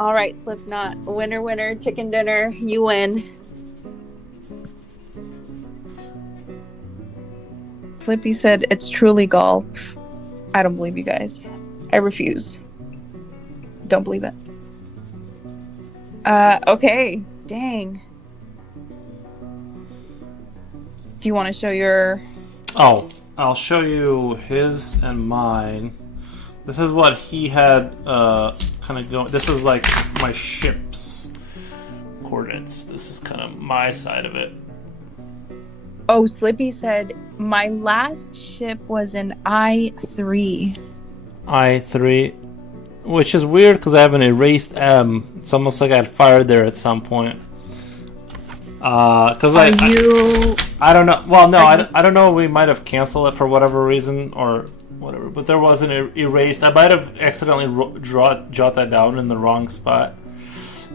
Alright, Slipknot. Winner, winner, chicken dinner. You win. Slippy said, it's truly golf. I don't believe you guys. I refuse. Don't believe it. Okay. Dang. Do you want to show your... Oh, I'll show you his and mine. This is what he had kind of going. This is like my ship's coordinates. This is kind of my side of it. Oh, Slippy said, my last ship was an I-3. I-3. Which is weird because I have an erased M. It's almost like I had fired there at some point. Because I don't know. Well, no, I don't know. We might have canceled it for whatever reason or whatever. But there was an erased. I might have accidentally jot that down in the wrong spot.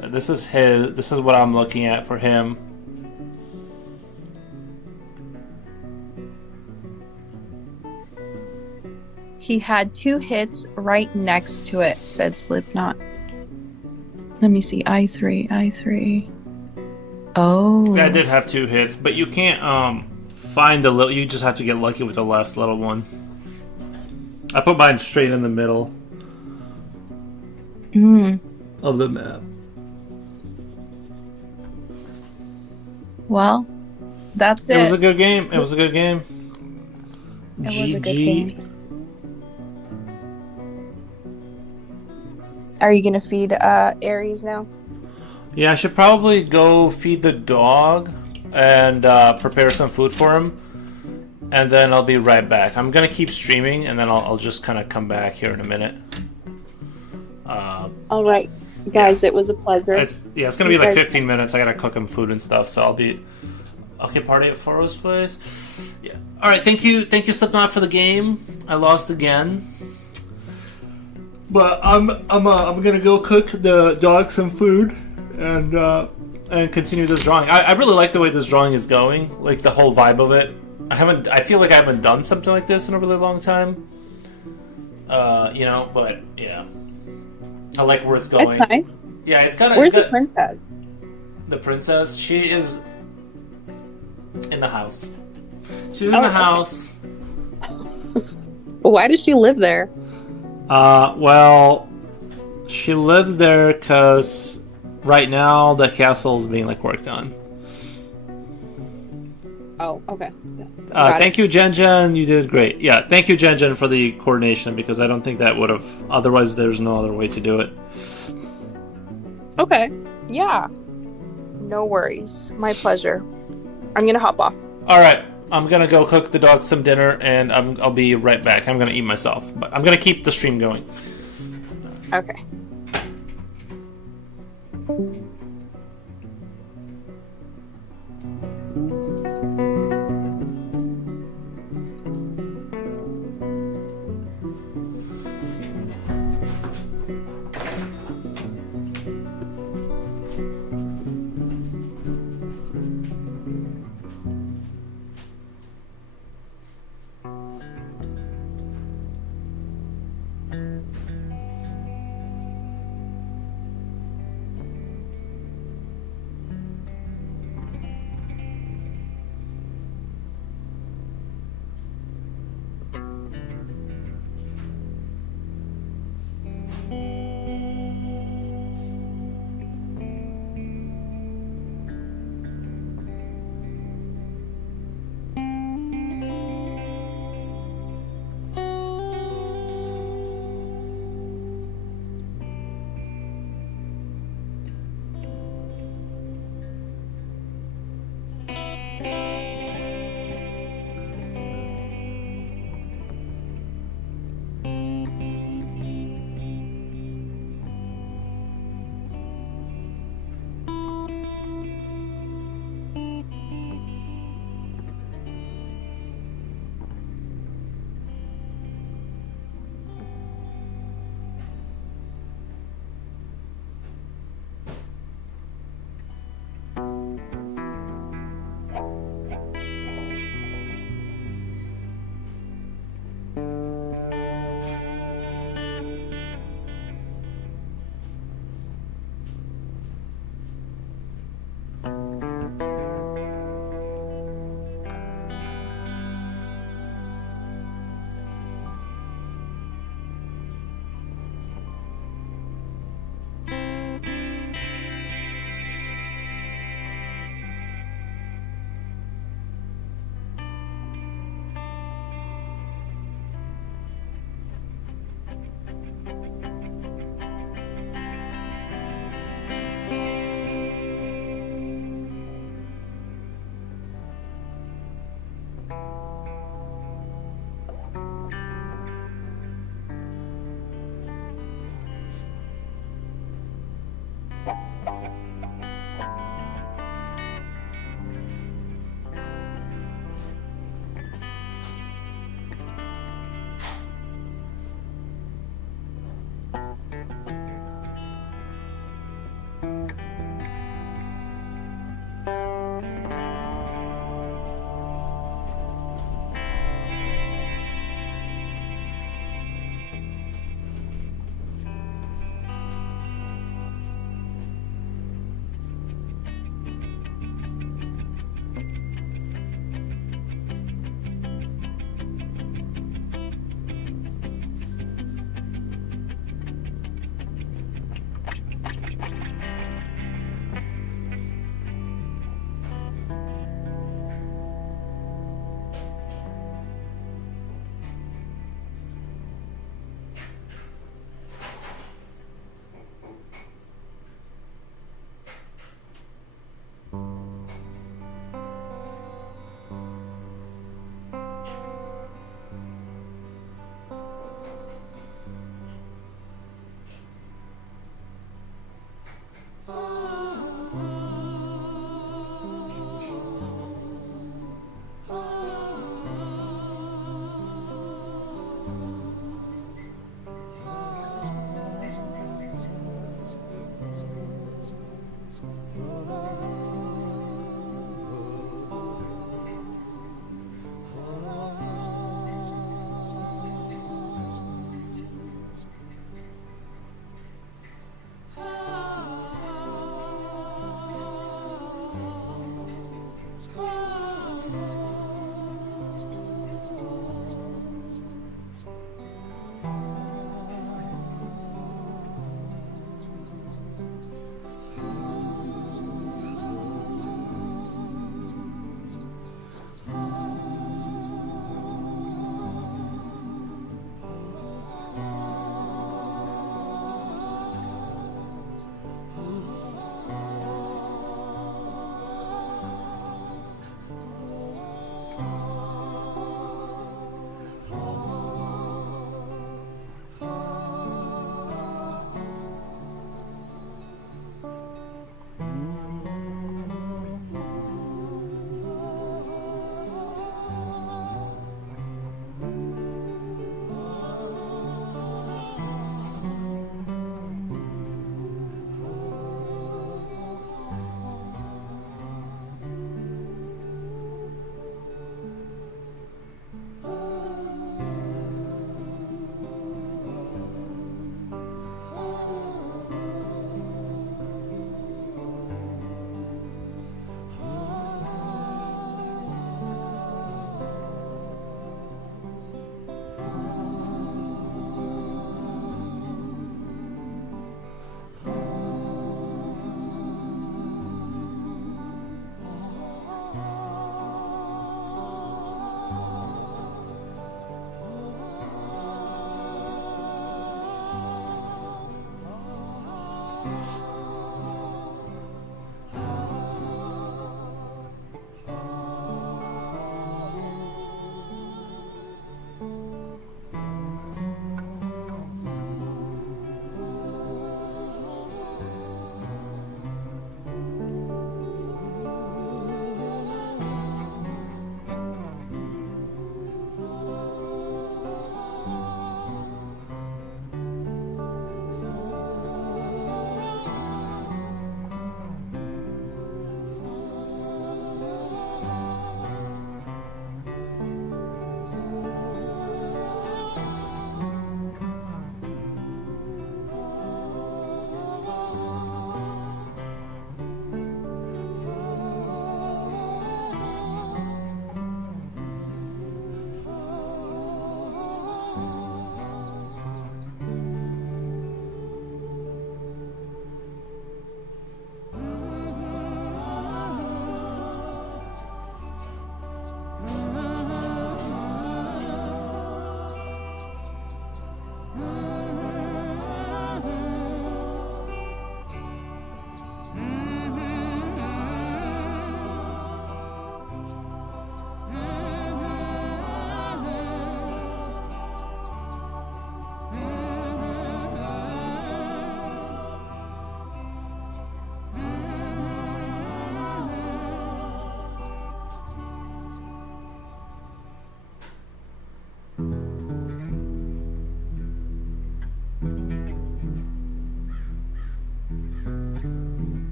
This is his. This is what I'm looking at for him. He had 2 hits right next to it, said Slipknot. Let me see. I-3. Oh. Yeah, I did have 2 hits, but you can't find the little. You just have to get lucky with the last little one. I put mine straight in the middle of the map. Well, that's it. It was a good game. It was a good game. It was a good game. Are you gonna feed Aries now? Yeah, I should probably go feed the dog and prepare some food for him, and then I'll be right back. I'm gonna keep streaming, and then I'll just kind of come back here in a minute. All right, guys, it was a pleasure. It's gonna be like 15 minutes. I gotta cook him food and stuff, so I'll be okay. Party at Foro's place. Yeah. All right. Thank you, Slipknot, for the game. I lost again, but I'm gonna go cook the dog some food and continue this drawing. I really like the way this drawing is going. Like the whole vibe of it. I feel like I haven't done something like this in a really long time. But yeah. I like where it's going. That's nice. Yeah, it's got. Where's the princess? The princess, she is in the house. She's in the house. Why does she live there? Well, she lives there because right now the castle is being worked on. Oh, okay. Thank you, Jen. You did great. Yeah, thank you, Jen, for the coordination, because I don't think that would have. Otherwise, there's no other way to do it. Okay. Yeah. No worries. My pleasure. I'm gonna hop off. All right. I'm gonna go cook the dog some dinner, and I'll be right back. I'm gonna eat myself, but I'm gonna keep the stream going. Okay.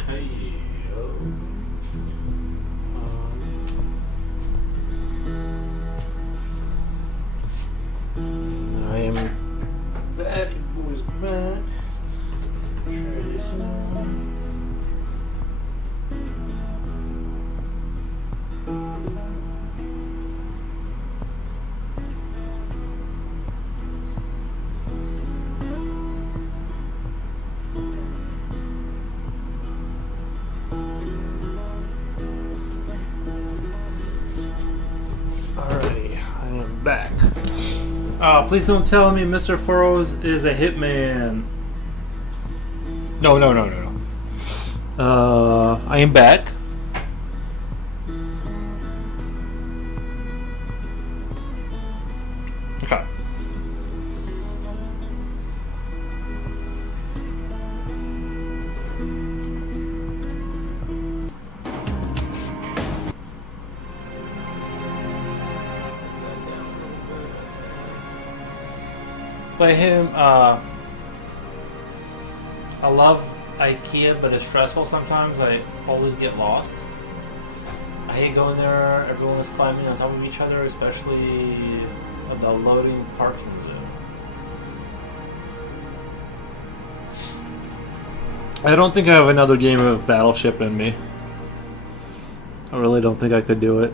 Okay. I am back. Who's back? Try this one. Alrighty, I am back. Please don't tell me Mr. Furrows is a hitman. No. I am back. Okay. Play him. I love IKEA, but it's stressful sometimes. I always get lost. I hate going there. Everyone is climbing on top of each other, especially the loading parking zone. I don't think I have another game of Battleship in me. I really don't think I could do it.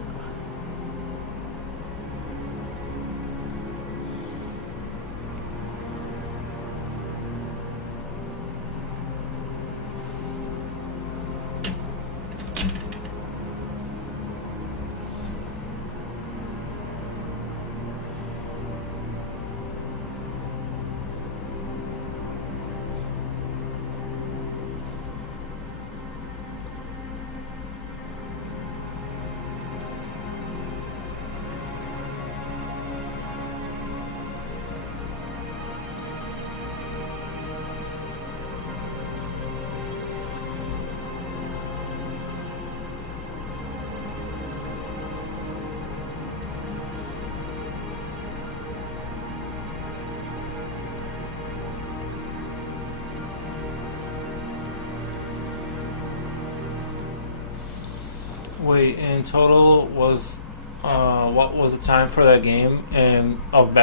Wait, in total was what was the time for that game and of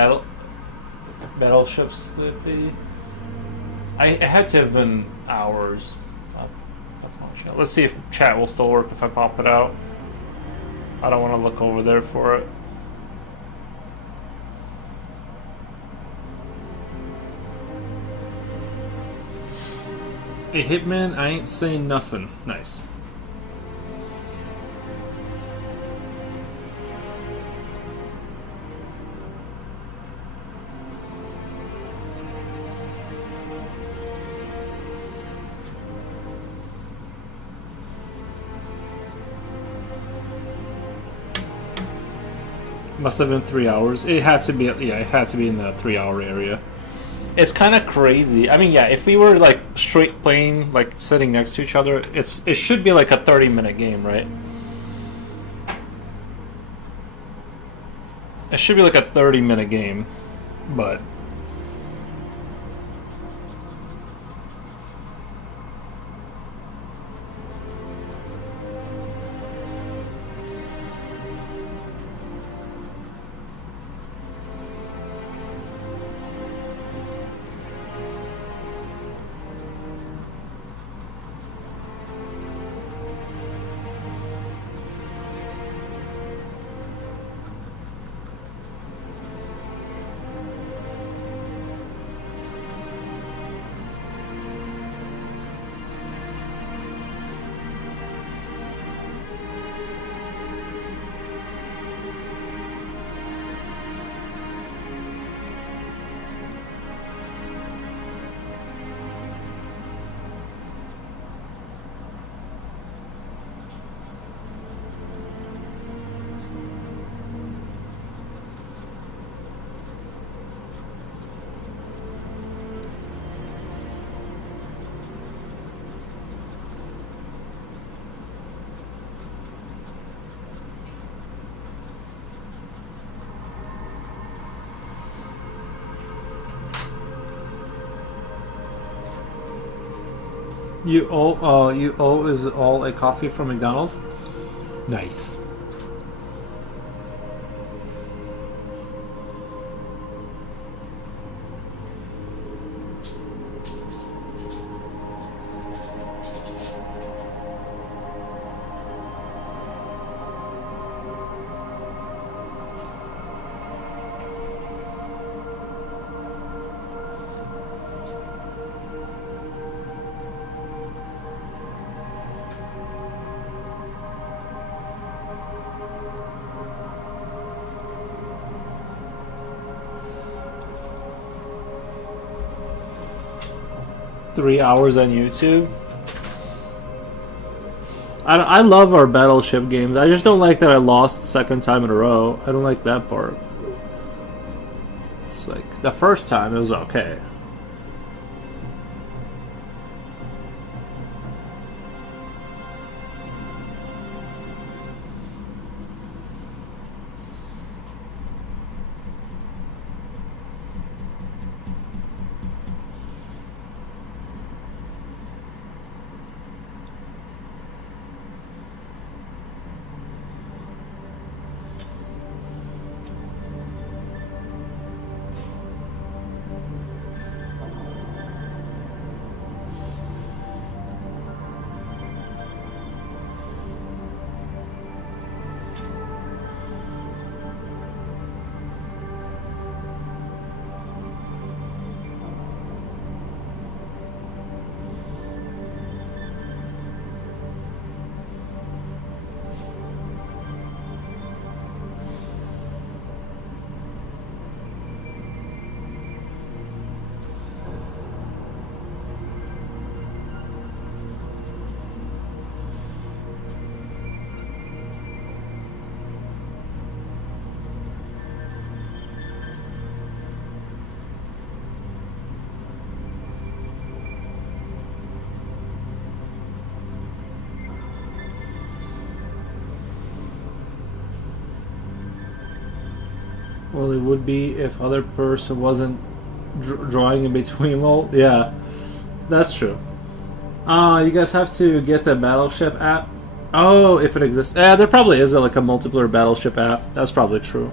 battleships that they? I it had to have been hours. Let's see if chat will still work if I pop it out. I don't want to look over there for it. A hitman, I ain't saying nothing. Nice. Must have been 3 hours. It had to be, yeah, it had to be in the 3 hour area. It's kind of crazy. I mean, yeah, if we were like straight playing, like sitting next to each other, it should be like a 30-minute game, right? It should be like a 30-minute game, but You owe is all a coffee from McDonald's? Nice. $3 on YouTube. I love our Battleship games. I just don't like that I lost the second time in a row. I don't like that part. It's like the first time it was okay. Well, it would be if other person wasn't drawing in between. Lol. Yeah, that's true. You guys have to get the Battleship app. Oh, if it exists. Yeah, there probably is like a multiplayer Battleship app. That's probably true.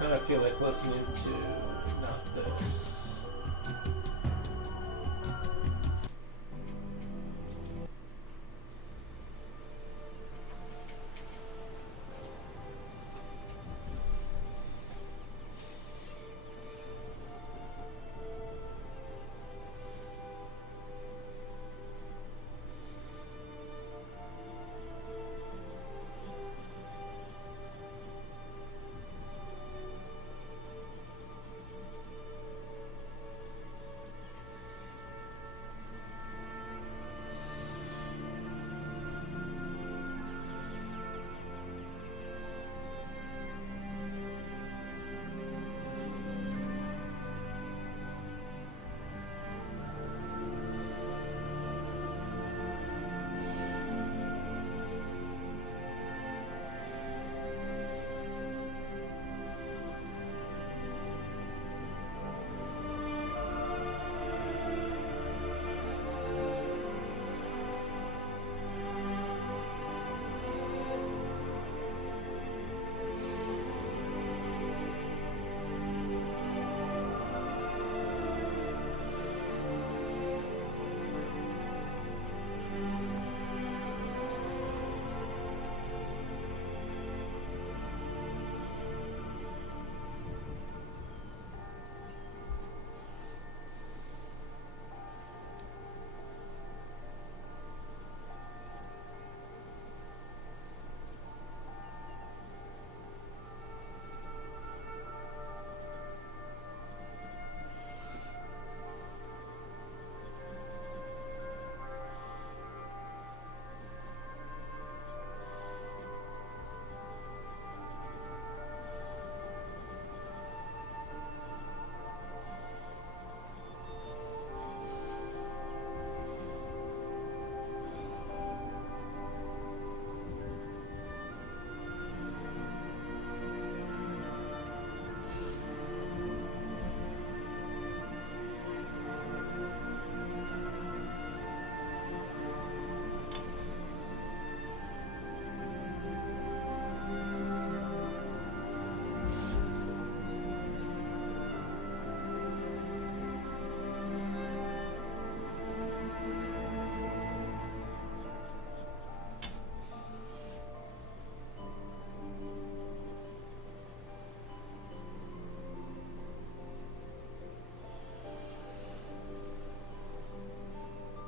kind of feel like listening to not this.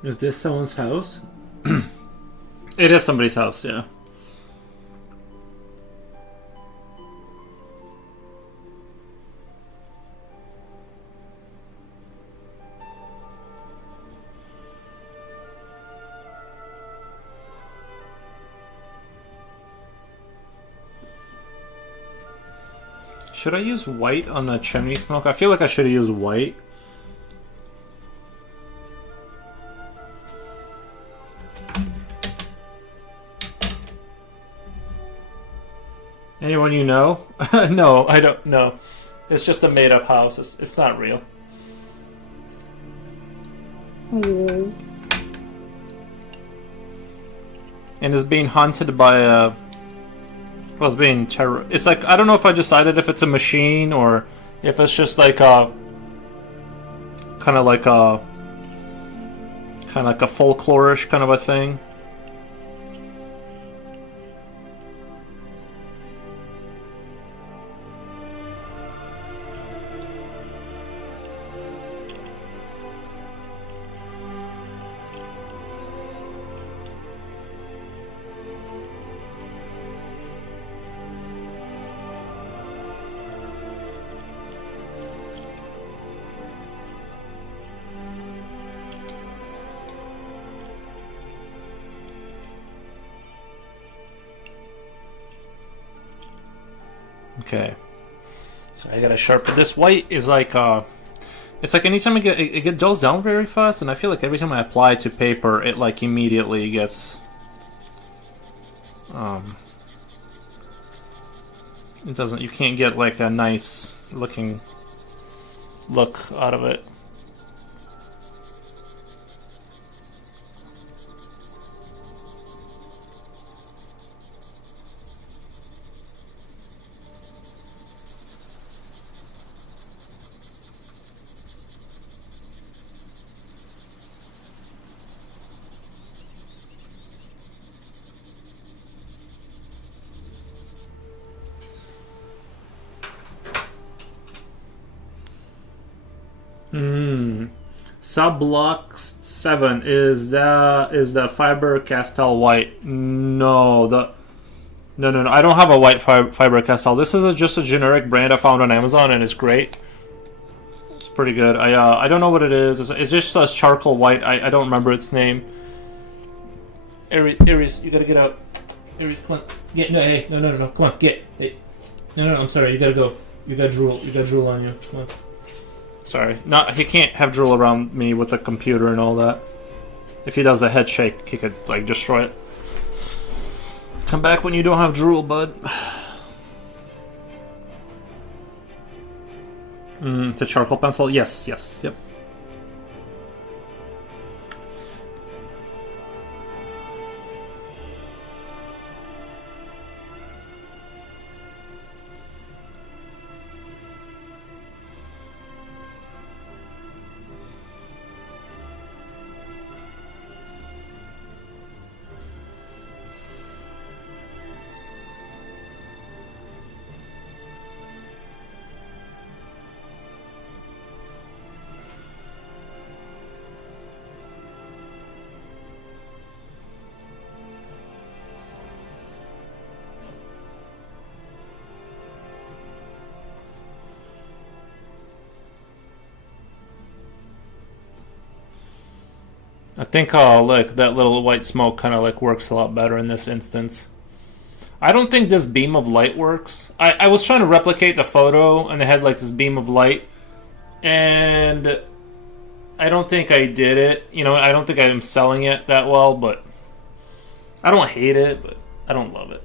Is this someone's house? It is somebody's house, yeah. Should I use white on the chimney smoke? I feel like I should have used white. Anyone you know? No, I don't know. It's just a made-up house. It's not real. Weird. And is being haunted by a... Well, it's being terror... It's like, I don't know if I decided if it's a machine or if it's just like a... Kind of like a folklorish kind of a thing. Okay, so I gotta sharpen. This white is like it's like anytime it dulls down very fast, and I feel like every time I apply it to paper, it like immediately gets it doesn't. You can't get like a nice looking look out of it. Sublux 7 is the Fiber Castell white. No, no. I don't have a white Fiber Castell. This is just a generic brand I found on Amazon, and it's great. It's pretty good. I don't know what it is. It's just a charcoal white. I don't remember its name. Aries, you gotta get out. Aries, come on. Get no. Come on, get. Hey. No. I'm sorry. You gotta go. You got drool. You got drool on you. Come on. Sorry. He can't have drool around me with the computer and all that. If he does the head shake, he could like destroy it. Come back when you don't have drool, bud. It's a charcoal pencil. Yes. Yep. I think like that little white smoke kind of like works a lot better in this instance. I don't think this beam of light works. I was trying to replicate the photo and they had like this beam of light, and I don't think I did it. You know, I don't think I'm selling it that well, but I don't hate it, but I don't love it.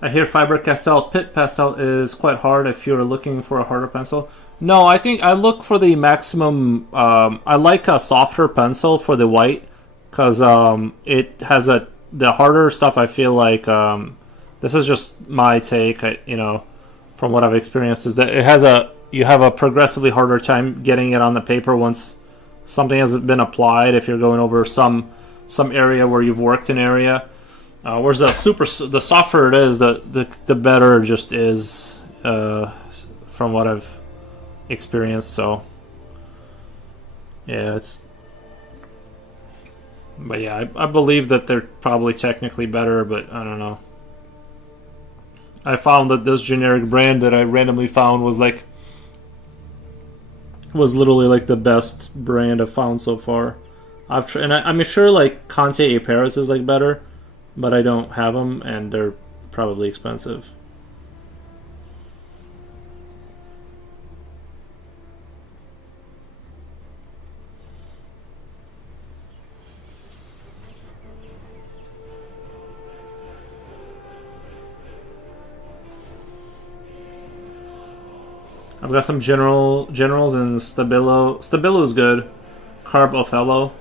I hear Fiber Castell Pit Pastel is quite hard if you're looking for a harder pencil. No, I think I look for the maximum. I like a softer pencil for the white because it has the harder stuff. I feel like this is just my take. From what I've experienced, is that you have a progressively harder time getting it on the paper once something has been applied. If you're going over some area where you've worked an area. Whereas the softer it is, the better it just is, from what I've experienced. So, yeah, but yeah, I believe that they're probably technically better, but I don't know. I found that this generic brand that I randomly found was literally like the best brand I've found so far. I'm sure like Conte A Paris is like better. But I don't have them, and they're probably expensive. I've got some generals and Stabilo. Stabilo is good. Carb Othello.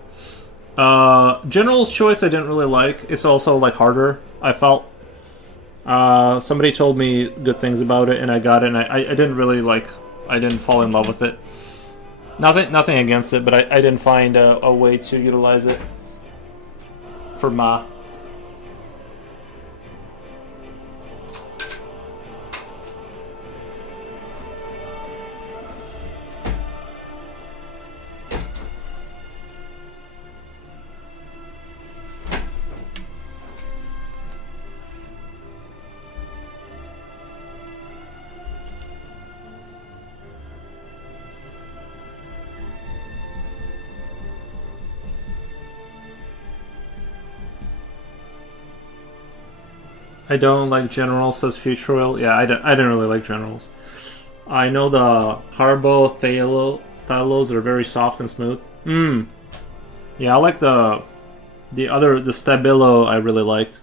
General's Choice I didn't really like. It's also like harder, I felt. Somebody told me good things about it and I got it, and I didn't really I didn't fall in love with it. Nothing against it, but I didn't find a way to utilize it for Ma. I don't like Generals, says Future Oil. Yeah, I didn't really like Generals. I know the Thyalos are very soft and smooth. Yeah, I like the Stabilo I really liked.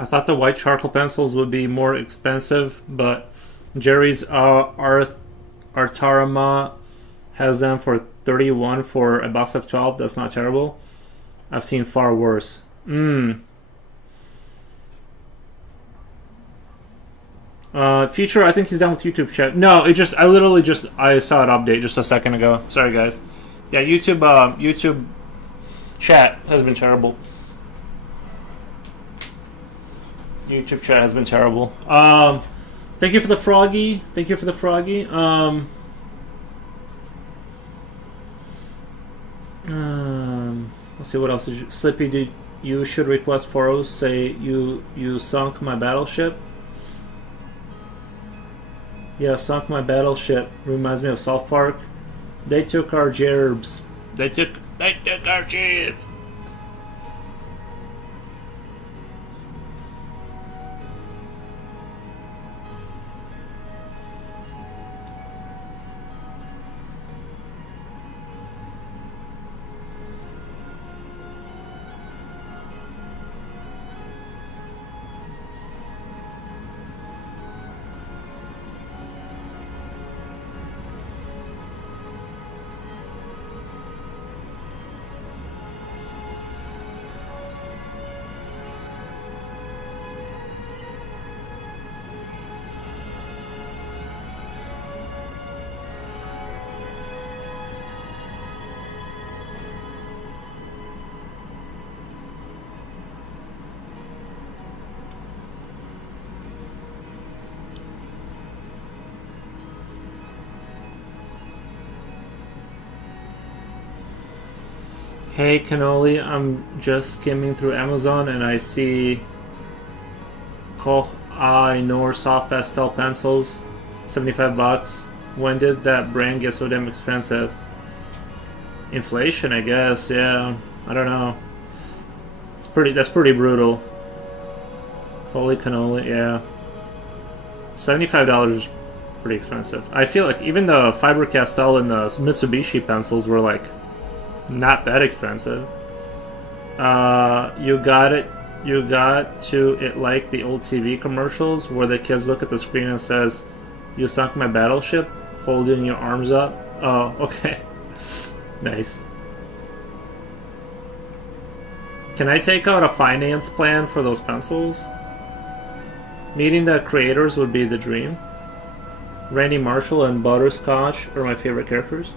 I thought the white charcoal pencils would be more expensive, but Jerry's Artarama has them for 31 for a box of 12. That's not terrible. I've seen far worse. Future, I think he's done with YouTube chat. No, I literally I saw an update just a second ago. Sorry, guys. Yeah, YouTube chat has been terrible. YouTube chat has been terrible. Thank you for the froggy. Let's see what else. Slippy, you should request 40. Say you sunk my battleship. Yeah, sunk my battleship. Reminds me of South Park. They took our gerbs. They took our gerbs. Hey Cannoli, I'm just skimming through Amazon and I see Koh-I Nor soft pastel pencils, $75. When did that brand get so damn expensive? Inflation, I guess. Yeah, I don't know. That's pretty brutal. Holy cannoli, yeah. $75 is pretty expensive. I feel like even the Faber-Castell and the Mitsubishi pencils were like not that expensive. You got to it like the old TV commercials where the kids look at the screen and says, "You sunk my battleship," holding your arms up. Oh, okay. Nice. Can I take out a finance plan for those pencils? Meeting the creators would be the dream. Randy Marshall and Butterscotch are my favorite characters.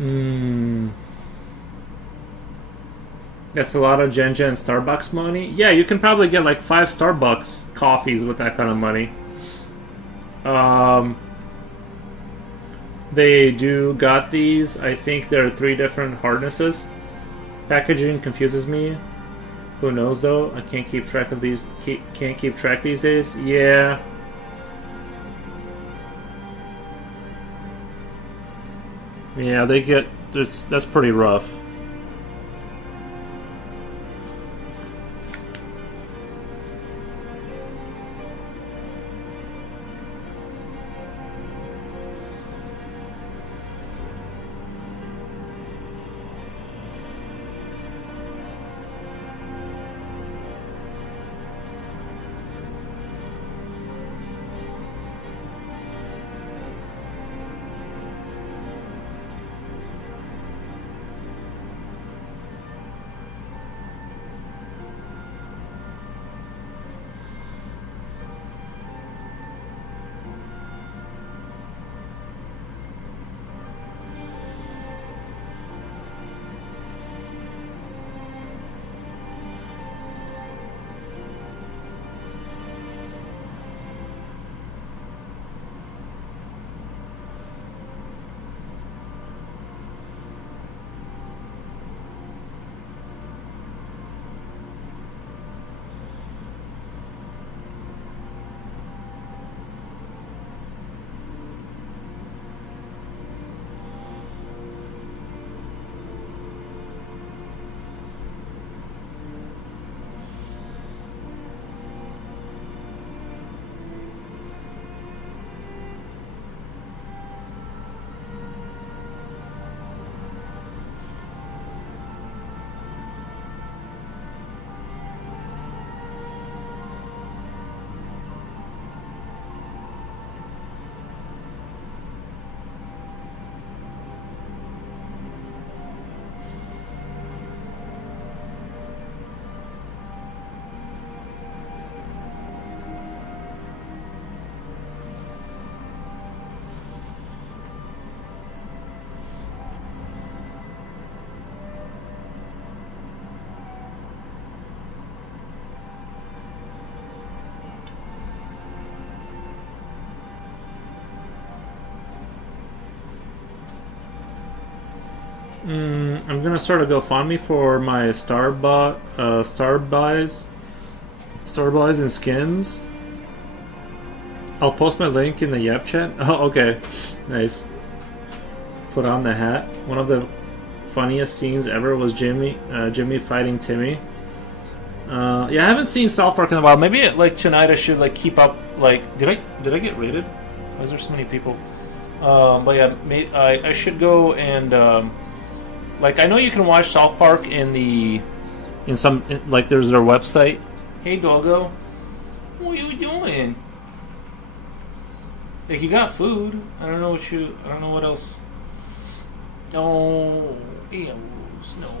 Mm. That's a lot of Gen Starbucks money. Yeah, you can probably get like 5 Starbucks coffees with that kind of money. They do got these. I think there are 3 different hardnesses. Packaging confuses me. Who knows though? I can't keep track of these. Can't keep track these days. Yeah. Yeah, they get. That's pretty rough. I'm gonna start a GoFundMe for my star buys and skins. I'll post my link in the Yep chat. Oh, okay, nice. Put on the hat. One of the funniest scenes ever was Jimmy fighting Timmy. Yeah, I haven't seen South Park in a while. Maybe like tonight I should like keep up. Like, did I get rated? Why is there so many people? But yeah, I should go and like I know you can watch South Park in some like there's their website. Hey doggo, what are you doing? Like you got food. I don't know what else. Oh, ew, no.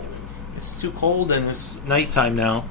It's too cold and it's nighttime now.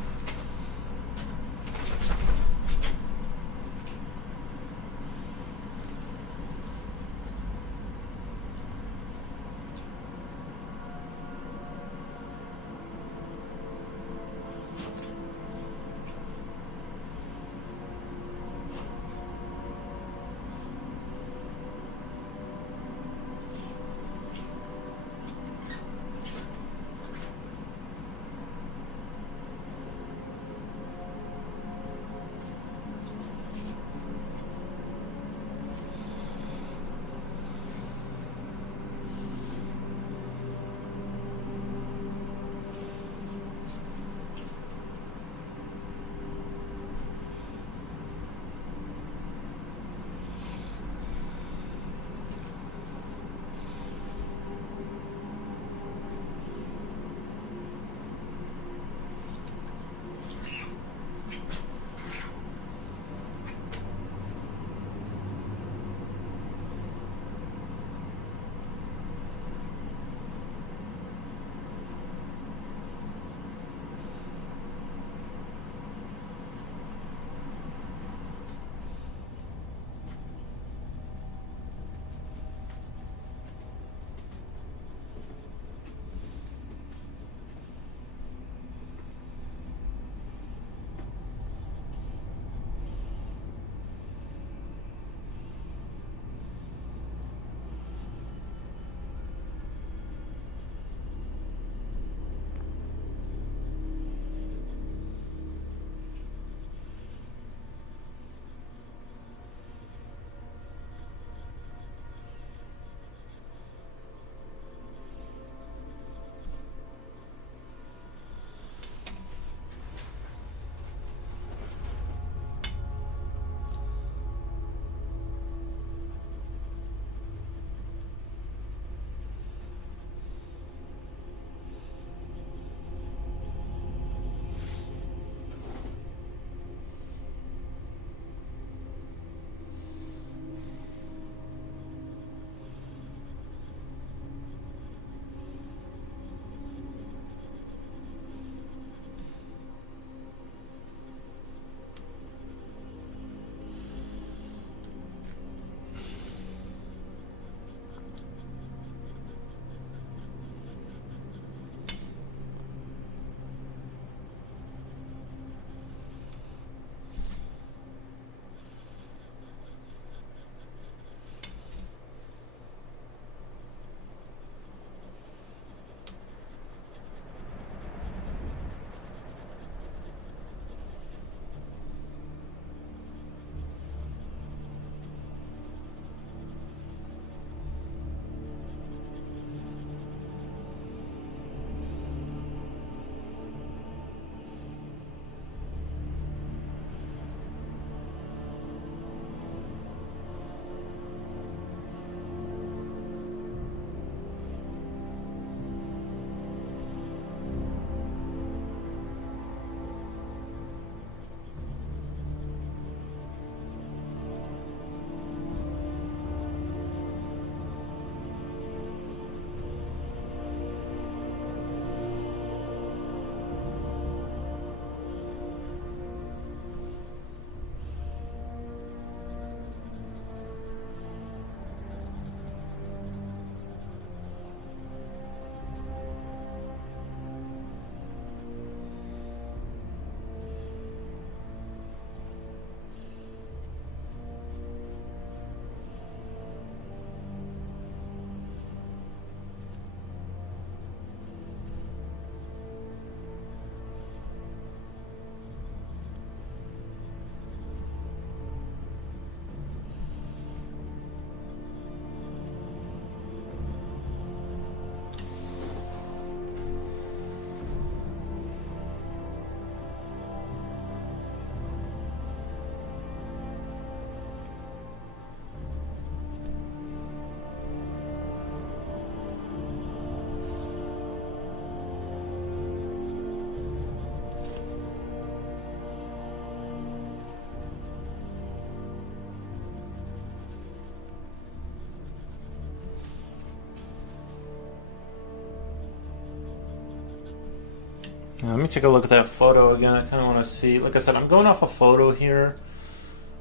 Let me take a look at that photo again. I kind of want to see. Like I said, I'm going off a photo here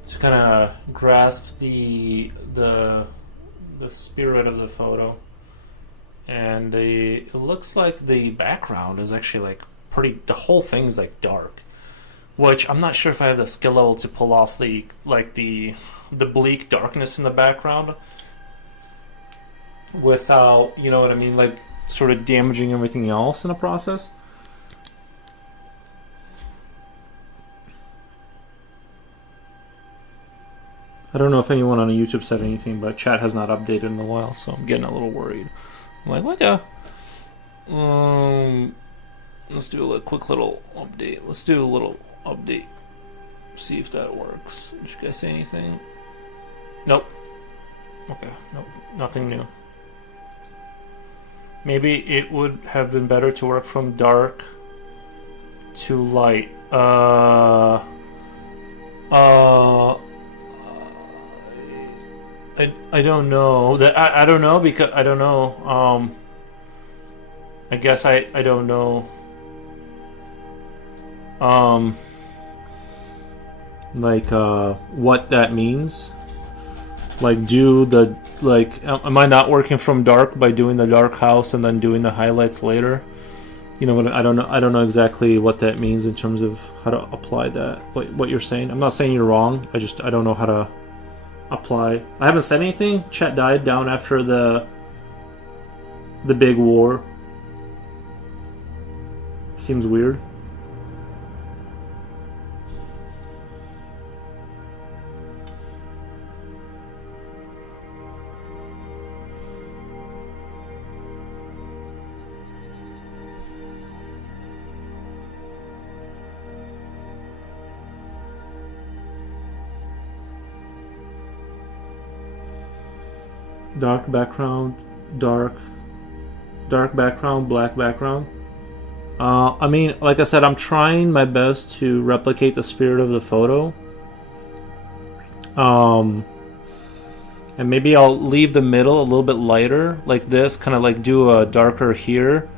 to kind of grasp the spirit of the photo. And it looks like the background is actually like pretty. The whole thing's like dark, which I'm not sure if I have the skill level to pull off the bleak darkness in the background without, you know what I mean, like sort of damaging everything else in the process. I don't know if anyone on YouTube said anything, but chat has not updated in a while, so I'm getting a little worried. I'm like, what the? Let's do a quick little update. Let's do a little update. See if that works. Did you guys say anything? Nope. Okay, nope. Nothing new. Maybe it would have been better to work from dark to light. I don't know. I don't know because I don't know. I guess I don't know. What that means. Like, am I not working from dark by doing the dark house and then doing the highlights later? You know what? I don't know exactly what that means in terms of how to apply that. What you're saying. I'm not saying you're wrong. I don't know how to apply. I haven't said anything. Chat died down after the big war. Seems weird. Dark background, dark background, black background. I mean, like I said, I'm trying my best to replicate the spirit of the photo. And maybe I'll leave the middle a little bit lighter, like this, kind of like do a darker here,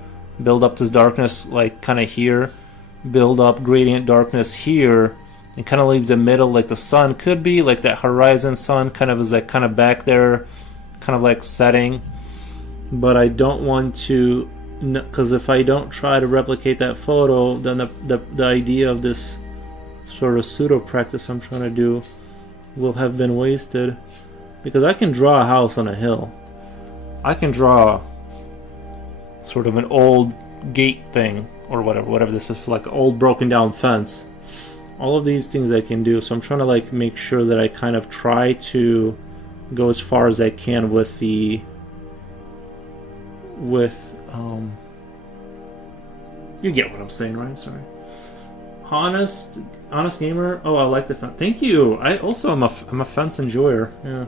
build up this darkness like kind of here, build up gradient darkness here, and kind of leave the middle like the sun could be, like that horizon sun kind of is like kind of back there, kind of like setting. But I don't want to, because if I don't try to replicate that photo, then the idea of this sort of pseudo practice I'm trying to do will have been wasted. Because I can draw a house on a hill, I can draw sort of an old gate thing or whatever this is, like old broken down fence. All of these things I can do, so I'm trying to like make sure that I kind of try to go as far as I can with you get what I'm saying, right? Sorry. Honest gamer. Oh, I like the fence. Thank you. I'm a fence enjoyer. Yeah.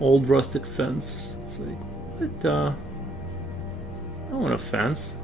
Old rustic fence. It's like, what? I don't want a fence.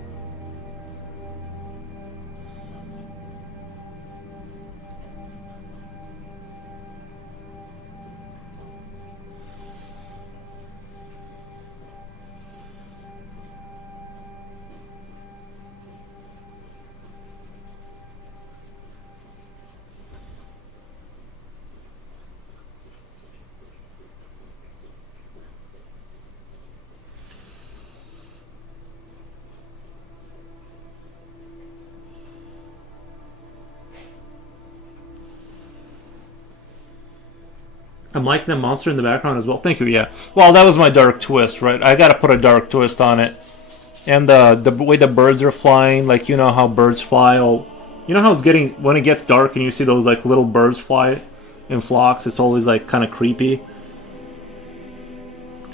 I'm liking the monster in the background as well. Thank you, yeah. Well, that was my dark twist, right? I gotta put a dark twist on it. And the way the birds are flying, like, you know how birds fly? You know how when it gets dark and you see those, like, little birds fly in flocks? It's always, like, kind of creepy.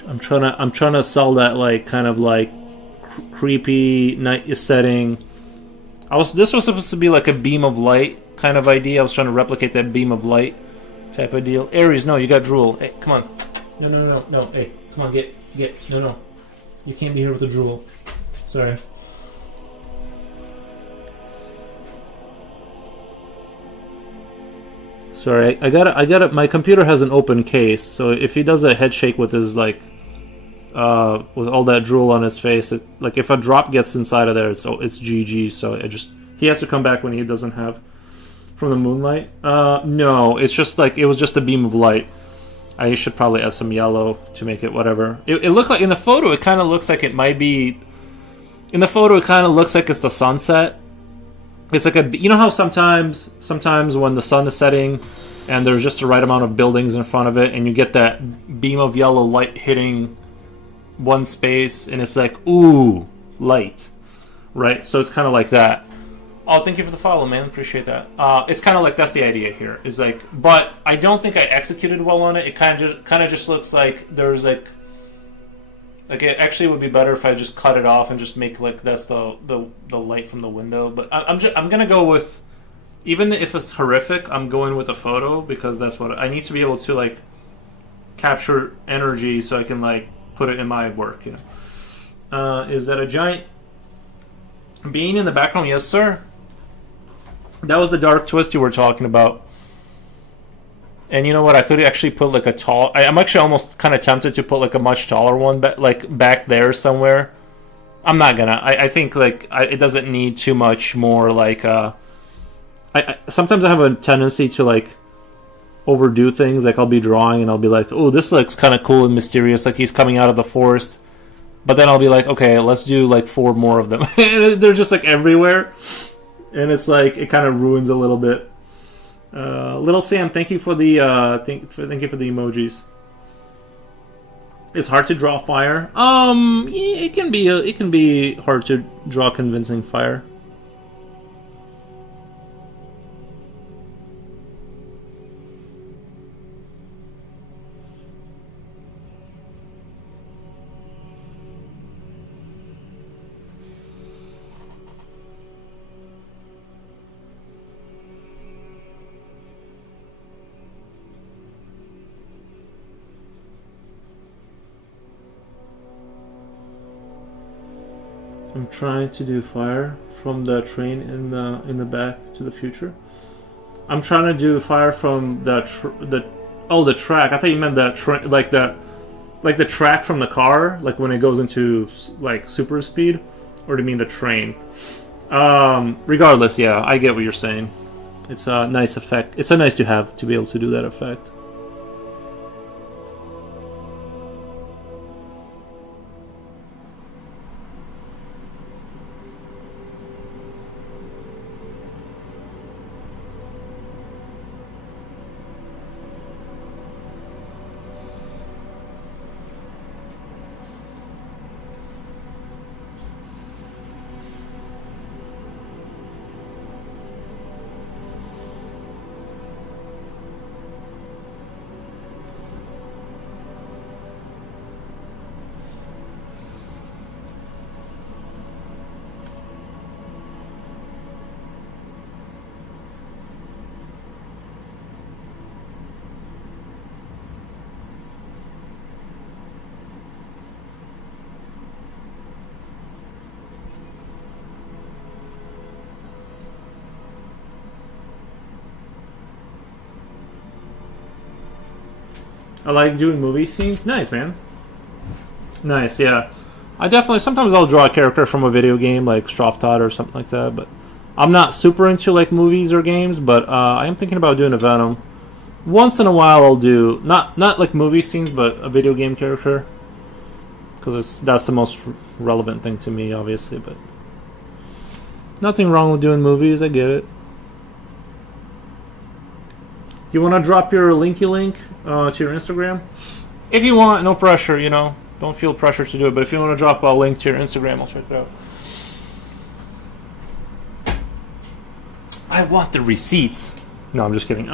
I'm trying to sell that, like, kind of, like, creepy night setting. This was supposed to be, like, a beam of light kind of idea. I was trying to replicate that beam of light type of deal. Aries, no, you got drool. Hey, come on. No. Hey, come on, get. No. You can't be here with the drool. Sorry. I got it. My computer has an open case, so if he does a head shake with his, like, with all that drool on his face. Like if a drop gets inside of there, it's GG. So he has to come back when he doesn't have from the moonlight. No, it's just like it was just a beam of light. I should probably add some yellow to make it whatever. It looked like in the photo. It kind of looks like it might be. In the photo, it kind of looks like it's the sunset. It's like you know how sometimes when the sun is setting, and there's just the right amount of buildings in front of it, and you get that beam of yellow light hitting one space, and it's like ooh, light, right? So it's kind of like that. Oh, thank you for the follow, man. Appreciate that. It's kind of like that's the idea here. Is like, but I don't think I executed well on it. It kind of just looks like there's like it actually would be better if I just cut it off and just make like that's the light from the window. But I'm gonna go with, even if it's horrific, I'm going with a photo because that's what I need to be able to like capture energy so I can like put it in my work. You know, is that a giant being in the background? Yes, sir. That was the dark twist you were talking about. And you know what? I could actually put like a tall. I'm actually almost kind of tempted to put like a much taller one, but like back there somewhere. I'm not gonna. I think like it doesn't need too much more. Like sometimes I have a tendency to like overdo things. Like I'll be drawing and I'll be like, oh, this looks kind of cool and mysterious. Like he's coming out of the forest. But then I'll be like, okay, let's do like 4 more of them. And they're just like everywhere. And it's like it kind of ruins a little bit. Little Sam, thank you for the thank you for the emojis. It's hard to draw fire. Yeah, it can be hard to draw convincing fire. I'm trying to do fire from the train in the Back to the Future. I'm trying to do fire from the track. I thought you meant the track from the car, like when it goes into like super speed, or do you mean the train? Regardless, yeah, I get what you're saying. It's a nice effect. It's a nice to have to be able to do that effect. I like doing movie scenes. Nice, man. Nice, yeah. I definitely, sometimes I'll draw a character from a video game, like Stroftot or something like that, but I'm not super into like movies or games, but I am thinking about doing a Venom. Once in a while I'll do, not like movie scenes, but a video game character. Because that's the most relevant thing to me, obviously, but nothing wrong with doing movies, I get it. You want to drop your linky link to your Instagram? If you want, no pressure, you know. Don't feel pressure to do it, but if you want to drop a link to your Instagram, I'll check it out. I want the receipts. No, I'm just kidding.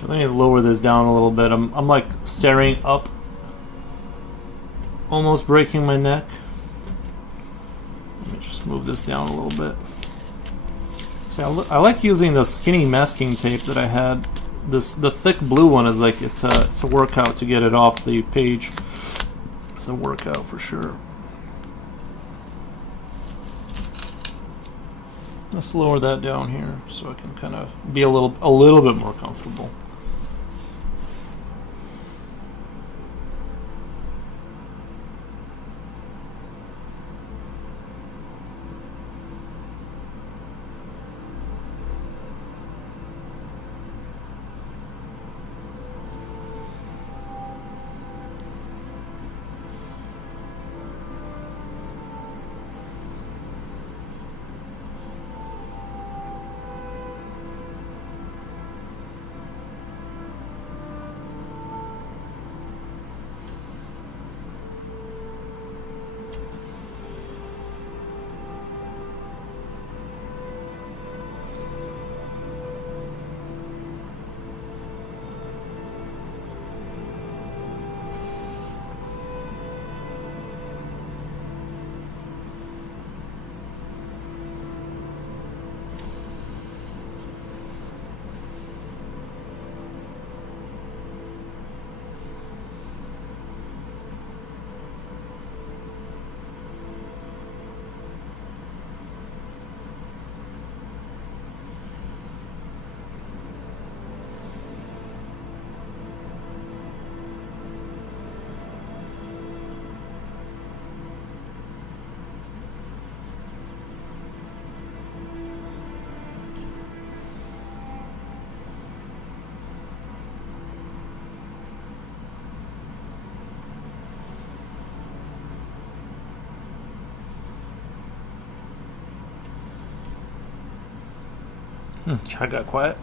Actually, let me lower this down a little bit. I'm like staring up, almost breaking my neck. Let me just move this down a little bit. See, I like using the skinny masking tape that I had. The thick blue one is like it's a workout to get it off the page. It's a workout for sure. Let's lower that down here so I can kind of be a little bit more comfortable. I got quiet.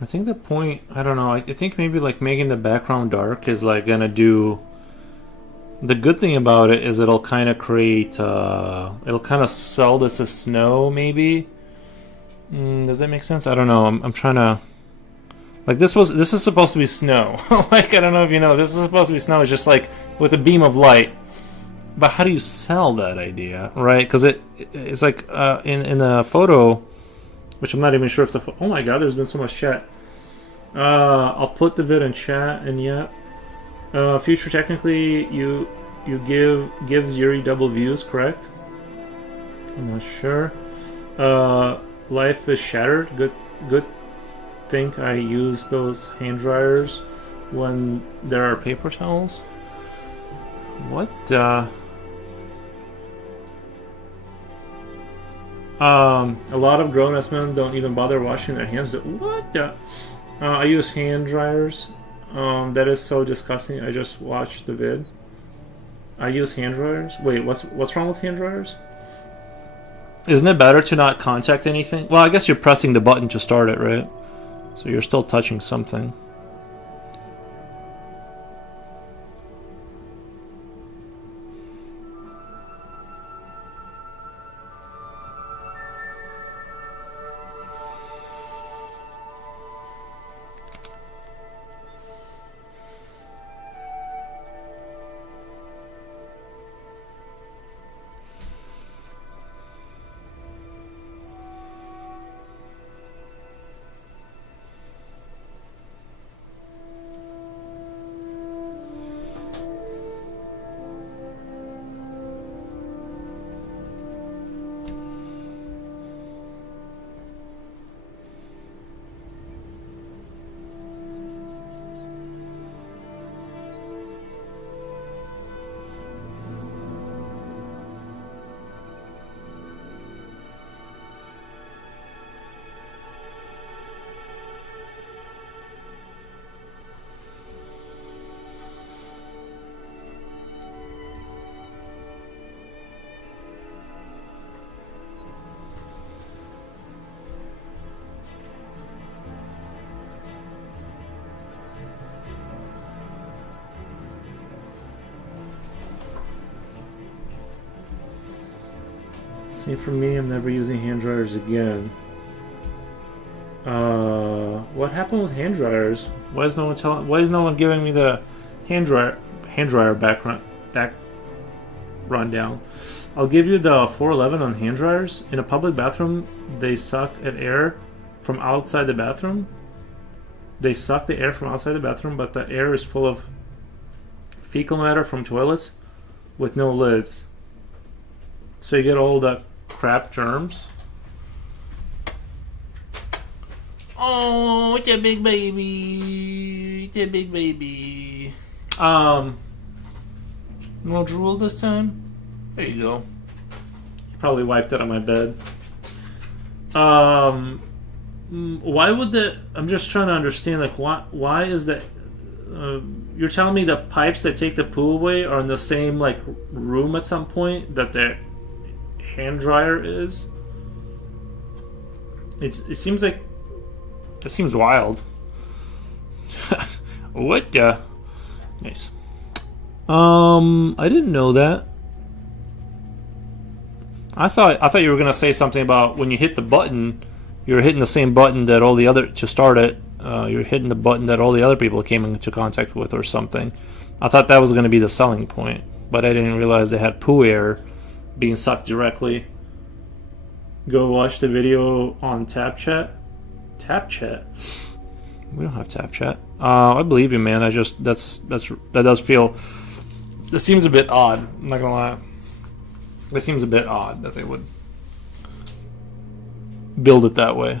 I think the point, I don't know, I think maybe like making the background dark is like gonna do. The good thing about it is it'll kind of create, it'll kind of sell this as snow, maybe. Does that make sense? I don't know. I'm trying to. Like this is supposed to be snow. Like I don't know if you know, this is supposed to be snow. It's just like with a beam of light. But how do you sell that idea, right? Because it's like in the photo, which I'm not even sure if the oh my god, there's been so much chat. I'll put the vid in chat, and yeah, future technically you gives Yuri double views, correct? I'm not sure. Life is shattered. Good. Think I use those hand dryers when there are paper towels. What? A lot of grown-ass men don't even bother washing their hands. What? I use hand dryers. That is so disgusting. I just watched the vid. I use hand dryers. Wait, what's wrong with hand dryers? Isn't it better to not contact anything? Well, I guess you're pressing the button to start it, right? So you're still touching something. See, for me, I'm never using hand dryers again. What happened with hand dryers? Why is no one giving me the hand dryer back rundown? I'll give you the 411 on hand dryers. In a public bathroom, they suck at air from outside the bathroom. They suck the air from outside the bathroom, but the air is full of fecal matter from toilets with no lids. So you get all the crap germs. Oh, it's a big baby. It's a big baby. No drool this time? There you go. You probably wiped it on my bed. Why would the... I'm just trying to understand, like, why is that... you're telling me the pipes that take the poo away are in the same, like, room at some point that the hand dryer is? It seems like... It seems wild. What the... Nice. I didn't know that. I thought you were gonna say something about when you hit the button, you're hitting the same button that all the other to start it. You're hitting the button that all the other people came into contact with, or something. I thought that was gonna be the selling point, but I didn't realize they had poo air being sucked directly. Go watch the video on Tap Chat. Tap Chat. We don't have Tap Chat. I believe you, man. That does feel. This seems a bit odd. I'm not gonna lie. This seems a bit odd that they would build it that way.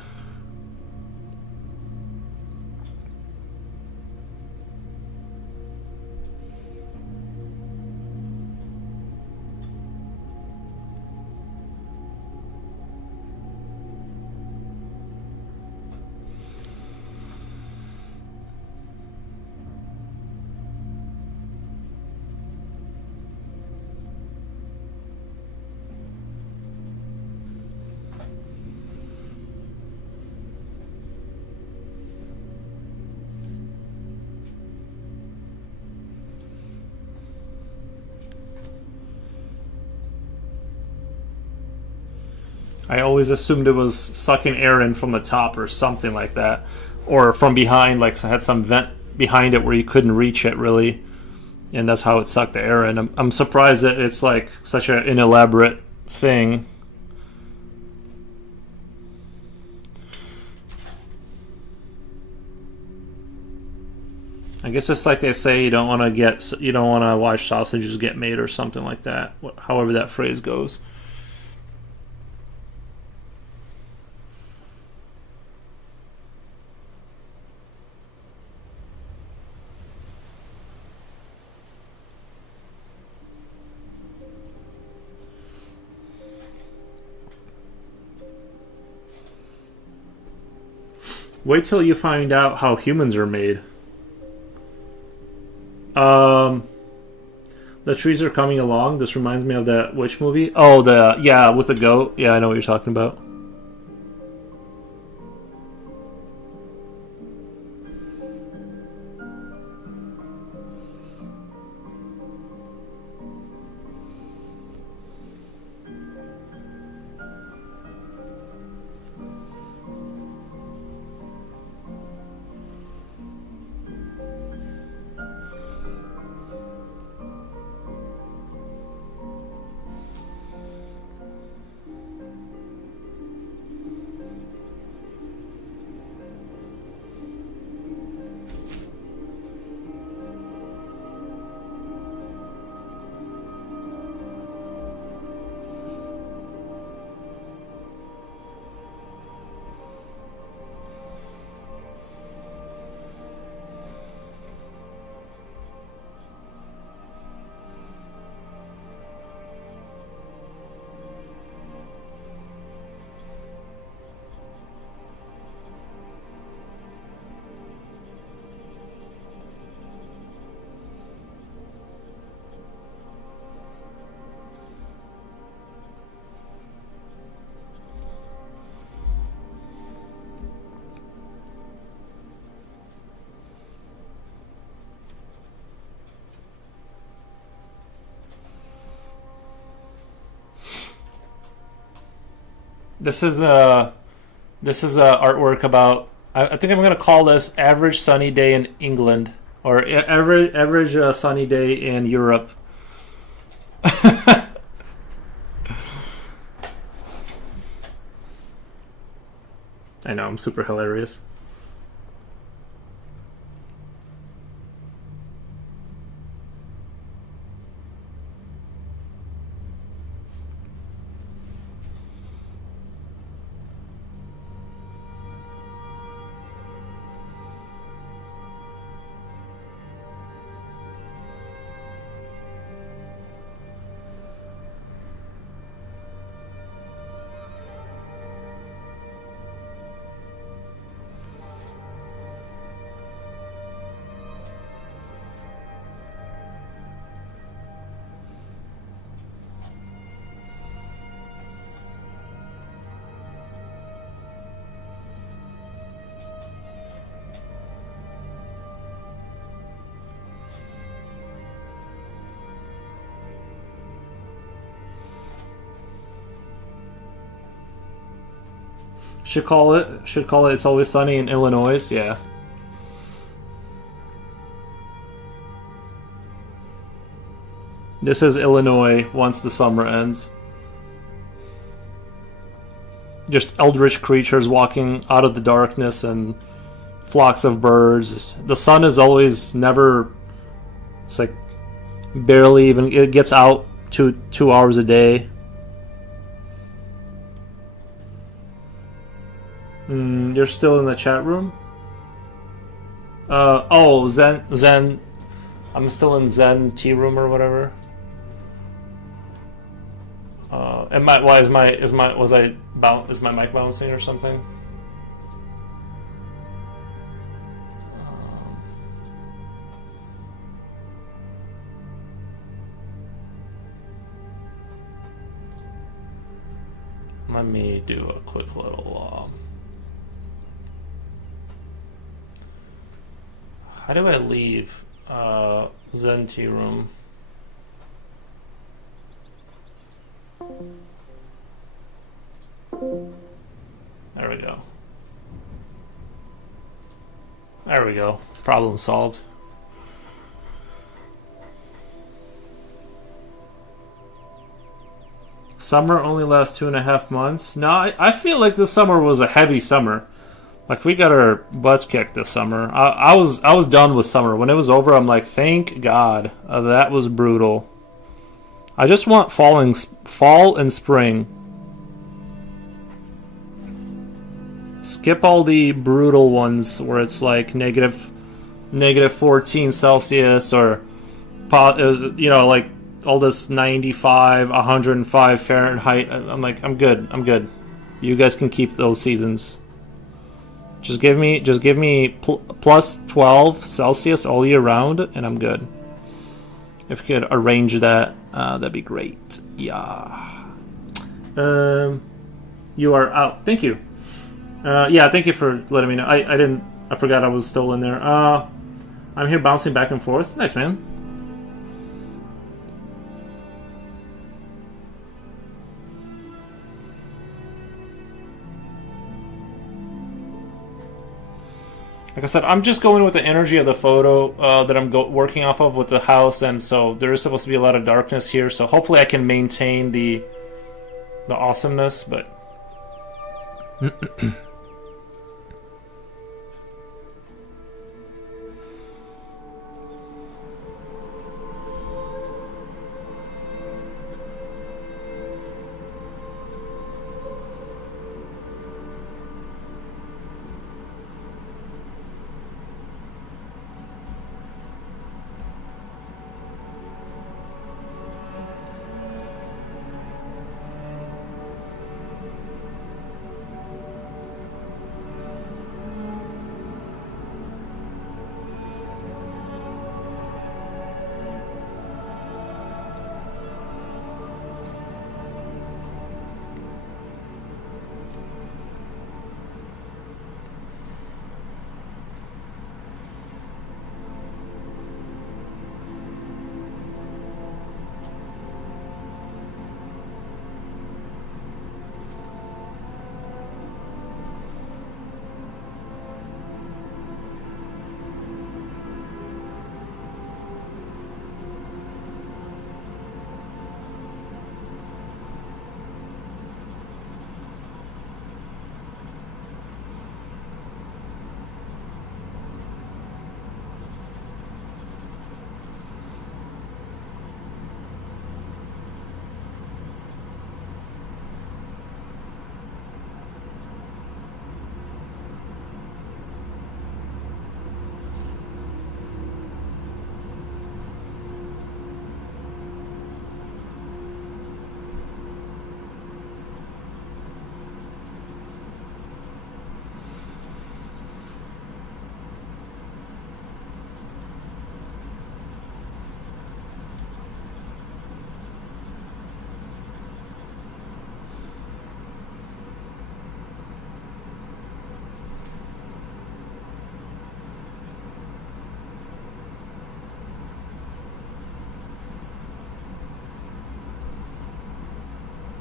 I always assumed it was sucking air in from the top or something like that, or from behind, like it had some vent behind it where you couldn't reach it really, and that's how it sucked the air in. I'm surprised that it's like such an elaborate thing. I guess it's like they say you don't want to watch sausages get made or something like that. However that phrase goes. Wait till you find out how humans are made. The trees are coming along. This reminds me of that which movie? Oh, with the goat. Yeah, I know what you're talking about. This is a artwork about. I think I'm gonna call this "Average Sunny Day in England" or "Average Sunny Day in Europe." I know, I'm super hilarious. Should call it "It's Always Sunny in Illinois." Yeah. This is Illinois once the summer ends. Just eldritch creatures walking out of the darkness and flocks of birds. The sun is always never. It's like barely even. It gets out 2 hours a day. You're still in the chat room? Zen. I'm still in Zen tea room or whatever. Is my mic bouncing or something? Let me do a quick little. How do I leave Zen tea room? There we go. Problem solved. Summer only lasts 2.5 months. No, I feel like this summer was a heavy summer. Like we got our butts kicked this summer. I was done with summer. When it was over, I'm like, thank God. That was brutal. I just want fall and spring. Skip all the brutal ones where it's like negative 14 Celsius or like all this 95, 105 Fahrenheit. I'm like, I'm good. You guys can keep those seasons. Just give me plus 12 Celsius all year round, and I'm good. If you could arrange that, that'd be great. Yeah. You are out. Thank you. Yeah, thank you for letting me know. I forgot I was still in there. I'm here bouncing back and forth. Nice, man. Like I said, I'm just going with the energy of the photo that I'm working off of with the house, and so there is supposed to be a lot of darkness here, so hopefully I can maintain the awesomeness, but...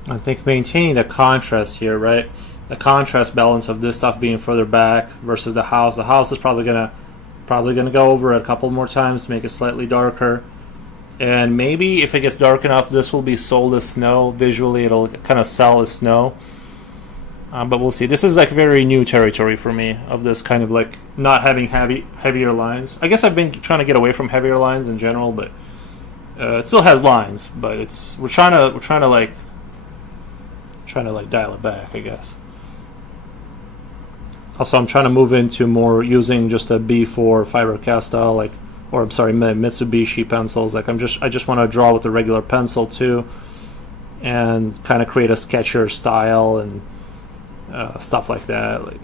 I think maintaining the contrast here, right? The contrast balance of this stuff being further back versus the house. The house is probably gonna go over it a couple more times to make it slightly darker. And maybe if it gets dark enough, this will be sold as snow. Visually, it'll kind of sell as snow. But we'll see. This is like very new territory for me of this kind of like not having heavier lines. I guess I've been trying to get away from heavier lines in general, but it still has lines. But we're trying to dial it back, I guess. Also, I'm trying to move into more using just a B4 Fibercast style, Mitsubishi pencils. Like I just want to draw with the regular pencil too, and kind of create a sketcher style and stuff like that. Like,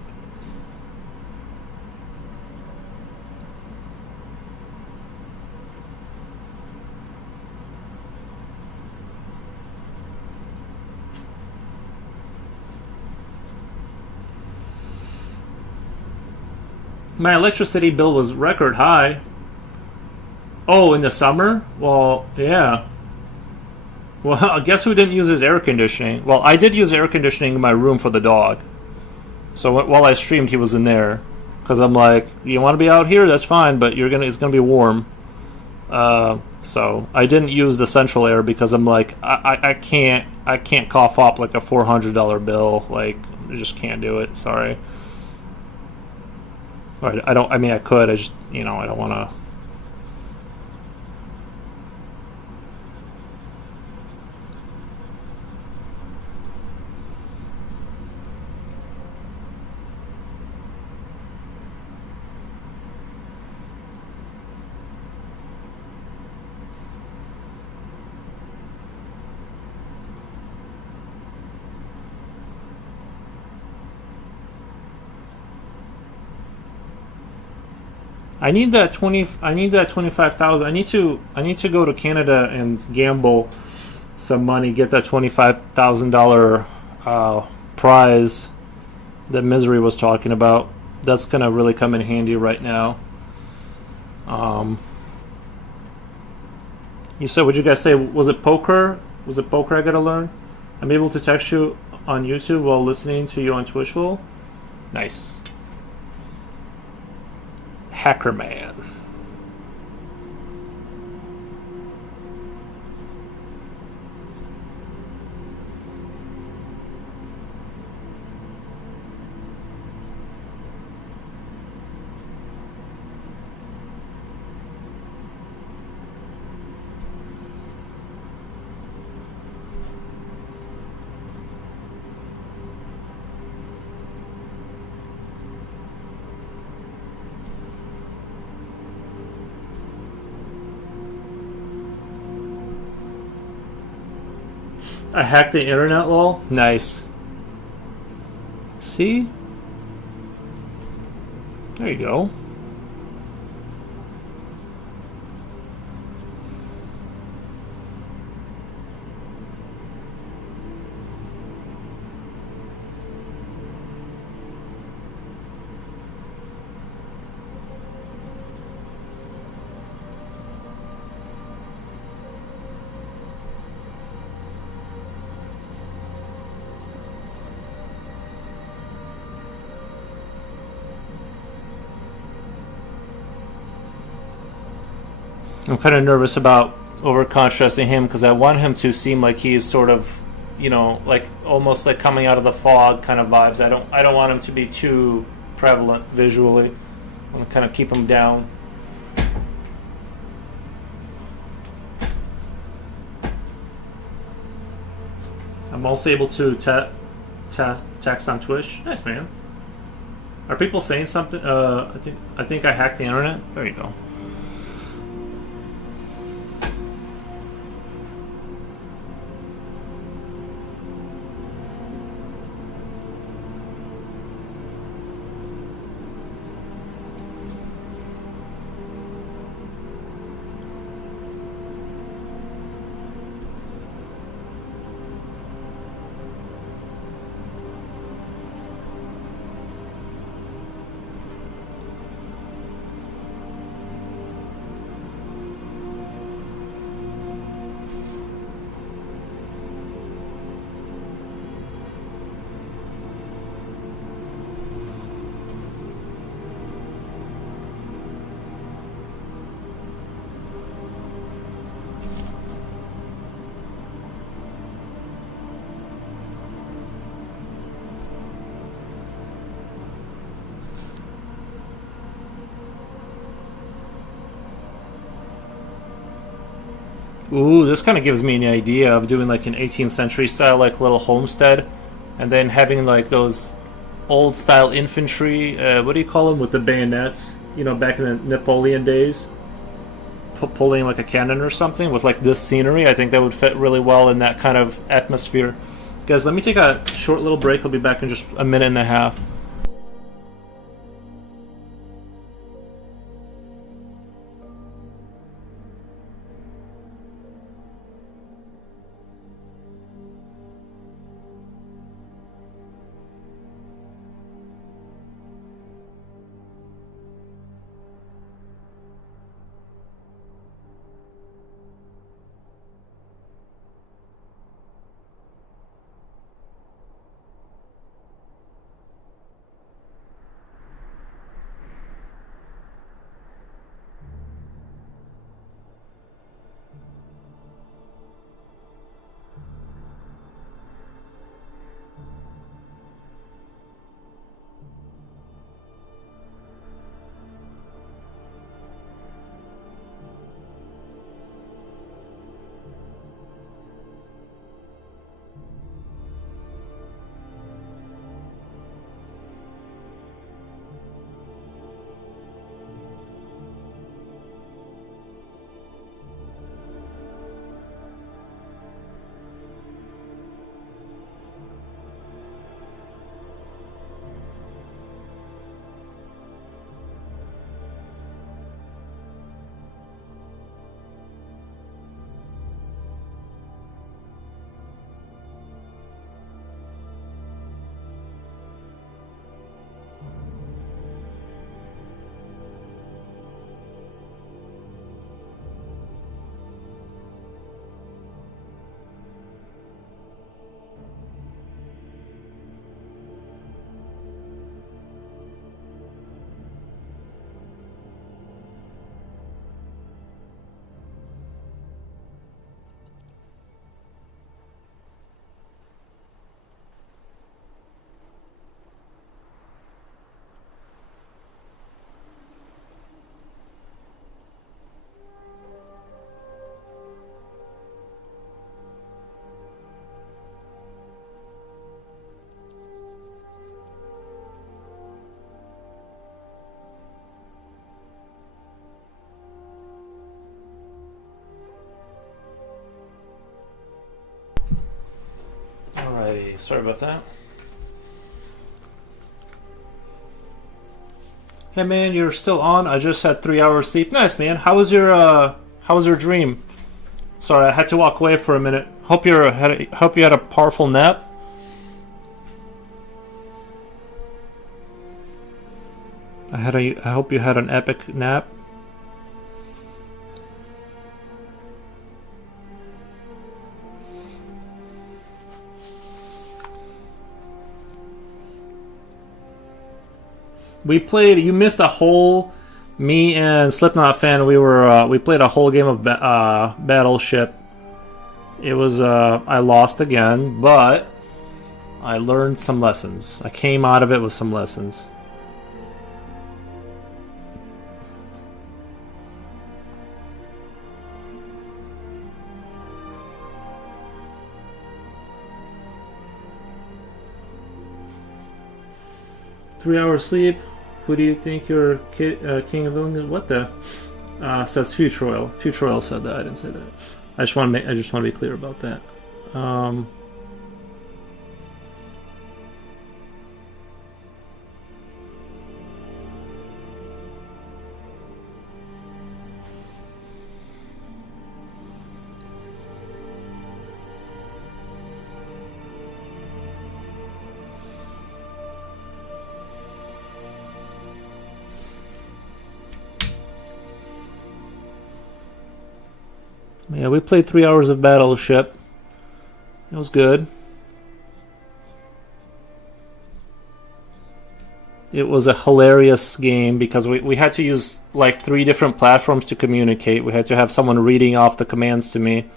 my electricity bill was record high. Oh, in the summer? Well, yeah. Well, guess who didn't use his air conditioning? Well, I did use air conditioning in my room for the dog. So while I streamed, he was in there. because I'm like, you want to be out here, that's fine, but it's gonna be warm. So I didn't use the central air because I'm like, I can't cough up like a $400 bill. Like, I just can't do it. Sorry. Or I don't. I mean, I could. I just, I don't want to. I need that 20. I need that 25,000. I need to go to Canada and gamble some money, get that $25,000 prize that Misery was talking about. That's gonna really come in handy right now. You said, what'd you guys say? Was it poker? Was it poker I gotta learn? I'm able to text you on YouTube while listening to you on Twitch. Full. Nice. Hacker Man. I hacked the internet, lol. Nice. See? There you go. I'm kind of nervous about over contrasting him because I want him to seem like he is sort of, like almost like coming out of the fog kind of vibes. I don't want him to be too prevalent visually. I want to kind of keep him down. I'm also able to text on Twitch. Nice, man. Are people saying something? I think I hacked the internet. There you go. Ooh, this kind of gives me an idea of doing like an 18th century style, like little homestead, and then having like those old style infantry. What do you call them with the bayonets? Back in the Napoleon days, pulling like a cannon or something with like this scenery. I think that would fit really well in that kind of atmosphere. Guys, let me take a short little break. I'll be back in just a minute and a half. Sorry about that. Hey man, you're still on? I just had 3 hours sleep. Nice man. How was your dream? Sorry, I had to walk away for a minute. Hope you had a powerful nap. I hope you had an epic nap. We played. You missed a whole. Me and Slipknot fan. We played a whole game of Battleship. It was. I lost again, but I learned some lessons. I came out of it with some lessons. Three-hour sleep. Who do you think you're king of England? What the? Says Future Oil. Future Oil said that. I didn't say that. I just want to be clear about that. Yeah, we played 3 hours of Battleship. It was good. It was a hilarious game because we had to use like 3 different platforms to communicate. We had to have someone reading off the commands to me.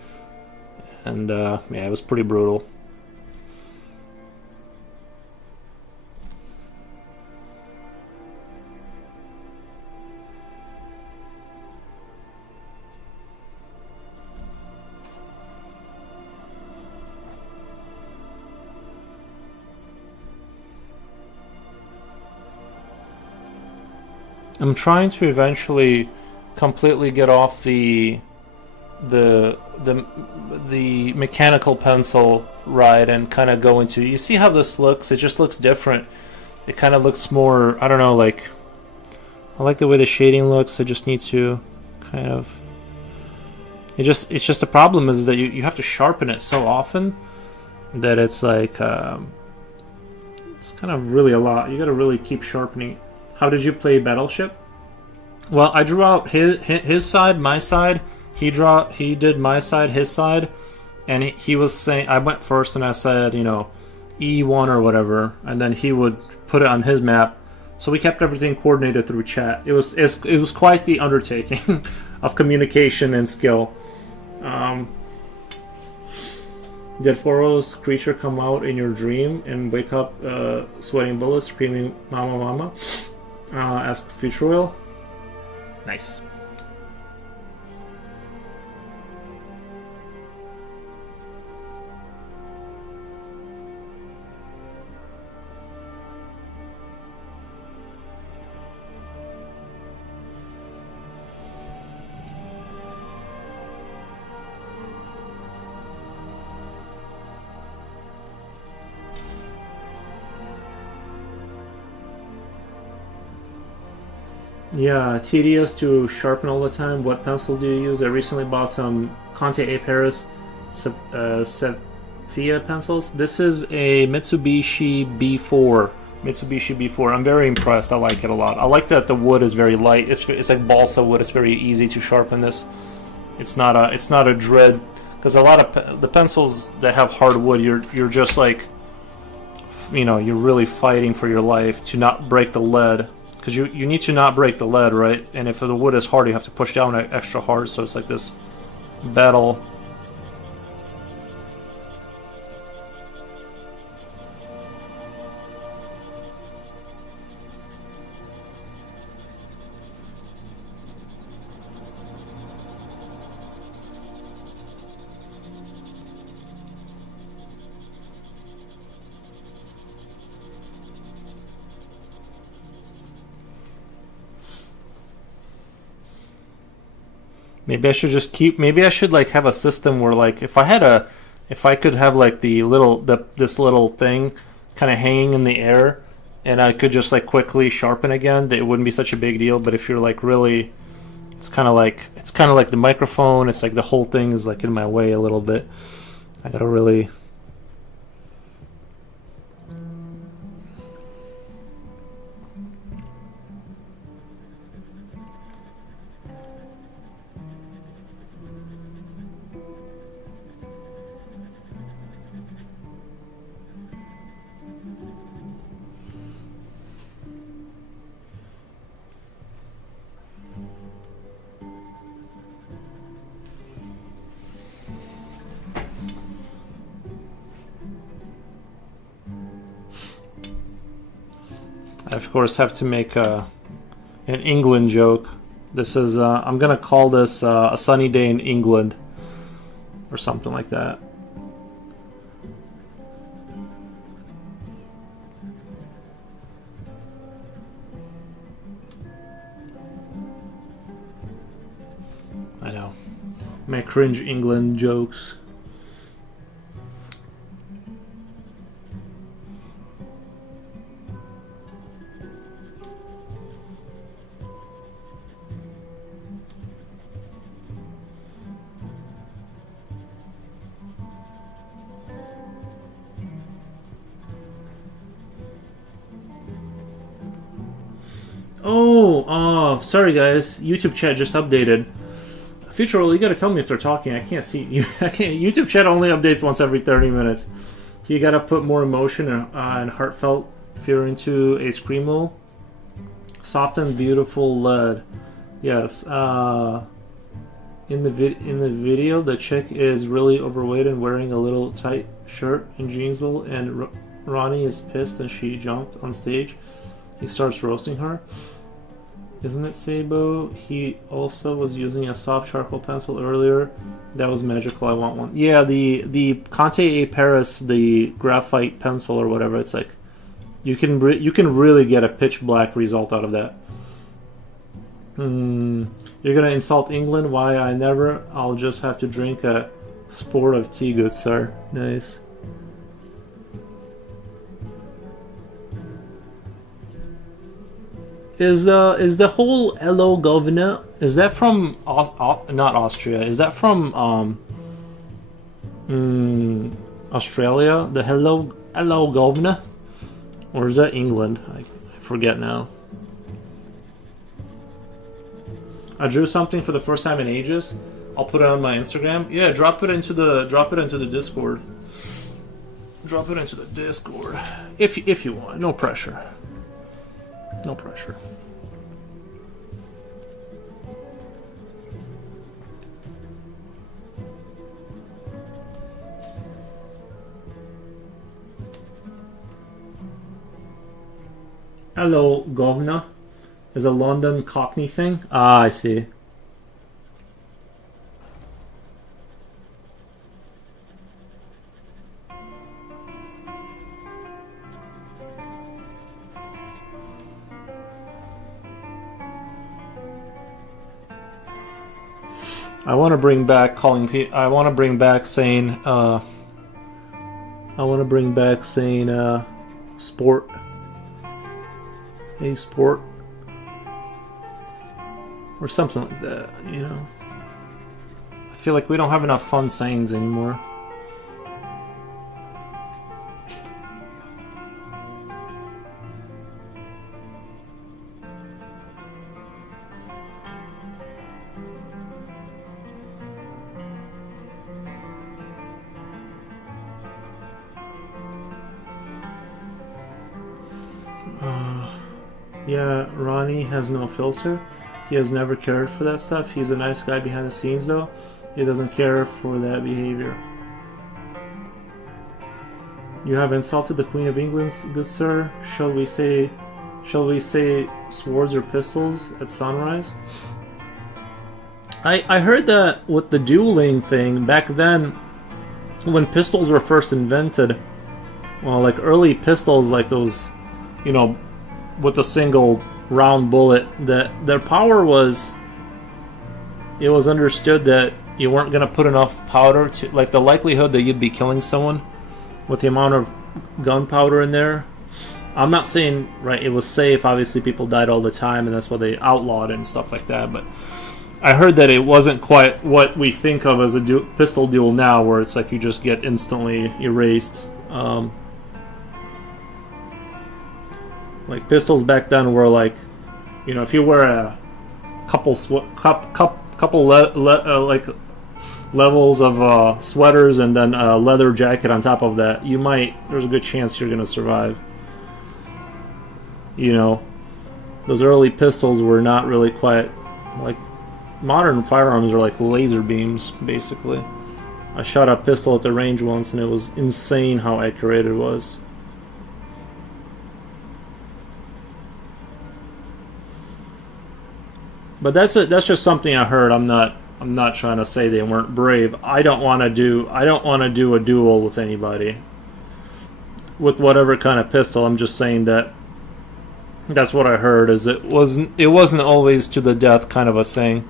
And yeah, it was pretty brutal. I'm trying to eventually completely get off the mechanical pencil ride and kind of go into. You see how this looks? It just looks different. It kind of looks more. I don't know. Like I like the way the shading looks. I just need to kind of. It's just the problem is that you have to sharpen it so often that it's like it's kind of really a lot. You got to really keep sharpening. How did you play Battleship? Well, I drew out his side, my side. He did my side, his side, and he was saying I went first, and I said, E1 or whatever, and then he would put it on his map. So we kept everything coordinated through chat. It was quite the undertaking of communication and skill. Did Foro's creature come out in your dream and wake up sweating bullets, screaming "Mama, Mama"? Asks Future Will. Nice. Yeah, tedious to sharpen all the time. What pencils do you use? I recently bought some Conte A Paris Sophia pencils. This is a Mitsubishi B4. I'm very impressed. I like it a lot. I like that the wood is very light. It's like balsa wood. It's very easy to sharpen this. It's not a dread, because a lot of the pencils that have hard wood, you're just like, you're really fighting for your life to not break the lead. Because you need to not break the lead, right? And if the wood is hard, you have to push down extra hard, so it's like this battle. Maybe I should like have a system where, like, if I had if I could have like this little thing kind of hanging in the air, and I could just like quickly sharpen again, it wouldn't be such a big deal. But if you're like really, it's kind of like the microphone. It's like the whole thing is like in my way a little bit. I gotta really. I of course have to make an England joke. This is I'm gonna call this a sunny day in England or something like that. I know. My cringe England jokes. Sorry guys, YouTube chat just updated. Future Roll, you gotta tell me if they're talking. I can't see you. I can't. YouTube chat only updates once every 30 minutes. You gotta put more emotion and heartfelt fear into a screamo. Soft and beautiful lead. Yes. In the video, the chick is really overweight and wearing a little tight shirt and jeans, and Ronnie is pissed and she jumped on stage. He starts roasting her. Isn't it Sabo? He also was using a soft charcoal pencil earlier. That was magical. I want one. Yeah, the Conte A Paris, the graphite pencil or whatever. It's like you can really get a pitch black result out of that. You're gonna insult England? Why? I never. I'll just have to drink a sport of tea, good sir. Nice. Is the whole hello governor, is that from not Austria? Is that from Australia? The hello governor, or is that England? I forget now. I drew something for the first time in ages. I'll put it on my Instagram. Yeah, drop it into the Discord. Drop it into the Discord if you want. No pressure. No pressure. Hello, governor. Is a London Cockney thing? Ah, I see. I want to bring back calling people. I want to bring back saying. Sport. Hey, sport. Or something like that. You know. I feel like we don't have enough fun sayings anymore. Yeah, Ronnie has no filter. He has never cared for that stuff. He's a nice guy behind the scenes, though. He doesn't care for that behavior. You have insulted the Queen of England, good sir. Shall we say swords or pistols at sunrise? I heard that with the dueling thing back then, when pistols were first invented. Well, like early pistols, like those, you know, with a single round bullet, that their power was, it was understood that you weren't gonna put enough powder to, like, the likelihood that you'd be killing someone with the amount of gunpowder in there. I'm not saying, right, it was safe. Obviously, people died all the time, and that's why they outlawed it and stuff like that. But I heard that it wasn't quite what we think of as a pistol duel now, where it's like you just get instantly erased. Like pistols back then were like, you know, if you wear a couple like levels of sweaters and then a leather jacket on top of that, there's a good chance you're gonna survive. You know, those early pistols were not really quite like modern firearms are like laser beams, basically. I shot a pistol at the range once and it was insane how accurate it was. But that's just something I heard. I'm not trying to say they weren't brave. I don't want to do a duel with anybody with whatever kind of pistol. I'm just saying that's what I heard. Is it wasn't always to the death kind of a thing.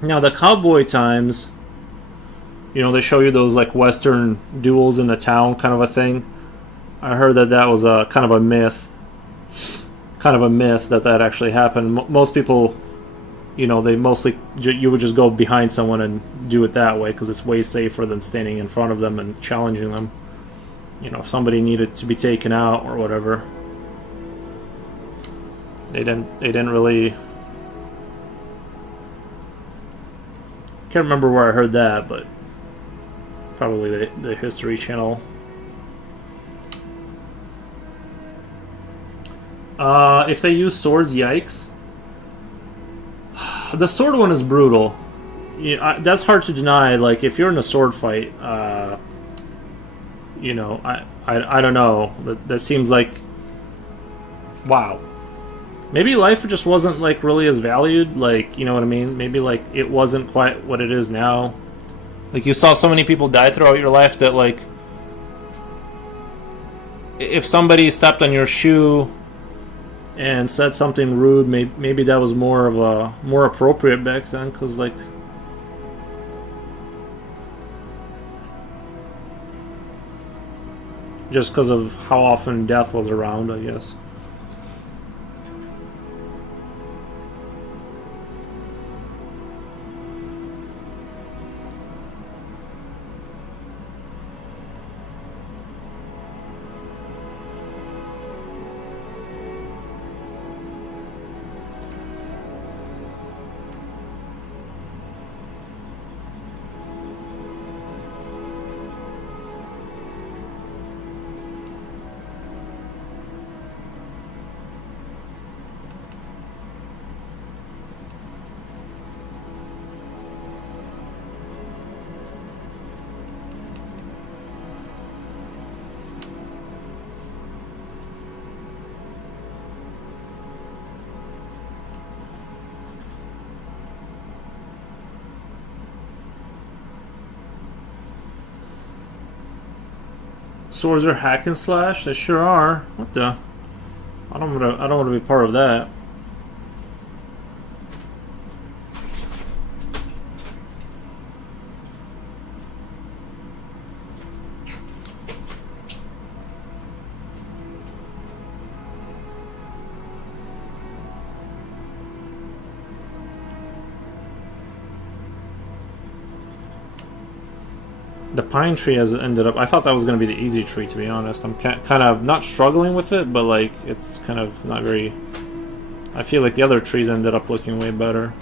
Now the cowboy times, you know, they show you those like Western duels in the town kind of a thing. I heard that was a kind of a myth. Kind of a myth that actually happened. Most people, you know, you would just go behind someone and do it that way because it's way safer than standing in front of them and challenging them. You know, if somebody needed to be taken out or whatever, they didn't really. Can't remember where I heard that, but probably the History Channel. If they use swords, yikes. The sword one is brutal. That's hard to deny. Like, if you're in a sword fight, you know, I don't know. That seems like, wow. Maybe life just wasn't, like, really as valued. Like, you know what I mean? Maybe, like, it wasn't quite what it is now. Like, you saw so many people die throughout your life that, like, if somebody stepped on your shoe and said something rude, maybe that was more appropriate back then, because like just because of how often death was around, I guess. Swords are hack and slash? They sure are. What the? I don't want to be part of that. The pine tree has ended up. I thought that was going to be the easy tree, to be honest. I'm kind of not struggling with it, but like it's kind of not very. I feel like the other trees ended up looking way better.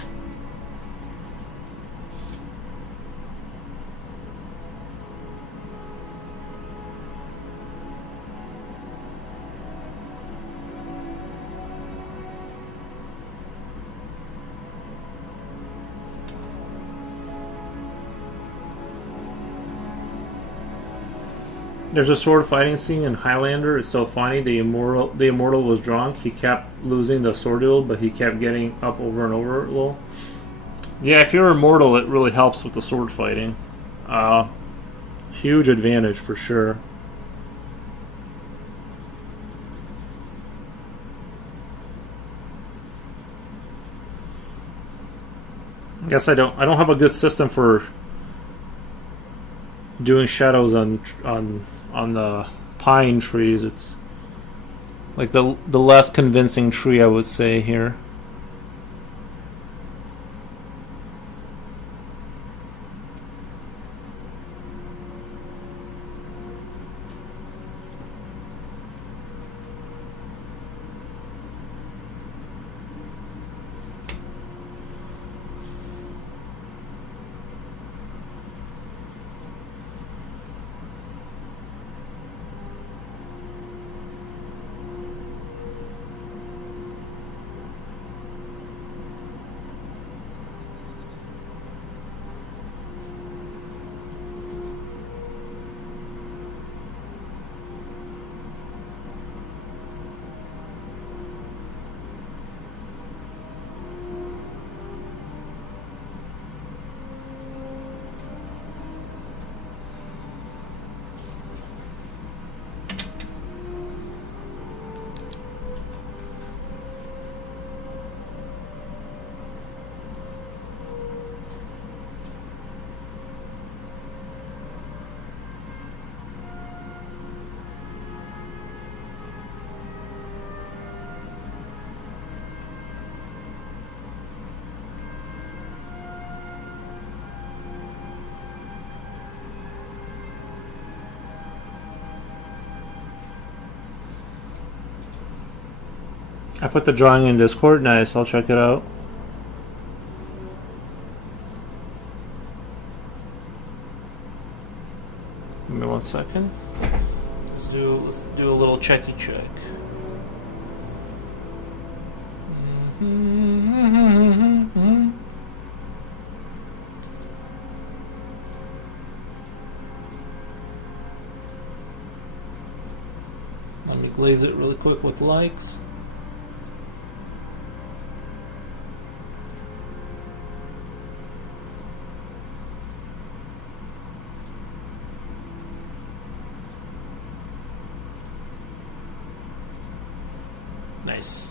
There's a sword fighting scene in Highlander. It's so funny. The immortal was drunk. He kept losing the sword duel, but he kept getting up over and over. Lol. Yeah, if you're immortal, it really helps with the sword fighting. Huge advantage for sure. Guess I don't have a good system for doing shadows on the pine trees. It's like the less convincing tree, I would say here. I put the drawing in Discord. Nice, I'll check it out. Give me 1 second. Let's do a little checky check. Let me glaze it really quick with likes. Nice.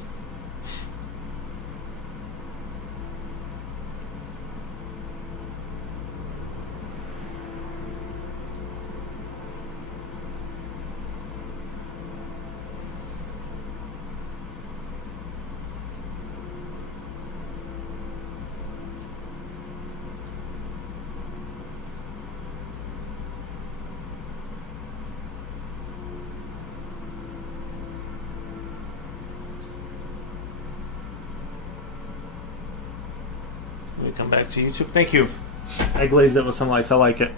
Let me come back to YouTube. Thank you. I glazed it with some lights. I like it.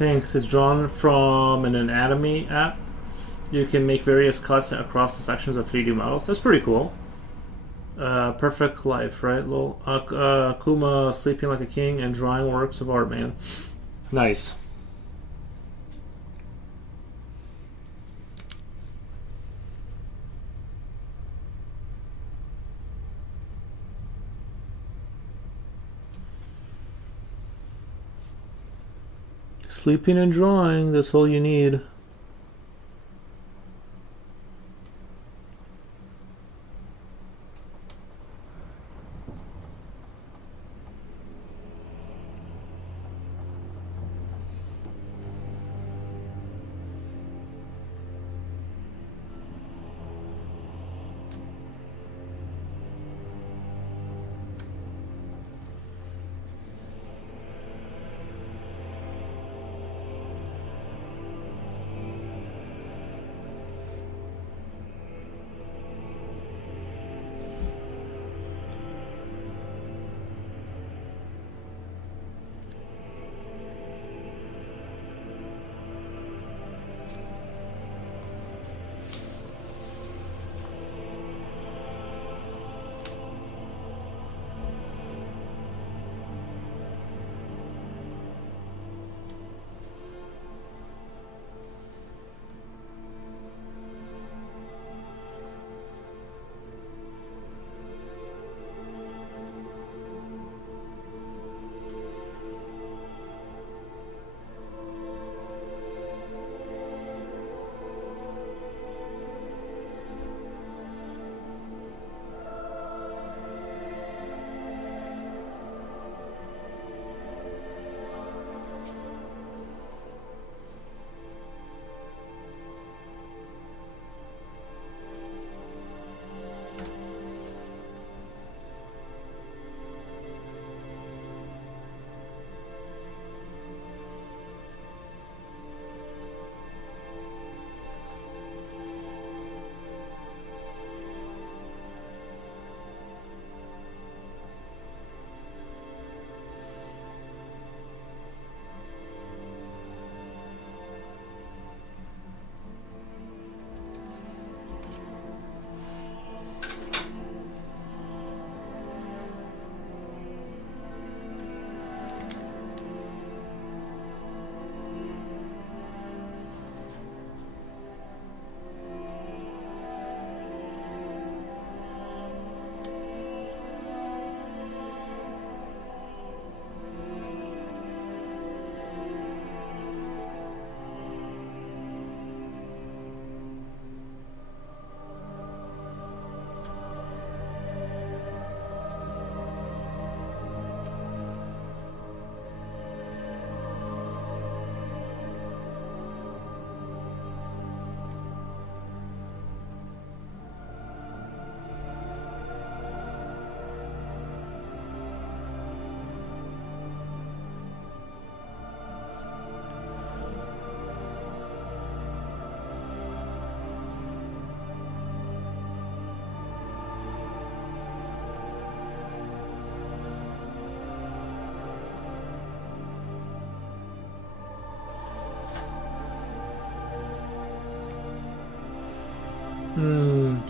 Thanks. It's drawn from an anatomy app. You can make various cuts across the sections of 3D models. That's pretty cool. Perfect life, right? Lol. Kuma sleeping like a king and drawing works of art, man. Nice. Sleeping and drawing, that's all you need.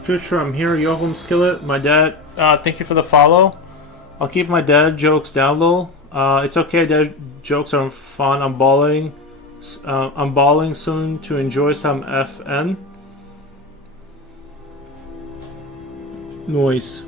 Future, I'm here. Yo, home skillet. My dad. Thank you for the follow. I'll keep my dad jokes down low. It's okay. Dad jokes are fun. I'm balling soon to enjoy some FN. Noise.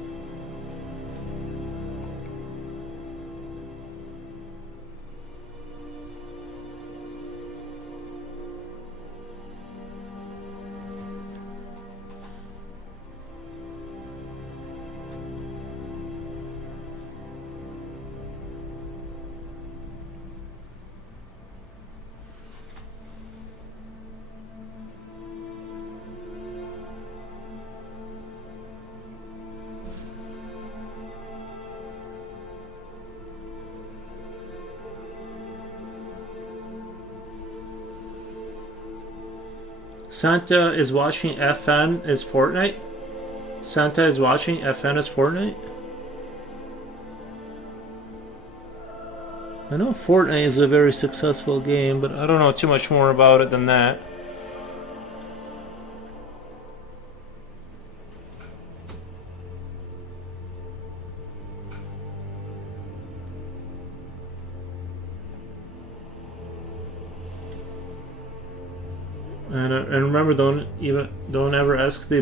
Santa is watching FN is Fortnite? Santa is watching FN is Fortnite? I know Fortnite is a very successful game, but I don't know too much more about it than that. And remember, don't ever ask the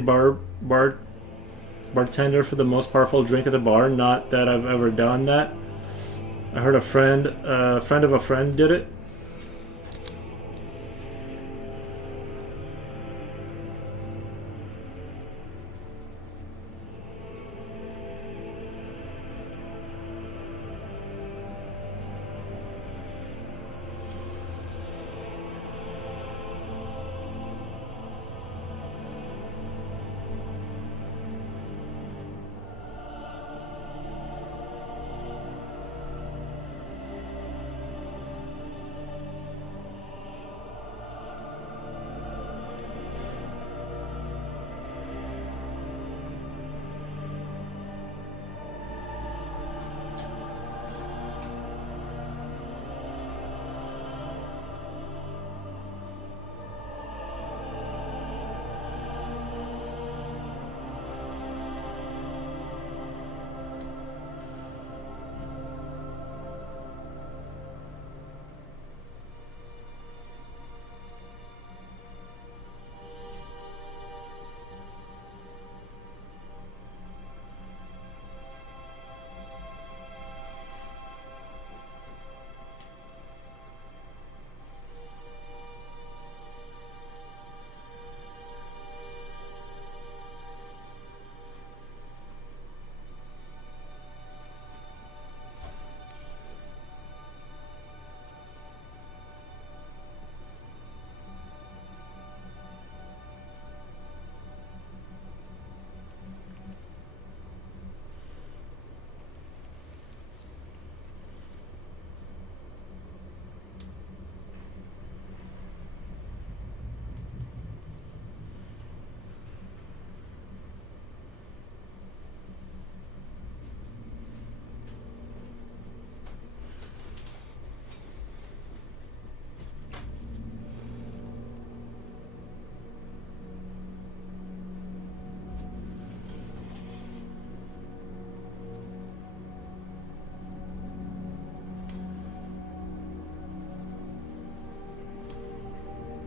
bartender for the most powerful drink at the bar. Not that I've ever done that. I heard a friend of a friend did it.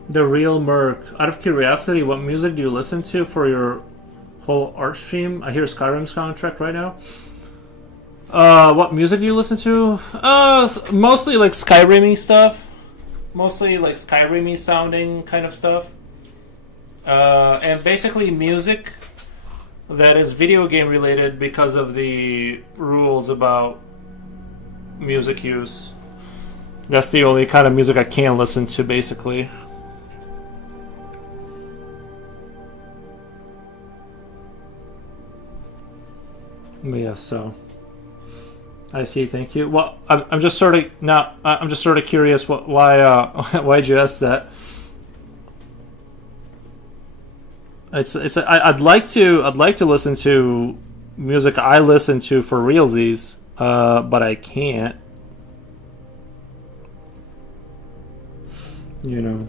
The real Merc. Out of curiosity, what music do you listen to for your whole art stream? I hear Skyrim's soundtrack right now. What music do you listen to? Mostly like Skyrim-y stuff. Mostly like Skyrim-y sounding kind of stuff. And basically music that is video game related because of the rules about music use. That's the only kind of music I can listen to, basically. Yeah, so I see. Thank you. Well, I'm just sort of now. I'm just sort of curious. Why? Why'd you ask that? I'd like to listen to music I listen to for realsies, but I can't. You know.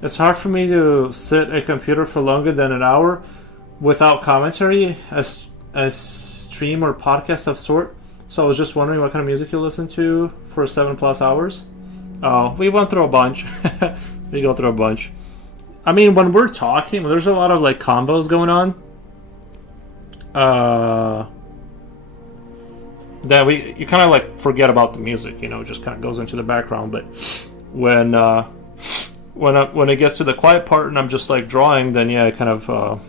It's hard for me to sit at a computer for longer than an hour without commentary, a stream or podcast of sort. So I was just wondering what kind of music you listen to for 7+ hours. Oh, we went through a bunch. We go through a bunch. I mean, when we're talking, there's a lot of like combos going on. That you kind of like forget about the music, you know, it just kind of goes into the background. But when it gets to the quiet part and I'm just like drawing, then yeah, I kind of.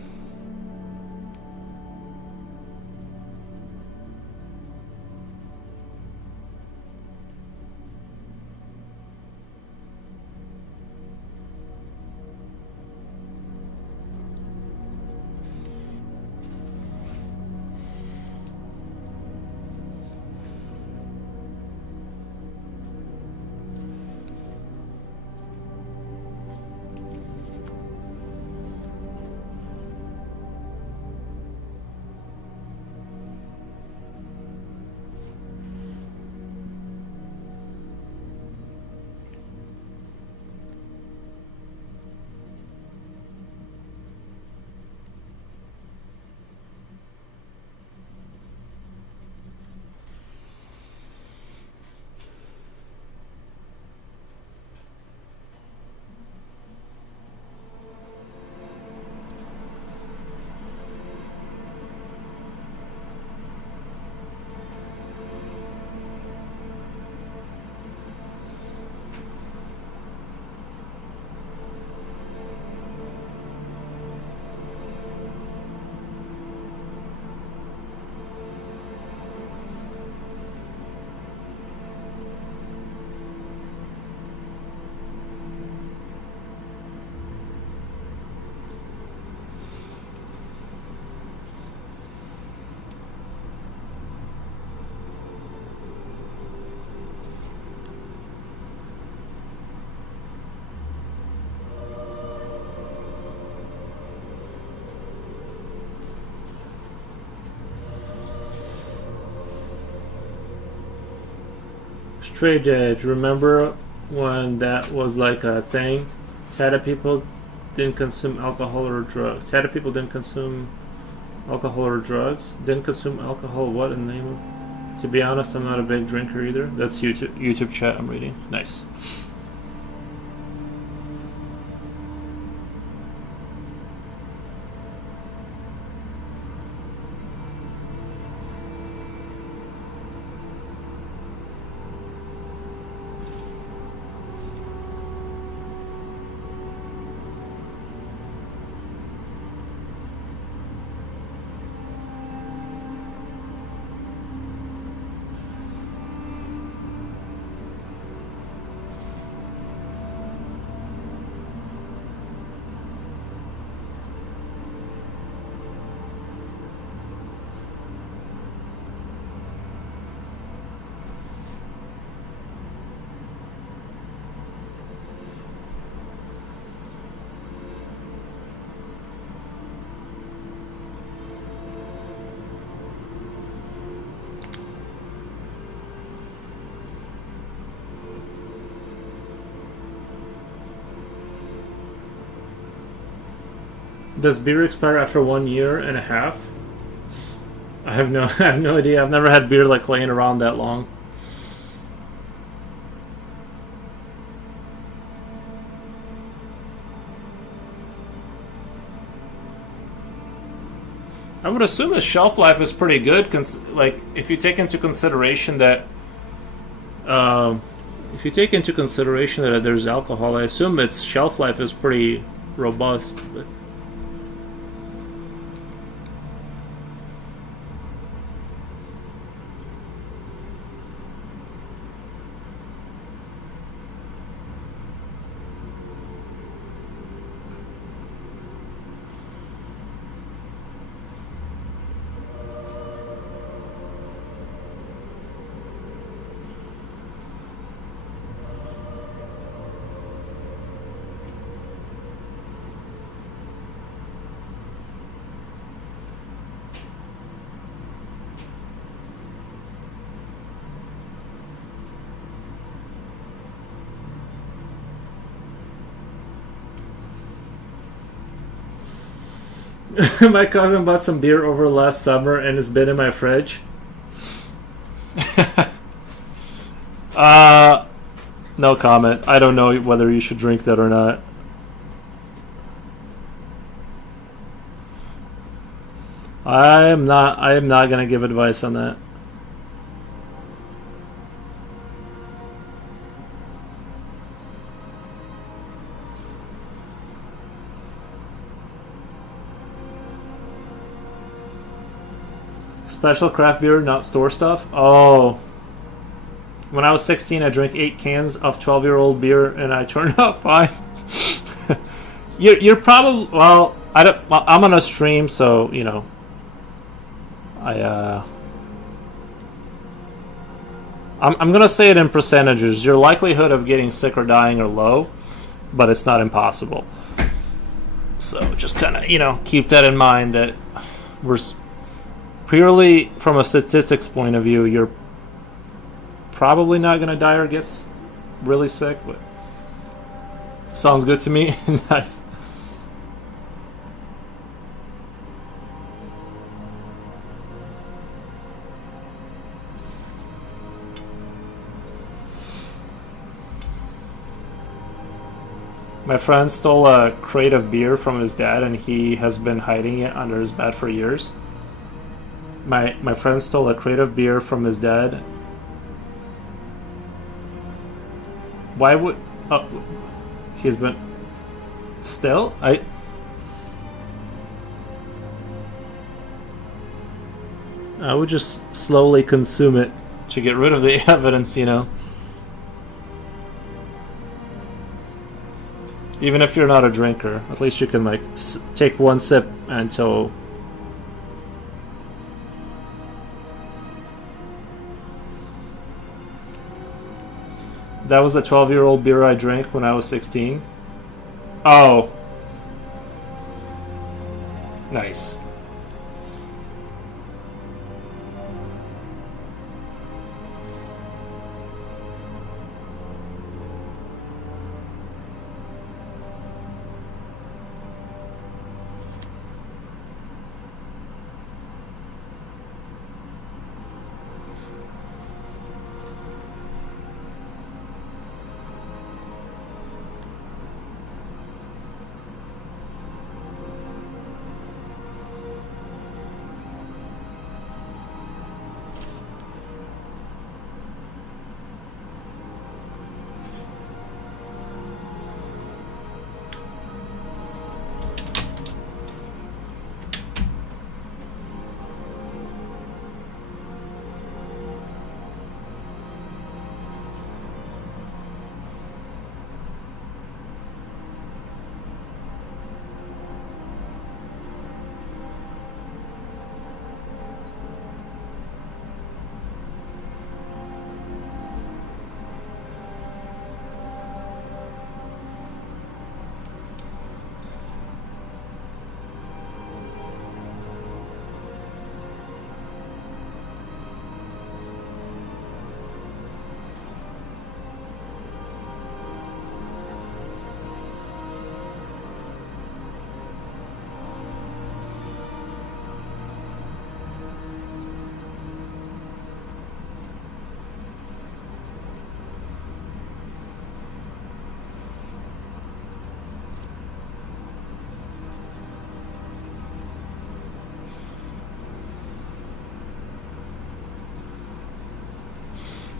Straight edge. Remember when that was like a thing? Tatted people didn't consume alcohol or drugs. Tatted people didn't consume alcohol or drugs. Didn't consume alcohol. What in the name of? To be honest, I'm not a big drinker either. That's YouTube chat I'm reading. Nice. Does beer expire after 1 year and a half? I have no I have no idea. I've never had beer like laying around that long. I would assume the shelf life is pretty good. Like if you take into consideration that, there's alcohol, I assume its shelf life is pretty robust. But My cousin bought some beer over last summer and it's been in my fridge. No comment. I don't know whether you should drink that or not. I am not gonna give advice on that. Special craft beer, not store stuff? Oh. When I was 16, I drank 8 cans of 12-year-old beer and I turned out fine. You're probably, well, I'm on a stream, so, you know. I'm gonna say it in percentages. Your likelihood of getting sick or dying are low, but it's not impossible. So just kind of, you know, keep that in mind that we're purely from a statistics point of view, you're probably not gonna die or get really sick, but sounds good to me. Nice. My friend stole a crate of beer from his dad and he has been hiding it under his bed for years. My friend stole a crate of beer from his dad. Why would... he's been... Still? I would just slowly consume it to get rid of the evidence, you know. Even if you're not a drinker, at least you can like take one sip until... That was the 12-year-old beer I drank when I was 16. Oh. Nice.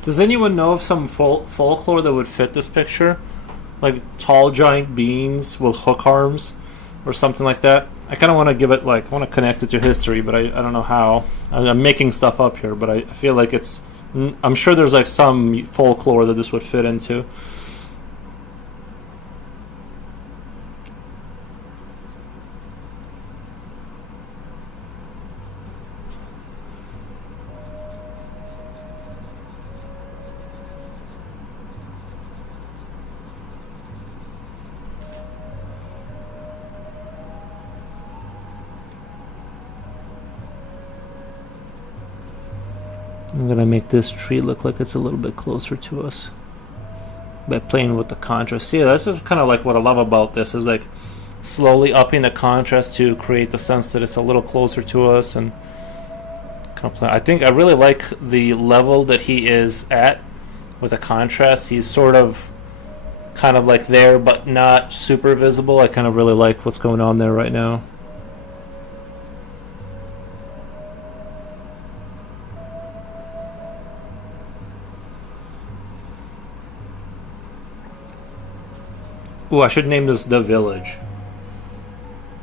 Does anyone know of some folklore that would fit this picture? Like tall giant beings with hook arms or something like that? I kind of want to give it, like, I want to connect it to history, but I don't know how. I'm making stuff up here, but I feel like it's... I'm sure there's like some folklore that this would fit into. I'm gonna make this tree look like it's a little bit closer to us by playing with the contrast. Yeah, this is kind of like what I love about this, is like slowly upping the contrast to create the sense that it's a little closer to us and kind of play. I think I really like the level that he is at with the contrast. He's sort of kind of like there but not super visible. I kind of really like what's going on there right now. Ooh, I should name this The Village.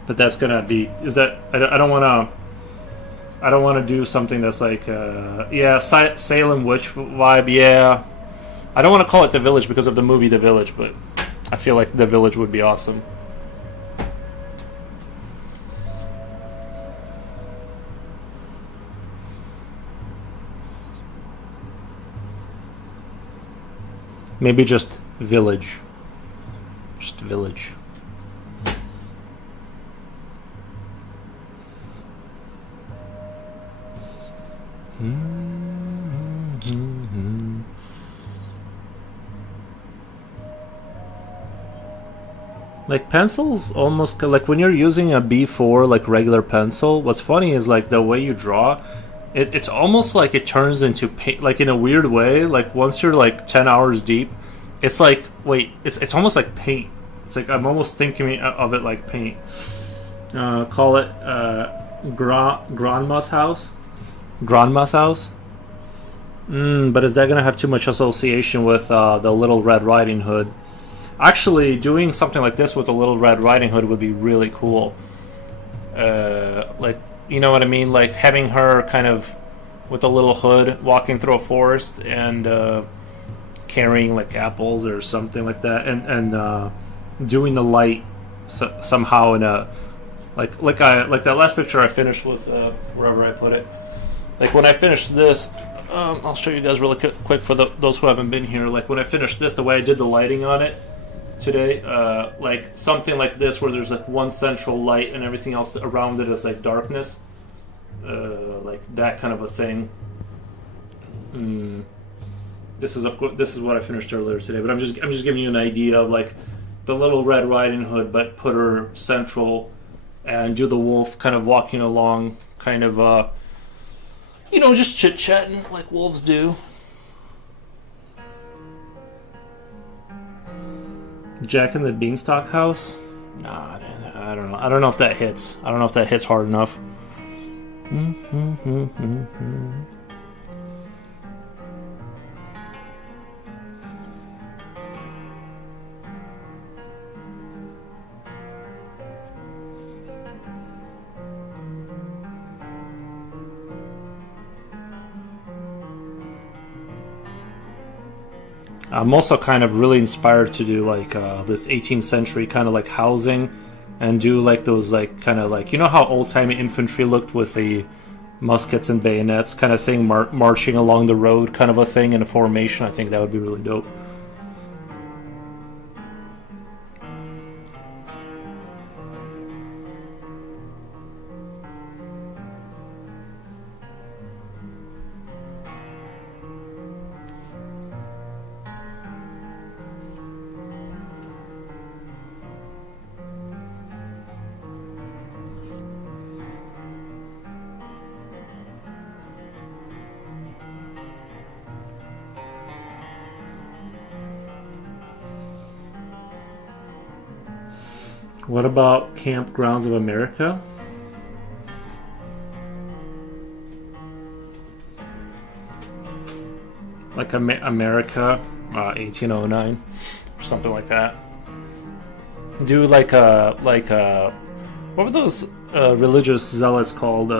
But that's gonna be... Is that... I don't want to... I don't want to do something that's like... yeah, Salem Witch vibe, yeah. I don't want to call it The Village because of the movie The Village, but I feel like The Village would be awesome. Maybe just Village. Just Village. Like pencils almost like when you're using a B4 like regular pencil, what's funny is like the way you draw it's almost like it turns into paint, like in a weird way. Like once you're like 10 hours deep, it's like wait, it's almost like paint. It's like I'm almost thinking of it like paint. Call it Grandma's house. Grandma's house. But is that gonna have too much association with the Little Red Riding Hood? Actually, doing something like this with a Little Red Riding Hood would be really cool. Like, you know what I mean? Like having her kind of with a little hood walking through a forest and carrying like apples or something like that, and doing the light somehow in a like that last picture I finished with wherever I put it. Like when I finished this, I'll show you guys really quick for those who haven't been here. Like when I finished this, the way I did the lighting on it today, like something like this where there's like one central light and everything else around it is like darkness, like that kind of a thing. This is of course this is what I finished earlier today, but I'm just giving you an idea of like the Little Red Riding Hood, but put her central and do the wolf kind of walking along, kind of you know, just chit chatting like wolves do. Jack in the Beanstalk House? Nah, I don't know. I don't know if that hits. I don't know if that hits hard enough. I'm also kind of really inspired to do like this 18th century kind of like housing, and do like those like kind of like, you know how old-timey infantry looked with the muskets and bayonets kind of thing, marching along the road kind of a thing in a formation. I think that would be really dope. What about Campgrounds of America? Like America, 1809, or something like that. Do like what were those religious zealots called?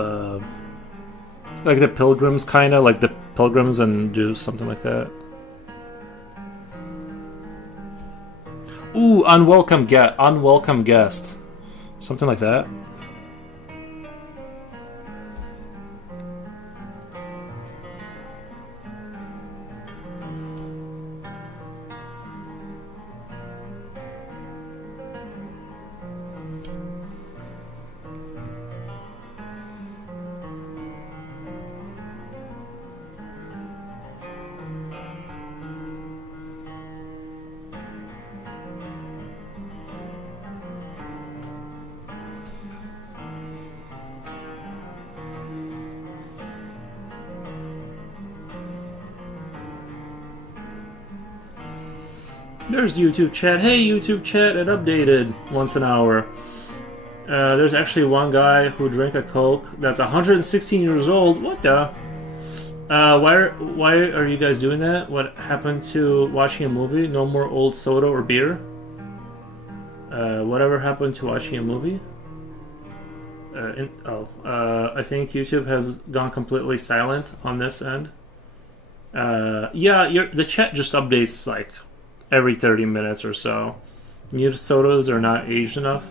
Like the Pilgrims, kind of like the Pilgrims, and do something like that. Ooh, unwelcome guest. Something like that. There's YouTube chat. Hey, YouTube chat, it updated once an hour. There's actually one guy who drank a Coke that's 116 years old. What the? Why are you guys doing that? What happened to watching a movie? No more old soda or beer? Whatever happened to watching a movie? I think YouTube has gone completely silent on this end. The chat just updates like every 30 minutes or so. New sodas are not aged enough.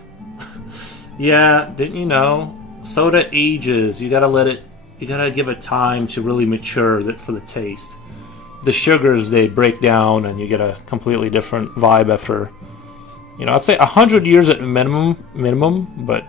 Yeah, didn't you know? Soda ages. You gotta give it time to really mature for the taste. The sugars, they break down and you get a completely different vibe after, I'd say 100 years at minimum, but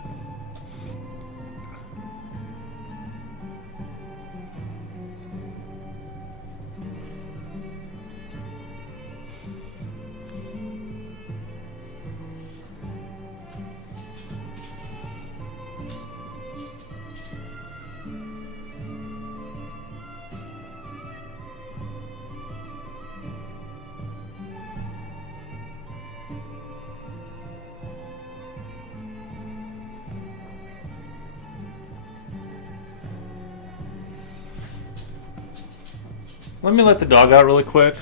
let me let the dog out really quick.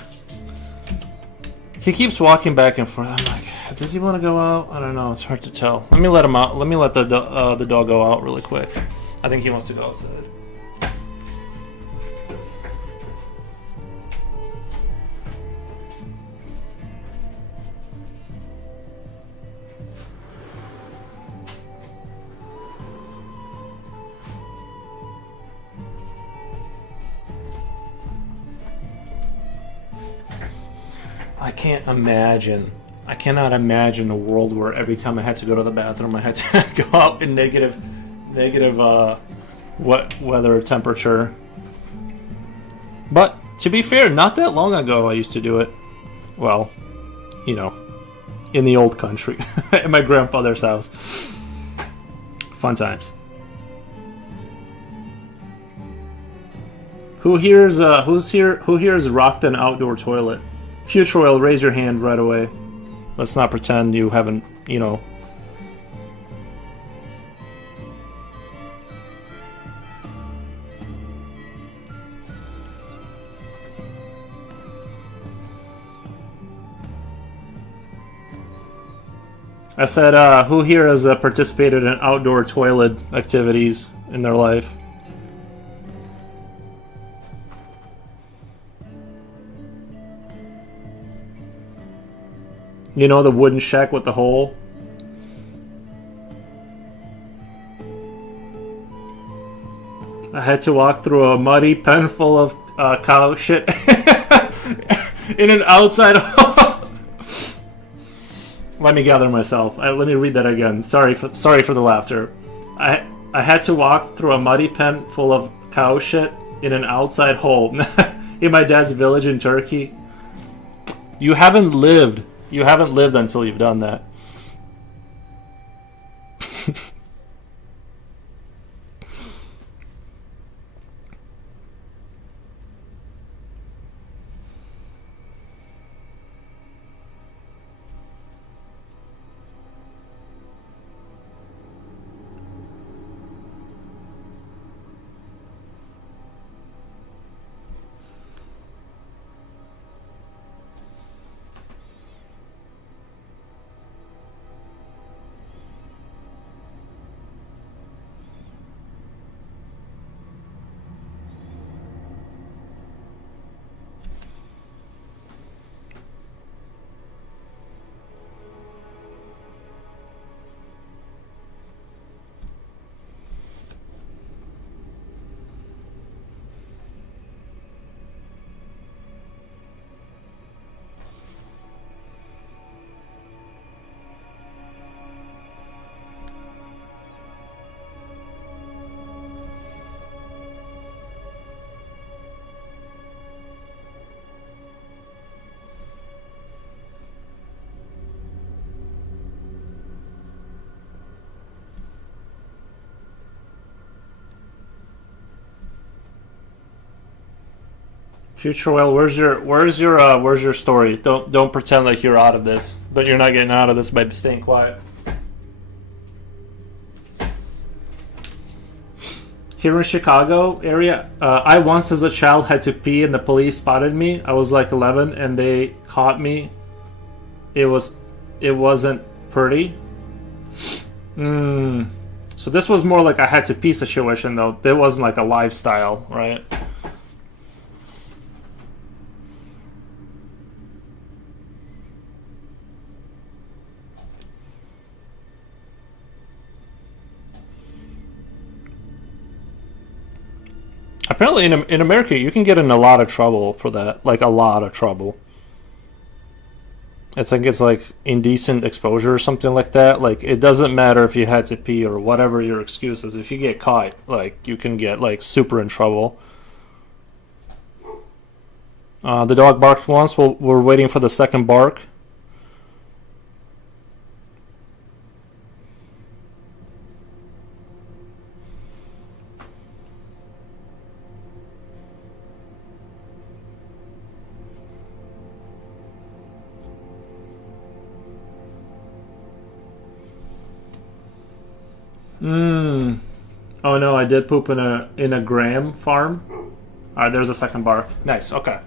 He keeps walking back and forth. I'm like, does he want to go out? I don't know. It's hard to tell. Let me let him out. Let me let the dog go out really quick. I think he wants to go outside. I cannot imagine a world where every time I had to go to the bathroom, I had to go out in negative weather temperature. But to be fair, not that long ago I used to do it. Well, in the old country, at my grandfather's house. Fun times. Who here has rocked an outdoor toilet? Future Oil, raise your hand right away. Let's not pretend you haven't, I said, who here has participated in outdoor toilet activities in their life? The wooden shack with the hole? I had to walk through a muddy pen full of cow shit in an outside hole. Let me gather myself. Let me read that again. Sorry for the laughter. I had to walk through a muddy pen full of cow shit in an outside hole in my dad's village in Turkey. You haven't lived until you've done that. Future Well, where's your story? Don't pretend like you're out of this, but you're not getting out of this by staying quiet. Here in Chicago area, I once as a child had to pee and the police spotted me. I was like 11 and they caught me. It wasn't pretty. So this was more like I had to pee situation though. It wasn't like a lifestyle, right? Apparently in America you can get in a lot of trouble for that. Like a lot of trouble. It's like indecent exposure or something like that. Like it doesn't matter if you had to pee or whatever your excuse is. If you get caught, like you can get like super in trouble. The dog barked once. We're waiting for the second bark. Oh no, I did poop in a gram farm. Alright, there's a second bark. Nice, okay.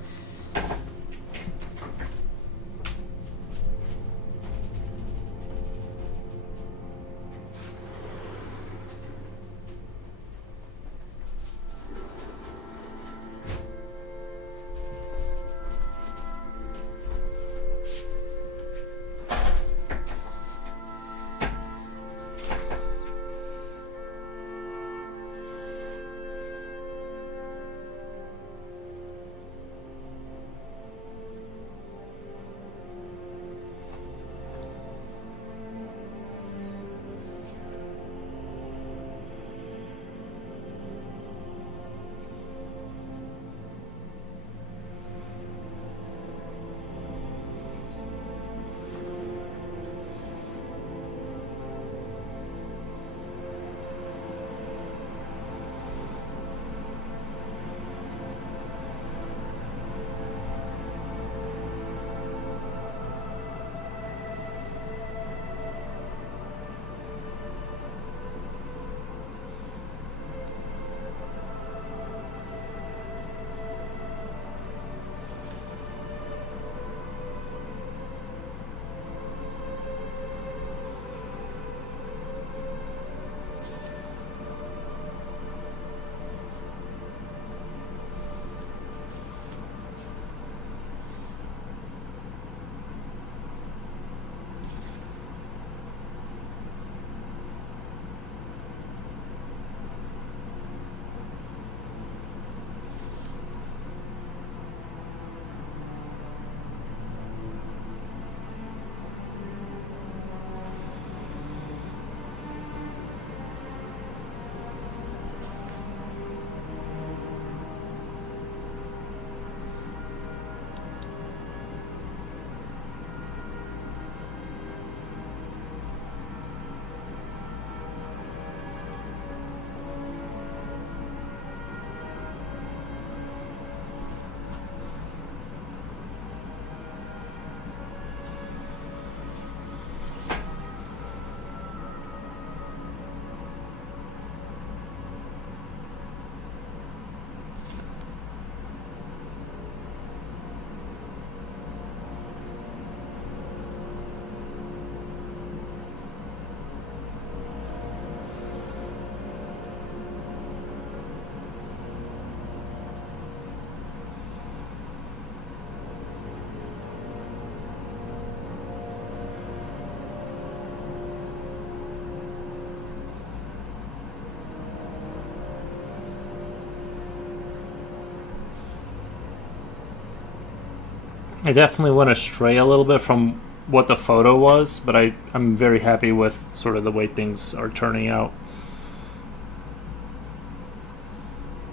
I definitely went astray a little bit from what the photo was, but I'm very happy with sort of the way things are turning out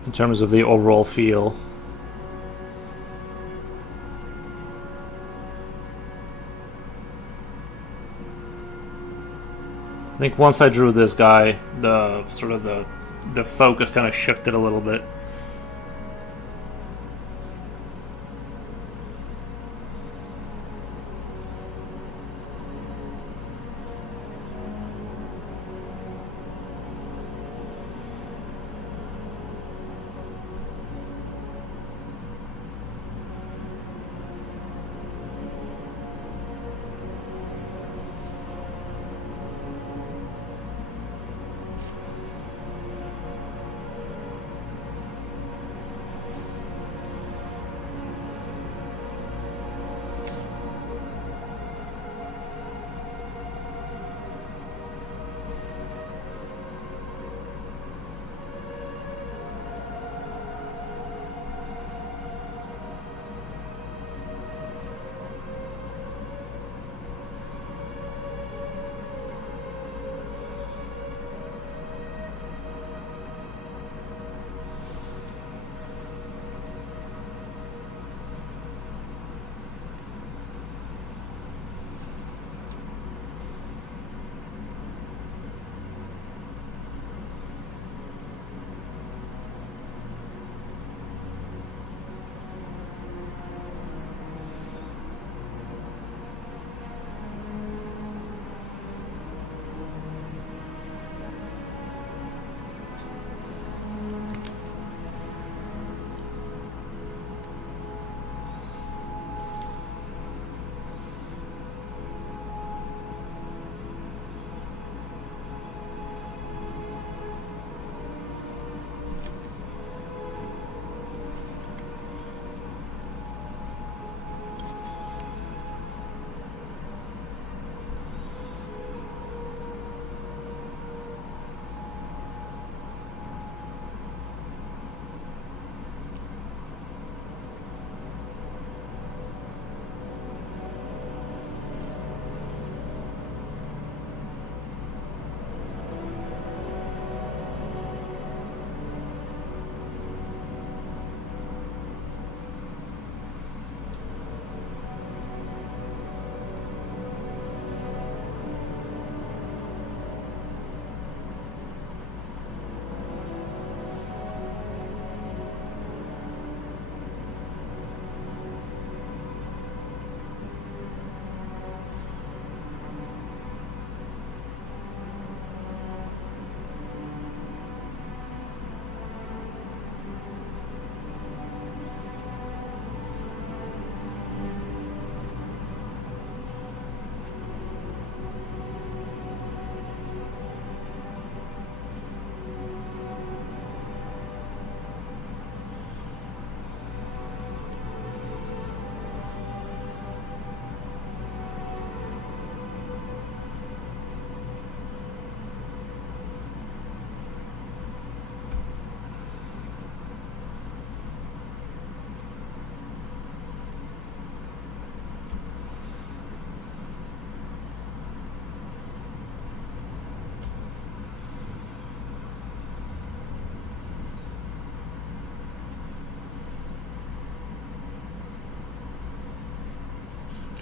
in terms of the overall feel. I think once I drew this guy, the focus kind of shifted a little bit.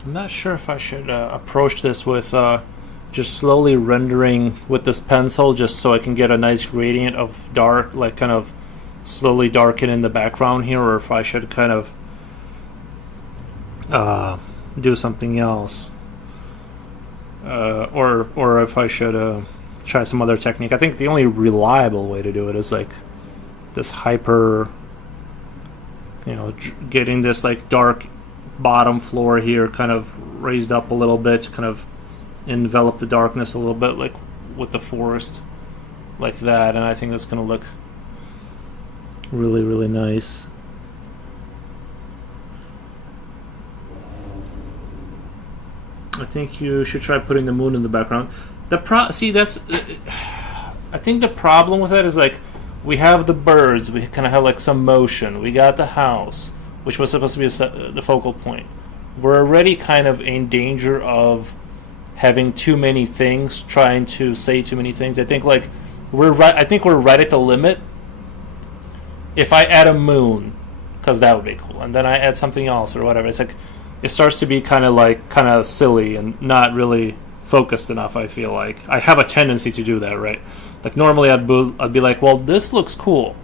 I'm not sure if I should approach this with just slowly rendering with this pencil, just so I can get a nice gradient of dark, like kind of slowly darken in the background here, or if I should kind of do something else, or if I should try some other technique. I think the only reliable way to do it is like this hyper, getting this like dark bottom floor here kind of raised up a little bit to kind of envelop the darkness a little bit, like with the forest, like that. And I think that's going to look really, really nice. I think you should try putting the moon in the background. I think the problem with that is like we have the birds, we kind of have like some motion. We got the house, which was supposed to be the focal point. We're already kind of in danger of having too many things, trying to say too many things. I think like we're right at the limit. If I add a moon, because that would be cool, and then I add something else or whatever, it's like it starts to be kind of silly and not really focused enough. I feel like I have a tendency to do that, right? Like normally I'd be like, well, this looks cool.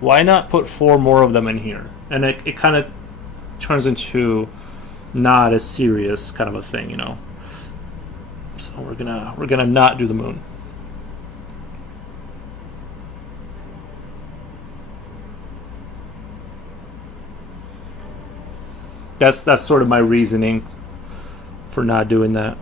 Why not put 4 more of them in here? And it kind of turns into not as serious kind of a thing, So we're gonna not do the moon. That's sort of my reasoning for not doing that.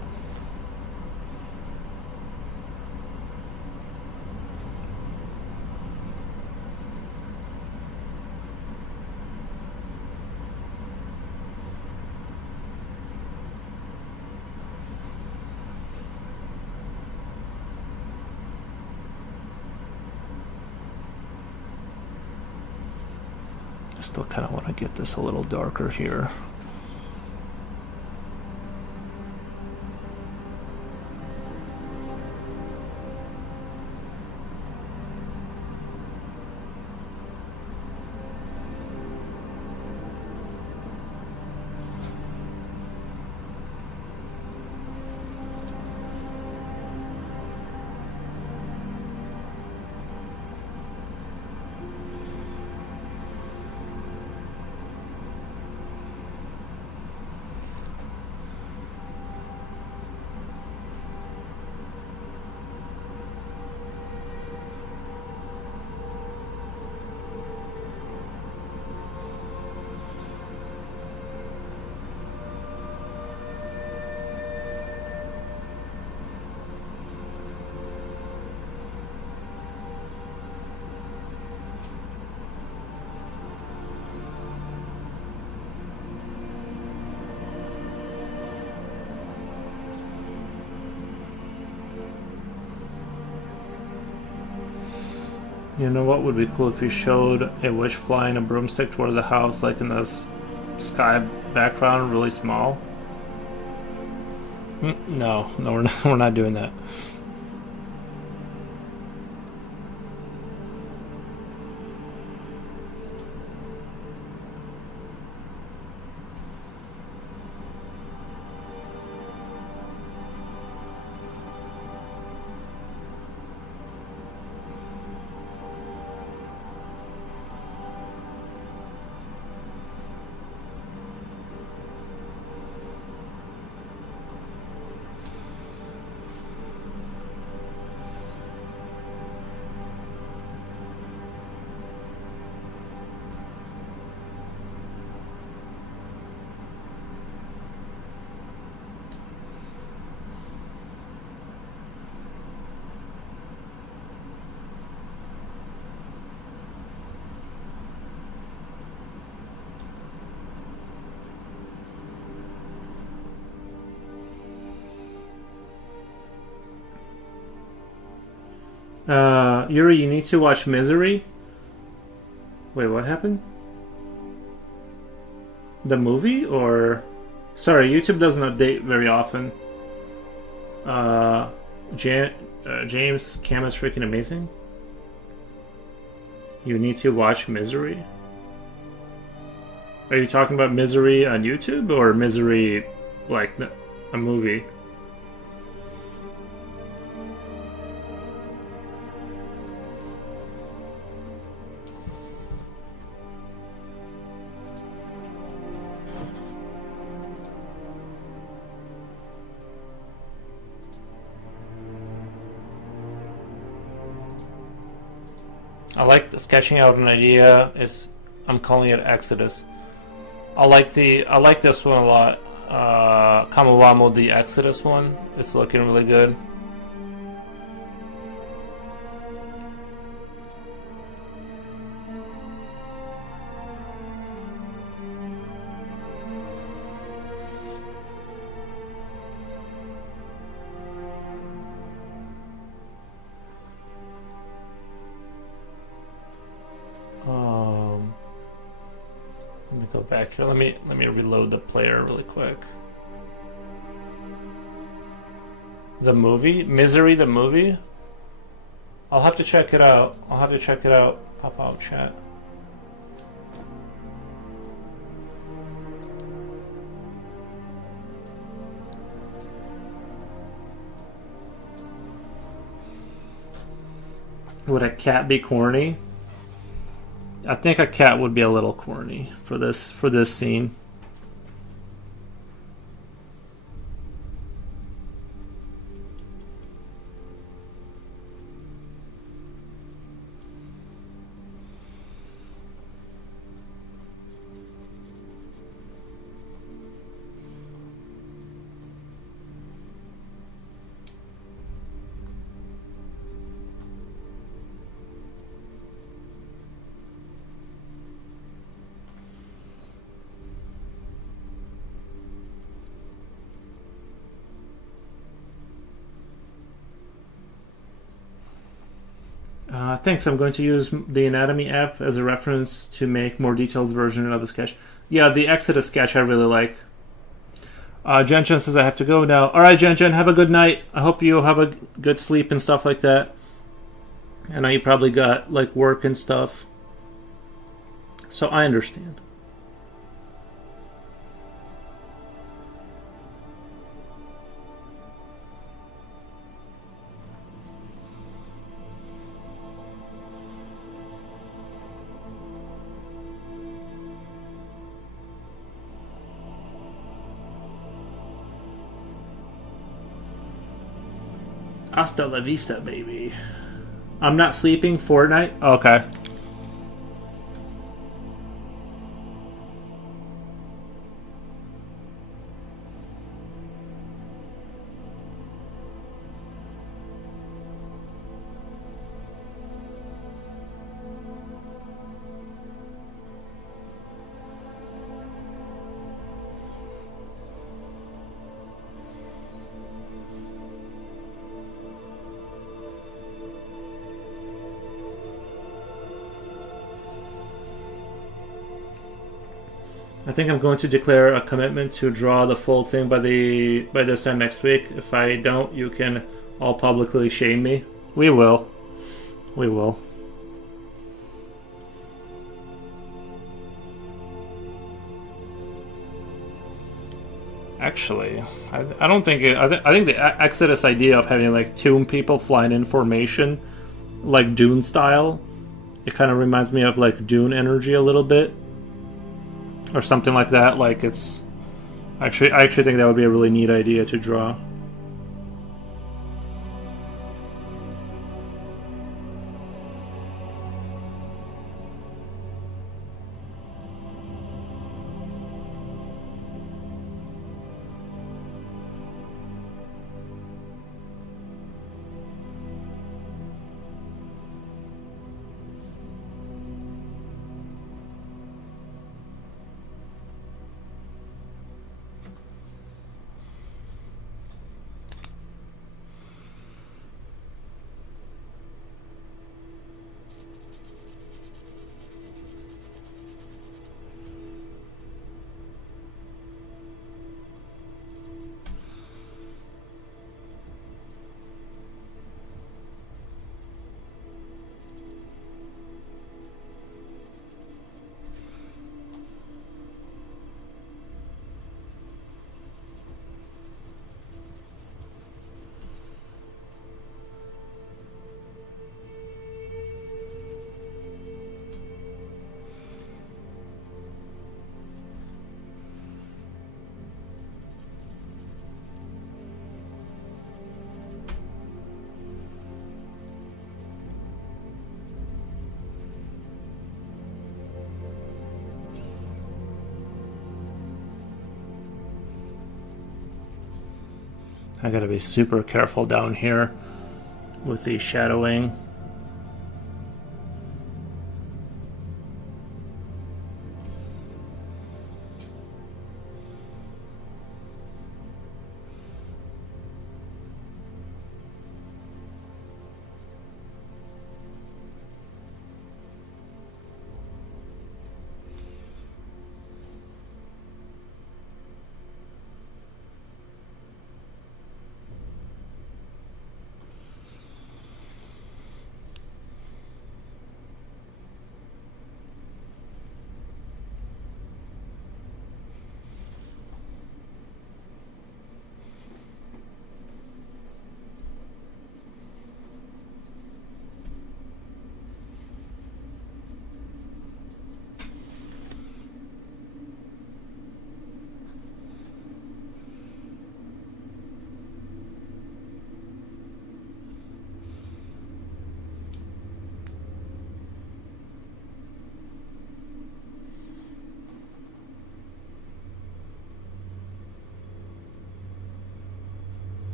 I still kind of want to get this a little darker here. You know what would be cool if you showed a witch flying a broomstick towards a house, like in this sky background, really small? No, we're not doing that. Yuri, you need to watch Misery. Wait, what happened? The movie? Or... Sorry, YouTube doesn't update very often. James, Cam is freaking amazing. You need to watch Misery. Are you talking about Misery on YouTube or Misery like a movie. I like the sketching out an idea. I'm calling it Exodus. I like this one a lot. Kamawamo, the Exodus one. It's looking really good. Let me go back here. Let me reload the player really quick. The movie? Misery the movie? I'll have to check it out. Pop out chat. Would a cat be corny? I think a cat would be a little corny for this scene. Thanks. I'm going to use the Anatomy app as a reference to make more detailed version of the sketch. Yeah, the Exodus sketch I really like. Jen says I have to go now. All right, Jen, have a good night. I hope you have a good sleep and stuff like that. I know you probably got like work and stuff, so I understand. Hasta la vista, baby. I'm not sleeping. Fortnite? Okay. I think I'm going to declare a commitment to draw the full thing by this time next week. If I don't, you can all publicly shame me. We will. We will. Actually, I don't think it. I think the Exodus idea of having like two people flying in formation, like Dune style, it kind of reminds me of like Dune energy a little bit. Or something like that. Like it's I actually think that would be a really neat idea to draw. I gotta be super careful down here with the shadowing.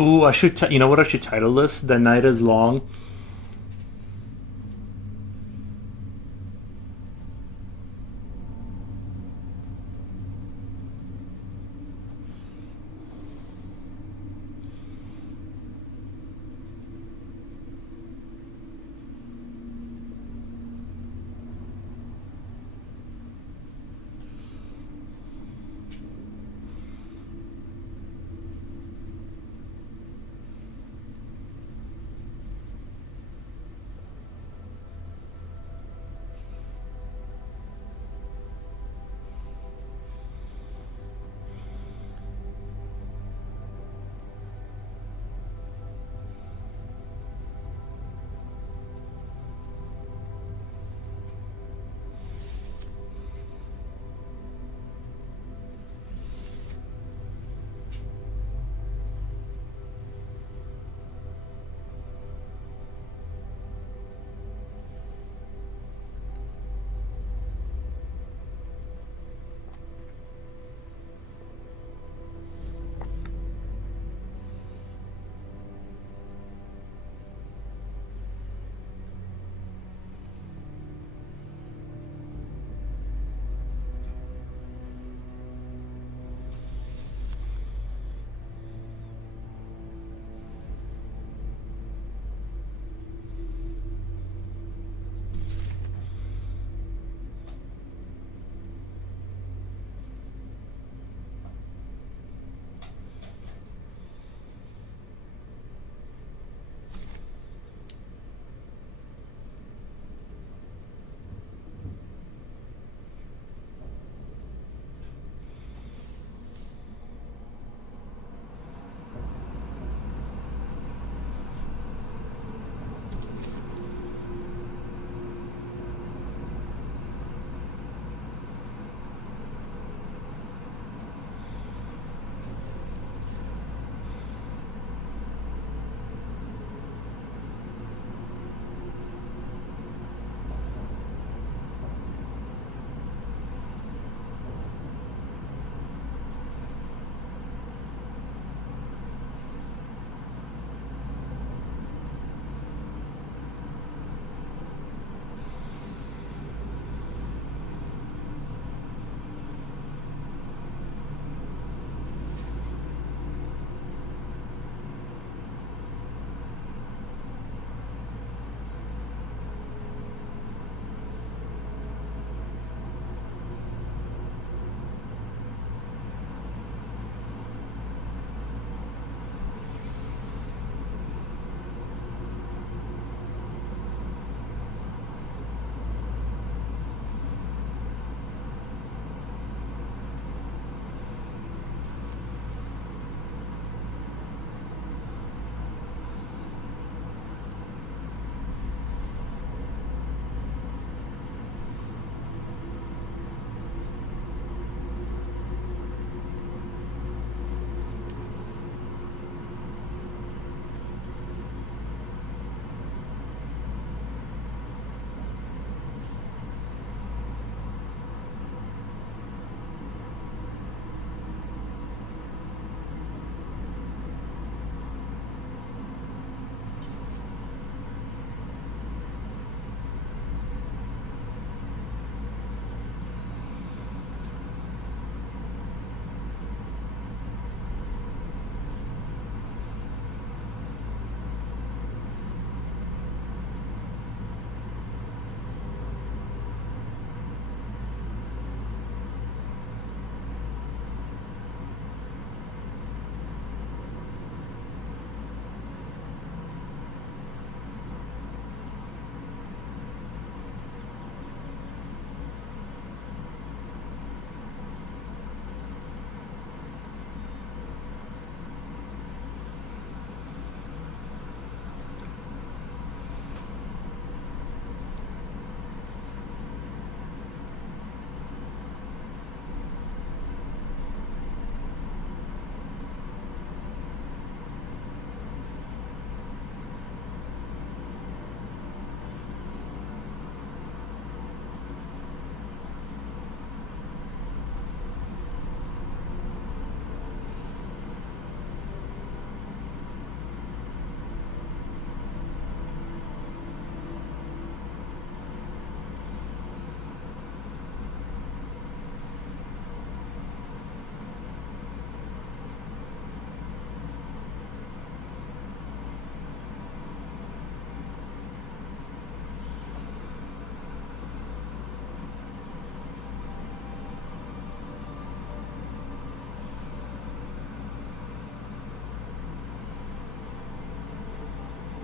Ooh, I should. You know what I should title this? The night is long.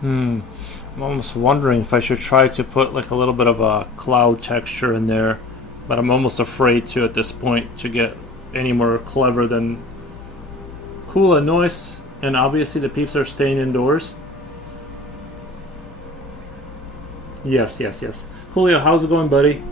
I'm almost wondering if I should try to put like a little bit of a cloud texture in there, but I'm almost afraid to at this point to get any more clever than cool and noise. And obviously the peeps are staying indoors. Yes. Julio, how's it going, buddy?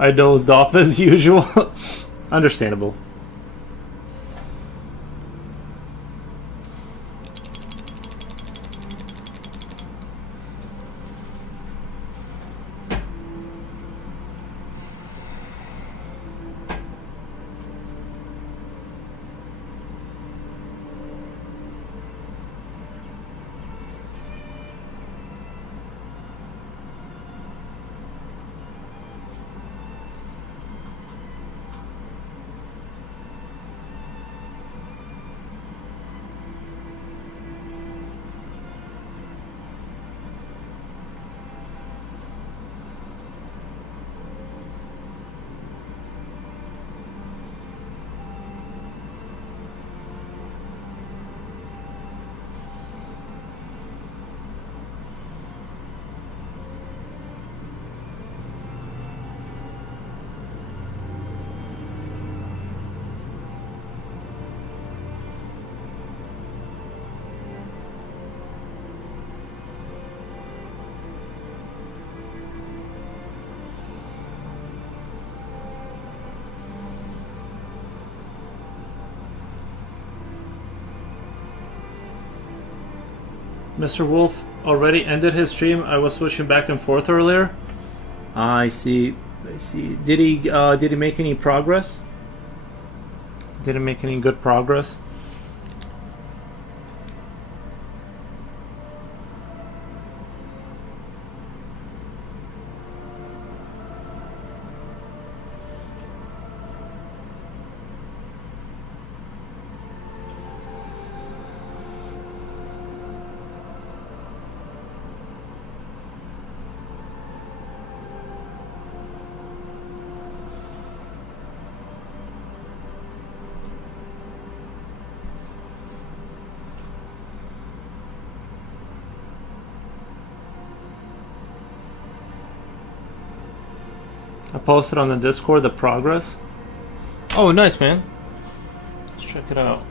I dozed off as usual. Understandable. Mr. Wolf already ended his stream. I was switching back and forth earlier. I see. Did he make any progress? Did he make any good progress? I posted on the Discord the progress. Oh, nice, man. Let's check it out.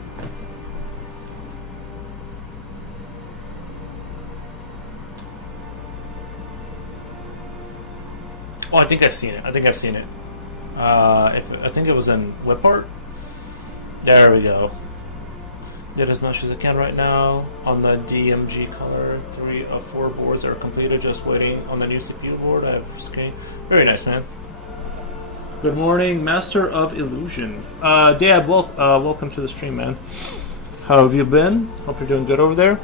Oh, I think I've seen it. I think it was in whip art. There we go. Did as much as I can right now on the DMG color. 3 of 4 boards are completed. Just waiting on the new CPU board. I have screen. Very nice, man. Good morning, Master of Illusion. Dad, welcome to the stream, man. How have you been? Hope you're doing good over there.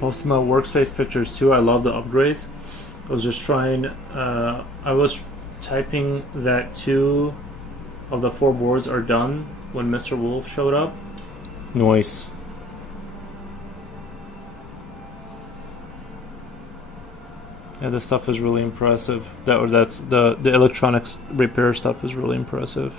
posted my workspace pictures too. I love the upgrades. I was just trying. I was typing that 2 of the 4 boards are done when Mr. Wolf showed up. Nice. Yeah, this stuff is really impressive. That's the electronics repair stuff is really impressive.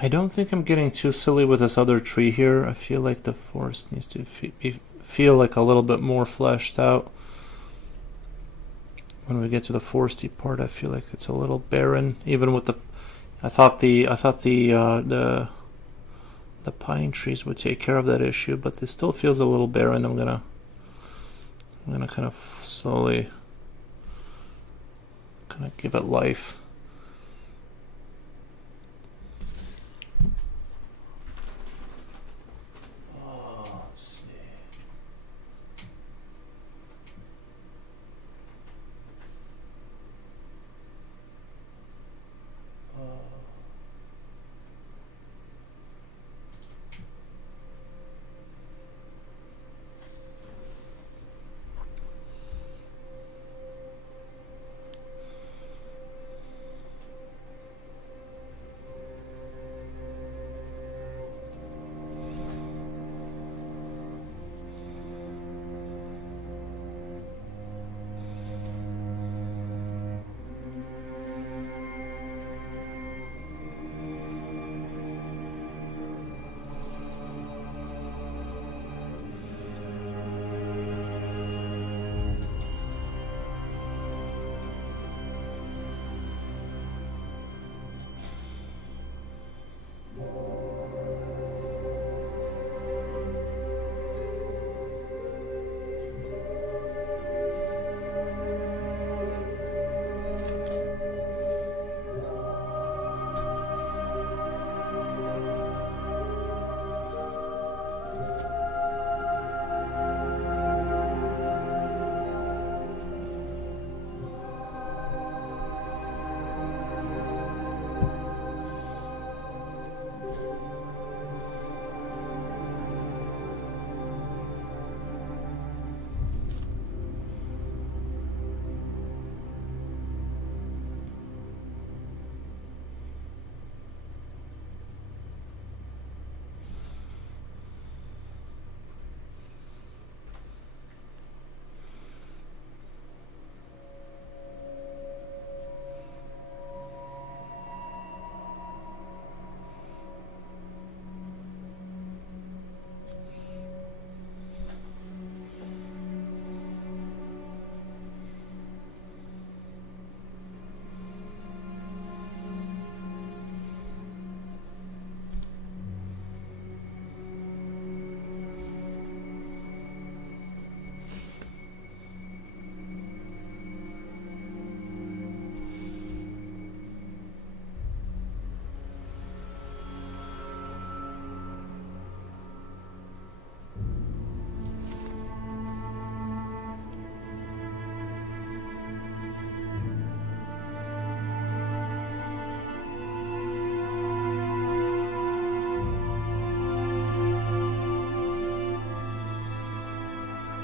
I don't think I'm getting too silly with this other tree here. I feel like the forest needs to feel like a little bit more fleshed out. When we get to the foresty part, I feel like it's a little barren. Even with the, I thought the pine trees would take care of that issue, but it still feels a little barren. I'm gonna kind of slowly kind of give it life.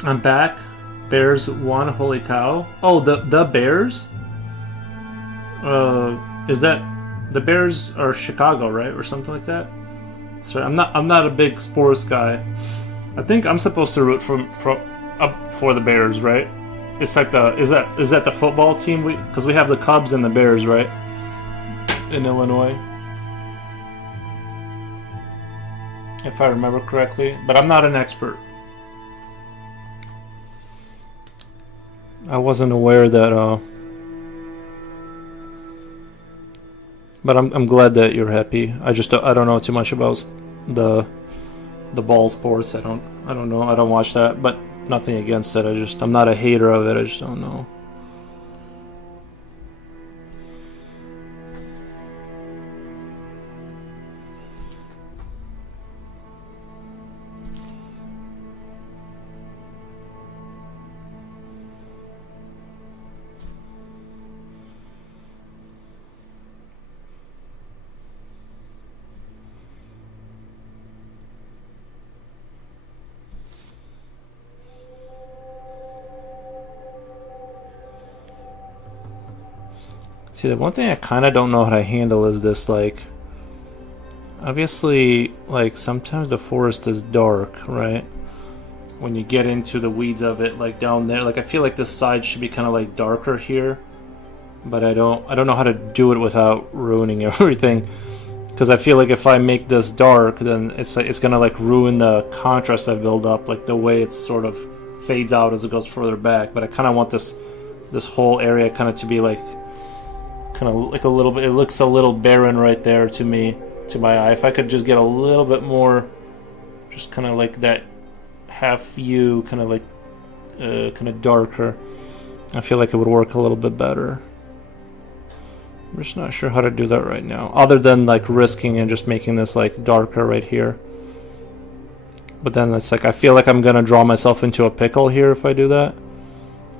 I'm back. Bears won. Holy cow! Oh, the Bears. Is that the Bears are Chicago, right, or something like that? Sorry, I'm not a big sports guy. I think I'm supposed to root from up for the Bears, right? It's like is that the football team? Because we have the Cubs and the Bears, right? In Illinois, if I remember correctly, but I'm not an expert. I wasn't aware that. But I'm glad that you're happy. I don't know too much about the ball sports. I don't know. I don't watch that, but nothing against it. I'm not a hater of it. I just don't know. See, the one thing I kind of don't know how to handle is this, like, obviously, like, sometimes the forest is dark, right? When you get into the weeds of it, like, down there, like, I feel like this side should be kind of, like, darker here, but I don't know how to do it without ruining everything, because I feel like if I make this dark, then it's gonna, like, ruin the contrast I build up, like, the way it sort of fades out as it goes further back, but I kind of want this whole area kind of to be, like, kind of like a little bit, it looks a little barren right there to me, to my eye. If I could just get a little bit more, just kind of like that half view, kind of like kind of darker, I feel like it would work a little bit better. I'm just not sure how to do that right now, other than like risking and just making this like darker right here. But then it's like I feel like I'm gonna draw myself into a pickle here if I do that,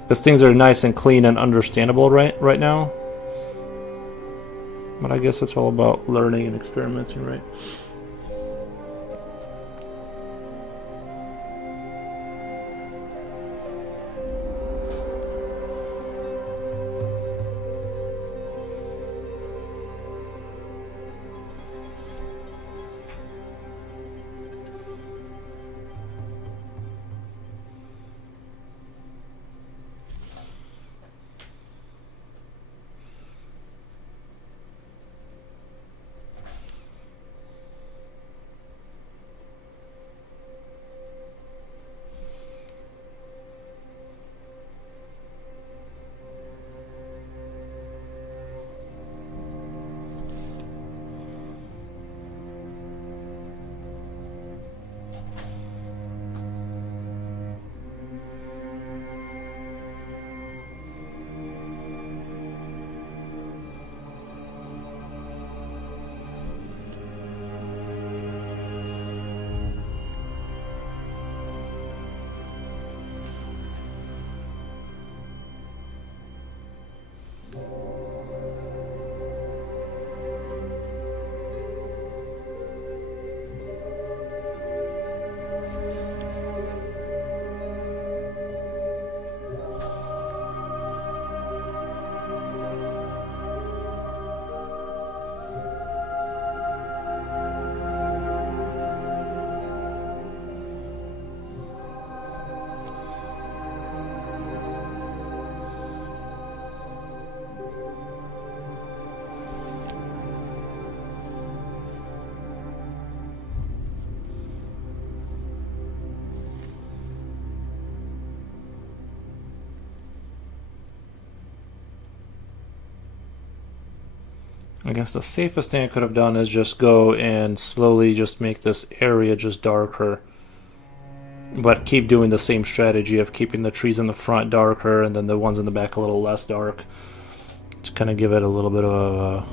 because things are nice and clean and understandable right now. But I guess it's all about learning and experimenting, right? I guess the safest thing I could have done is just go and slowly just make this area just darker, but keep doing the same strategy of keeping the trees in the front darker and then the ones in the back a little less dark, to kind of give it a little bit of a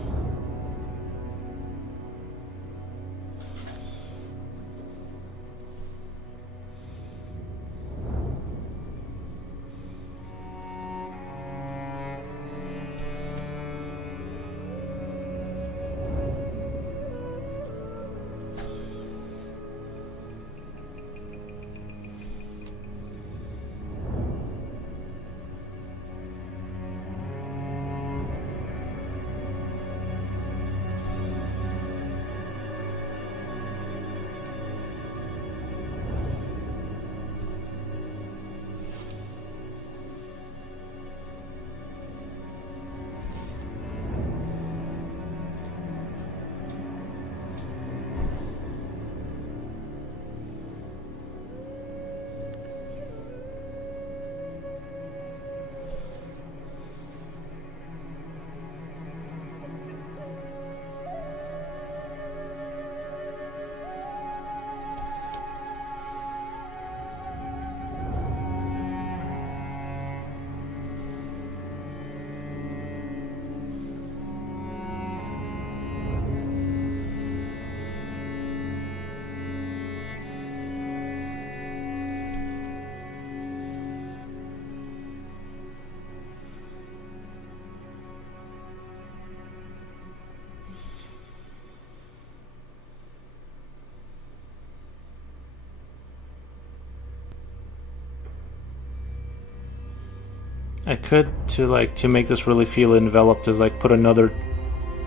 I could to make this really feel enveloped is like put another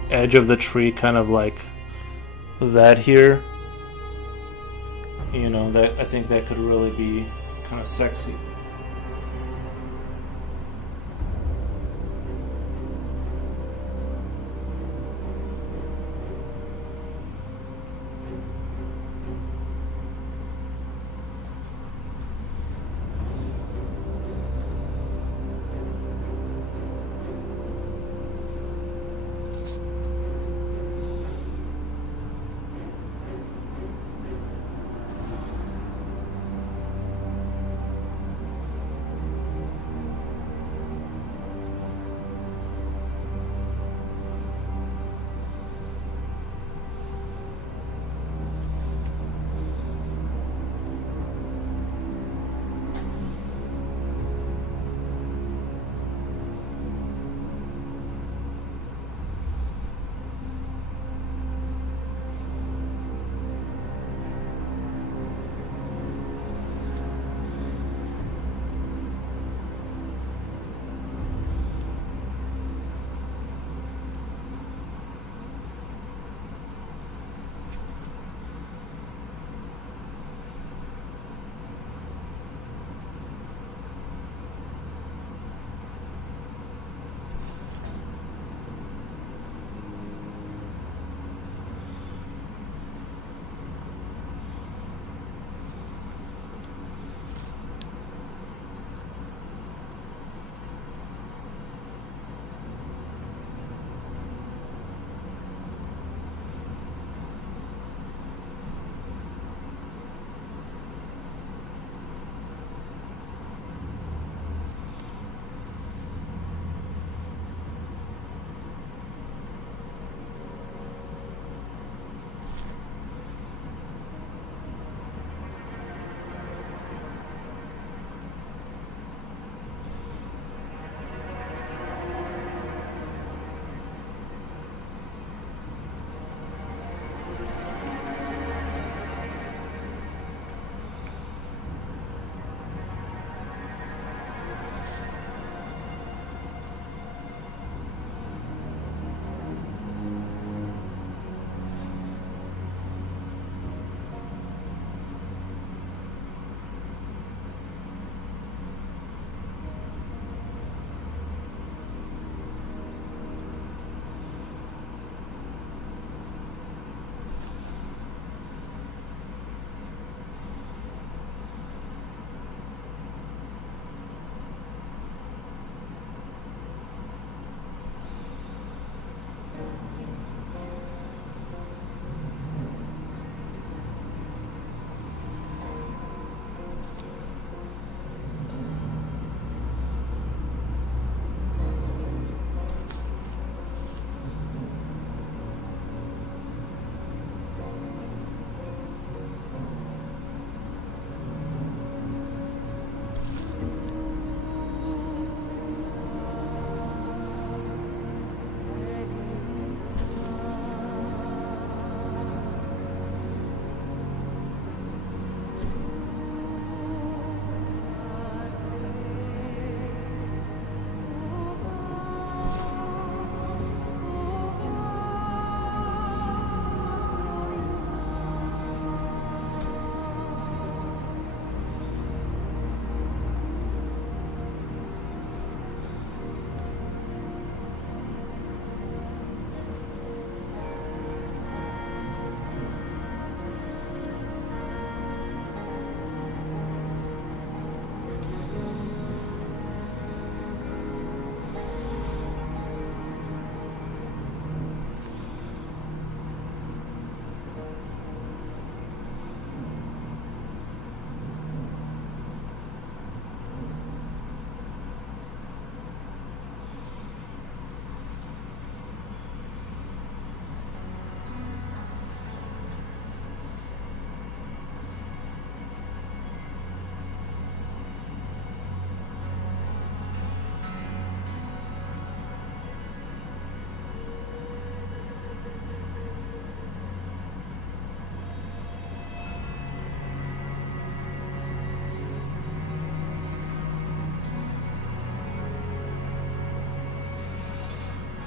edge of the tree kind of like that here. You know, that I think that could really be kind of sexy.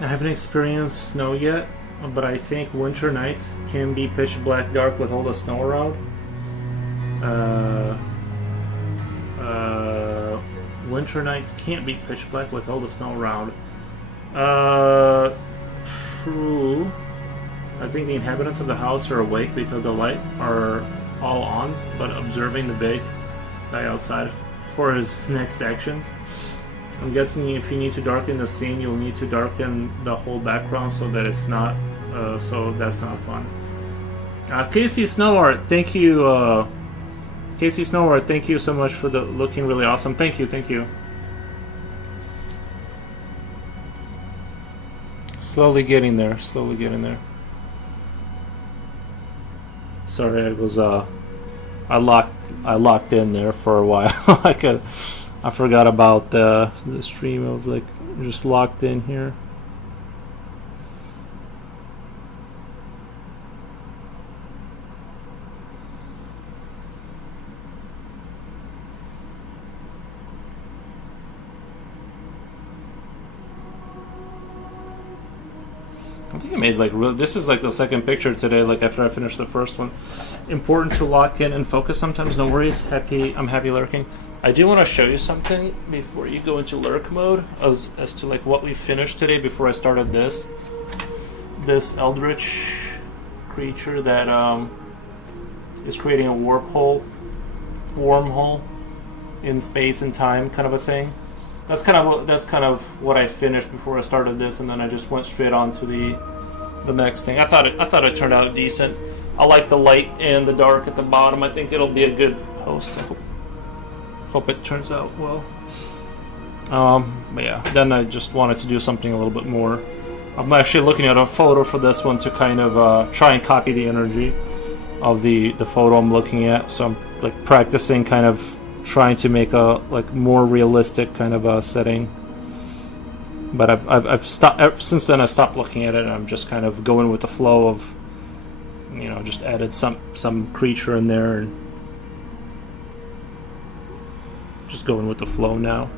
I haven't experienced snow yet, but I think winter nights can be pitch black dark with all the snow around. Winter nights can't be pitch black with all the snow around. True. I think the inhabitants of the house are awake because the light are all on, but observing the big guy outside for his next actions. I'm guessing if you need to darken the scene, you'll need to darken the whole background so that it's not, so that's not fun. Casey Snowart, thank you, Casey Snowart, thank you so much for the looking really awesome. Thank you, thank you. Slowly getting there, slowly getting there. Sorry, I was, I locked in there for a while. I forgot about the stream. I was like just locked in here. I think I made like this is like the second picture today, like after I finished the first one. Important to lock in and focus sometimes, no worries. I'm happy lurking. I do want to show you something before you go into lurk mode as to like what we finished today before I started this Eldritch creature that is creating a wormhole in space and time kind of a thing. That's kind of what I finished before I started this, and then I just went straight on to the next thing. I thought it turned out decent. I like the light and the dark at the bottom. I think it'll be a good post. I hope it turns out well. But yeah, then I just wanted to do something a little bit more. I'm actually looking at a photo for this one to kind of try and copy the energy of the photo I'm looking at. So I'm like practicing, kind of trying to make a like more realistic kind of a setting. But I've stopped since then. I stopped looking at it, and I'm just kind of going with the flow of, you know, just added some creature in there and just going with the flow now.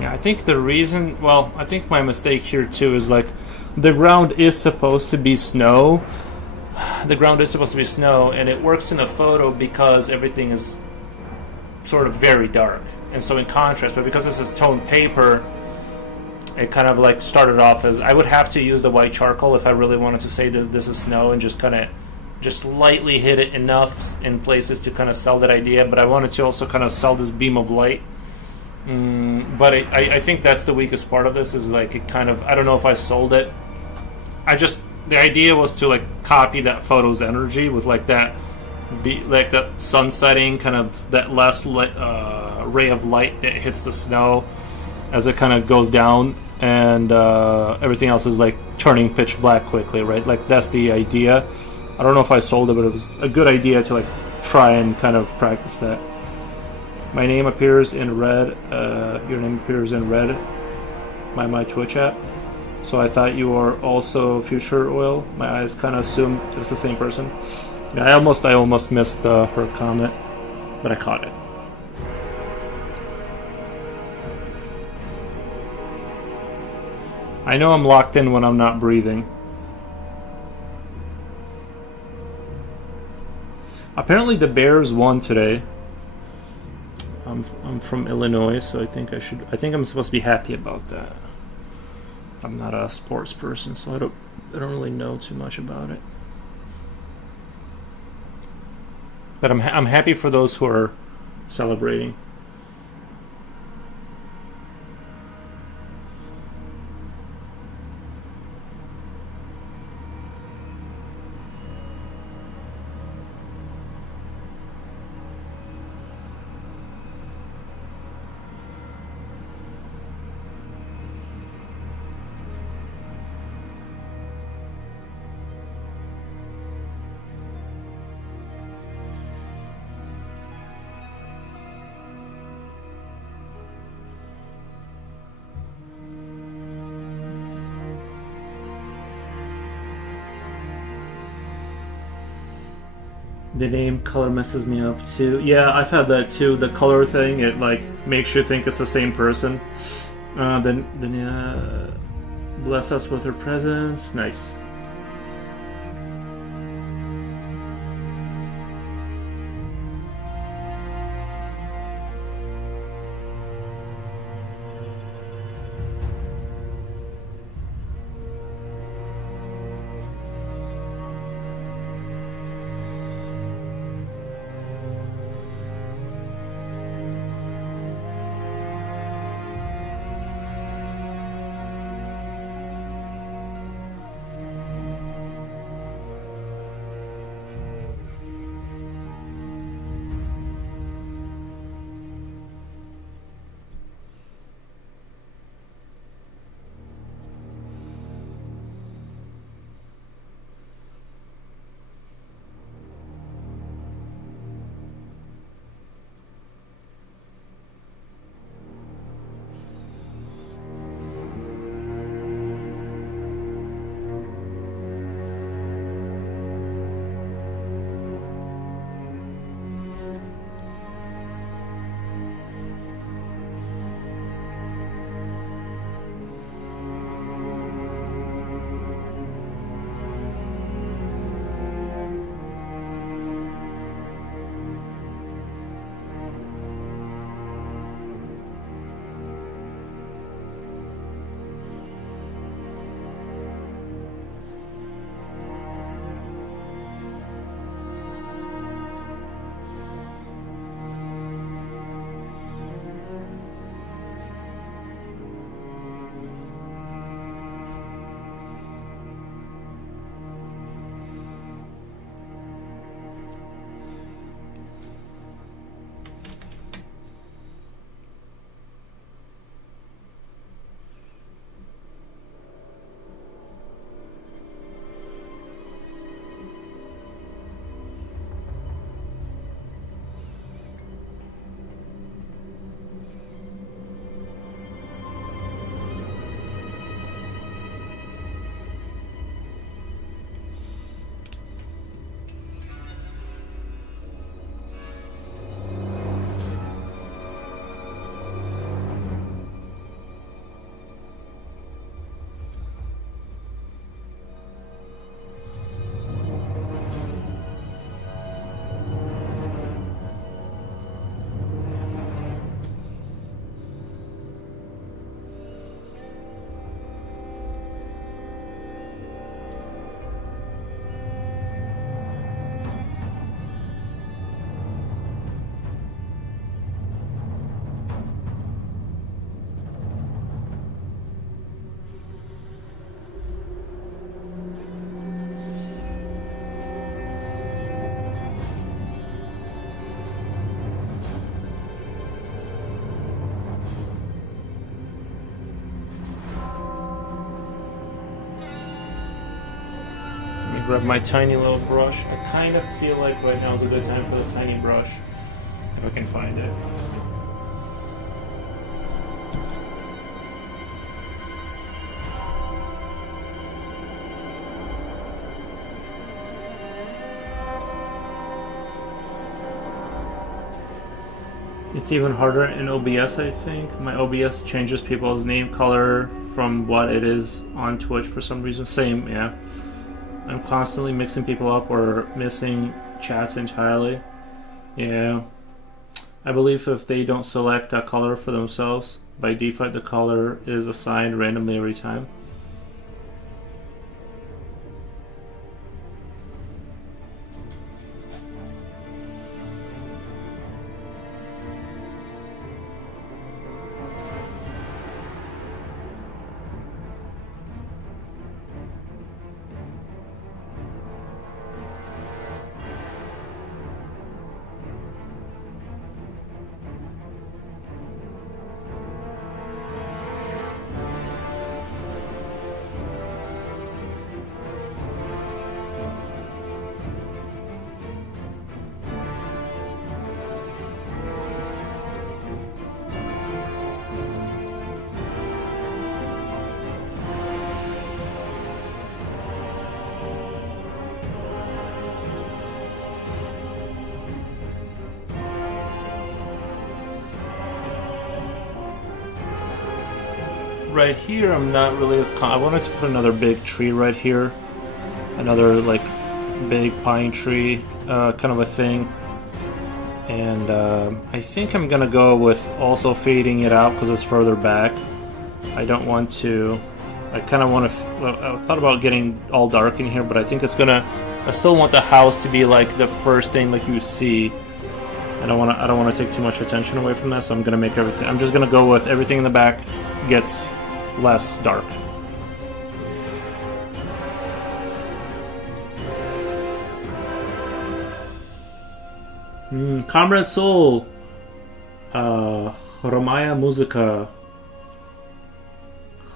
Yeah, I think the reason, well, I think my mistake here too is like the ground is supposed to be snow. The ground is supposed to be snow, and it works in a photo because everything is sort of very dark. And so in contrast, but because this is toned paper, it kind of like started off as, I would have to use the white charcoal if I really wanted to say that this is snow, and just kind of just lightly hit it enough in places to kind of sell that idea. But I wanted to also kind of sell this beam of light. But I think that's the weakest part of this, is like it kind of, I don't know if I sold it. The idea was to like copy that photo's energy with like that sun setting, kind of that last ray of light that hits the snow as it kind of goes down, and everything else is like turning pitch black quickly, right? Like that's the idea. I don't know if I sold it, but it was a good idea to like try and kind of practice that. My name appears in red. Your name appears in red. My Twitch app. So I thought you were also Future Oil. My eyes kind of assumed it's the same person. Yeah, I almost missed her comment, but I caught it. I know I'm locked in when I'm not breathing. Apparently the Bears won today. I'm from Illinois, so I think I'm supposed to be happy about that. I'm not a sports person, so I don't really know too much about it. But I'm happy for those who are celebrating. The name color messes me up too. Yeah, I've had that too. The color thing, it like makes you think it's the same person. Then bless us with her presence. Nice. Grab my tiny little brush. I kind of feel like right now is a good time for the tiny brush, if I can find it. It's even harder in OBS, I think. My OBS changes people's name color from what it is on Twitch for some reason. Same, yeah. I'm constantly mixing people up or missing chats entirely. Yeah. I believe if they don't select a color for themselves, by default the color is assigned randomly every time. Right here, I'm not really as I wanted to put another big tree right here, another like big pine tree, kind of a thing. And I think I'm gonna go with also fading it out because it's further back. I don't want to. I kind of want to. I thought about getting all dark in here, but I think it's gonna. I still want the house to be like the first thing like you see. I don't want to take too much attention away from that, so I'm gonna make everything. I'm just gonna go with everything in the back gets less dark. Comrade Soul, хромая музыка.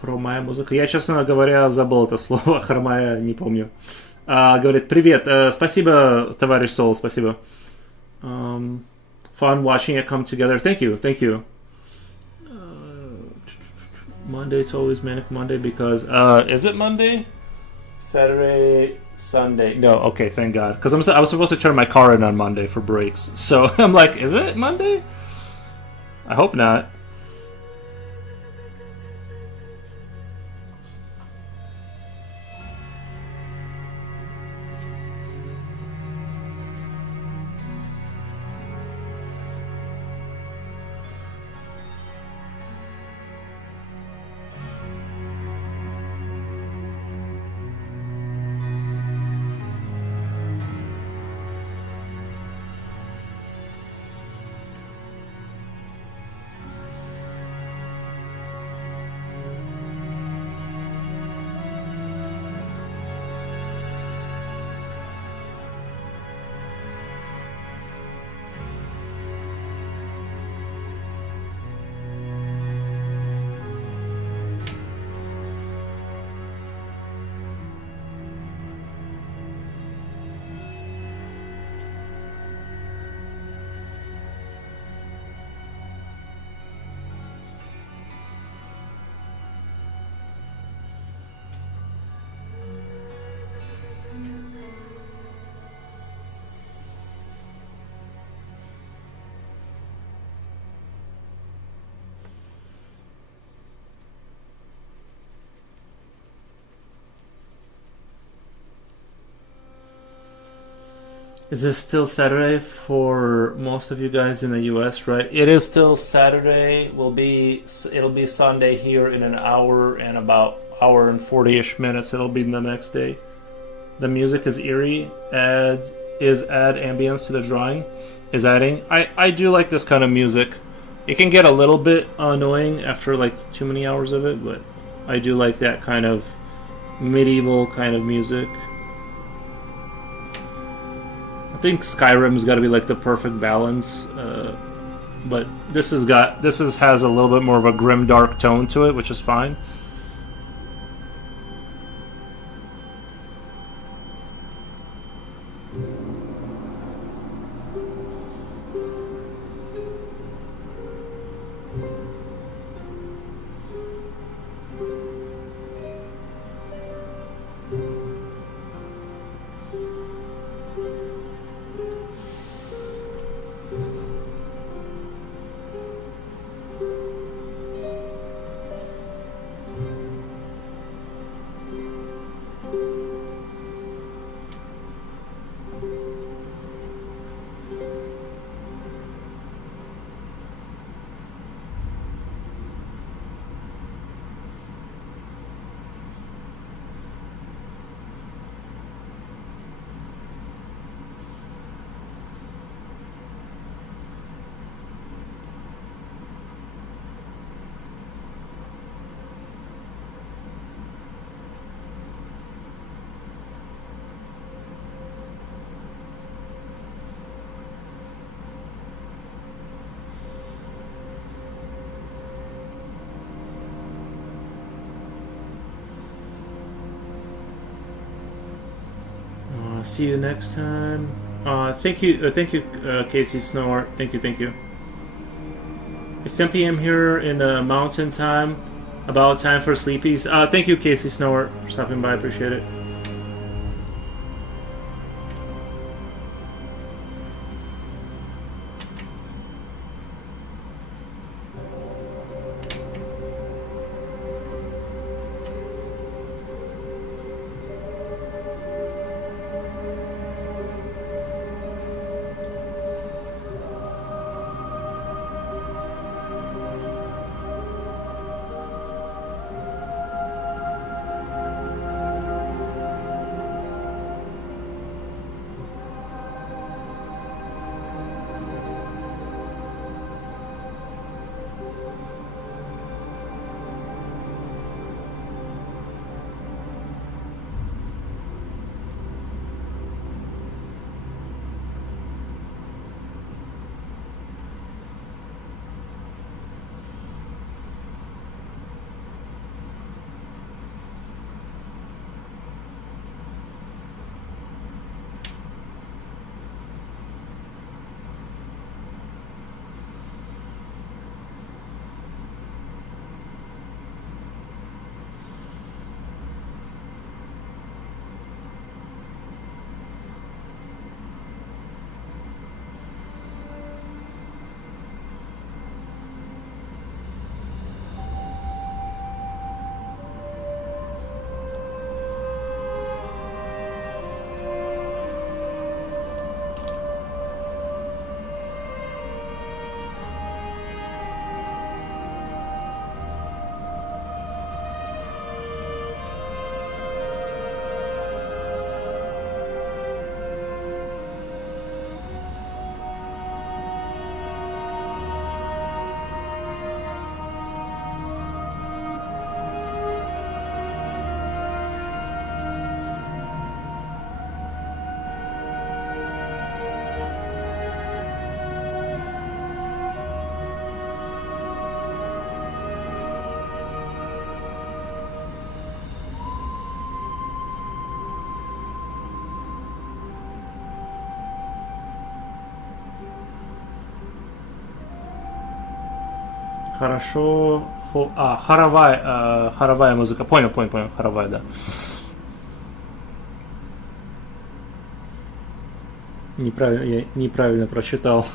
Хромая музыка. Я, честно говоря, забыл это слово. Хромая, не помню. Говорит, привет. Спасибо, товарищ Soul, спасибо. Fun watching it come together. Thank you, thank you. Monday, it's always Manic Monday because... is it Monday? Saturday, Sunday. No, okay, thank God. Because I was supposed to turn my car in on Monday for brakes. So I'm like, is it Monday? I hope not. Is this still Saturday for most of you guys in the US, right? It is still Saturday. It'll be Sunday here in an hour and about hour and 40-ish minutes. It'll be the next day. The music is eerie. Add ambience to the drawing. Is adding. I do like this kind of music. It can get a little bit annoying after like too many hours of it, but I do like that kind of medieval kind of music. I think Skyrim's got to be like the perfect balance, but this has a little bit more of a grim, dark tone to it, which is fine. See you next time. Thank you, Casey Snore. Thank you. It's 10 p.m. here in the mountain time. About time for sleepies. Thank you, Casey Snore, for stopping by. Appreciate it. Хорошо. Хоровая музыка. Понял. Хоровая, да. Я неправильно прочитал.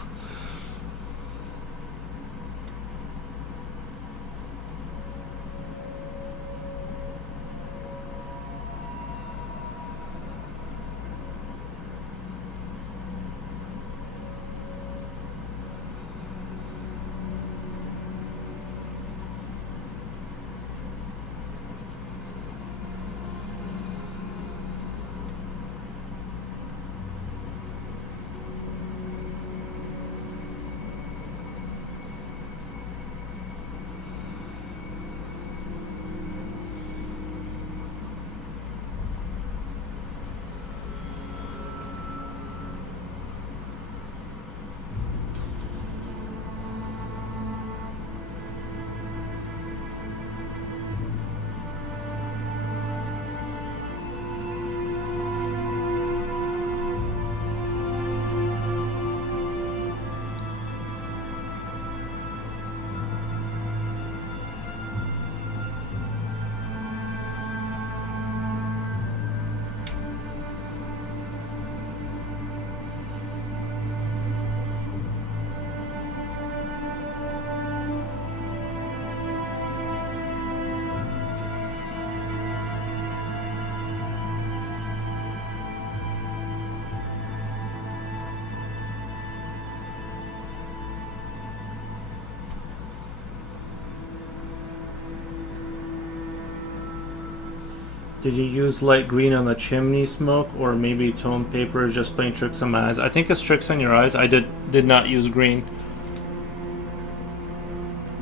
Did you use light green on the chimney smoke, or maybe tone paper is just playing tricks on my eyes? I think it's tricks on your eyes. I did not use green.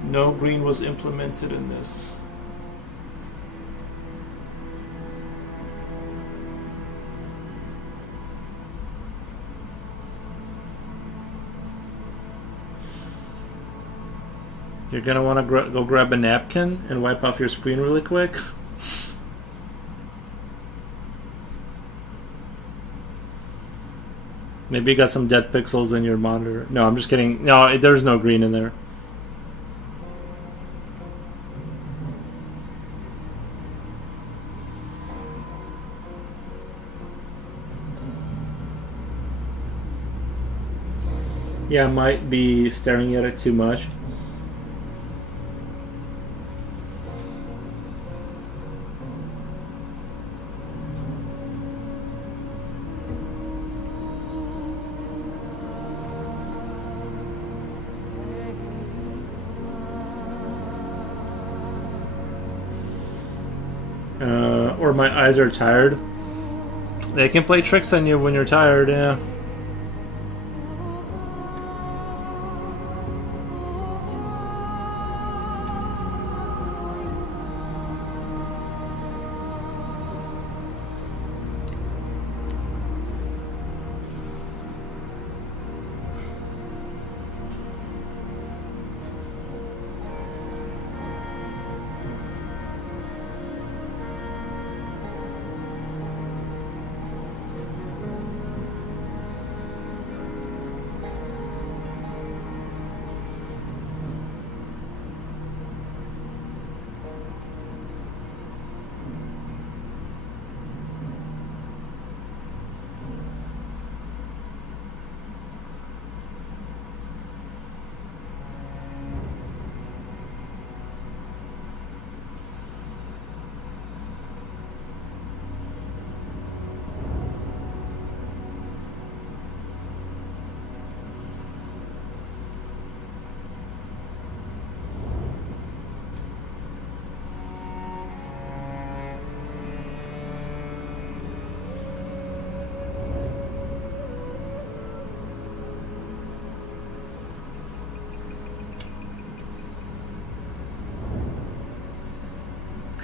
No green was implemented in this. You're gonna want to go grab a napkin and wipe off your screen really quick. Maybe you got some dead pixels in your monitor. No, I'm just kidding. No, there's no green in there. Yeah, I might be staring at it too much. Or my eyes are tired. They can play tricks on you when you're tired, yeah.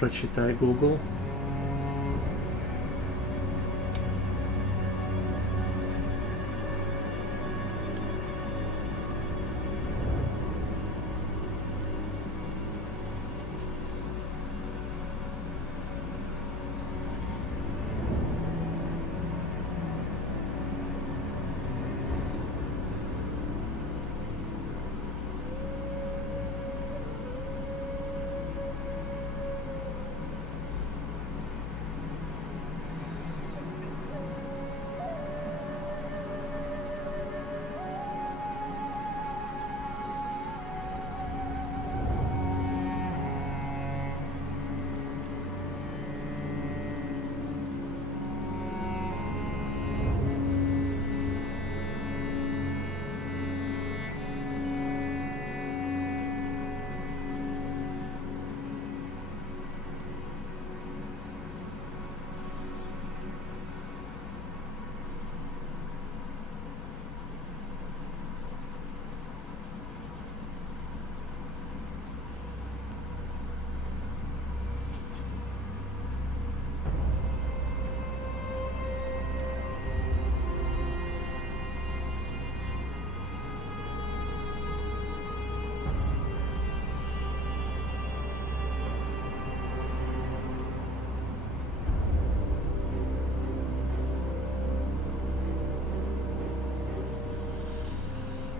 Prочитай Google.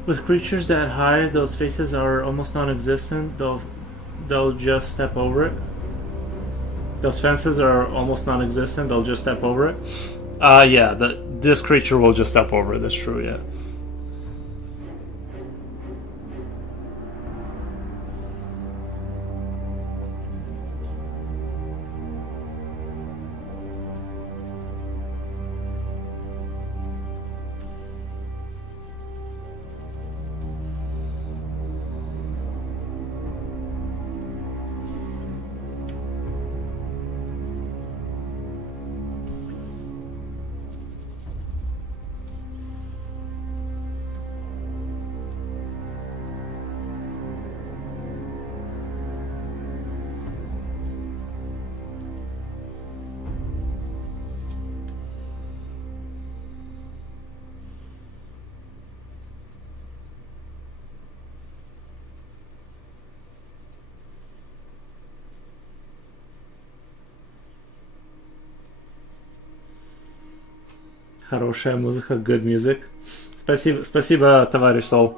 With creatures that high, those faces are almost non-existent. They'll just step over it. Those fences are almost non-existent. They'll just step over it. Yeah. This creature will just step over it. That's true. Yeah. Хорошая музыка, good music. Спасибо, товарищ Сол.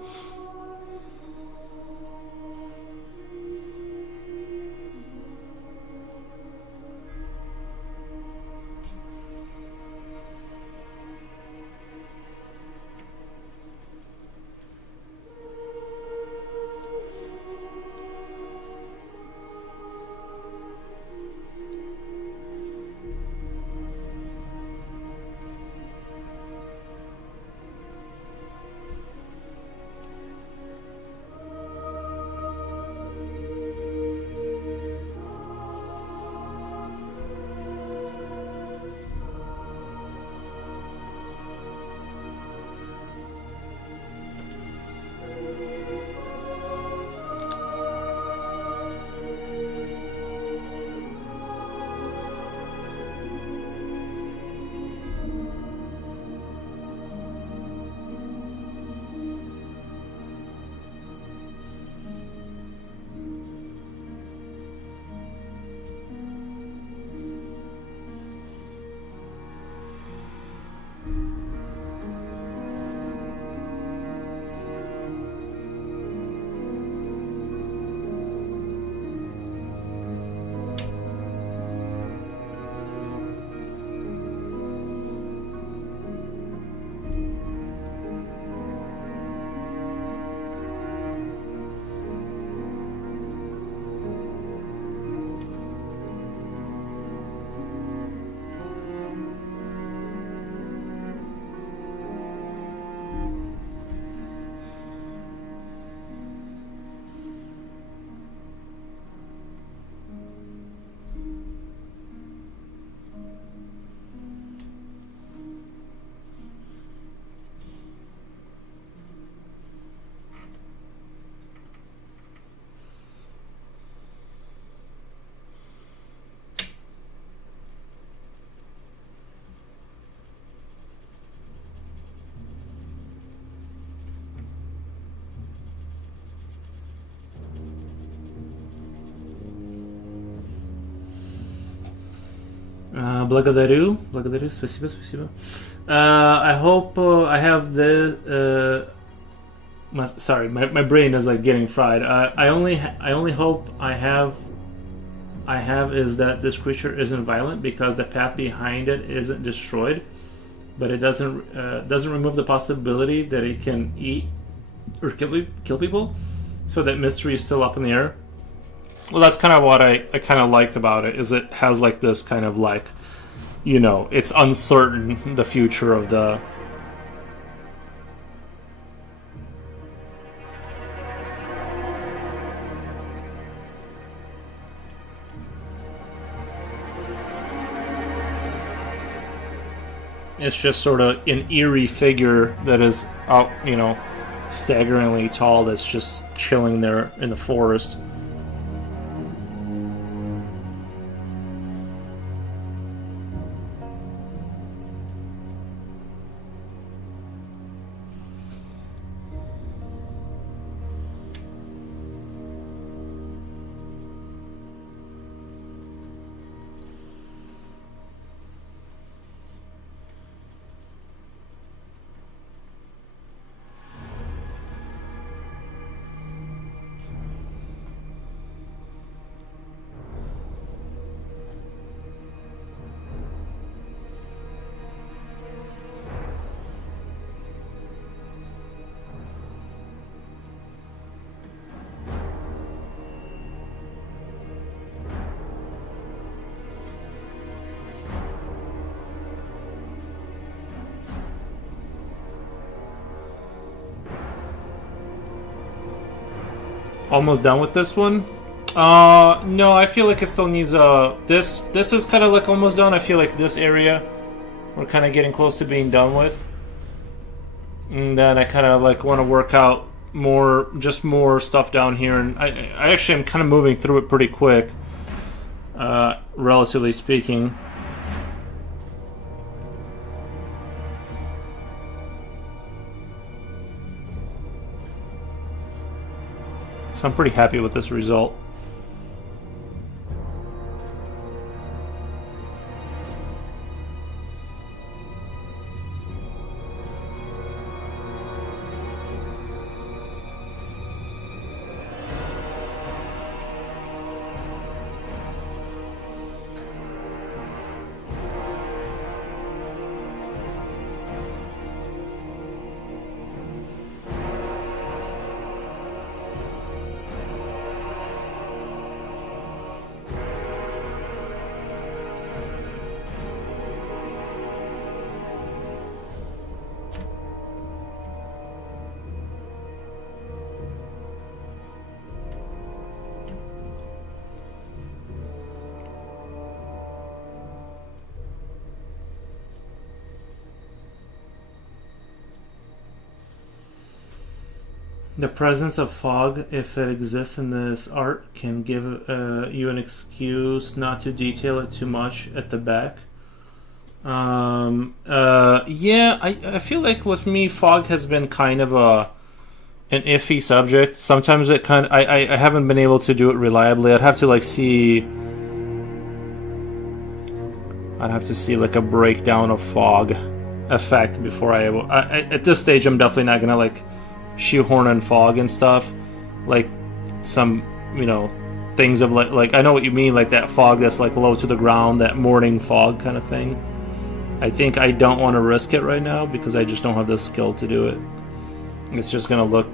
Благодарю, спасибо. I hope I have the. Sorry, my brain is like getting fried. I only hope I have is that this creature isn't violent because the path behind it isn't destroyed, but it doesn't remove the possibility that it can eat or kill people. So that mystery is still up in the air. Well, that's kind of what I kind of like about it, is it has like this kind of like, you know, it's uncertain, the future of the... It's just sort of an eerie figure that is out, you know, staggeringly tall, that's just chilling there in the forest. Almost done with this one. No, I feel like it still needs this is kind of like almost done. I feel like this area we're kind of getting close to being done with, and then I kind of like want to work out more stuff down here, and I actually am kind of moving through it pretty quick, relatively speaking. So I'm pretty happy with this result. The presence of fog, if it exists in this art, can give you an excuse not to detail it too much at the back. Yeah, I feel like with me, fog has been kind of an iffy subject. Sometimes it kind of, I haven't been able to do it reliably. I'd have to see like a breakdown of fog effect before I at this stage I'm definitely not gonna shoehorn in fog and stuff, like some things of like I know what you mean, like that fog that's low to the ground, that morning fog kind of thing. I think I don't want to risk it right now because I just don't have the skill to do it. It's just gonna look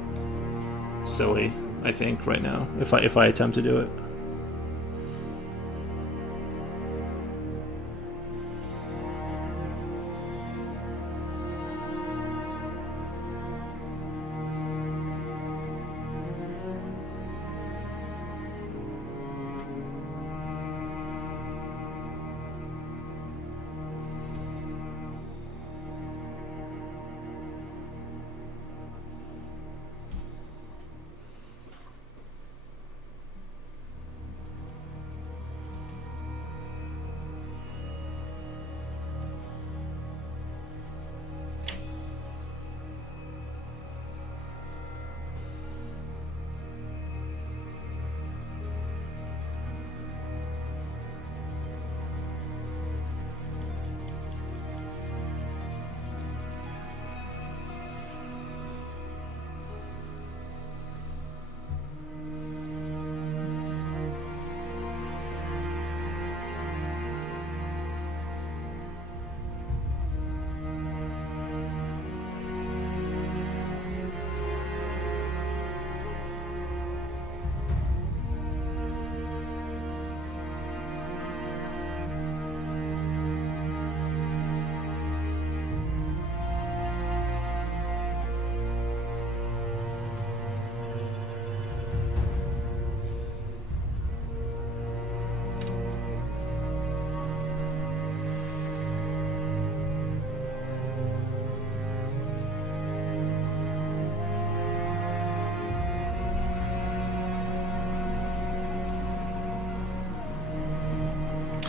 silly, I think, right now if I attempt to do it.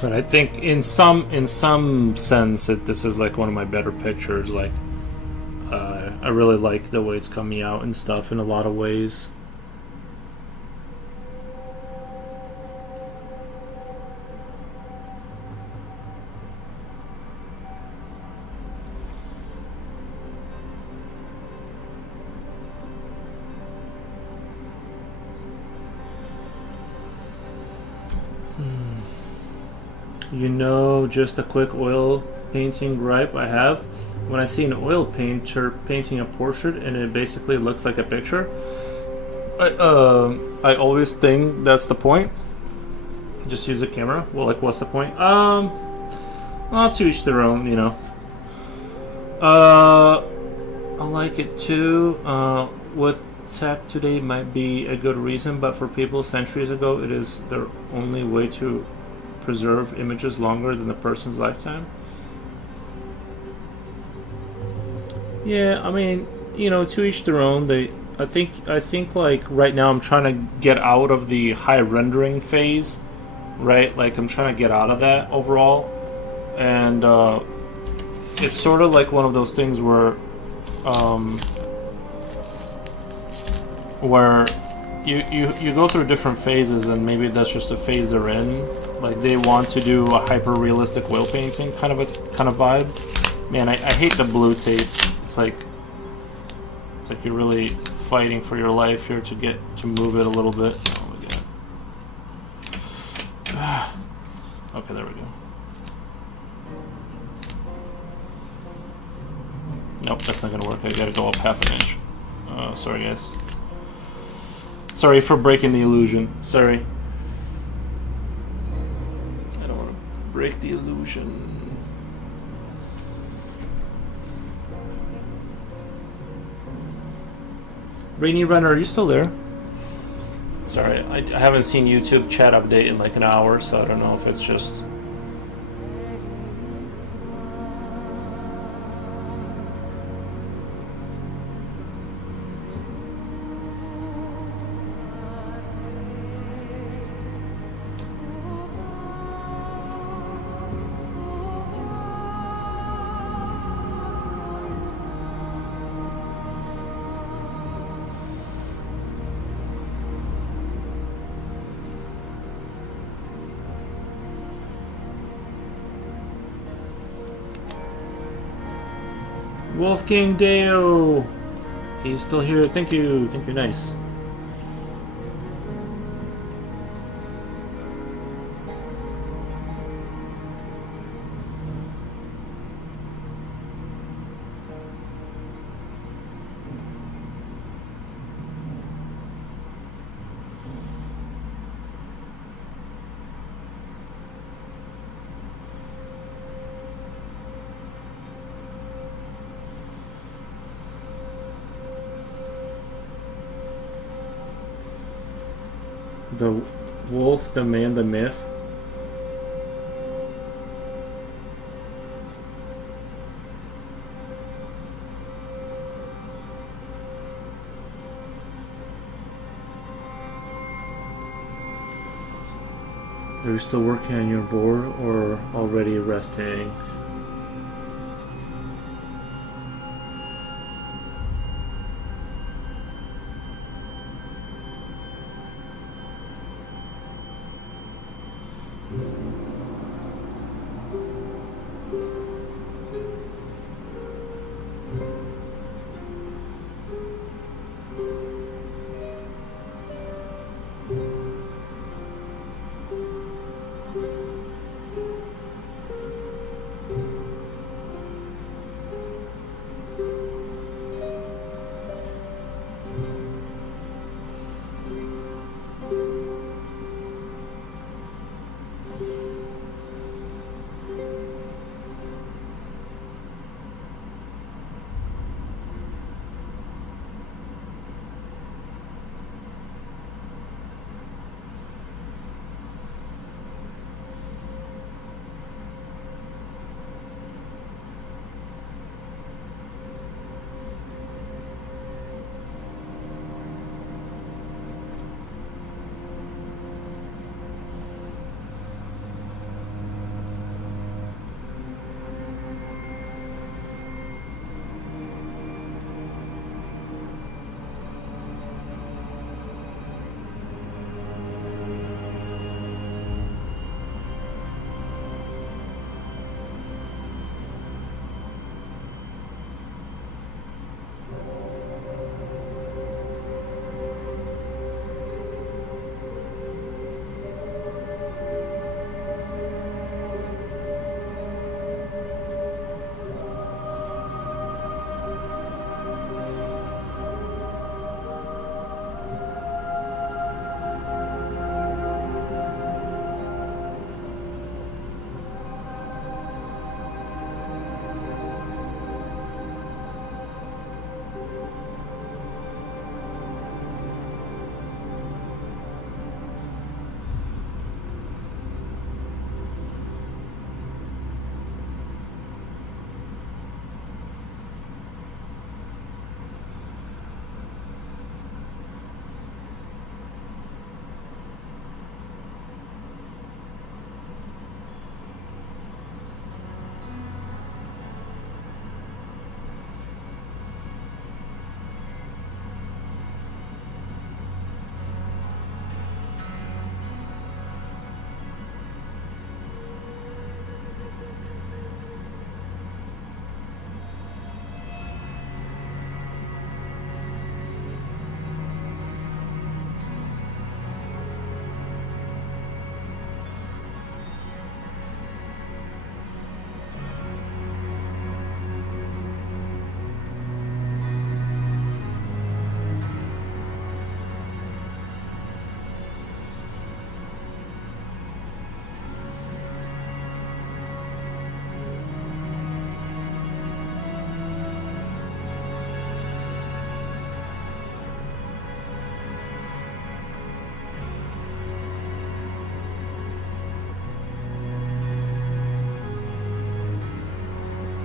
But I think in some sense this is one of my better pictures. I really like the way it's coming out and stuff in a lot of ways. Just a quick oil painting gripe I have. When I see an oil painter painting a portrait and it basically looks like a picture, I always think that's the point. Just use a camera. Well, what's the point? Well, to each their own, I like it too. With tech today might be a good reason, but for people centuries ago, it is their only way to preserve images longer than the person's lifetime. Yeah, I mean, to each their own. I think right now I'm trying to get out of the high rendering phase, right? I'm trying to get out of that overall, and it's sort of one of those things where you go through different phases, and maybe that's just the phase they're in. They want to do a hyper realistic oil painting kind of vibe. Man, I hate the blue tape. It's like you're really fighting for your life here to move it a little bit. Oh my god. Okay, there we go. Nope, that's not gonna work. I gotta go up half an inch. Sorry guys. Sorry for breaking the illusion. Sorry. I don't want to break the illusion. Rainy Runner, are you still there? Sorry, I haven't seen YouTube chat update in an hour, so I don't know if it's just... Wolfgang Deo. He's still here. Thank you. Thank you. Nice. The wolf, the man, the myth. Are you still working on your board or already resting?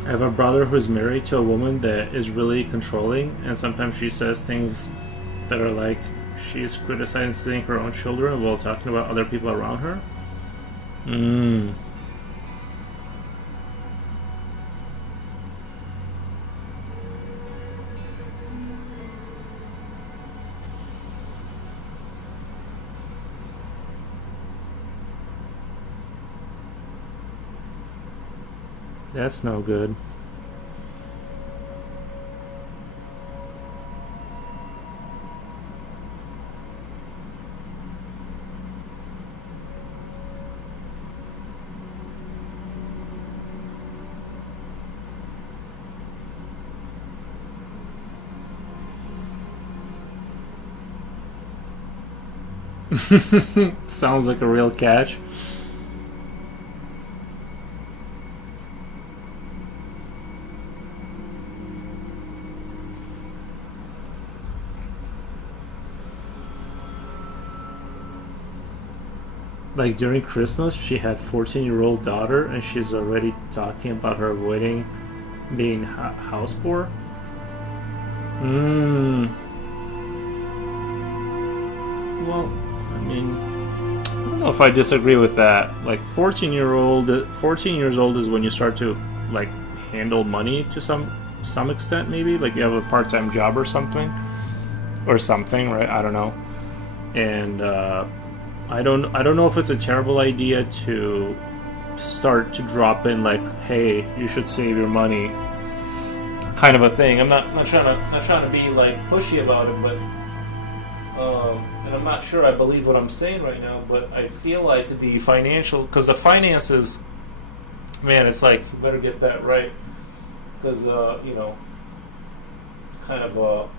I have a brother who's married to a woman that is really controlling, and sometimes she says things that are like she's criticizing her own children while talking about other people around her. That's no good. Sounds like a real catch. Like during Christmas, she had 14-year-old daughter, and she's already talking about her avoiding being house poor. Well, I mean, I don't know if I disagree with that. Like 14 years old is when you start to like handle money to some extent, maybe. Like you have a part-time job or something, right? I don't know. And I don't know if it's a terrible idea to start to drop in like, hey, you should save your money, kind of a thing. I'm not trying to be like pushy about it, but and I'm not sure I believe what I'm saying right now, but I feel like the because the finances, man, it's like you better get that right, because you know, it's kind of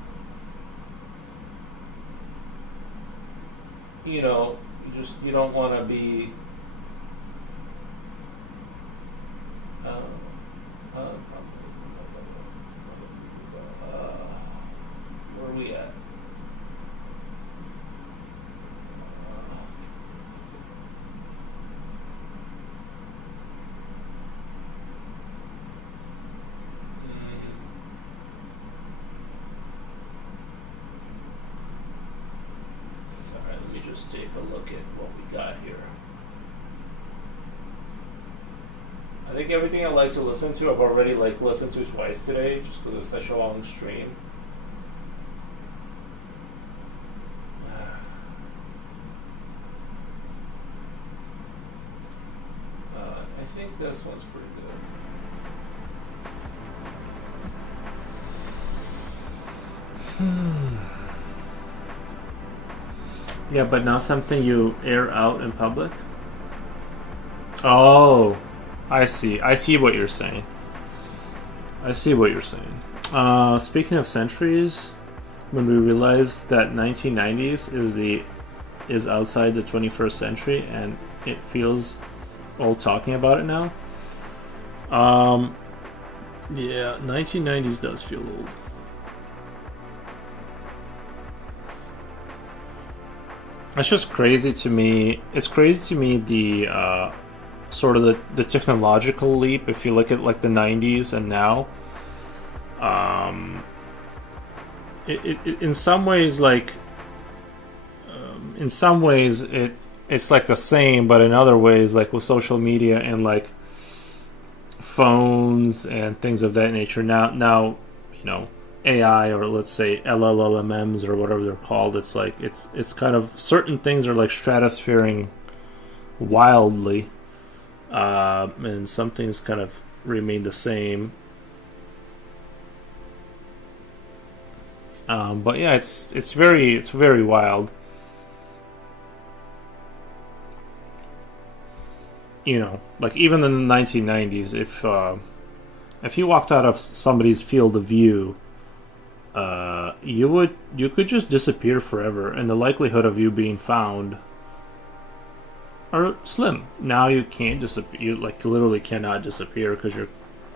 you know, you don't want to be where are we at? Just take a look at what we got here. I think everything I like to listen to, I've already like listened to twice today, just because it's such a long stream. I think this one's pretty good. Yeah, but not something you air out in public? Oh, I see. I see what you're saying. Speaking of centuries, when we realized that 1990s is outside the 21st century, and it feels old talking about it now. Yeah, 1990s does feel old. It's just crazy to me. It's crazy to me the sort of the technological leap. If you look at like the 90s and now, it in some ways like it's like the same, but in other ways, like with social media and like phones and things of that nature. Now you know, AI, or let's say LLMs or whatever they're called, it's like it's kind of certain things are like stratosphering wildly, and some things kind of remain the same. But yeah, it's very wild. You know, like even in the 1990s, if you walked out of somebody's field of view, you could just disappear forever, and the likelihood of you being found are slim. Now you can't disappear. You like literally cannot disappear because you're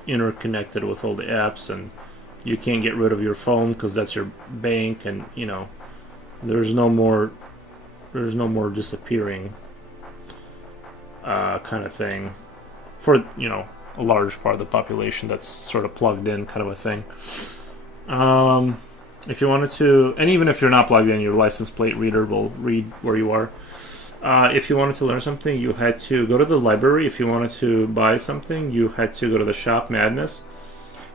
interconnected with all the apps, and you can't get rid of your phone because that's your bank, and you know there's no more disappearing kind of thing for, you know, a large part of the population that's sort of plugged in, kind of a thing. If you wanted to, and even if you're not plugged in, your license plate reader will read where you are. If you wanted to learn something, you had to go to the library. If you wanted to buy something, you had to go to the Shop Madness.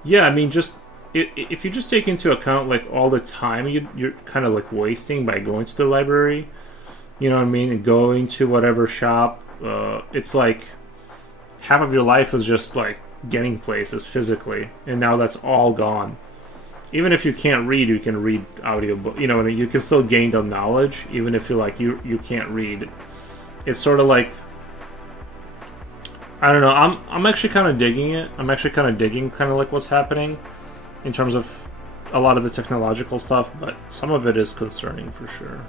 Yeah, I mean, just if you just take into account like all the time you're kind of like wasting by going to the library, you know what I mean, and going to whatever shop, it's like half of your life is just like getting places physically, and now that's all gone. Even if you can't read, you can read audiobook. You know what I mean? You can still gain the knowledge, even if you're like you can't read. It's sort of like, I don't know. I'm actually kind of digging it. I'm actually kind of digging kind of like what's happening in terms of a lot of the technological stuff, but some of it is concerning for sure.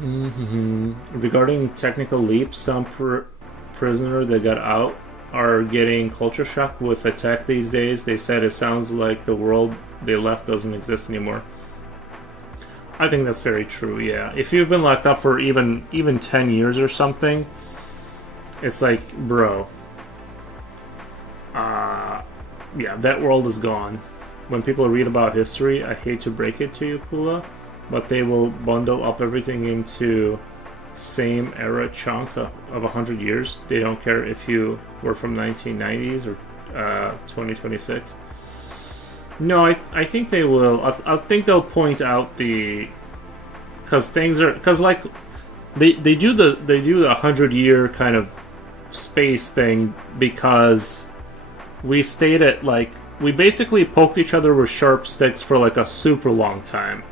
Regarding technical leaps, some prisoner that got out are getting culture shock with the tech these days. They said it sounds like the world they left doesn't exist anymore. I think that's very true, yeah. If you've been locked up for even 10 years or something, it's like, bro, yeah, that world is gone. When people read about history, I hate to break it to you, Kula, but they will bundle up everything into same era chunks of 100 years. They don't care if you were from 1990s or 2026. No, I think they will. I think they'll point out because like they do the 100-year kind of space thing because we stayed at like we basically poked each other with sharp sticks for like a super long time,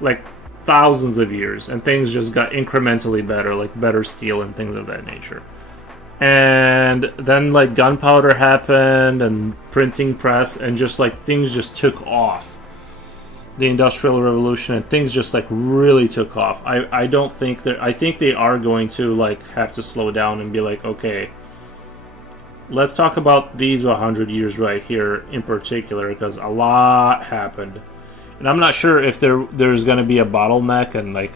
like thousands of years, and things just got incrementally better, like better steel and things of that nature. And then like gunpowder happened and printing press, and just like things just took off. The Industrial Revolution, and things just like really took off. I don't think that. I think they are going to like have to slow down and be like, okay, let's talk about these 100 years right here in particular, because a lot happened. And I'm not sure if there's going to be a bottleneck and like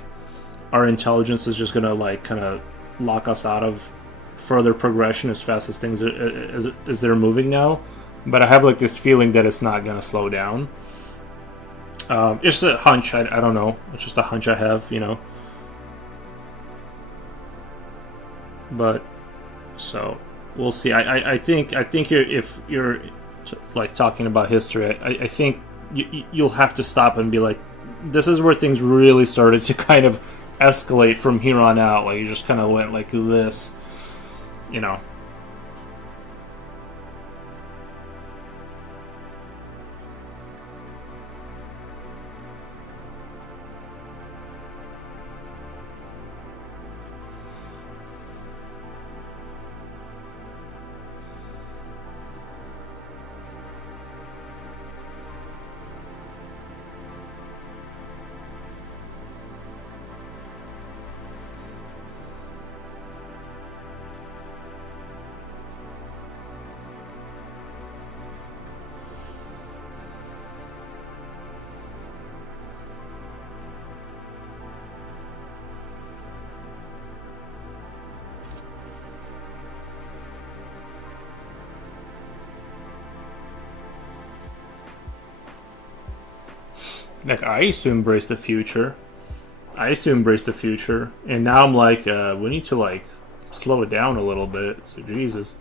our intelligence is just going to like kind of lock us out of further progression as fast as things as they're moving now. But I have like this feeling that it's not going to slow down. It's a hunch. I don't know. It's just a hunch I have, you know. But so we'll see. I think if you're like talking about history, I think you'll have to stop and be like, this is where things really started to kind of escalate from here on out. Like you just kind of went like this, you know. Like, I used to embrace the future. And now I'm like, we need to, like, slow it down a little bit. So, Jesus.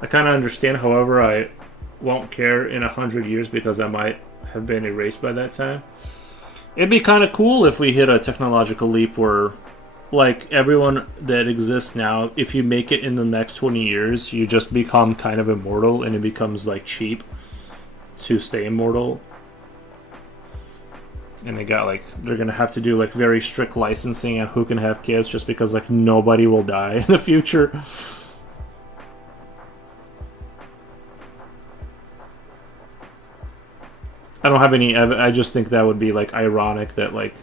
I kind of understand, however, I won't care in 100 years because I might have been erased by that time. It'd be kind of cool if we hit a technological leap where, like, everyone that exists now, if you make it in the next 20 years, you just become kind of immortal and it becomes, like, cheap to stay immortal. And they're gonna have to do like very strict licensing on who can have kids just because like nobody will die in the future. I don't have any I just think that would be like ironic that like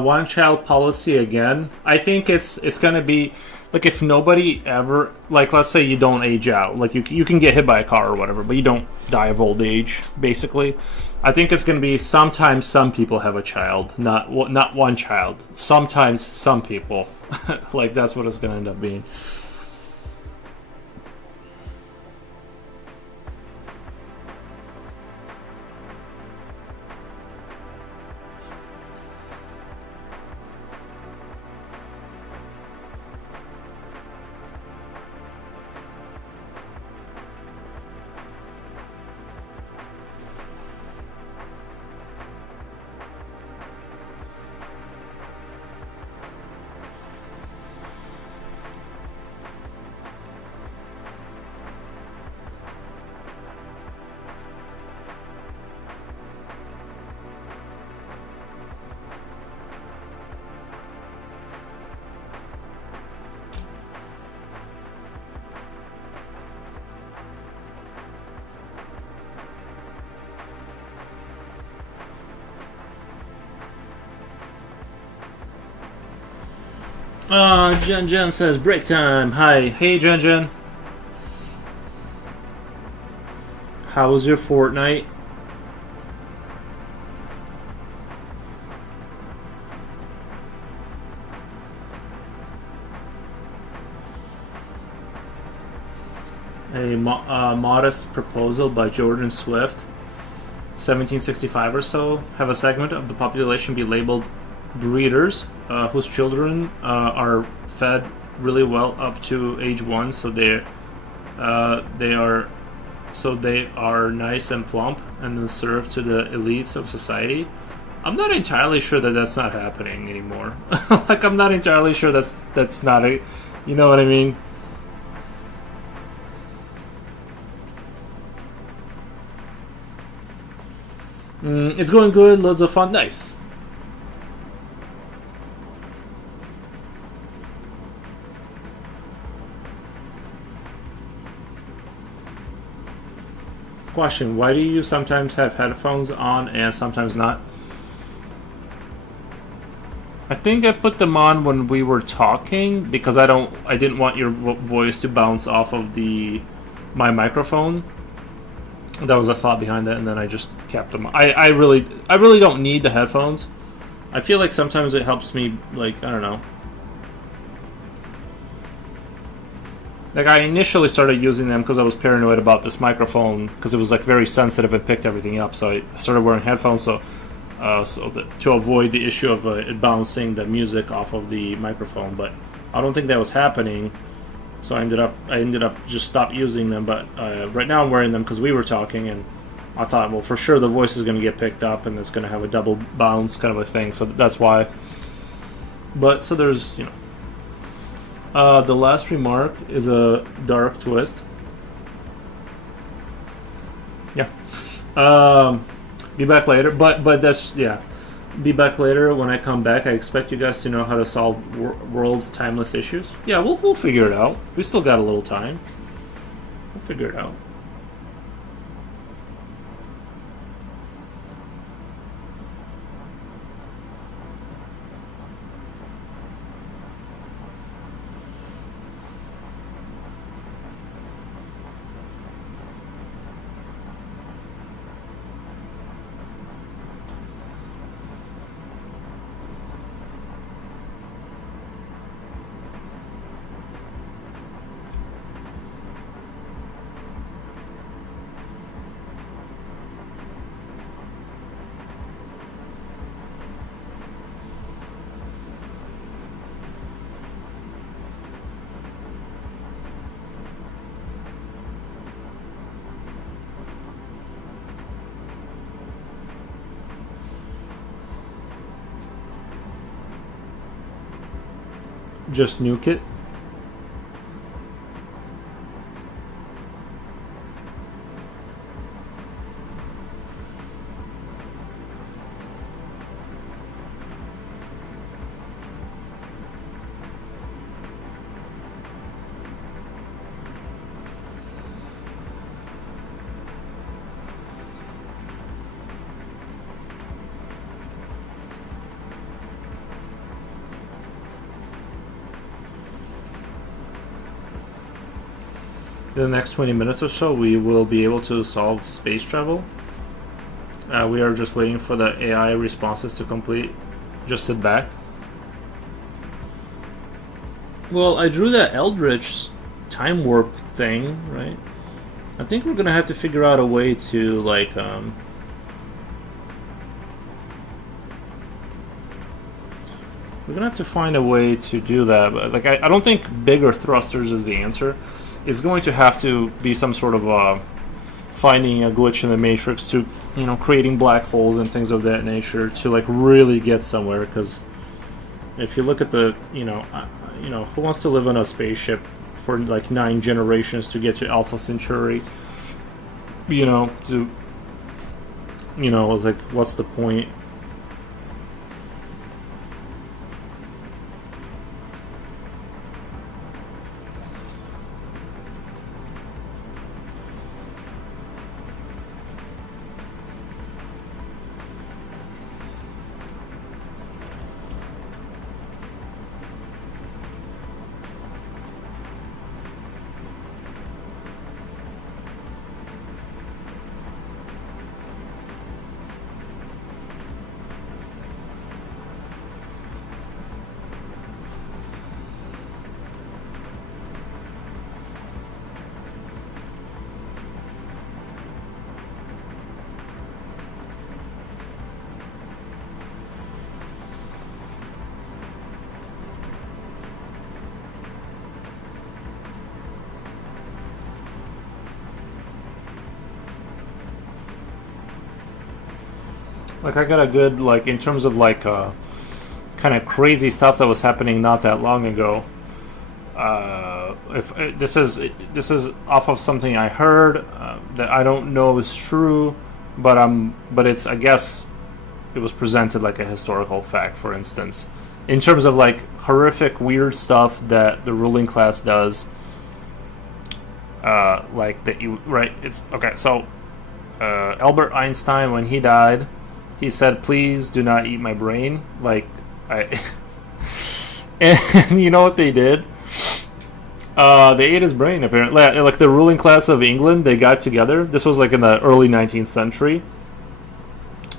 one child policy again. I think it's gonna be like if nobody ever like let's say you don't age out, like you can get hit by a car or whatever, but you don't die of old age. Basically, I think it's gonna be sometimes some people have a child, not one child. Sometimes some people, like that's what it's gonna end up being. Jen says break time. Hi. Hey, Jen. How was your fortnight? A modest proposal by Jordan Swift, 1765 or so, have a segment of the population be labeled breeders, whose children are fed really well up to age 1, so they are nice and plump, and then served to the elites of society. I'm not entirely sure that that's not happening anymore. Like, I'm not entirely sure that's not a, you know what I mean? It's going good, loads of fun, nice. Question, why do you sometimes have headphones on and sometimes not? I think I put them on when we were talking because I didn't want your voice to bounce off of my microphone. That was a thought behind that, and then I just kept them. I really don't need the headphones. I feel like sometimes it helps me, like, I don't know. Like, I initially started using them because I was paranoid about this microphone because it was like very sensitive and picked everything up. So I started wearing headphones to avoid the issue of it bouncing the music off of the microphone. But I don't think that was happening. So I ended up just stopped using them, but right now I'm wearing them because we were talking, and I thought, well, for sure the voice is going to get picked up, and it's going to have a double bounce kind of a thing. So that's why. But so there's, the last remark is a dark twist. Yeah. Be back later, but that's Be back later. When I come back, I expect you guys to know how to solve world's timeless issues. Yeah, we'll figure it out. We still got a little time. We'll figure it out. Just nuke it. In the next 20 minutes or so, we will be able to solve space travel. We are just waiting for the AI responses to complete. Just sit back. Well, I drew that Eldritch time warp thing, right? I think we're gonna have to figure out a way to, like, we're gonna have to find a way to do that. But, like, I don't think bigger thrusters is the answer. It's going to have to be some sort of finding a glitch in the matrix to, creating black holes and things of that nature to, like, really get somewhere. Because if you look at the, who wants to live on a spaceship for like 9 generations to get to Alpha Centauri? Like, what's the point? Like I got a good like in terms of like kind of crazy stuff that was happening not that long ago. If this is off of something I heard that I don't know is true, but it's I guess it was presented like a historical fact. For instance, in terms of like horrific weird stuff that the ruling class does, like that you right. It's okay. So Albert Einstein, when he died, he said, "Please do not eat my brain." Like I, and you know what they did? They ate his brain, apparently. Like the ruling class of England, they got together. This was like in the early 19th century.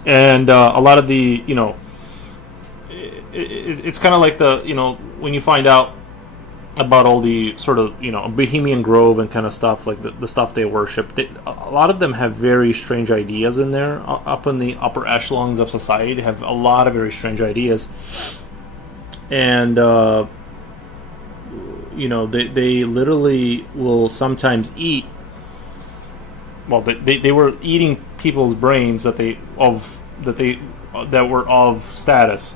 And a lot of the, it's kind of like the, when you find out about all the sort of, Bohemian Grove and kind of stuff, like the stuff they worship, a lot of them have very strange ideas in there. Up in the upper echelons of society, they have a lot of very strange ideas. And, they literally will sometimes eat. Well, they were eating people's brains that were of status.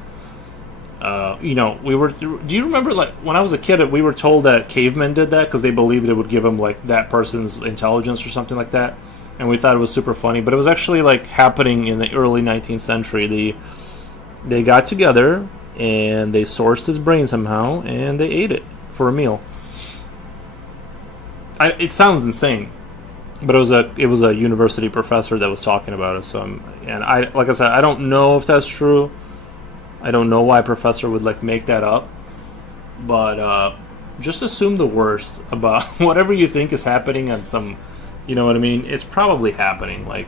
We were. Do you remember, like when I was a kid, we were told that cavemen did that because they believed it would give them like that person's intelligence or something like that, and we thought it was super funny. But it was actually like happening in the early 19th century. They got together and they sourced his brain somehow and they ate it for a meal. It sounds insane, but it was a university professor that was talking about it. So, like I said, I don't know if that's true. I don't know why a professor would like make that up, but just assume the worst about whatever you think is happening on some, you know what I mean? It's probably happening. Like.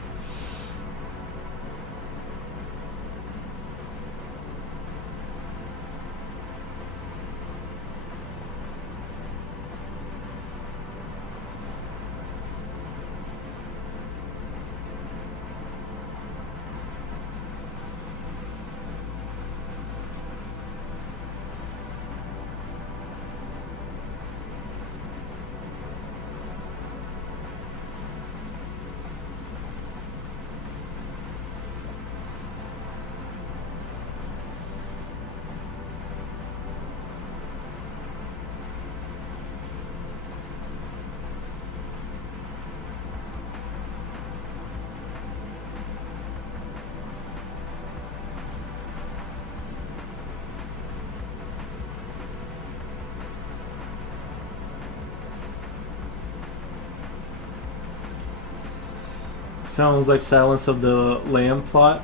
Sounds like Silence of the Lamb plot.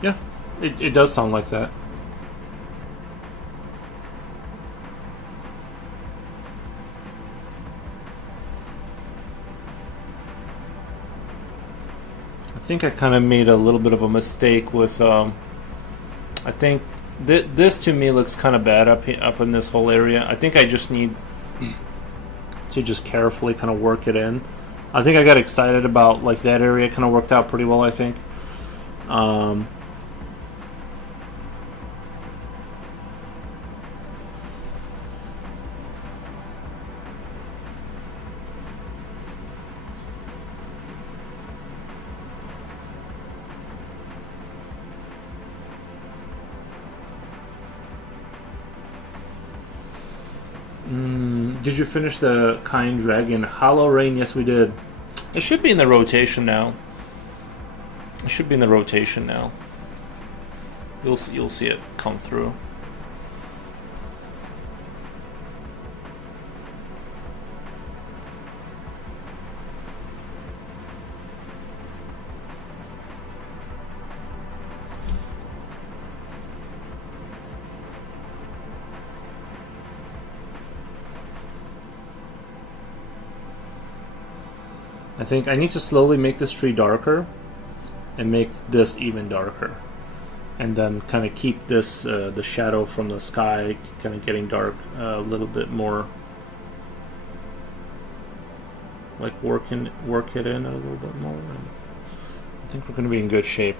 Yeah, it does sound like that. I think I kind of made a little bit of a mistake with. I think this to me looks kind of bad up in this whole area. I think I just need to just carefully kind of work it in. I think I got excited about like that area. Kind of worked out pretty well, I think. Did you finish the Kind Dragon Hollow Rain? Yes, we did. It should be in the rotation now. You'll see it come through. I think I need to slowly make this tree darker and make this even darker. And then kind of keep this, the shadow from the sky kind of getting dark a little bit more. Like work it in a little bit more. And I think we're going to be in good shape.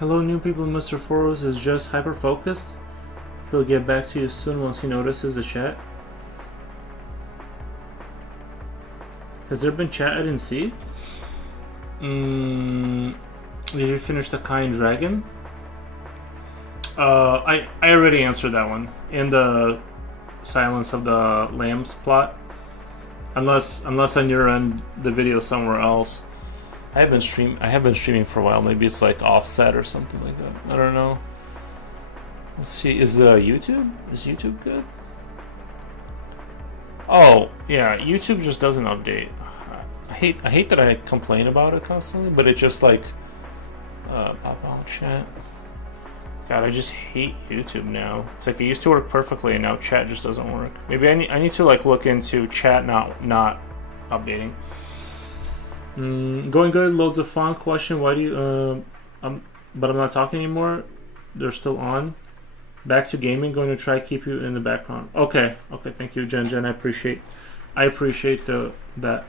Hello, new people. Mr. Foros is just hyper focused. He'll get back to you soon once he notices the chat. Has there been chat I didn't see? Did you finish the Kind Dragon? I already answered that one in the Silence of the Lambs plot. Unless on your end the video somewhere else. I have been streaming for a while. Maybe it's like offset or something like that. I don't know. Let's see. Is YouTube good? Oh yeah, YouTube just doesn't update. I hate that I complain about it constantly, but it just like pop out chat. God, I just hate YouTube now. It's like it used to work perfectly, and now chat just doesn't work. Maybe I need to like look into chat not updating. Going good, loads of fun. Question: why do you? But I'm not talking anymore. They're still on. Back to gaming. Going to try keep you in the background. Okay. Thank you, Jen. I appreciate that.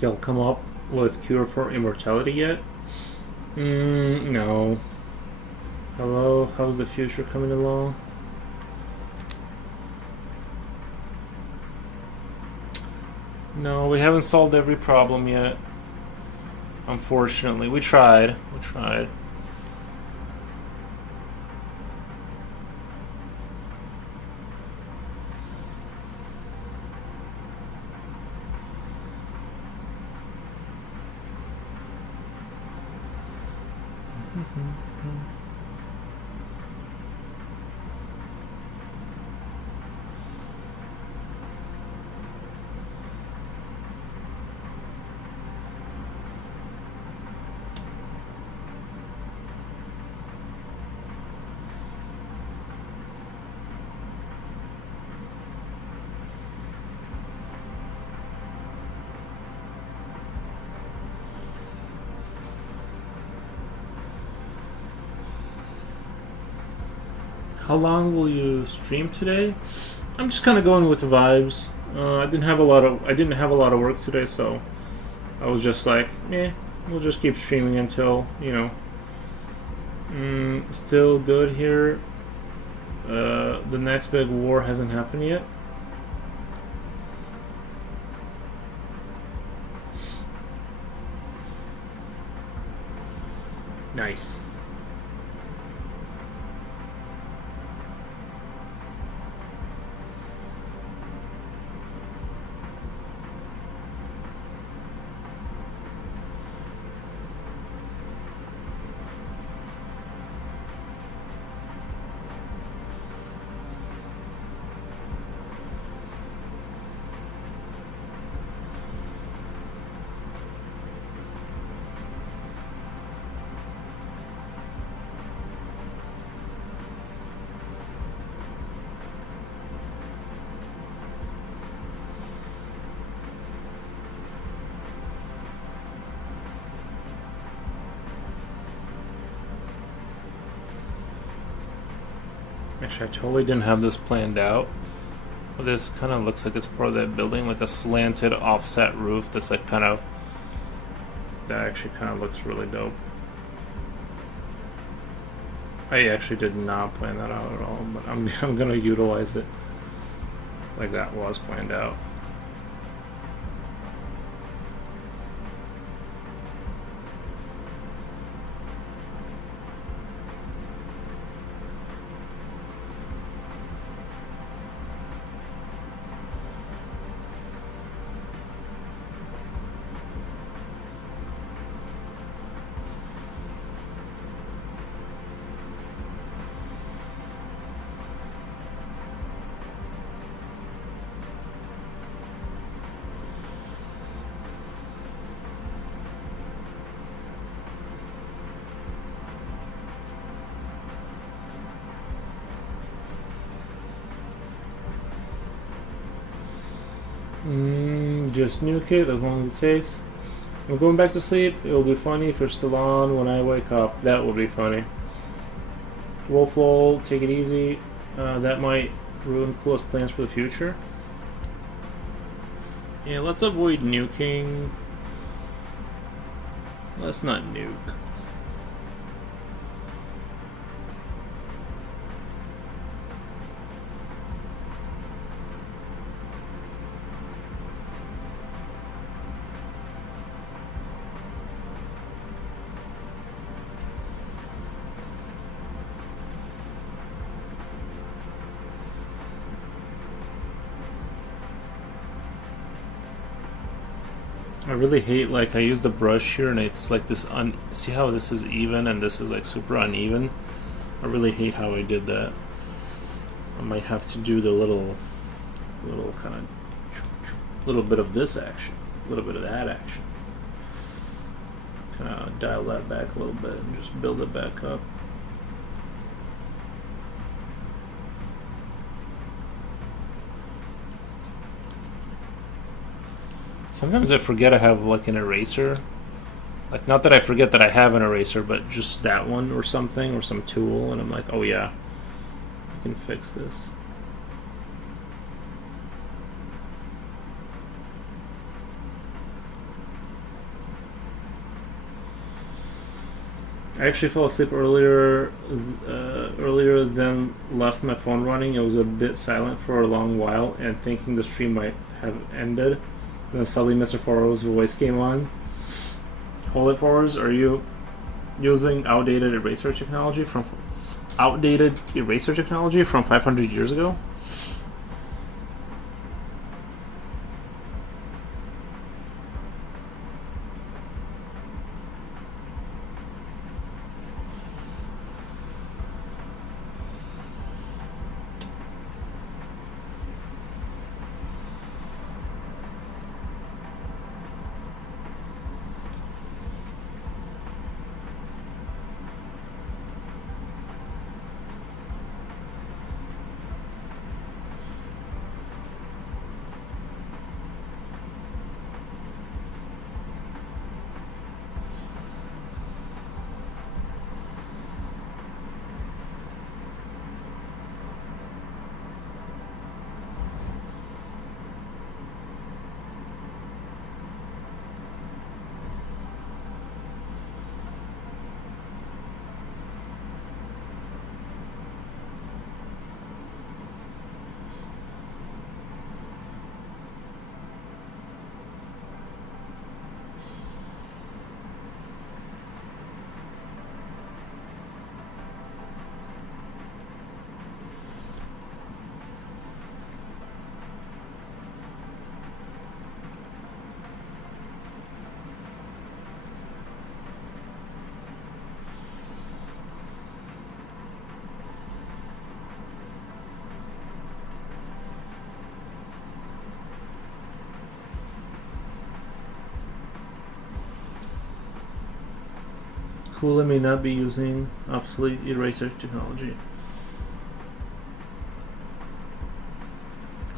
You'll come up with cure for immortality yet? No. Hello, how's the future coming along? No, we haven't solved every problem yet. Unfortunately, we tried. We tried. How long will you stream today? I'm just kind of going with the vibes. I didn't have a lot of work today, so I was just like, we'll just keep streaming until still good here. The next big war hasn't happened yet. Nice. Actually, I totally didn't have this planned out. But this kind of looks like it's part of that building, like a slanted offset roof that's like that actually kind of looks really dope. I actually did not plan that out at all, but I'm gonna utilize it like that was planned out. Just nuke it as long as it takes. I'm going back to sleep. It will be funny if you're still on when I wake up. That will be funny. Wolf lol, take it easy. That might ruin coolest plans for the future. Yeah, let's avoid nuking. Let's not nuke. I really hate, like, I use the brush here and it's like this see how this is even and this is like super uneven? I really hate how I did that. I might have to do the little kind of little bit of this action, a little bit of that action. Kind of dial that back a little bit and just build it back up. Sometimes I forget I have like an eraser. Like, not that I forget that I have an eraser, but just that one or something, or some tool, and I'm like, oh yeah, I can fix this. I actually fell asleep earlier than left my phone running. It was a bit silent for a long while, and thinking the stream might have ended. And then suddenly Mr. Foro's voice came on. Hold it, Foros. Are you using outdated eraser technology from 500 years ago? Kula may not be using obsolete eraser technology.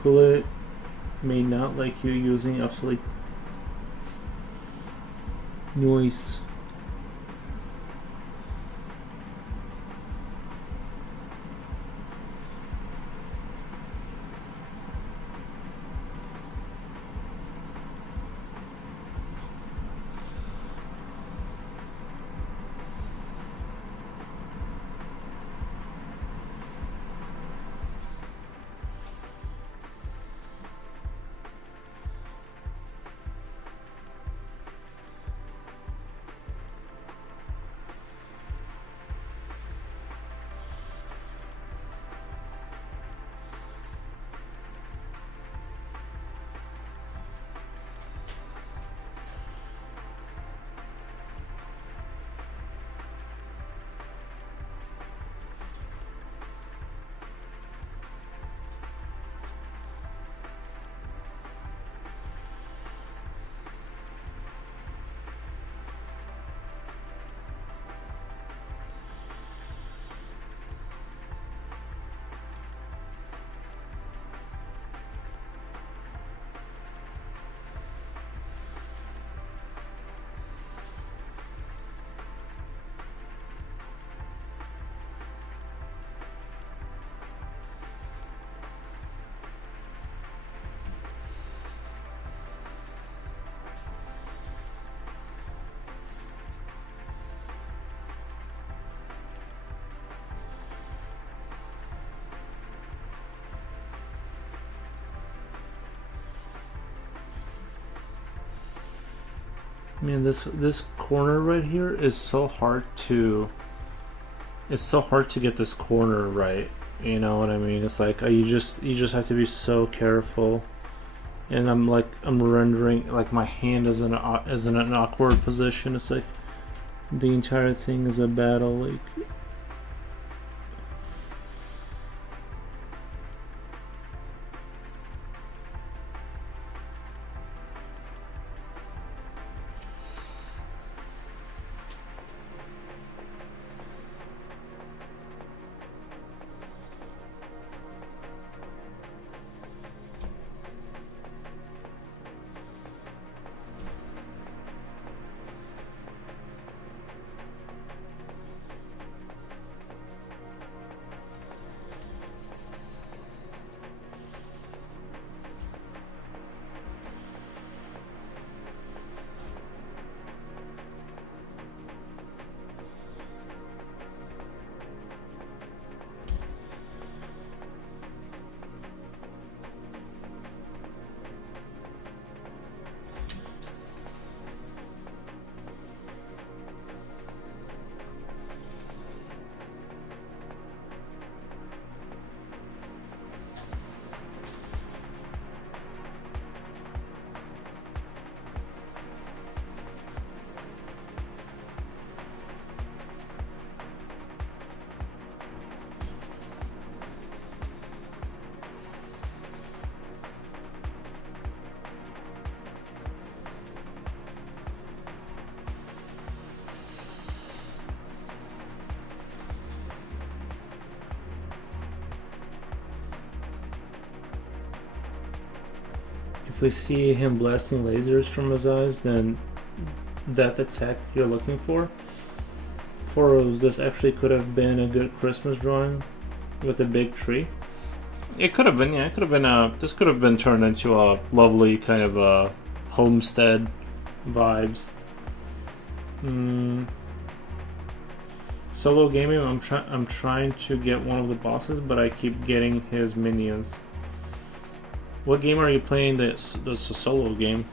Kula may not like you using obsolete noise. Man, this corner right here is so hard to. It's so hard to get this corner right. You know what I mean? It's like you just have to be so careful. And I'm rendering like my hand is in an awkward position. It's like the entire thing is a battle. Like. If we see him blasting lasers from his eyes, then that attack you're looking for. This actually could have been a good Christmas drawing with a big tree. It could have been, yeah. It could have been. This could have been turned into a lovely kind of homestead vibes. Solo gaming. I'm trying to get one of the bosses, but I keep getting his minions. What game are you playing? That's a solo game.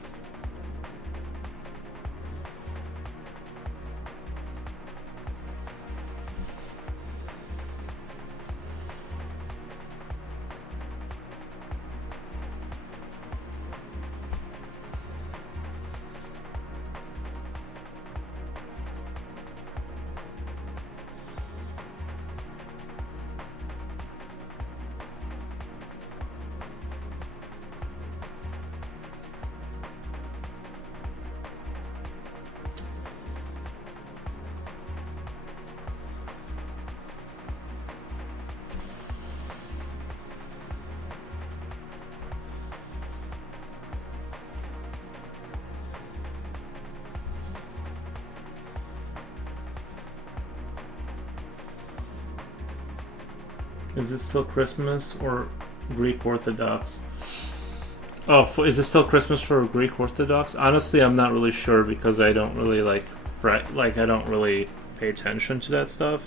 Is it still Christmas or Greek Orthodox? Oh, is it still Christmas for Greek Orthodox? Honestly, I'm not really sure because I don't really I don't really pay attention to that stuff.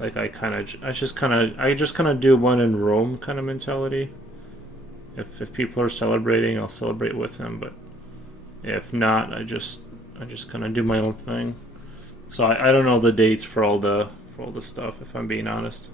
Like I just kind of do one in Rome kind of mentality. If people are celebrating, I'll celebrate with them. But if not, I just kind of do my own thing. So I don't know the dates for all the stuff. If I'm being honest.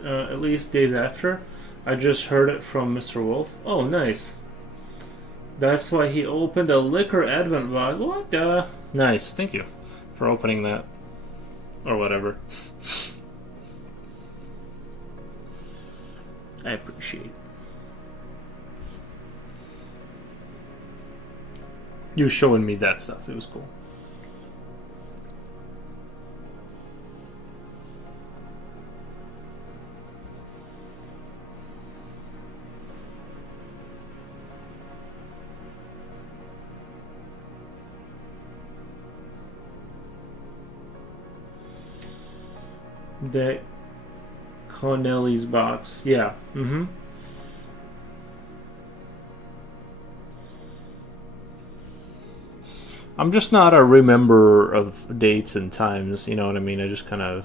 At least days after. I just heard it from Mr. Wolf. Oh, nice. That's why he opened a liquor advent box. What the? Nice. Thank you for opening that. Or whatever. I appreciate you showing me that stuff. It was cool. The Connelly's box. Yeah. Mm-hmm. I'm just not a remember of dates and times, you know what I mean? I just kind of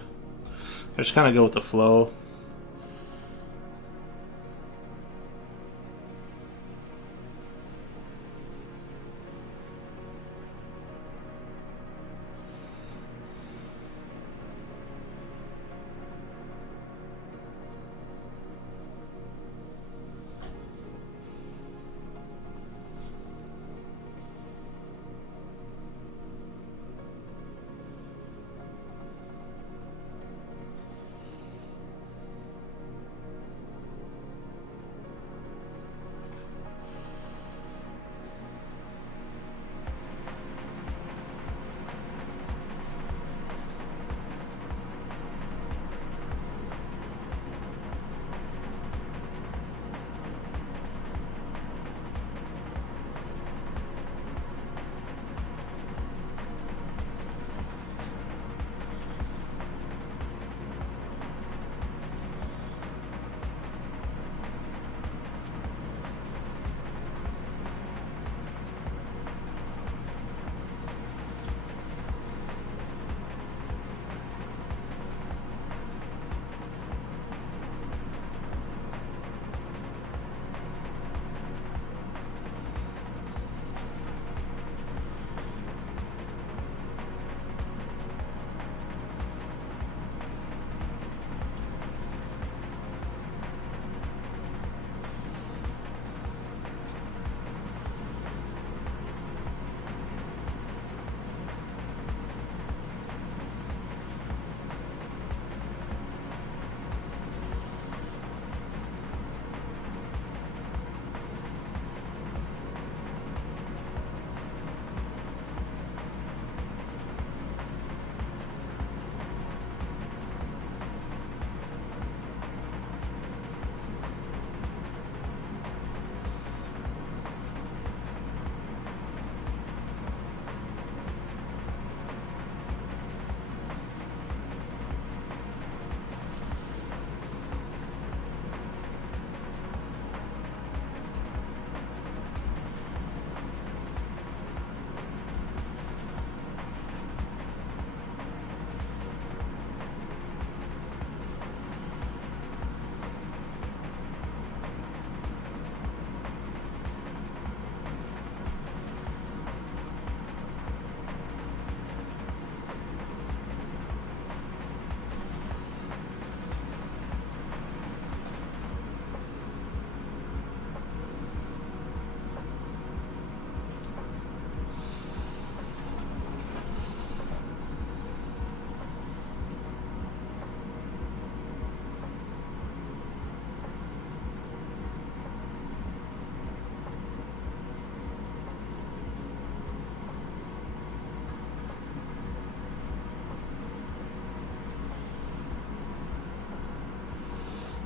go with the flow.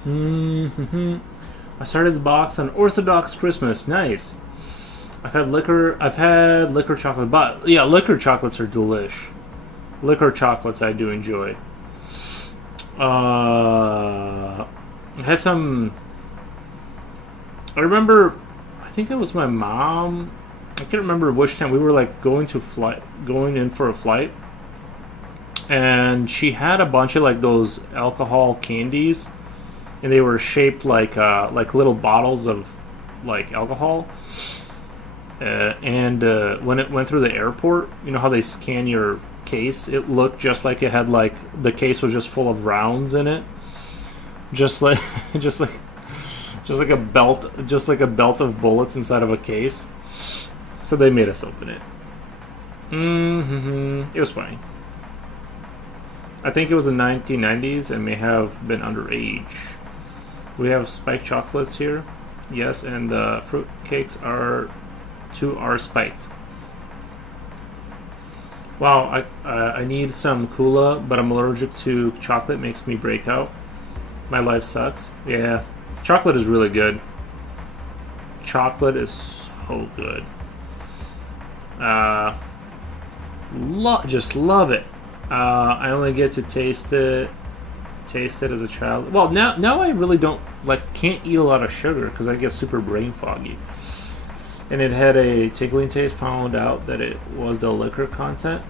Mm-hmm. I started the box on Orthodox Christmas. Nice. I've had liquor chocolate, but yeah, liquor chocolates are delish. Liquor chocolates I do enjoy. I had some. I remember, I think it was my mom. I can't remember which time we were like going in for a flight, and she had a bunch of like those alcohol candies, and they were shaped like little bottles of like alcohol. And when it went through the airport, you know how they scan your case? It looked just like it had like the case was just full of rounds in it, just like a belt of bullets inside of a case. So they made us open it. It was funny. I think it was the 1990s and may have been underage. We have spiked chocolates here, yes, and the fruit cakes are spiked. Wow, I need some Kula, but I'm allergic to chocolate. Makes me break out. My life sucks. Yeah, chocolate is really good. Chocolate is so good. Just love it. I only get to taste it as a child. Well, now I really can't eat a lot of sugar because I get super brain foggy. And it had a tickling taste. Found out that it was the liquor content.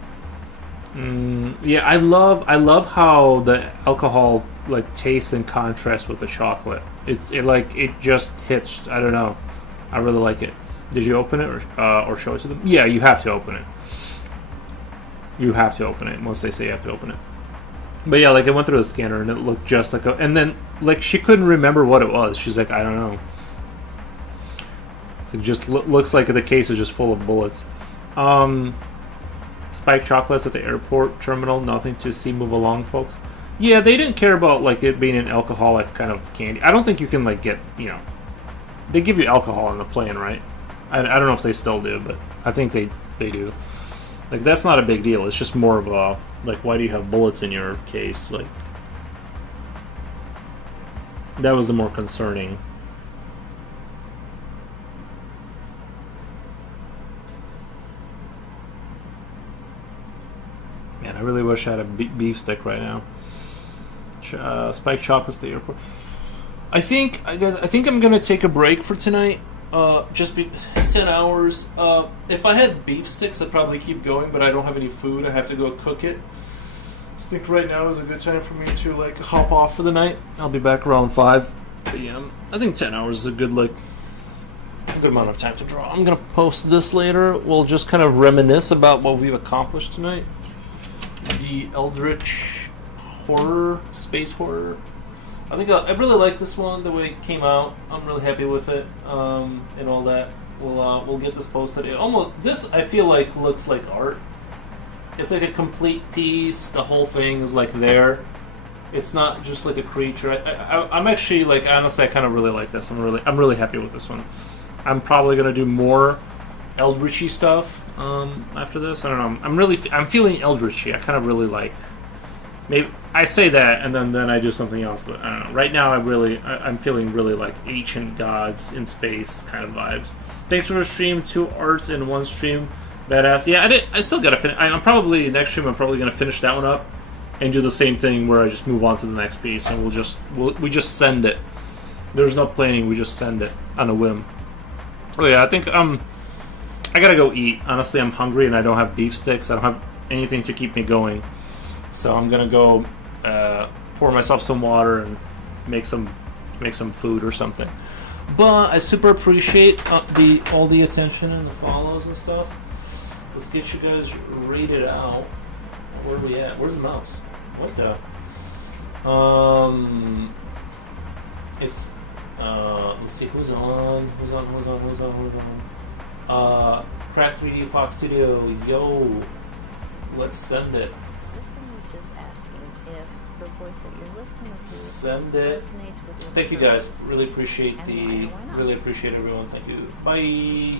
Yeah, I love how the alcohol like tastes in contrast with the chocolate. It just hits. I don't know. I really like it. Did you open it or show it to them? Yeah, you have to open it. You have to open it once they say you have to open it. But yeah, like it went through the scanner and it looked just like and then like she couldn't remember what it was. She's like, I don't know. It just looks like the case is just full of bullets. Spiked chocolates at the airport terminal. Nothing to see. Move along, folks. Yeah, they didn't care about like it being an alcoholic kind of candy. I don't think you can like get, you know, they give you alcohol on the plane, right? I don't know if they still do, but I think they do. Like that's not a big deal. It's just more of a like, why do you have bullets in your case? Like that was the more concerning. Man, I really wish I had a beef stick right now. Spiked chocolates at the airport. I think I'm gonna take a break for tonight. It's 10 hours. If I had beef sticks, I'd probably keep going, but I don't have any food. I have to go cook it. So I think right now is a good time for me to like hop off for the night. I'll be back around 5 p.m. I think 10 hours is a good amount of time to draw. I'm gonna post this later. We'll just kind of reminisce about what we've accomplished tonight. The Eldritch space horror. I think I really like this one, the way it came out. I'm really happy with it, and all that. We'll get this posted. This I feel like looks like art. It's like a complete piece. The whole thing is like there. It's not just like a creature. I'm actually like honestly, I kind of really like this. I'm really happy with this one. I'm probably gonna do more Eldritchy stuff after this. I don't know. I'm feeling Eldritchy. I kind of really like. Maybe I say that and then I do something else, but I don't know. Right now, I'm feeling really like ancient gods in space kind of vibes. Thanks for the stream. 2 arts in 1 stream. Badass. Yeah, I still gotta finish. Next stream. I'm probably gonna finish that one up and do the same thing where I just move on to the next piece and we just send it. There's no planning. We just send it on a whim. Oh yeah, I think I gotta go eat. Honestly, I'm hungry and I don't have beef sticks. I don't have anything to keep me going. So I'm gonna go pour myself some water and make some food or something. But I super appreciate all the attention and the follows and stuff. Let's get you guys rated out. Where are we at? Where's the mouse? What the? It's let's see who's on. Crack 3D Fox Studio. Yo, let's send it. Send it. Thank you guys. Really appreciate everyone. Thank you. Bye.